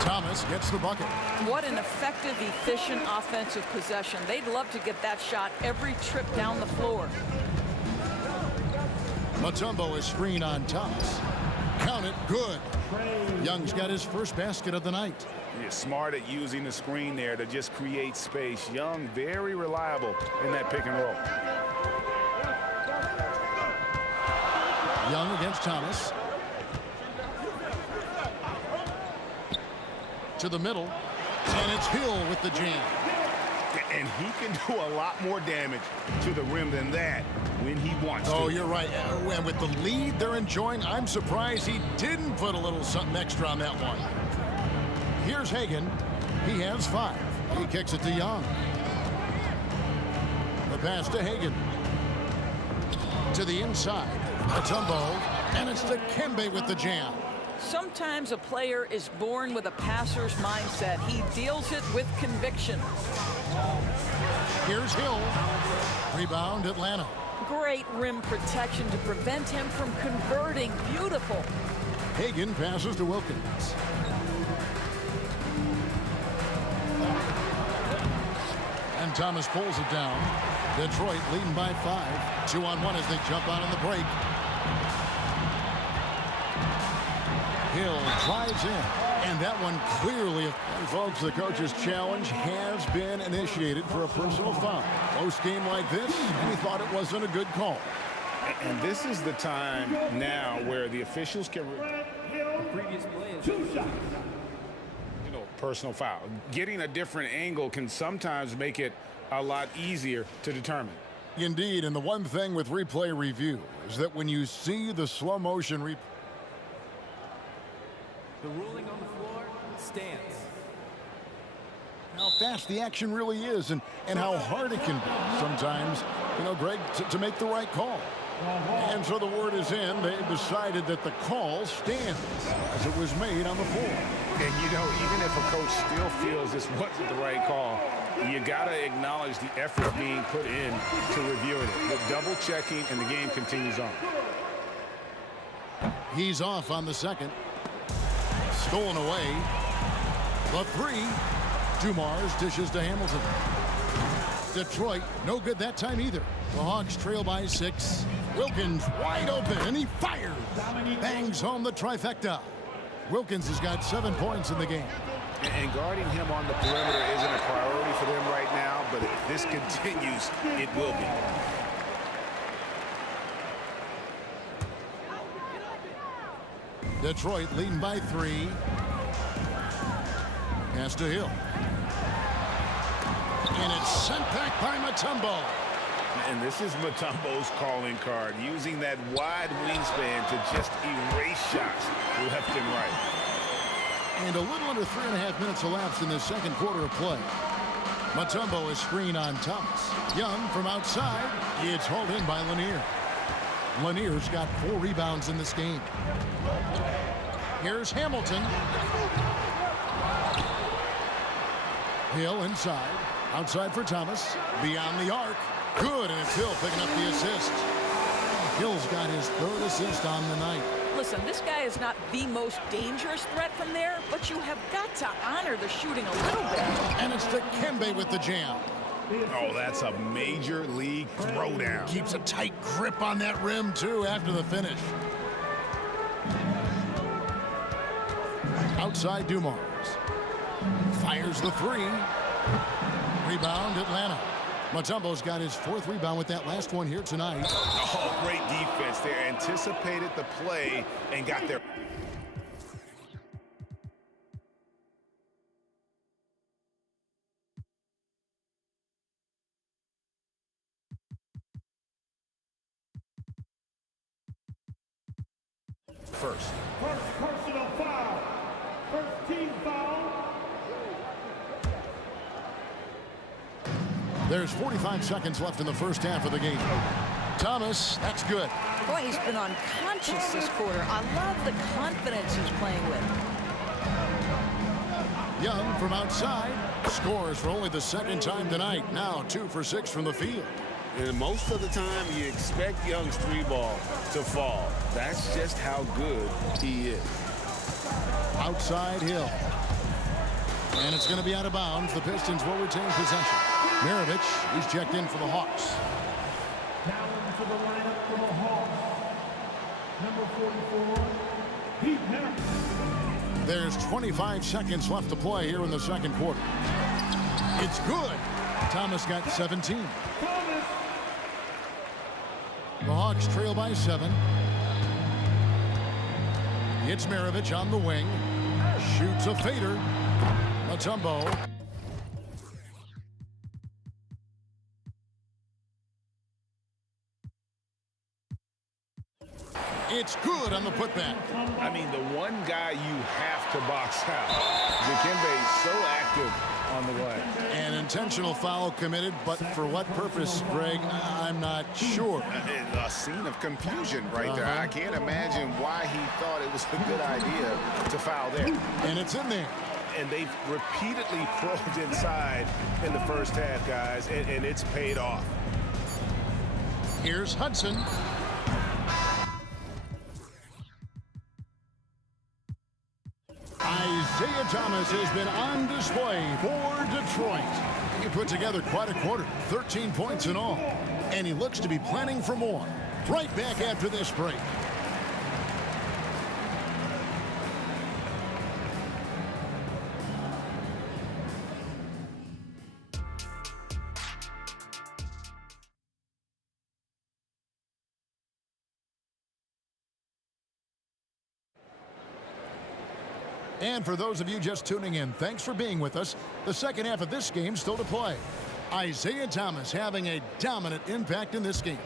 Thomas gets the bucket. What an effective, efficient offensive possession. They'd love to get that shot every trip down the floor. Mutombo is screen on Thomas. Count it, good. Young's got his first basket of the night. He's smart at using the screen there to just create space. Young, very reliable in that pick and roll. Young against Thomas. To the middle. And it's Hill with the jam. And he can do a lot more damage to the rim than that when he wants to. Oh, you're right. And with the lead they're enjoying, I'm surprised he didn't put a little something extra on that one. Here's Hagan. He has 5. He kicks it to Young. The pass to Hagan. To the inside. Mutombo. And it's to Kembe with the jam. Sometimes a player is born with a passer's mindset. He deals it with conviction. Here's Hill. Rebound, Atlanta. Great rim protection to prevent him from converting. Beautiful. Hagan passes to Wilkins. And Thomas pulls it down. Detroit leading by 5. 2-on-1 as they jump out on the break. Hill drives in, and that one clearly. And folks, the coach's challenge has been initiated for a personal foul. Close game like this, and he thought it wasn't a good call. And this is the time now where the officials can... The previous play is... personal foul. Getting a different angle can sometimes make it a lot easier to determine. Indeed, and the one thing with replay review is that when you see the slow motion The ruling on the floor stands. how fast the action really is and how hard it can be sometimes, Greg, to make the right call. And so the word is in. They've decided that the call stands as it was made on the floor. And, even if a coach still feels this wasn't the right call, you got to acknowledge the effort being put in to reviewing it. But double-checking, and the game continues on. He's off on the second. Stolen away. The three. Dumars dishes to Hamilton. Detroit, no good that time either. The Hawks trail by 6. Wilkins wide open, and he fires. Bangs home the trifecta. Wilkins has got 7 points in the game. And guarding him on the perimeter isn't a priority for them right now, but if this continues, it will be. Detroit leading by 3. Pass to Hill. And it's sent back by Mutombo. And this is Mutombo's calling card, using that wide wingspan to just erase shots left and right. And a little under 3.5 minutes elapsed in the second quarter of play. Mutombo is screened on Thomas. Young from outside. It's hauled in by Lanier. Lanier's got 4 rebounds in this game. Here's Hamilton. Hill inside. Outside for Thomas. Beyond the arc. Good, and it's Hill picking up the assist. Hill's got his 3rd assist on the night. Listen, this guy is not the most dangerous threat from there, but you have got to honor the shooting a little bit. And it's Dikembe with the jam. Oh, that's a major league throwdown. Keeps a tight grip on that rim, too, after the finish. Outside Dumars. Fires the 3. Rebound, Atlanta. Mutombo's got his 4th rebound with that last one here tonight. Oh, great defense. They anticipated the play and got their... First personal foul. First team foul. There's 45 seconds left in the first half of the game. Thomas, that's good. Boy, he's been unconscious this quarter. I love the confidence he's playing with. Young from outside scores for only the 2nd time tonight. Now 2 for 6 from the field. And most of the time, you expect Young's 3-ball to fall. That's just how good he is. Outside Hill. And it's going to be out of bounds. The Pistons will retain possession. Maravich is checked in for the Hawks. Now into the lineup for the Hawks. Number 44, Pete Maravich. There's 25 seconds left to play here in the second quarter. It's good. Thomas got 17. The Hawks trail by 7. It's Maravich on the wing. Shoots a fader. Mutombo. It's good on the putback. I mean, the one guy you have to box out. Dikembe so active on the way. An intentional foul committed, but for what purpose, Greg, I'm not sure. A scene of confusion right there. I can't imagine why he thought it was a good idea to foul there. And it's in there. And they've repeatedly probed inside in the first half, guys, and it's paid off. Here's Hudson. Isaiah Thomas has been on display for Detroit. He put together quite a quarter, 13 points in all. And he looks to be planning for more. Right back after this break. And for those of you just tuning in, thanks for being with us. The second half of this game still to play. Isaiah Thomas having a dominant impact in this game.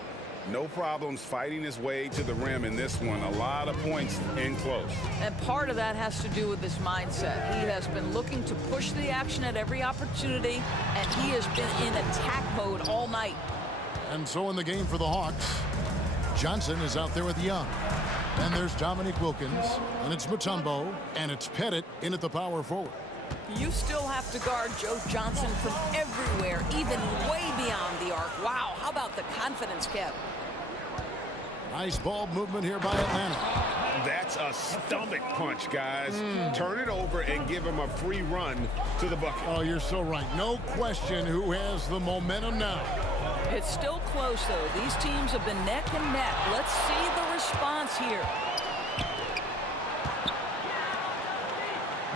No problems fighting his way to the rim in this one. A lot of points in close. And part of that has to do with his mindset. He has been looking to push the action at every opportunity, and he has been in attack mode all night. And so in the game for the Hawks, Johnson is out there with Young. And there's Dominique Wilkins, and it's Mutombo, and it's Pettit in at the power forward. You still have to guard Joe Johnson from everywhere, even way beyond the arc. Wow, how about the confidence, Kev? Nice ball movement here by Atlanta. That's a stomach punch, guys. Turn it over and give him a free run to the bucket. Oh, you're so right. No question who has the momentum now. It's still close, though. These teams have been neck and neck. Let's see the response here.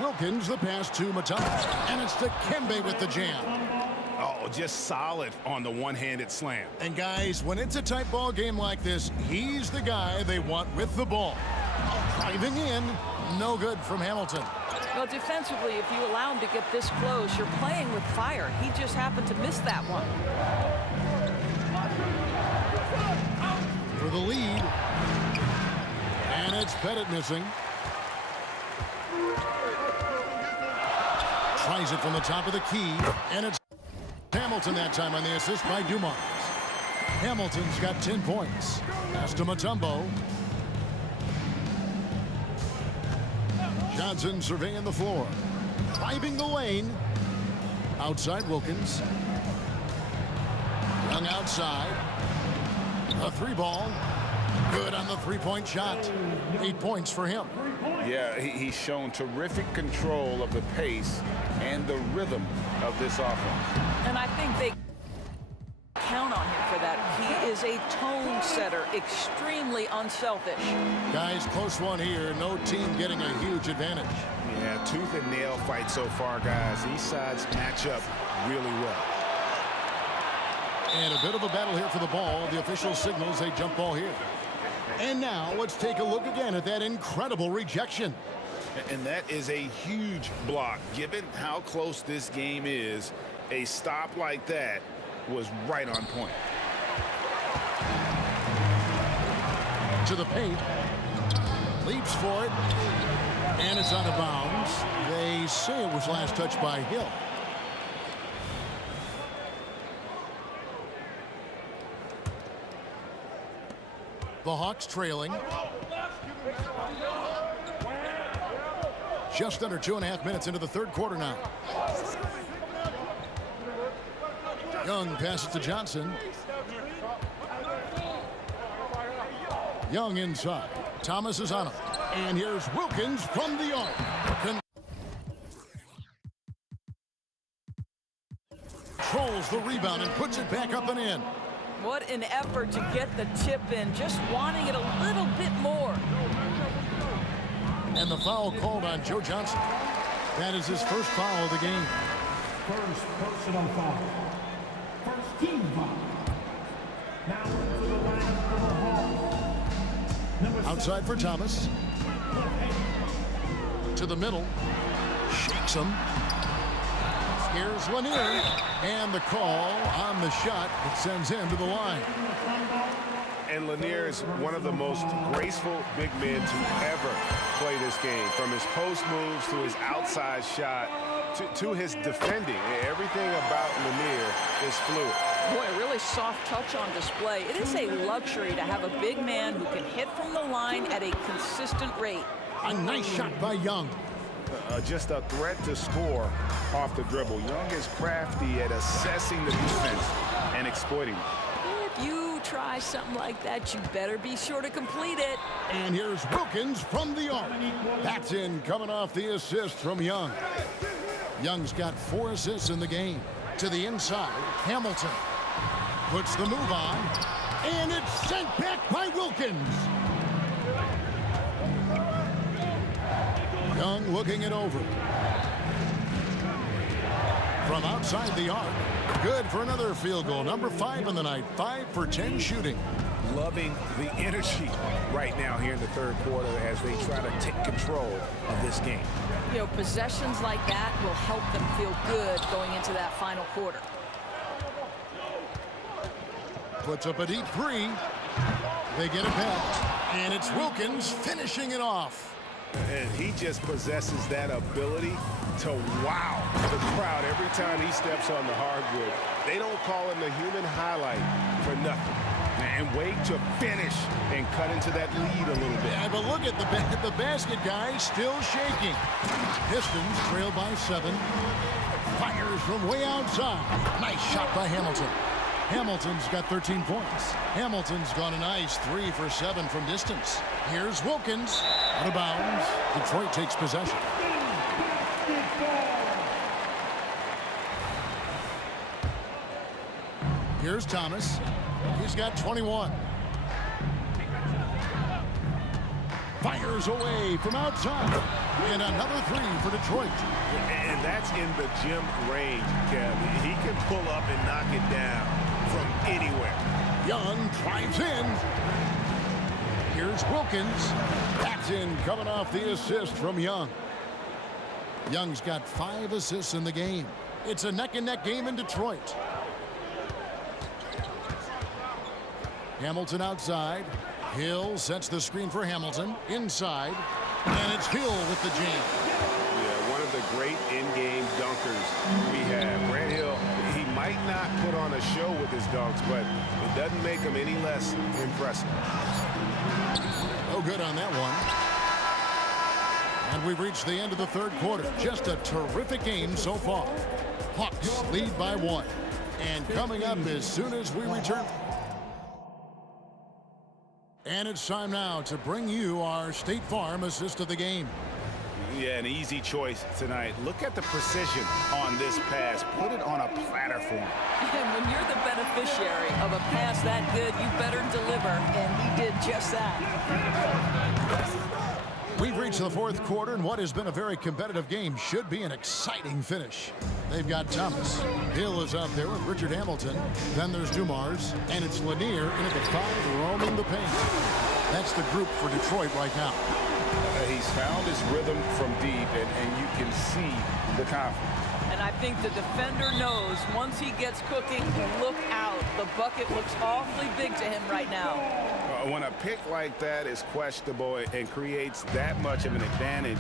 Wilkins, the pass to Mutombo, and it's to Kembe with the jam. Oh, just solid on the one-handed slam. And guys, when it's a tight ball game like this, he's the guy they want with the ball. Driving in, no good from Hamilton. Well, defensively, if you allow him to get this close, you're playing with fire. He just happened to miss that one. For the lead. And it's Pettit missing. Tries it from the top of the key, and it's Hamilton that time on the assist by Dumars. Hamilton's got 10 points. Pass to Mutombo. Johnson surveying the floor. Driving the lane. Outside Wilkins. Young outside. A three ball. Good on the three-point shot. 8 points for him. Yeah, he's shown terrific control of the pace and the rhythm of this offense. And I think they count on him for that. He is a tone setter, extremely unselfish. Guys, close one here. No team getting a huge advantage. Yeah, tooth and nail fight so far, guys. These sides match up really well. And a bit of a battle here for the ball. The official signals a jump ball here. And now let's take a look again at that incredible rejection. And that is a huge block. Given how close this game is, a stop like that was right on point. To the paint. Leaps for it. And it's out of bounds. They say it was last touched by Hill. The Hawks trailing. Just under 2.5 minutes into the third quarter now. Young passes to Johnson. Young inside. Thomas is on him. And here's Wilkins from the arc. Controls the rebound and puts it back up and in. What an effort to get the tip in, just wanting it a little bit more. And the foul called on Joe Johnson. That is his first foul of the game. First personal foul. First team foul. Now into the line for the Hawks. Outside for Thomas. To the middle. Shakes him. Here's Lanier. And the call on the shot that sends him to the line. And Lanier is one of the most graceful big men to ever play this game. From his post moves to his outside shot to his defending. Everything about Lanier is fluid. Boy, a really soft touch on display. It is a luxury to have a big man who can hit from the line at a consistent rate. A nice shot by Young. Just a threat to score off the dribble. Young is crafty at assessing the defense and exploiting it. If you try something like that, you better be sure to complete it. And here's Wilkins from the arc. That's in, coming off the assist from Young. Young's got 4 assists in the game. To the inside, Hamilton puts the move on, and it's sent back by Wilkins. Young looking it over. From outside the arc. Good for another field goal. Number 5 in the night. 5 for 10 shooting. loving the energy right now here in the third quarter as they try to take control of this game. You know, possessions like that will help them feel good going into that final quarter. Puts up a deep three. They get it back. And it's Wilkins finishing it off. And he just possesses that ability to wow the crowd every time he steps on the hardwood. They don't call him the human highlight for nothing. And wait to finish and cut into that lead a little bit. Yeah, but look at the basket, guys, still shaking. Pistons trail by 7. Fires from way outside. Nice shot by Hamilton. Hamilton's got 13 points. Hamilton's gone a nice 3 for 7 from distance. Here's Wilkins. Out of bounds. Detroit takes possession. Here's Thomas. He's got 21. Fires away from outside. And another 3 for Detroit. And that's in the gym range, Kev. He can pull up and knock it down from anywhere. Young drives in. Here's Wilkins. That's in, coming off the assist from Young. Young's got 5 assists in the game. It's a neck-and-neck game in Detroit. Hamilton outside. Hill sets the screen for Hamilton. Inside. And it's Hill with the jam. Yeah, one of the great in-game dunkers we have. Grant Hill, he might not put on a show with his dunks, but it doesn't make him any less impressive. No good on that one. And we've reached the end of the third quarter. Just a terrific game so far. Hawks lead by 1. And coming up as soon as we return. And it's time now to bring you our State Farm assist of the game. Yeah, an easy choice tonight. Look at the precision on this pass. Put it on a platter for him. And when you're the beneficiary of a pass that good, you better deliver, and he did just that. We've reached the fourth quarter, and what has been a very competitive game should be an exciting finish. They've got Thomas. Hill is out there with Richard Hamilton. Then there's Dumars, and it's Lanier in at the 5 roaming the paint. That's the group for Detroit right now. He's found his rhythm from deep, and you can see the confidence. And I think the defender knows once he gets cooking, look out. The bucket looks awfully big to him right now. When a pick like that is questionable and creates that much of an advantage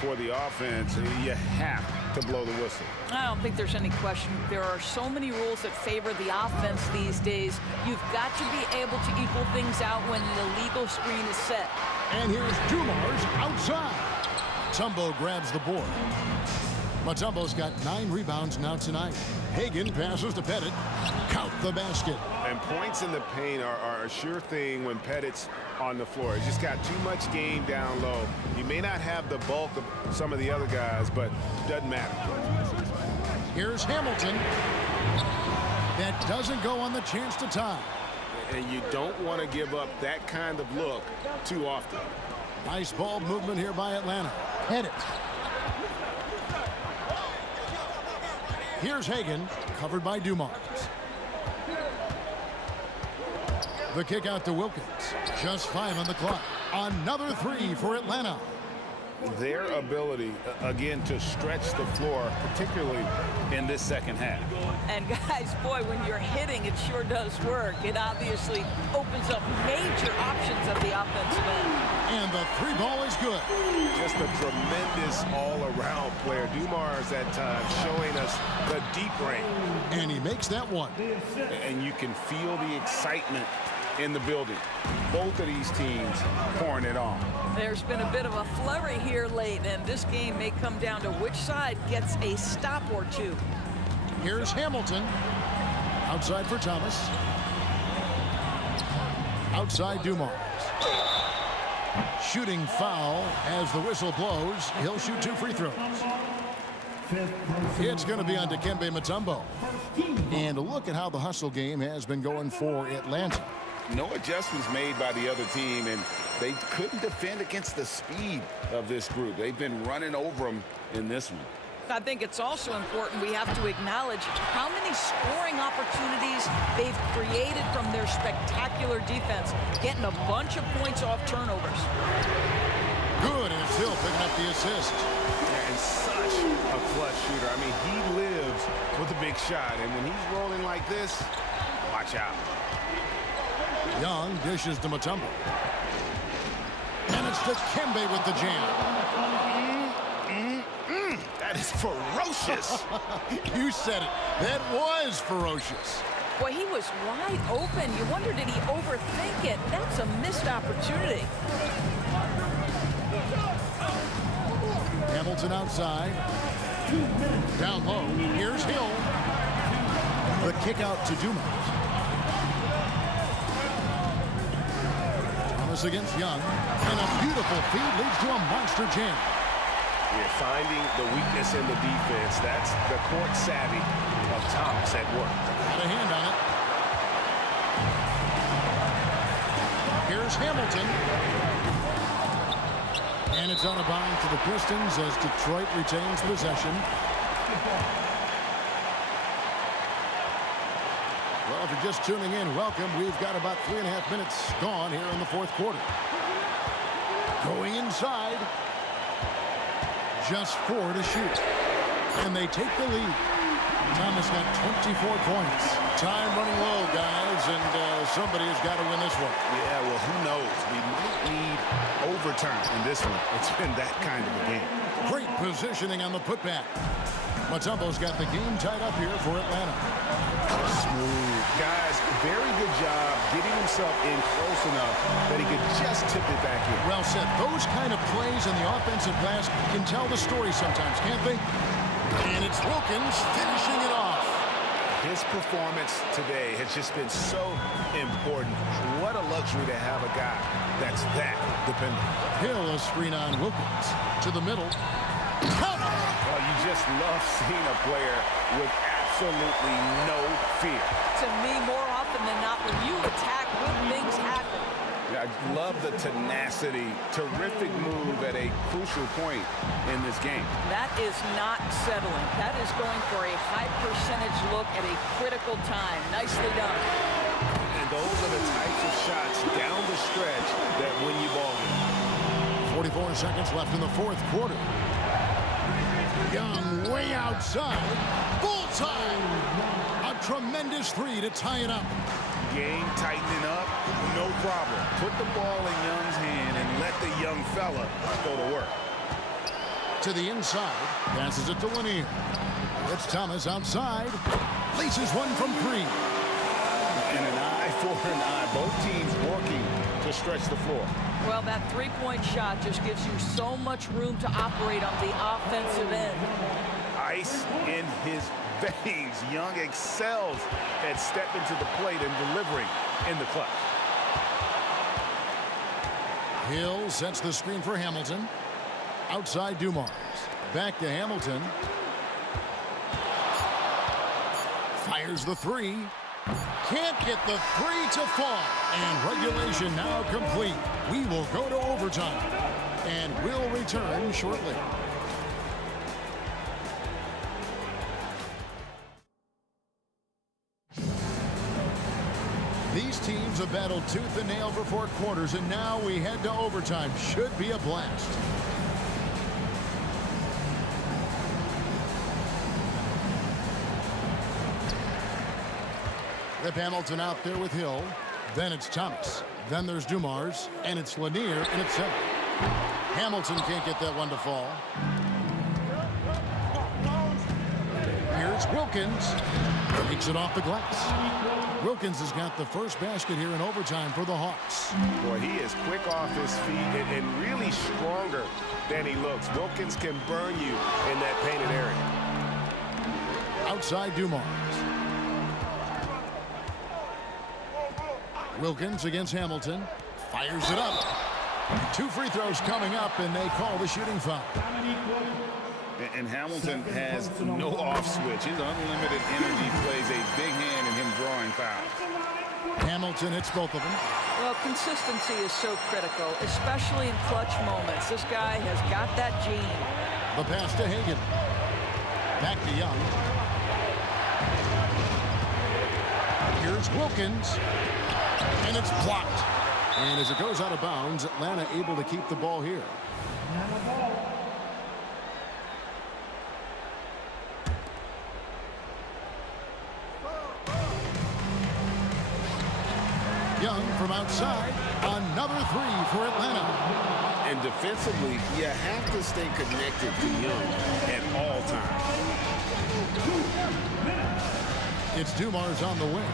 for the offense, you have to blow the whistle. I don't think there's any question. There are so many rules that favor the offense these days. You've got to be able to equal things out when an illegal screen is set. And here's Dumars outside. Mutombo grabs the board. Mutombo's got 9 rebounds now tonight. Hagan passes to Pettit. Count the basket. And points in the paint are a sure thing when Pettit's on the floor. He's just got too much game down low. He may not have the bulk of some of the other guys, but it doesn't matter. Here's Hamilton. That doesn't go on the chance to tie. And you don't want to give up that kind of look too often. Nice ball movement here by Atlanta. Pettit. Here's Hagan, covered by Dumars. The kick out to Wilkins. Just 5 on the clock. Another 3 for Atlanta. Their ability, again, to stretch the floor, particularly in this second half. And guys, boy, when you're hitting, it sure does work. It obviously opens up major options at the offensive end. And the 3 ball is good. Just a tremendous all-around player. Dumars at times showing us the deep range. And he makes that one. And you can feel the excitement in the building. Both of these teams pouring it on. There's been a bit of a flurry here late, and this game may come down to which side gets a stop or two. Here's Hamilton. Outside for Thomas. Outside Dumars. Shooting foul as the whistle blows. He'll shoot 2 free throws. It's going to be on Dikembe Mutombo. And look at how the hustle game has been going for Atlanta. No adjustments made by the other team, and they couldn't defend against the speed of this group. They've been running over them in this one. I think it's also important we have to acknowledge how many scoring opportunities they've created from their spectacular defense, getting a bunch of points off turnovers. Good, and it's Hill picking up the assist. And such a clutch shooter. I mean, he lives with a big shot, and when he's rolling like this, watch out. Young dishes to Mutombo. And it's to Kembe with the jam. That is ferocious. You said it. That was ferocious. Boy, he was wide open. You wonder, did he overthink it? That's a missed opportunity. Hamilton outside. Down low. Here's Hill. The kick out to Dumas. Thomas against Young. And a beautiful feed leads to a monster jam. You're finding the weakness in the defense. That's the court savvy of Thomas at work. Got a hand on it. Here's Hamilton. And it's out of bounds to the Pistons as Detroit retains possession. Well, if you're just tuning in, welcome. We've got about 3.5 minutes gone here in the fourth quarter. Going inside. Just 4 to shoot. And they take the lead. Thomas got 24 points. Time running low, guys, and somebody has got to win this one. Yeah, well, who knows? We might need overtime in this one. It's been that kind of a game. Great positioning on the putback. Mutombo's got the game tied up here for Atlanta. Smooth. Guys, very good job getting himself in close enough that he could just tip it back in. Well said. Those kind of plays in the offensive glass can tell the story sometimes, can't they? And it's Wilkins finishing it off. His performance today has just been so important. What a luxury to have a guy that's that dependable. Hill a screen on Wilkins. To the middle. Well, you just love seeing a player with absolutely no fear. To me, more often than not, when you attack, good things happen. I love the tenacity. Terrific move at a crucial point in this game. That is not settling. That is going for a high percentage look at a critical time. Nicely done. And those are the types of shots down the stretch that win you ball games. 44 seconds left in the fourth quarter. Young way outside. Bullseye! A tremendous three to tie it up. Game tightening up, no problem. Put the ball in Young's hand and let the young fella go to work. To the inside, passes it to Lanier. It's Thomas outside. Laces one from 3. And an eye for an eye. Both teams working to stretch the floor. Well, that three-point shot just gives you so much room to operate on the offensive end. Ice in his veins. Young excels at stepping to the plate and delivering in the clutch. Hill sets the screen for Hamilton. Outside Dumars. Back to Hamilton. Fires the 3. Can't get the 3 to fall. And regulation now complete. We will go to overtime. And we'll return shortly. These teams have battled tooth and nail for 4 quarters, and now we head to overtime. Should be a blast. Rip Hamilton out there with Hill. Then it's Thomas. Then there's Dumars, and it's Lanier in at 7. Hamilton can't get that one to fall. Here's Wilkins. Takes it off the glass. Wilkins has got the first basket here in overtime for the Hawks. Boy, he is quick off his feet and really stronger than he looks. Wilkins can burn you in that painted area. Outside Dumars. Wilkins against Hamilton. Fires it up. 2 free throws coming up, and they call the shooting foul. And Hamilton has no off switch. His unlimited energy plays a big hand in him drawing fouls. Hamilton hits both of them. Well, consistency is so critical, especially in clutch moments. This guy has got that gene. The pass to Hagan. Back to Young. Here's Wilkins. And it's blocked. And as it goes out of bounds, Atlanta able to keep the ball here. Young from outside. Another three for Atlanta. And defensively, you have to stay connected to Young at all times. It's Dumars on the wing.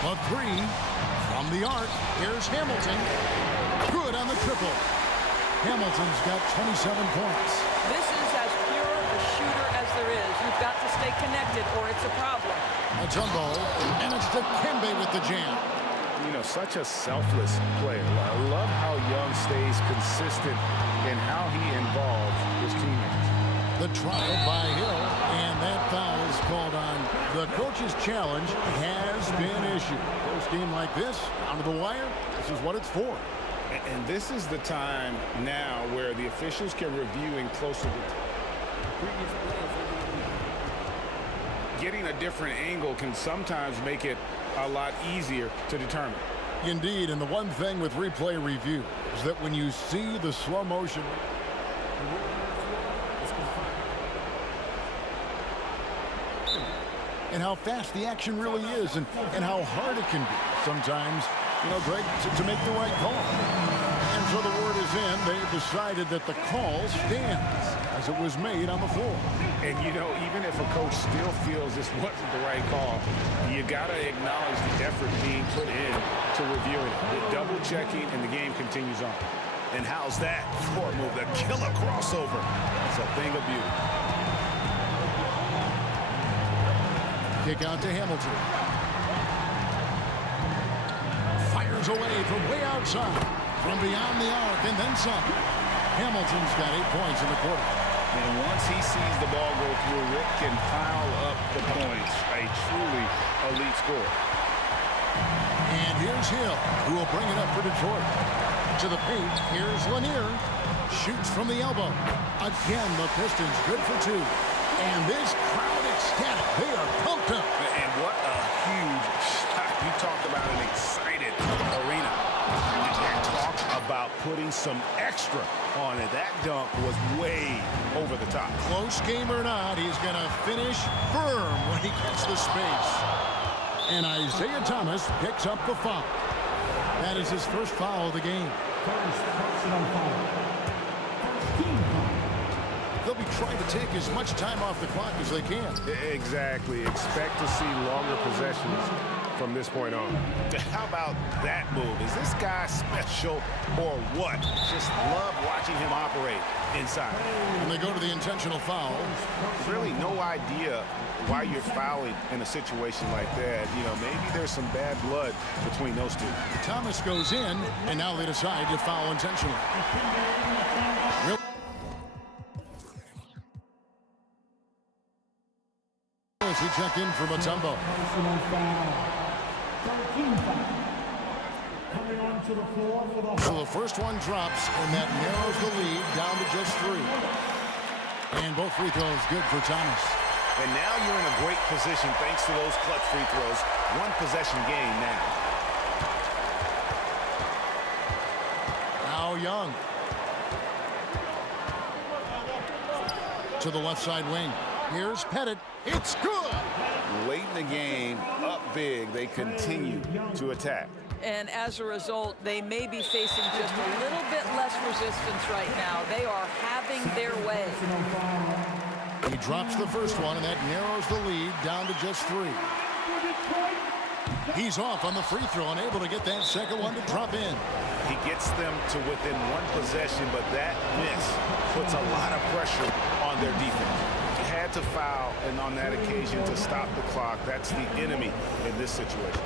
A three from the arc. Here's Hamilton. Good on the triple. Hamilton's got 27 points. This is as pure a shooter as there is. You've got to stay connected or it's a problem. A jumbo, and it's Dikembe with the jam. You know, such a selfless player. I love how Young stays consistent in how he involves his teammates. The trial by Hill, and that foul is called on. The coach's challenge has been issued. Close game like this, down to the wire, this is what it's for. And this is the time now where the officials can review in closer to previous plays. Getting a different angle can sometimes make it a lot easier to determine. Indeed, and the one thing with replay review is that when you see the slow motion, and how fast the action really is, and how hard it can be sometimes, you know, Greg, to make the right call. And so the word is in. They've decided that the call stands as it was made on the floor. And, you know, even if a coach still feels this wasn't the right call, you got to acknowledge the effort being put in to reviewing it. The double-checking, and the game continues on. And how's that floor move? The killer crossover. It's a thing of beauty. Kick out to Hamilton. Fires away from way outside. From beyond the arc and then some. Hamilton's got 8 points in the quarter. And once he sees the ball go through, Rick can pile up the points. A truly elite scorer. And here's Hill, who will bring it up for Detroit. To the paint, here's Lanier. Shoots from the elbow. Again, the Pistons good for two. And this crowd ecstatic. They are pumped up. And what a huge shot. You talked about an excited arena. And talk about putting some extra on it. That dunk was way over the top. Close game or not, he's going to finish firm when he gets the space. And Isaiah Thomas picks up the foul. That is his first foul of the game. They'll be trying to take as much time off the clock as they can. Exactly. Expect to see longer possessions from this point on. How about that move? Is this guy special or what? Just love watching him operate inside. And they go to the intentional foul. Really no idea why you're fouling in a situation like that. You know, maybe there's some bad blood between those two. Thomas goes in, and now they decide to foul intentionally. As we check in for Mutombo. So the first one drops, and that narrows the lead down to just 3. And both free throws good for Thomas. And now you're in a great position thanks to those clutch free throws. One possession game now. Now Young. To the left side wing. Here's Pettit. It's good. Late in the game, up big, they continue to attack. And as a result, they may be facing just a little bit less resistance right now. They are having their way. He drops the first one, and that narrows the lead down to just 3. He's off on the free throw, unable to get that second one to drop in. He gets them to within one possession, but that miss puts a lot of pressure on their defense. Had to foul, and on that occasion to stop the clock. That's the enemy in this situation.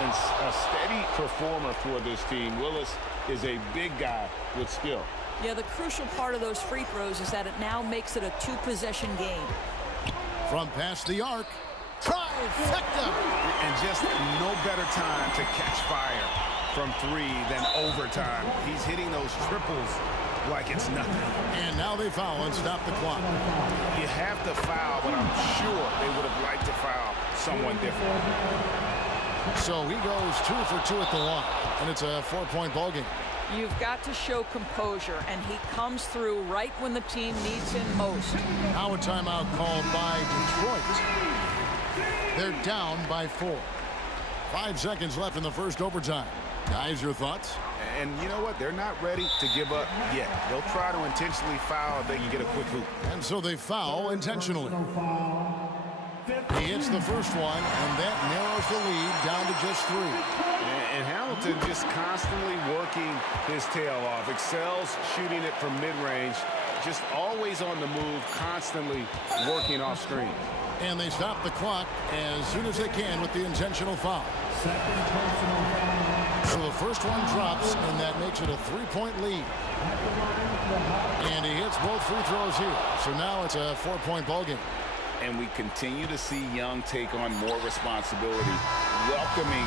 And a steady performer for this team. Willis is a big guy with skill. Yeah, the crucial part of those free throws is that it now makes it a 2-possession game. From past the arc, trifecta! And just no better time to catch fire from 3 than overtime. He's hitting those triples like it's nothing. And now they foul and stop the clock. You have to foul, but I'm sure they would have liked to foul someone different. So he goes 2 for 2 at the line, and it's a 4-point ball game. You've got to show composure, and he comes through right when the team needs him most. Now a timeout called by Detroit. They're down by 4. 5 seconds left in the first overtime. Guys, your thoughts? And you know what? They're not ready to give up yet. They'll try to intentionally foul if they can get a quick hoop. And so they foul intentionally. He hits the first one, and that narrows the lead down to just 3. And Hamilton just constantly working his tail off. Excels shooting it from mid-range. Just always on the move, constantly working off screen. And they stop the clock as soon as they can with the intentional foul. So the first one drops, and that makes it a 3-point lead. And he hits both free throws here. So now it's a 4-point ball game. And we continue to see Young take on more responsibility, welcoming.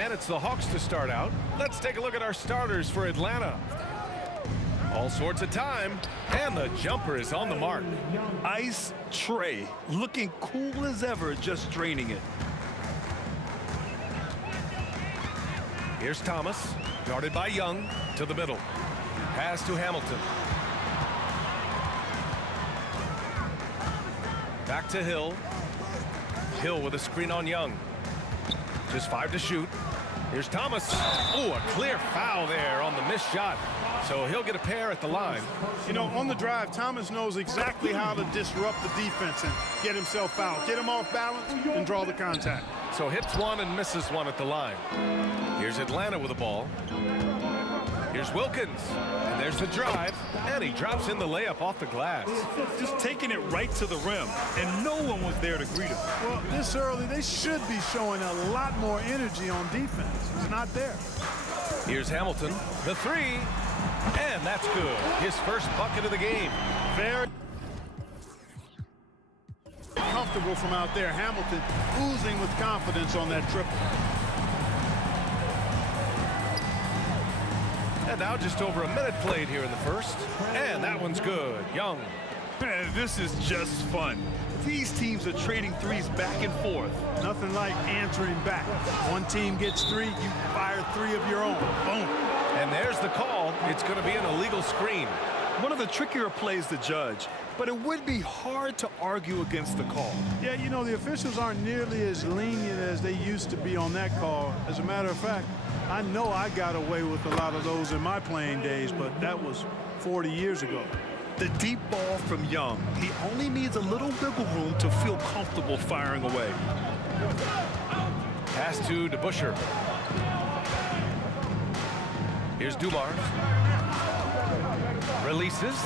And it's the Hawks to start out. Let's take a look at our starters for Atlanta. All sorts of time, and the jumper is on the mark. Ice tray, looking cool as ever, just draining it. Here's Thomas, guarded by Young, to the middle. Pass to Hamilton. Back to Hill. Hill with a screen on Young. Just 5 to shoot. Here's Thomas. Oh, a clear foul there on the missed shot. So he'll get a pair at the line. You know, on the drive, Thomas knows exactly how to disrupt the defense and get himself fouled. Get him off balance and draw the contact. So hits one and misses one at the line. Here's Atlanta with the ball. Here's Wilkins. And there's the drive. And he drops in the layup off the glass. Just taking it right to the rim. And no one was there to greet him. Well, this early, they should be showing a lot more energy on defense. It's not there. Here's Hamilton. The three. And that's good. His first bucket of the game. Very comfortable from out there. Hamilton oozing with confidence on that triple. And now just over a minute played here in the first. And that one's good. Young. Man, this is just fun. These teams are trading threes back and forth. Nothing like answering back. One team gets 3, you fire 3 of your own. Boom. And there's the call. It's going to be an illegal screen. One of the trickier plays to judge, but it would be hard to argue against the call. Yeah, you know, the officials aren't nearly as lenient as they used to be on that call. As a matter of fact, I know I got away with a lot of those in my playing days, but that was 40 years ago. The deep ball from Young. He only needs a little wiggle room to feel comfortable firing away. Pass to DeBusschere. Here's Dumars. Releases.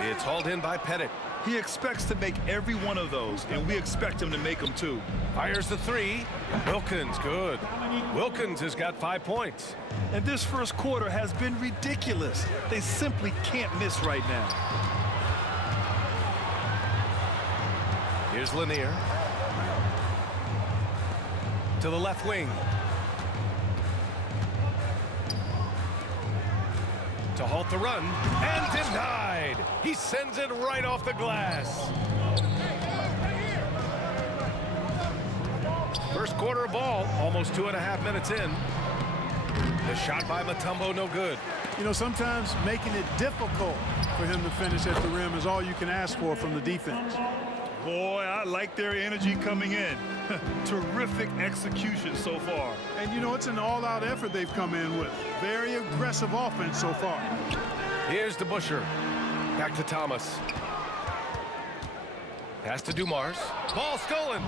It's hauled in by Pettit. He expects to make every one of those, and we expect him to make them too. Fires the three. Wilkins, good. Wilkins has got 5 points. And this first quarter has been ridiculous. They simply can't miss right now. Here's Lanier. To the left wing. To halt the run, and denied. He sends it right off the glass. First quarter of ball, almost 2.5 minutes in. The shot by Mutombo, no good. You know, sometimes making it difficult for him to finish at the rim is all you can ask for from the defense. Boy, I like their energy coming in. Terrific execution so far. And, you know, it's an all-out effort they've come in with. Very aggressive offense so far. Here's DeBusschere. Back to Thomas. Pass to Dumars. Ball stolen.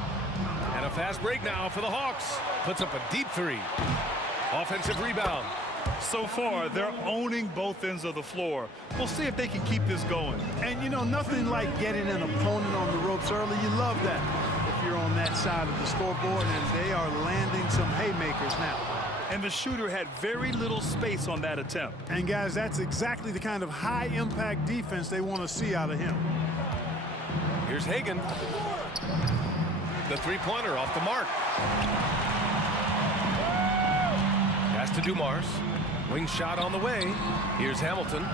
And a fast break now for the Hawks. Puts up a deep three. Offensive rebound. So far, they're owning both ends of the floor. We'll see if they can keep this going. And, you know, nothing like getting an opponent on the ropes early. You love that if you're on that side of the scoreboard, and they are landing some haymakers now. And the shooter had very little space on that attempt. And, guys, that's exactly the kind of high-impact defense they want to see out of him. Here's Hagan. The three-pointer off the mark. Pass to Dumars. Wing shot on the way. Here's Hamilton.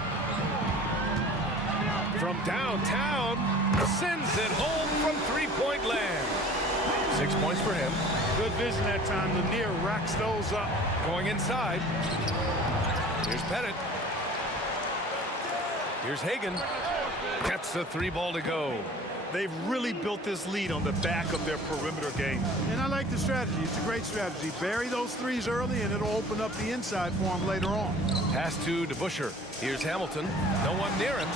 From downtown, sends it home from three-point land. 6 points for him. Good vision that time. Lanier racks those up. Going inside. Here's Pettit. Here's Hagan. Gets the three ball to go. They've really built this lead on the back of their perimeter game. And I like the strategy. It's a great strategy. Bury those threes early, and it'll open up the inside for them later on. Pass to DeBusschere. Here's Hamilton. No one near him.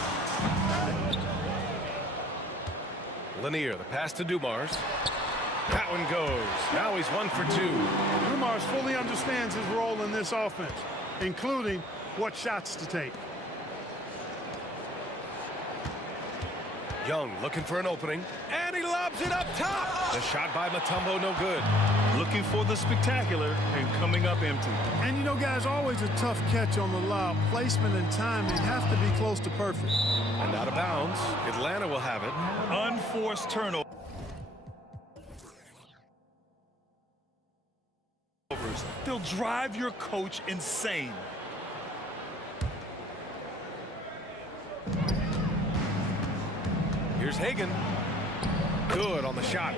Lanier, the pass to Dumars. That one goes. Now he's 1 for 2. Dumars fully understands his role in this offense, including what shots to take. Young looking for an opening, and he lobs it up top. The shot by Mutombo, no good. Looking for the spectacular and coming up empty. And you know, guys, always a tough catch on the lob. Placement and timing have to be close to perfect. And out of bounds. Atlanta will have it. Unforced turnover. They'll drive your coach insane. Here's Hagan. Good on the shot.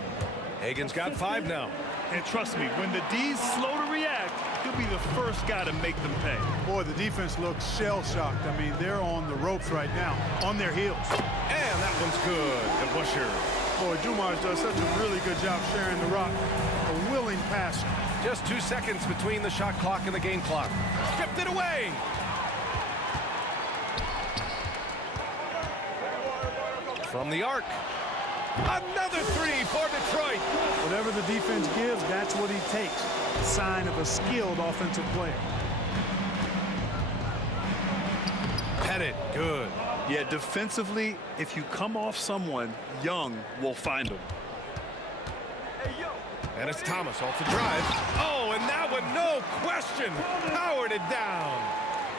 Hagan's got 5 now. And trust me, when the D's slow to react, he'll be the first guy to make them pay. Boy, the defense looks shell-shocked. I mean, they're on the ropes right now, on their heels. And that one's good. DeBusschere. Boy, Dumars does such a really good job sharing the rock. A willing passer. Just 2 seconds between the shot clock and the game clock. Stripped it away. From the arc. Another three for Detroit. Whatever the defense gives, that's what he takes. A sign of a skilled offensive player. Pettit, good. Yeah, defensively, if you come off someone, Young will find him. And it's Thomas off the drive. Oh, and that one, no question, powered it down.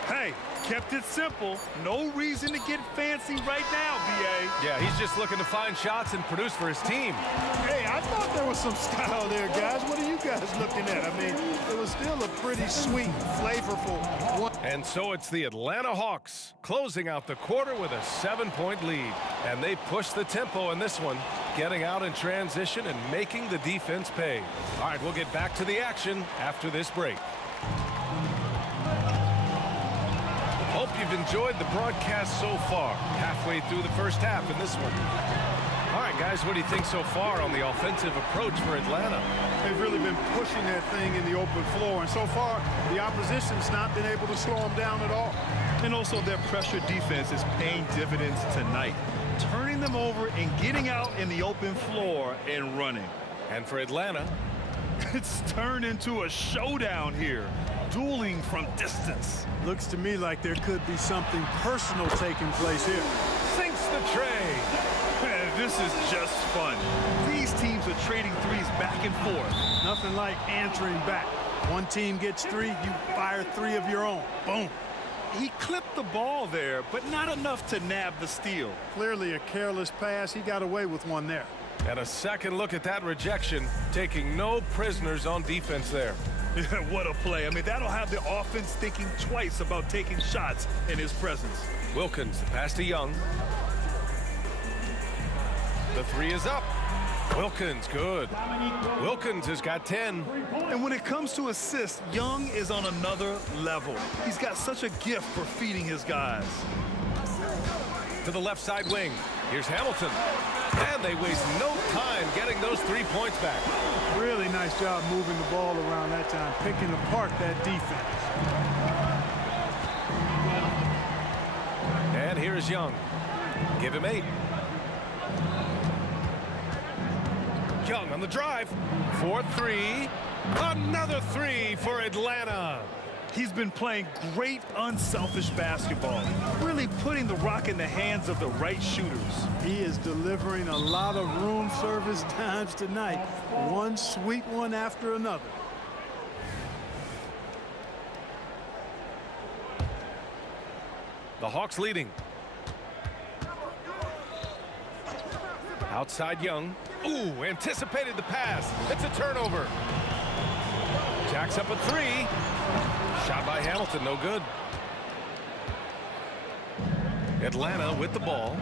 Hey, kept it simple. No reason to get fancy right now, B.A. Yeah, he's just looking to find shots and produce for his team. Hey, I thought there was some style there, guys. What are you guys looking at? I mean, it was still a pretty sweet, flavorful one. And so it's the Atlanta Hawks closing out the quarter with a 7-point lead. And they push the tempo in this one, getting out in transition and making the defense pay. All right, we'll get back to the action after this break. Hope you've enjoyed the broadcast so far. Halfway through the first half in this one. All right, guys, what do you think so far on the offensive approach for Atlanta? They've really been pushing that thing in the open floor, and so far, the opposition's not been able to slow them down at all. And also their pressure defense is paying dividends tonight, turning them over and getting out in the open floor and running. And for Atlanta, it's turned into a showdown here, dueling from distance. Looks to me like there could be something personal taking place here. Sinks the tray. Man, this is just fun. These teams are trading threes back and forth. Nothing like answering back. One team gets three, you fire three of your own. Boom. He clipped the ball there, but not enough to nab the steal. Clearly a careless pass. He got away with one there. And a second look at that rejection, taking no prisoners on defense there. What a play. I mean, that'll have the offense thinking twice about taking shots in his presence. Wilkins, the pass to Young. The three is up. Wilkins, good. Wilkins has got 10. And when it comes to assists, Young is on another level. He's got such a gift for feeding his guys. To the left side wing. Here's Hamilton. And they waste no time getting those 3 points back. Really nice job moving the ball around that time, picking apart that defense. And here's Young. Give him 8. Young on the drive. 4-3. Another 3 for Atlanta. He's been playing great, unselfish basketball, really putting the rock in the hands of the right shooters. He is delivering a lot of room service times tonight. One sweet one after another. The Hawks leading. Outside Young. Ooh, anticipated the pass. It's a turnover. Jacks up a 3. Shot by Hamilton, no good. Atlanta with the ball.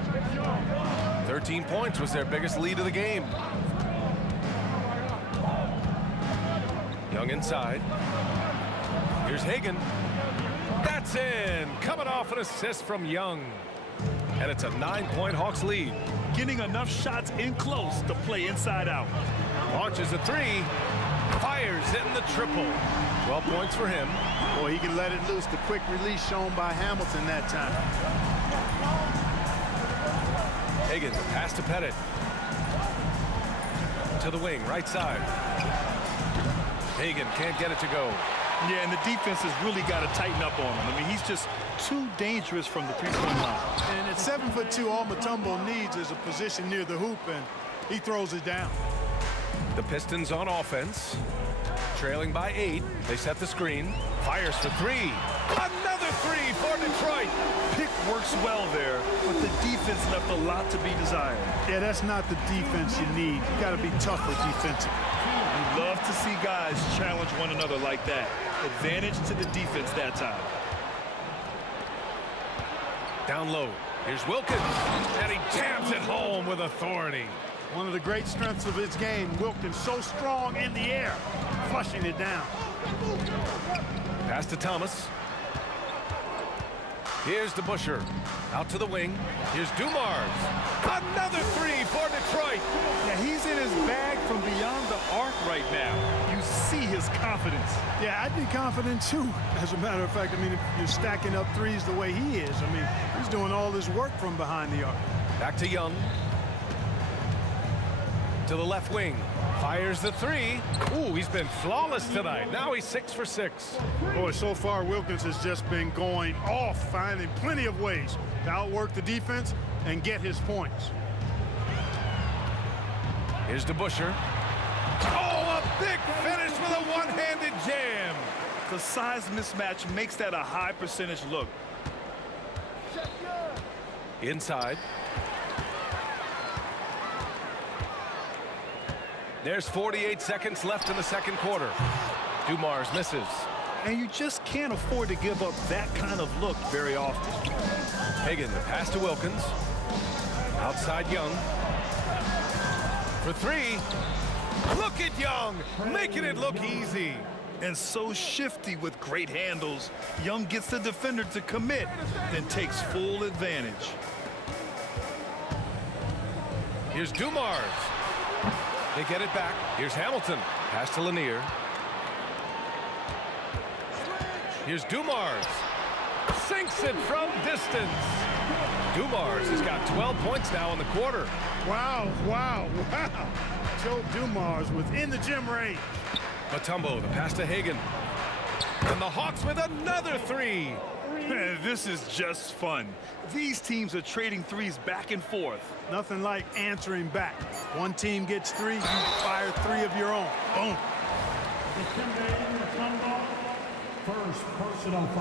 13 points was their biggest lead of the game. Young inside. Here's Hagan. That's in. Coming off an assist from Young. And it's a 9-point Hawks lead. Getting enough shots in close to play inside out. Launches a 3. Fires in the triple. 12 points for him. Boy, he can let it loose. The quick release shown by Hamilton that time. Hagan, pass to Pettit. To the wing, right side. Hagan can't get it to go. Yeah, and the defense has really got to tighten up on him. I mean, he's just too dangerous from the three-point line. And at 7'2", all Mutombo needs is a position near the hoop, and he throws it down. The Pistons on offense. Trailing by 8. They set the screen. Fires for 3. Another 3 for Detroit. Pick works well there, but the defense left a lot to be desired. Yeah, that's not the defense you need. You got to be tougher defensively. You love to see guys challenge one another like that. Advantage to the defense that time. Down low. Here's Wilkins. And he jams it home with authority. One of the great strengths of his game, Wilkins so strong in the air, flushing it down. Pass to Thomas. Here's DeBusschere. Out to the wing. Here's Dumars. Another 3 for Detroit. Yeah, he's in his bag from beyond the arc right now. You see his confidence. Yeah, I'd be confident too. As a matter of fact, I mean, if you're stacking up threes the way he is, I mean, he's doing all his work from behind the arc. Back to Young. To the left wing. Fires the 3. Ooh, he's been flawless tonight. Now he's 6 for 6. Boy, so far Wilkins has just been going off, finding plenty of ways to outwork the defense and get his points. Here's DeBusschere. Oh, a big finish with a one-handed jam. The size mismatch makes that a high percentage look. Inside. There's 48 seconds left in the second quarter. Dumars misses. And you just can't afford to give up that kind of look very often. Hagan, the pass to Wilkins. Outside Young. For 3. Look at Young, making it look easy. and so shifty with great handles. Young gets the defender to commit, then takes full advantage. Here's Dumars. They get it back. Here's Hamilton. Pass to Lanier. Here's Dumars. Sinks it from distance. Dumars has got 12 points now in the quarter. Wow, wow, wow. Joe Dumars within the gym range. Mutombo, the pass to Hagan. And the Hawks with another three. Man, this is just fun. These teams are trading threes back and forth. Nothing like answering back. One team gets three, you fire three of your own. Boom.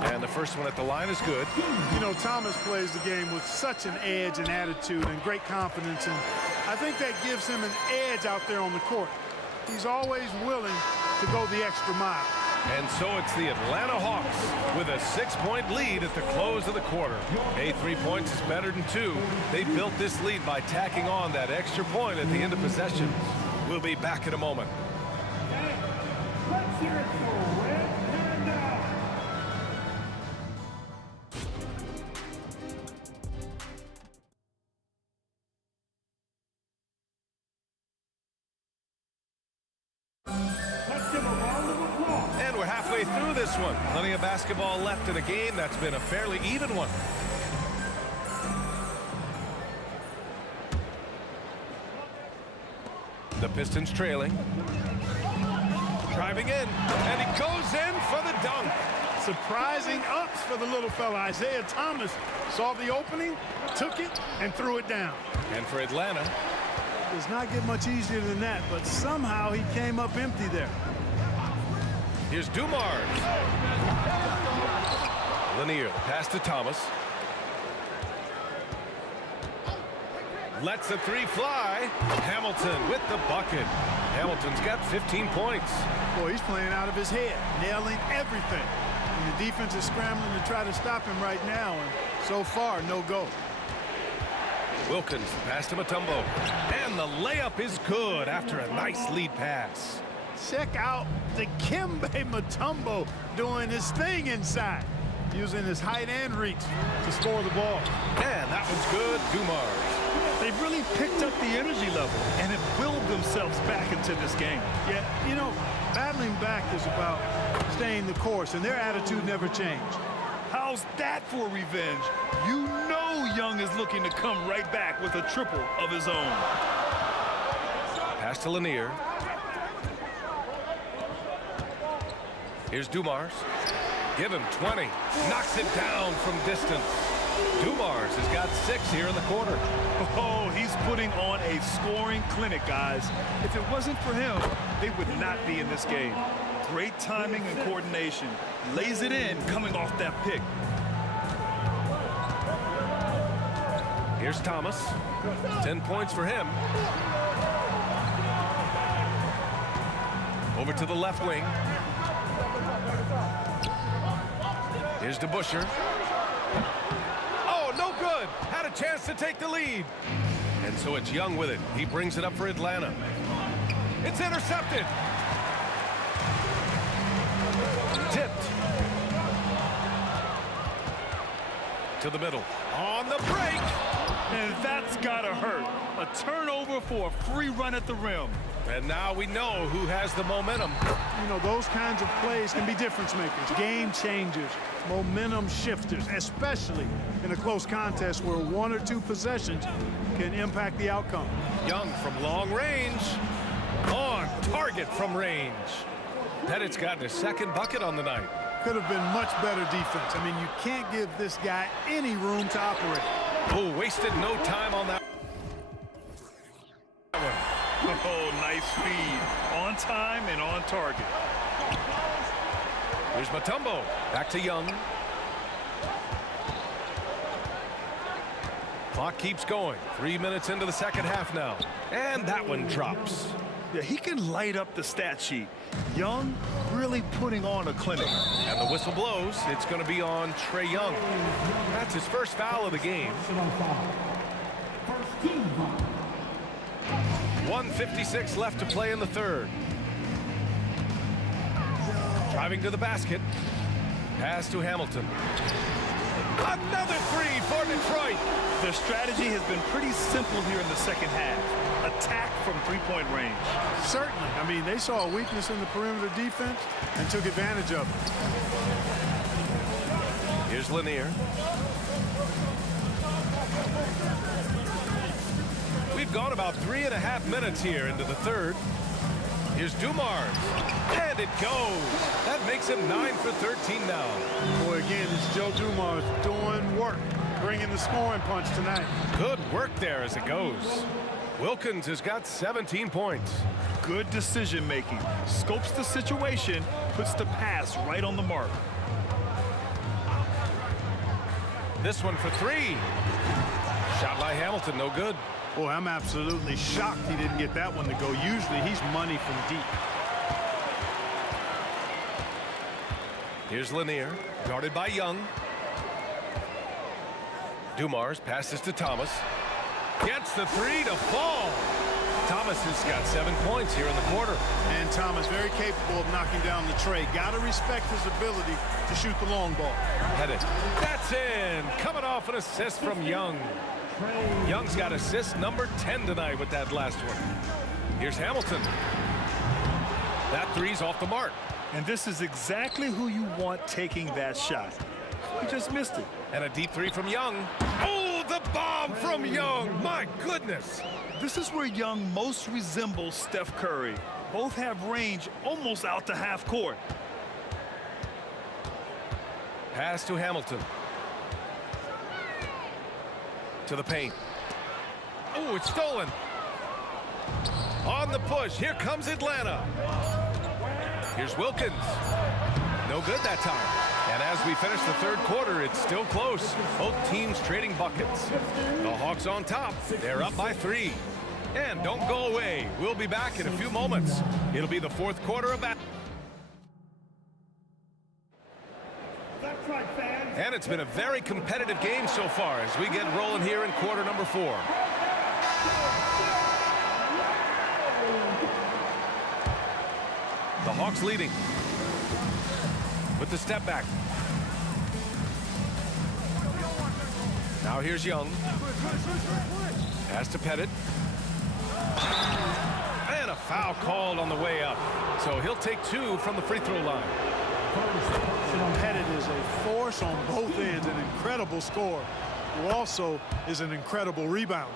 And the first one at the line is good. You know, Thomas plays the game with such an edge and attitude and great confidence, and I think that gives him an edge out there on the court. He's always willing to go the extra mile. And so it's the Atlanta Hawks with a 6-point lead at the close of the quarter. 3 points is better than 2. They built this lead by tacking on that extra point at the end of possession. We'll be back in a moment. Let's hear it for Red Panda. And we're halfway through this one. Plenty of basketball left in a game that's been a fairly even one. The Pistons trailing. Driving in, and he goes in for the dunk. Surprising ups for the little fella. Isaiah Thomas saw the opening, took it, and threw it down. And for Atlanta, it does not get much easier than that, but somehow he came up empty there. Here's Dumars. Lanier, the pass to Thomas. Lets the three fly. Hamilton with the bucket. Hamilton's got 15 points. Boy, he's playing out of his head, nailing everything. And the defense is scrambling to try to stop him right now, and so far, no go. Wilkins, the pass to Mutombo. And the layup is good after a nice lead pass. Check out Dikembe Mutombo doing his thing inside, using his height and reach to score the ball. And that one's good, Dumars. They've really picked up the energy level and have willed themselves back into this game. Yeah, you know, battling back is about staying the course, and their attitude never changed. How's that for revenge? You know Young is looking to come right back with a triple of his own. Pass to Lanier. Here's Dumars. Give him 20. Knocks it down from distance. Dumars has got 6 here in the quarter. Oh, he's putting on a scoring clinic, guys. If it wasn't for him, they would not be in this game. Great timing and coordination. Lays it in coming off that pick. Here's Thomas. 10 points for him. Over to the left wing. Here's DeBusschere. Oh, no good. Had a chance to take the lead. And so it's Young with it. He brings it up for Atlanta. It's intercepted. Tipped. To the middle. On the break. And that's gotta hurt. A turnover for a free run at the rim. And now we know who has the momentum. You know, those kinds of plays can be difference makers, game changers, momentum shifters, especially in a close contest where 1 or 2 possessions can impact the outcome. Young from long range. On target from range. Pettit's gotten his 2nd bucket on the night. Could have been much better defense. I mean, you can't give this guy any room to operate. Oh, wasted no time on that one. Oh, nice feed. On time and on target. Here's Mutombo. Back to Young. Clock keeps going. 3 minutes into the second half now. And that one drops. Yeah, he can light up the stat sheet. Young really putting on a clinic. And the whistle blows. It's going to be on Trae Young. That's his first foul of the game. 1:56 left to play in the third. Driving to the basket. Pass to Hamilton. Another three for Detroit. Their strategy has been pretty simple here in the second half. Attack from three-point range. Certainly. I mean, they saw a weakness in the perimeter defense and took advantage of it. Here's Lanier. We've gone about 3.5 minutes here into the third. Here's Dumars. And it goes. That makes him 9 for 13 now. Boy, again, it's Joe Dumars doing work, bringing the scoring punch tonight. Good work there as it goes. Wilkins has got 17 points. Good decision-making. Scopes the situation, puts the pass right on the mark. This one for three. Shot by Hamilton, no good. Boy, I'm absolutely shocked he didn't get that one to go. Usually he's money from deep. Here's Lanier, guarded by Young. Dumars passes to Thomas. Gets the three to fall. Thomas has got 7 points here in the quarter. And Thomas very capable of knocking down the tray. Got to respect his ability to shoot the long ball. Headed. That's in. Coming off an assist from Young. Young's got assist number 10 tonight with that last one. Here's Hamilton. That three's off the mark. And this is exactly who you want taking that shot. He just missed it. And a deep three from Young. Oh, the bomb from Young. My goodness. This is where Young most resembles Steph Curry. Both have range almost out to half court. Pass to Hamilton. To the paint. Oh, it's stolen. On the push. Here comes Atlanta. Here's Wilkins. No good that time. And as we finish the third quarter, it's still close. Both teams trading buckets. The Hawks on top. They're up by 3. And don't go away. We'll be back in a few moments. It'll be the fourth quarter of basketball. And it's been a very competitive game so far as we get rolling here in quarter number 4. The Hawks leading with the step back. Now here's Young. Pass to Pettit. And a foul called on the way up. So he'll take 2 from the free throw line. Pettit is a force on both ends, an incredible scorer, who also is an incredible rebounder.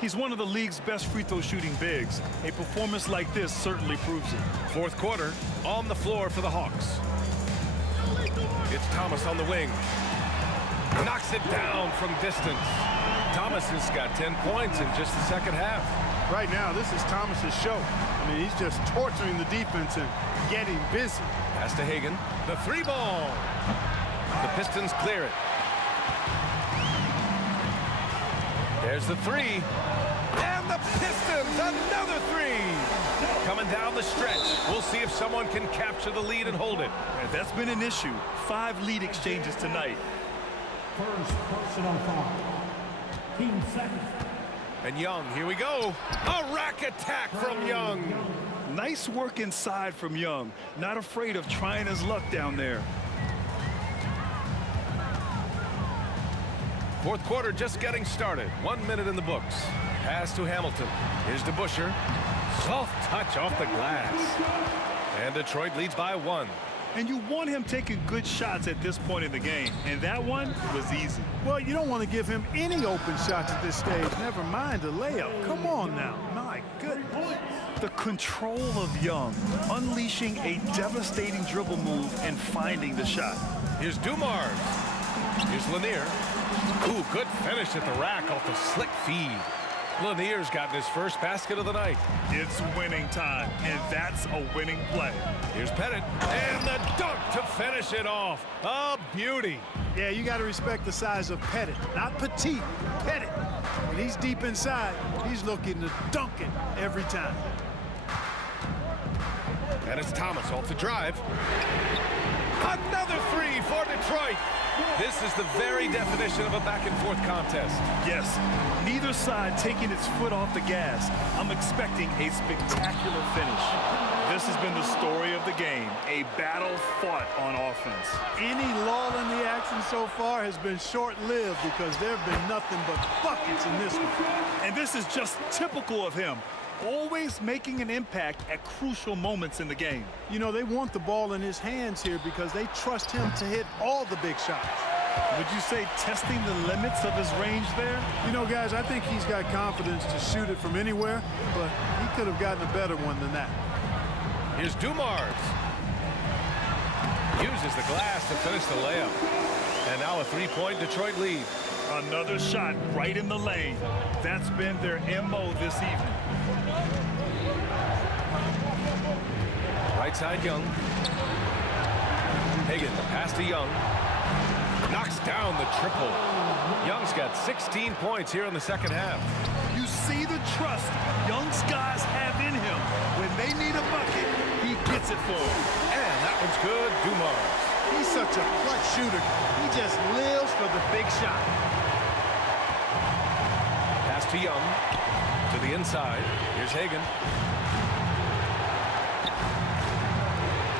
He's one of the league's best free throw shooting bigs. A performance like this certainly proves it. Fourth quarter on the floor for the Hawks. It's Thomas on the wing. Knocks it down from distance. Thomas has got 10 points in just the second half. Right now, this is Thomas's show. I mean, he's just torturing the defense and getting busy. Pass to Hagan. The 3 ball. The Pistons clear it. There's the 3. And the Pistons, another 3. Coming down the stretch. We'll see if someone can capture the lead and hold it. And that's been an issue. 5 lead exchanges tonight. First personal foul. Team second. And Young, here we go. A rack attack from Young. Nice work inside from Young. Not afraid of trying his luck down there. Fourth quarter just getting started. 1 minute in the books. Pass to Hamilton. Here's DeBusschere. Soft touch off the glass. And Detroit leads by 1. And you want him taking good shots at this point in the game. And that one was easy. Well, you don't want to give him any open shots at this stage. Never mind a layup. Come on now. My goodness. The control of Young, unleashing a devastating dribble move and finding the shot. Here's Dumars. Here's Lanier. Ooh, good finish at the rack off the slick feed. Lanier's gotten his first basket of the night. It's winning time, and that's a winning play. Here's Pettit, and the dunk to finish it off. A beauty. Yeah, you got to respect the size of Pettit. Not petite, Pettit. When he's deep inside, he's looking to dunk it every time. And it's Thomas off the drive. Another 3 for Detroit. This is the very definition of a back-and-forth contest. Yes, neither side taking its foot off the gas. I'm expecting a spectacular finish. This has been the story of the game, a battle fought on offense. Any lull in the action so far has been short-lived because there have been nothing but buckets in this one. And this is just typical of him, always making an impact at crucial moments in the game. You know, they want the ball in his hands here because they trust him to hit all the big shots. Would you say testing the limits of his range there? You know, guys, I think he's got confidence to shoot it from anywhere, but he could have gotten a better one than that. Here's Dumars. Uses the glass to finish the layup. And now a three-point Detroit lead. Another shot right in the lane. That's been their MO this evening. Right side, Young. Hagan, the pass to Young. Knocks down the triple. Young's got 16 points here in the second half. You see the trust young guys have in him. When they need a bucket, he gets it for them. And that one's good, Dumars. He's such a clutch shooter. He just lives for the big shot. Pass to Young. To the inside. Here's Hagan.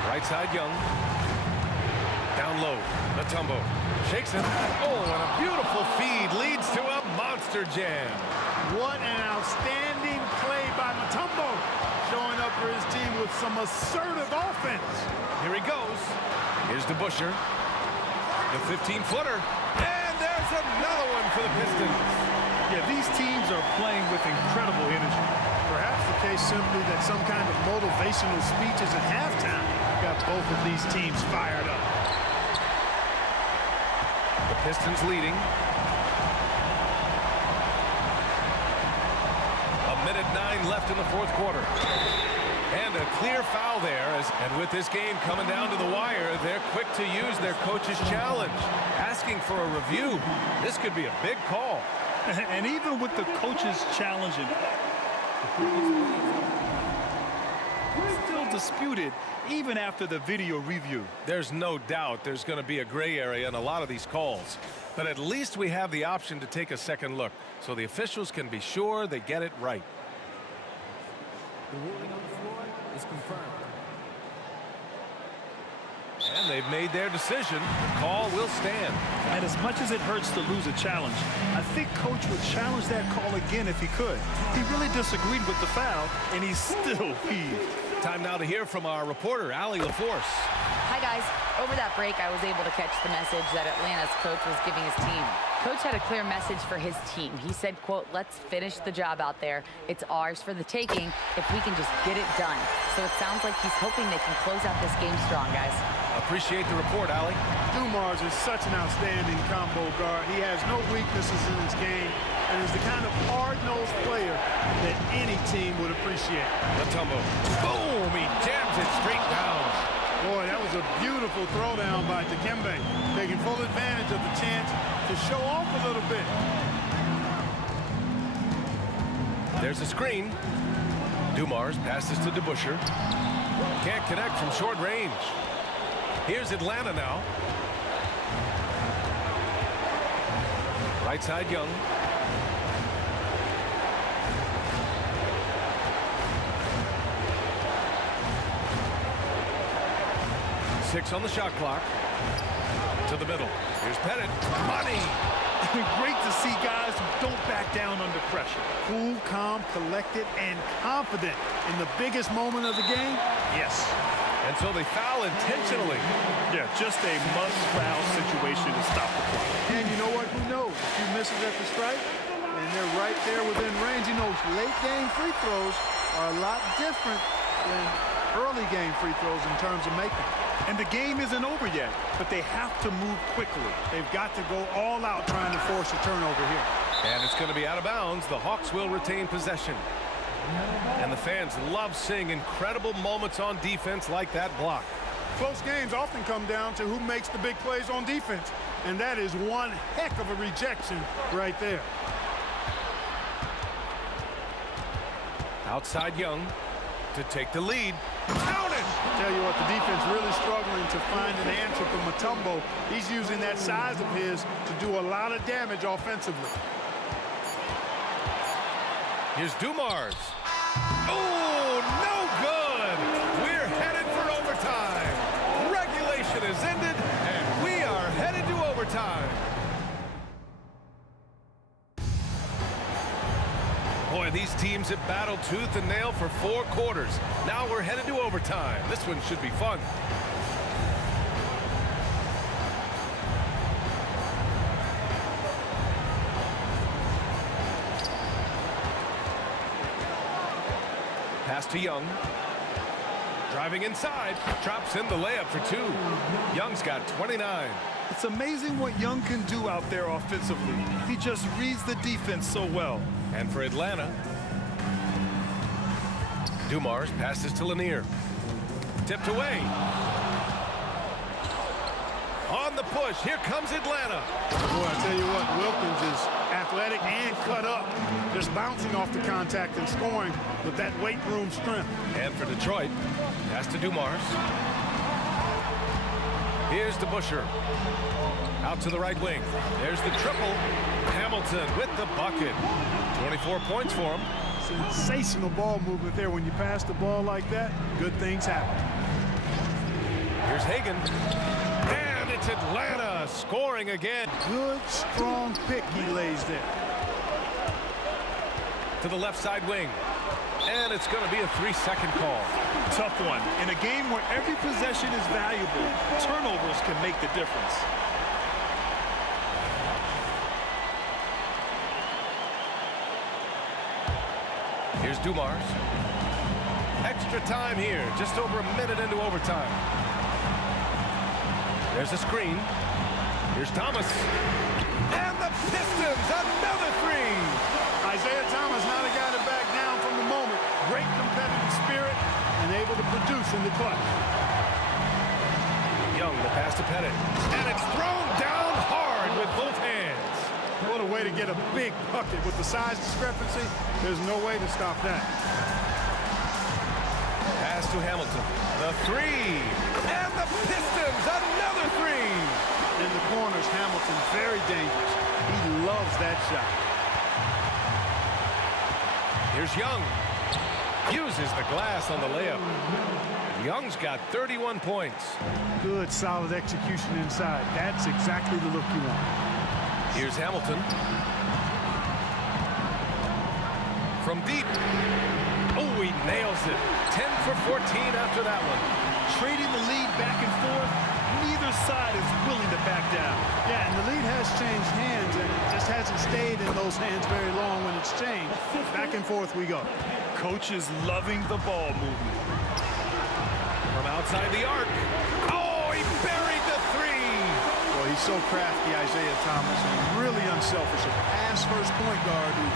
Right side, Young. Down low. Mutombo shakes it. Oh, and a beautiful feed leads to a monster jam. What an outstanding play by Mutombo, showing up for his team with some assertive offense. Here he goes. Here's DeBusschere. The 15-footer. And there's another one for the Pistons. Yeah, these teams are playing with incredible energy. Perhaps the case simply that some kind of motivational speeches at halftime got both of these teams fired up. The Pistons leading. A minute 9 left in the fourth quarter. And a clear foul there. And with this game coming down to the wire, they're quick to use their coach's challenge. Asking for a review. This could be a big call. And even with the coach's challenge, still disputed even after the video review. There's no doubt there's going to be a gray area in a lot of these calls. But at least we have the option to take a second look so the officials can be sure they get it right. The ruling on the floor is confirmed. And they've made their decision. The call will stand. And as much as it hurts to lose a challenge, I think Coach would challenge that call again if he could. He really disagreed with the foul, and he still heaved. Time now to hear from our reporter, Allie LaForce. Hi, guys. Over that break, I was able to catch the message that Atlanta's coach was giving his team. Coach had a clear message for his team. He said, quote, "Let's finish the job out there. It's ours for the taking if we can just get it done." So it sounds like he's hoping they can close out this game strong, guys. Appreciate the report, Allie. Dumars is such an outstanding combo guard. He has no weaknesses in his game and is the kind of hard-nosed player that any team would appreciate. Mutombo. Boom! He jams it straight down. Boy, that was a beautiful throwdown by Dikembe, taking full advantage of the chance to show off a little bit. There's a screen. Dumars passes to DeBusschere. Can't connect from short range. Here's Atlanta now. Right side, Young. Six on the shot clock. To the middle. Here's Pettit. Money! Great to see guys who don't back down under pressure. Cool, calm, collected, and confident in the biggest moment of the game? Yes. And so they foul intentionally. Yeah, just a must-foul situation to stop the clock. And you know what? Who knows? A few misses at the stripe, and they're right there within range. You know, late-game free throws are a lot different than early-game free throws in terms of making. And the game isn't over yet, but they have to move quickly. They've got to go all out trying to force a turnover here. And it's going to be out of bounds. The Hawks will retain possession. And the fans love seeing incredible moments on defense like that block. Close games often come down to who makes the big plays on defense. And that is one heck of a rejection right there. Outside Young to take the lead. Count it! Tell you what, the defense really struggling to find an answer for Mutombo. He's using that size of his to do a lot of damage offensively. Here's Dumars. Oh, no good! We're headed for overtime. these teams have battled tooth and nail for 4 quarters. Now we're headed to overtime. This one should be fun. Pass to Young. Driving inside. Drops in the layup for 2. Young's got 29. It's amazing what Young can do out there offensively. He just reads the defense so well. And for Atlanta, Dumars passes to Lanier. Tipped away. On the push, here comes Atlanta. Boy, I tell you what, Wilkins is athletic and cut up. Just bouncing off the contact and scoring with that weight room strength. And for Detroit, pass to Dumars. Here's the Busher. Out to the right wing. There's the triple. Hamilton with the bucket. 24 points for him. Sensational ball movement there. When you pass the ball like that, good things happen. Here's Hagan. And it's Atlanta scoring again. Good, strong pick he lays there. To the left side wing. And it's going to be a 3-second call. Tough one. In a game where every possession is valuable, turnovers can make the difference. Here's Dumars. Extra time here, just over a minute into overtime. There's a screen. Here's Thomas. And the Pistons, another 3. Isaiah Thomas not a guy to back down from the moment. Great competitive spirit and able to produce in the clutch. Young, the pass to Pettit. And it's thrown down hard with both hands. What a way to get a big bucket. With the size discrepancy, there's no way to stop that. Pass to Hamilton. The 3. And the Pistons, another 3. In the corners, Hamilton very dangerous. He loves that shot. Here's Young. Uses the glass on the layup. Young's got 31 points. Good, solid execution inside. That's exactly the look you want. Here's Hamilton. From deep. Oh, he nails it. 10 for 14 after that one. Trading the lead back and forth. Neither side is willing to back down. Yeah, and the lead has changed hands, and it just hasn't stayed in those hands very long when it's changed. Back and forth we go. Coach is loving the ball movement. From outside the arc. Oh, he buried the 3. Well, he's so crafty, Isaiah Thomas, and really unselfish. A pass-first point guard who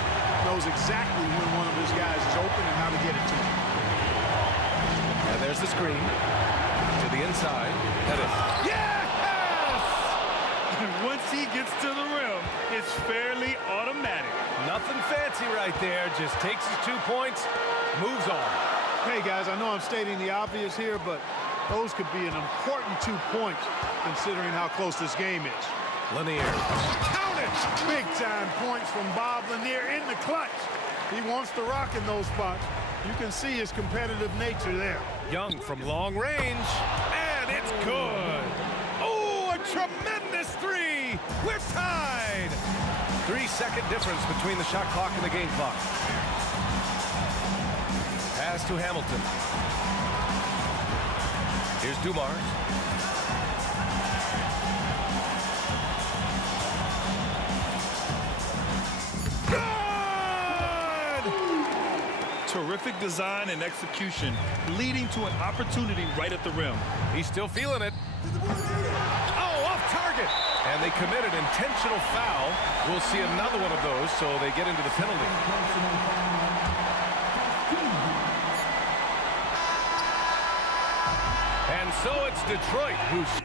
knows exactly when one of his guys is open and how to get it to him. And there's the screen. To the inside. Pettit. Yes! And once he gets to the rim, it's fairly automatic. Nothing fancy right there. Just takes his 2 points, moves on. Hey, guys, I know I'm stating the obvious here, but those could be an important 2 points considering how close this game is. Lanier. Count it! Big-time points from Bob Lanier in the clutch. He wants to rock in those spots. You can see his competitive nature there. Young from long range, and it's good. Oh, a tremendous 3. We're tied. 3-second difference between the shot clock and the game clock. Pass to Hamilton. Here's Dumars. Terrific design and execution, leading to an opportunity right at the rim. He's still feeling it. Oh, off target. And they committed intentional foul. We'll see another one of those, so they get into the penalty. And so it's Detroit who's...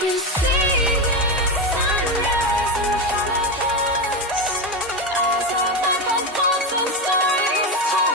This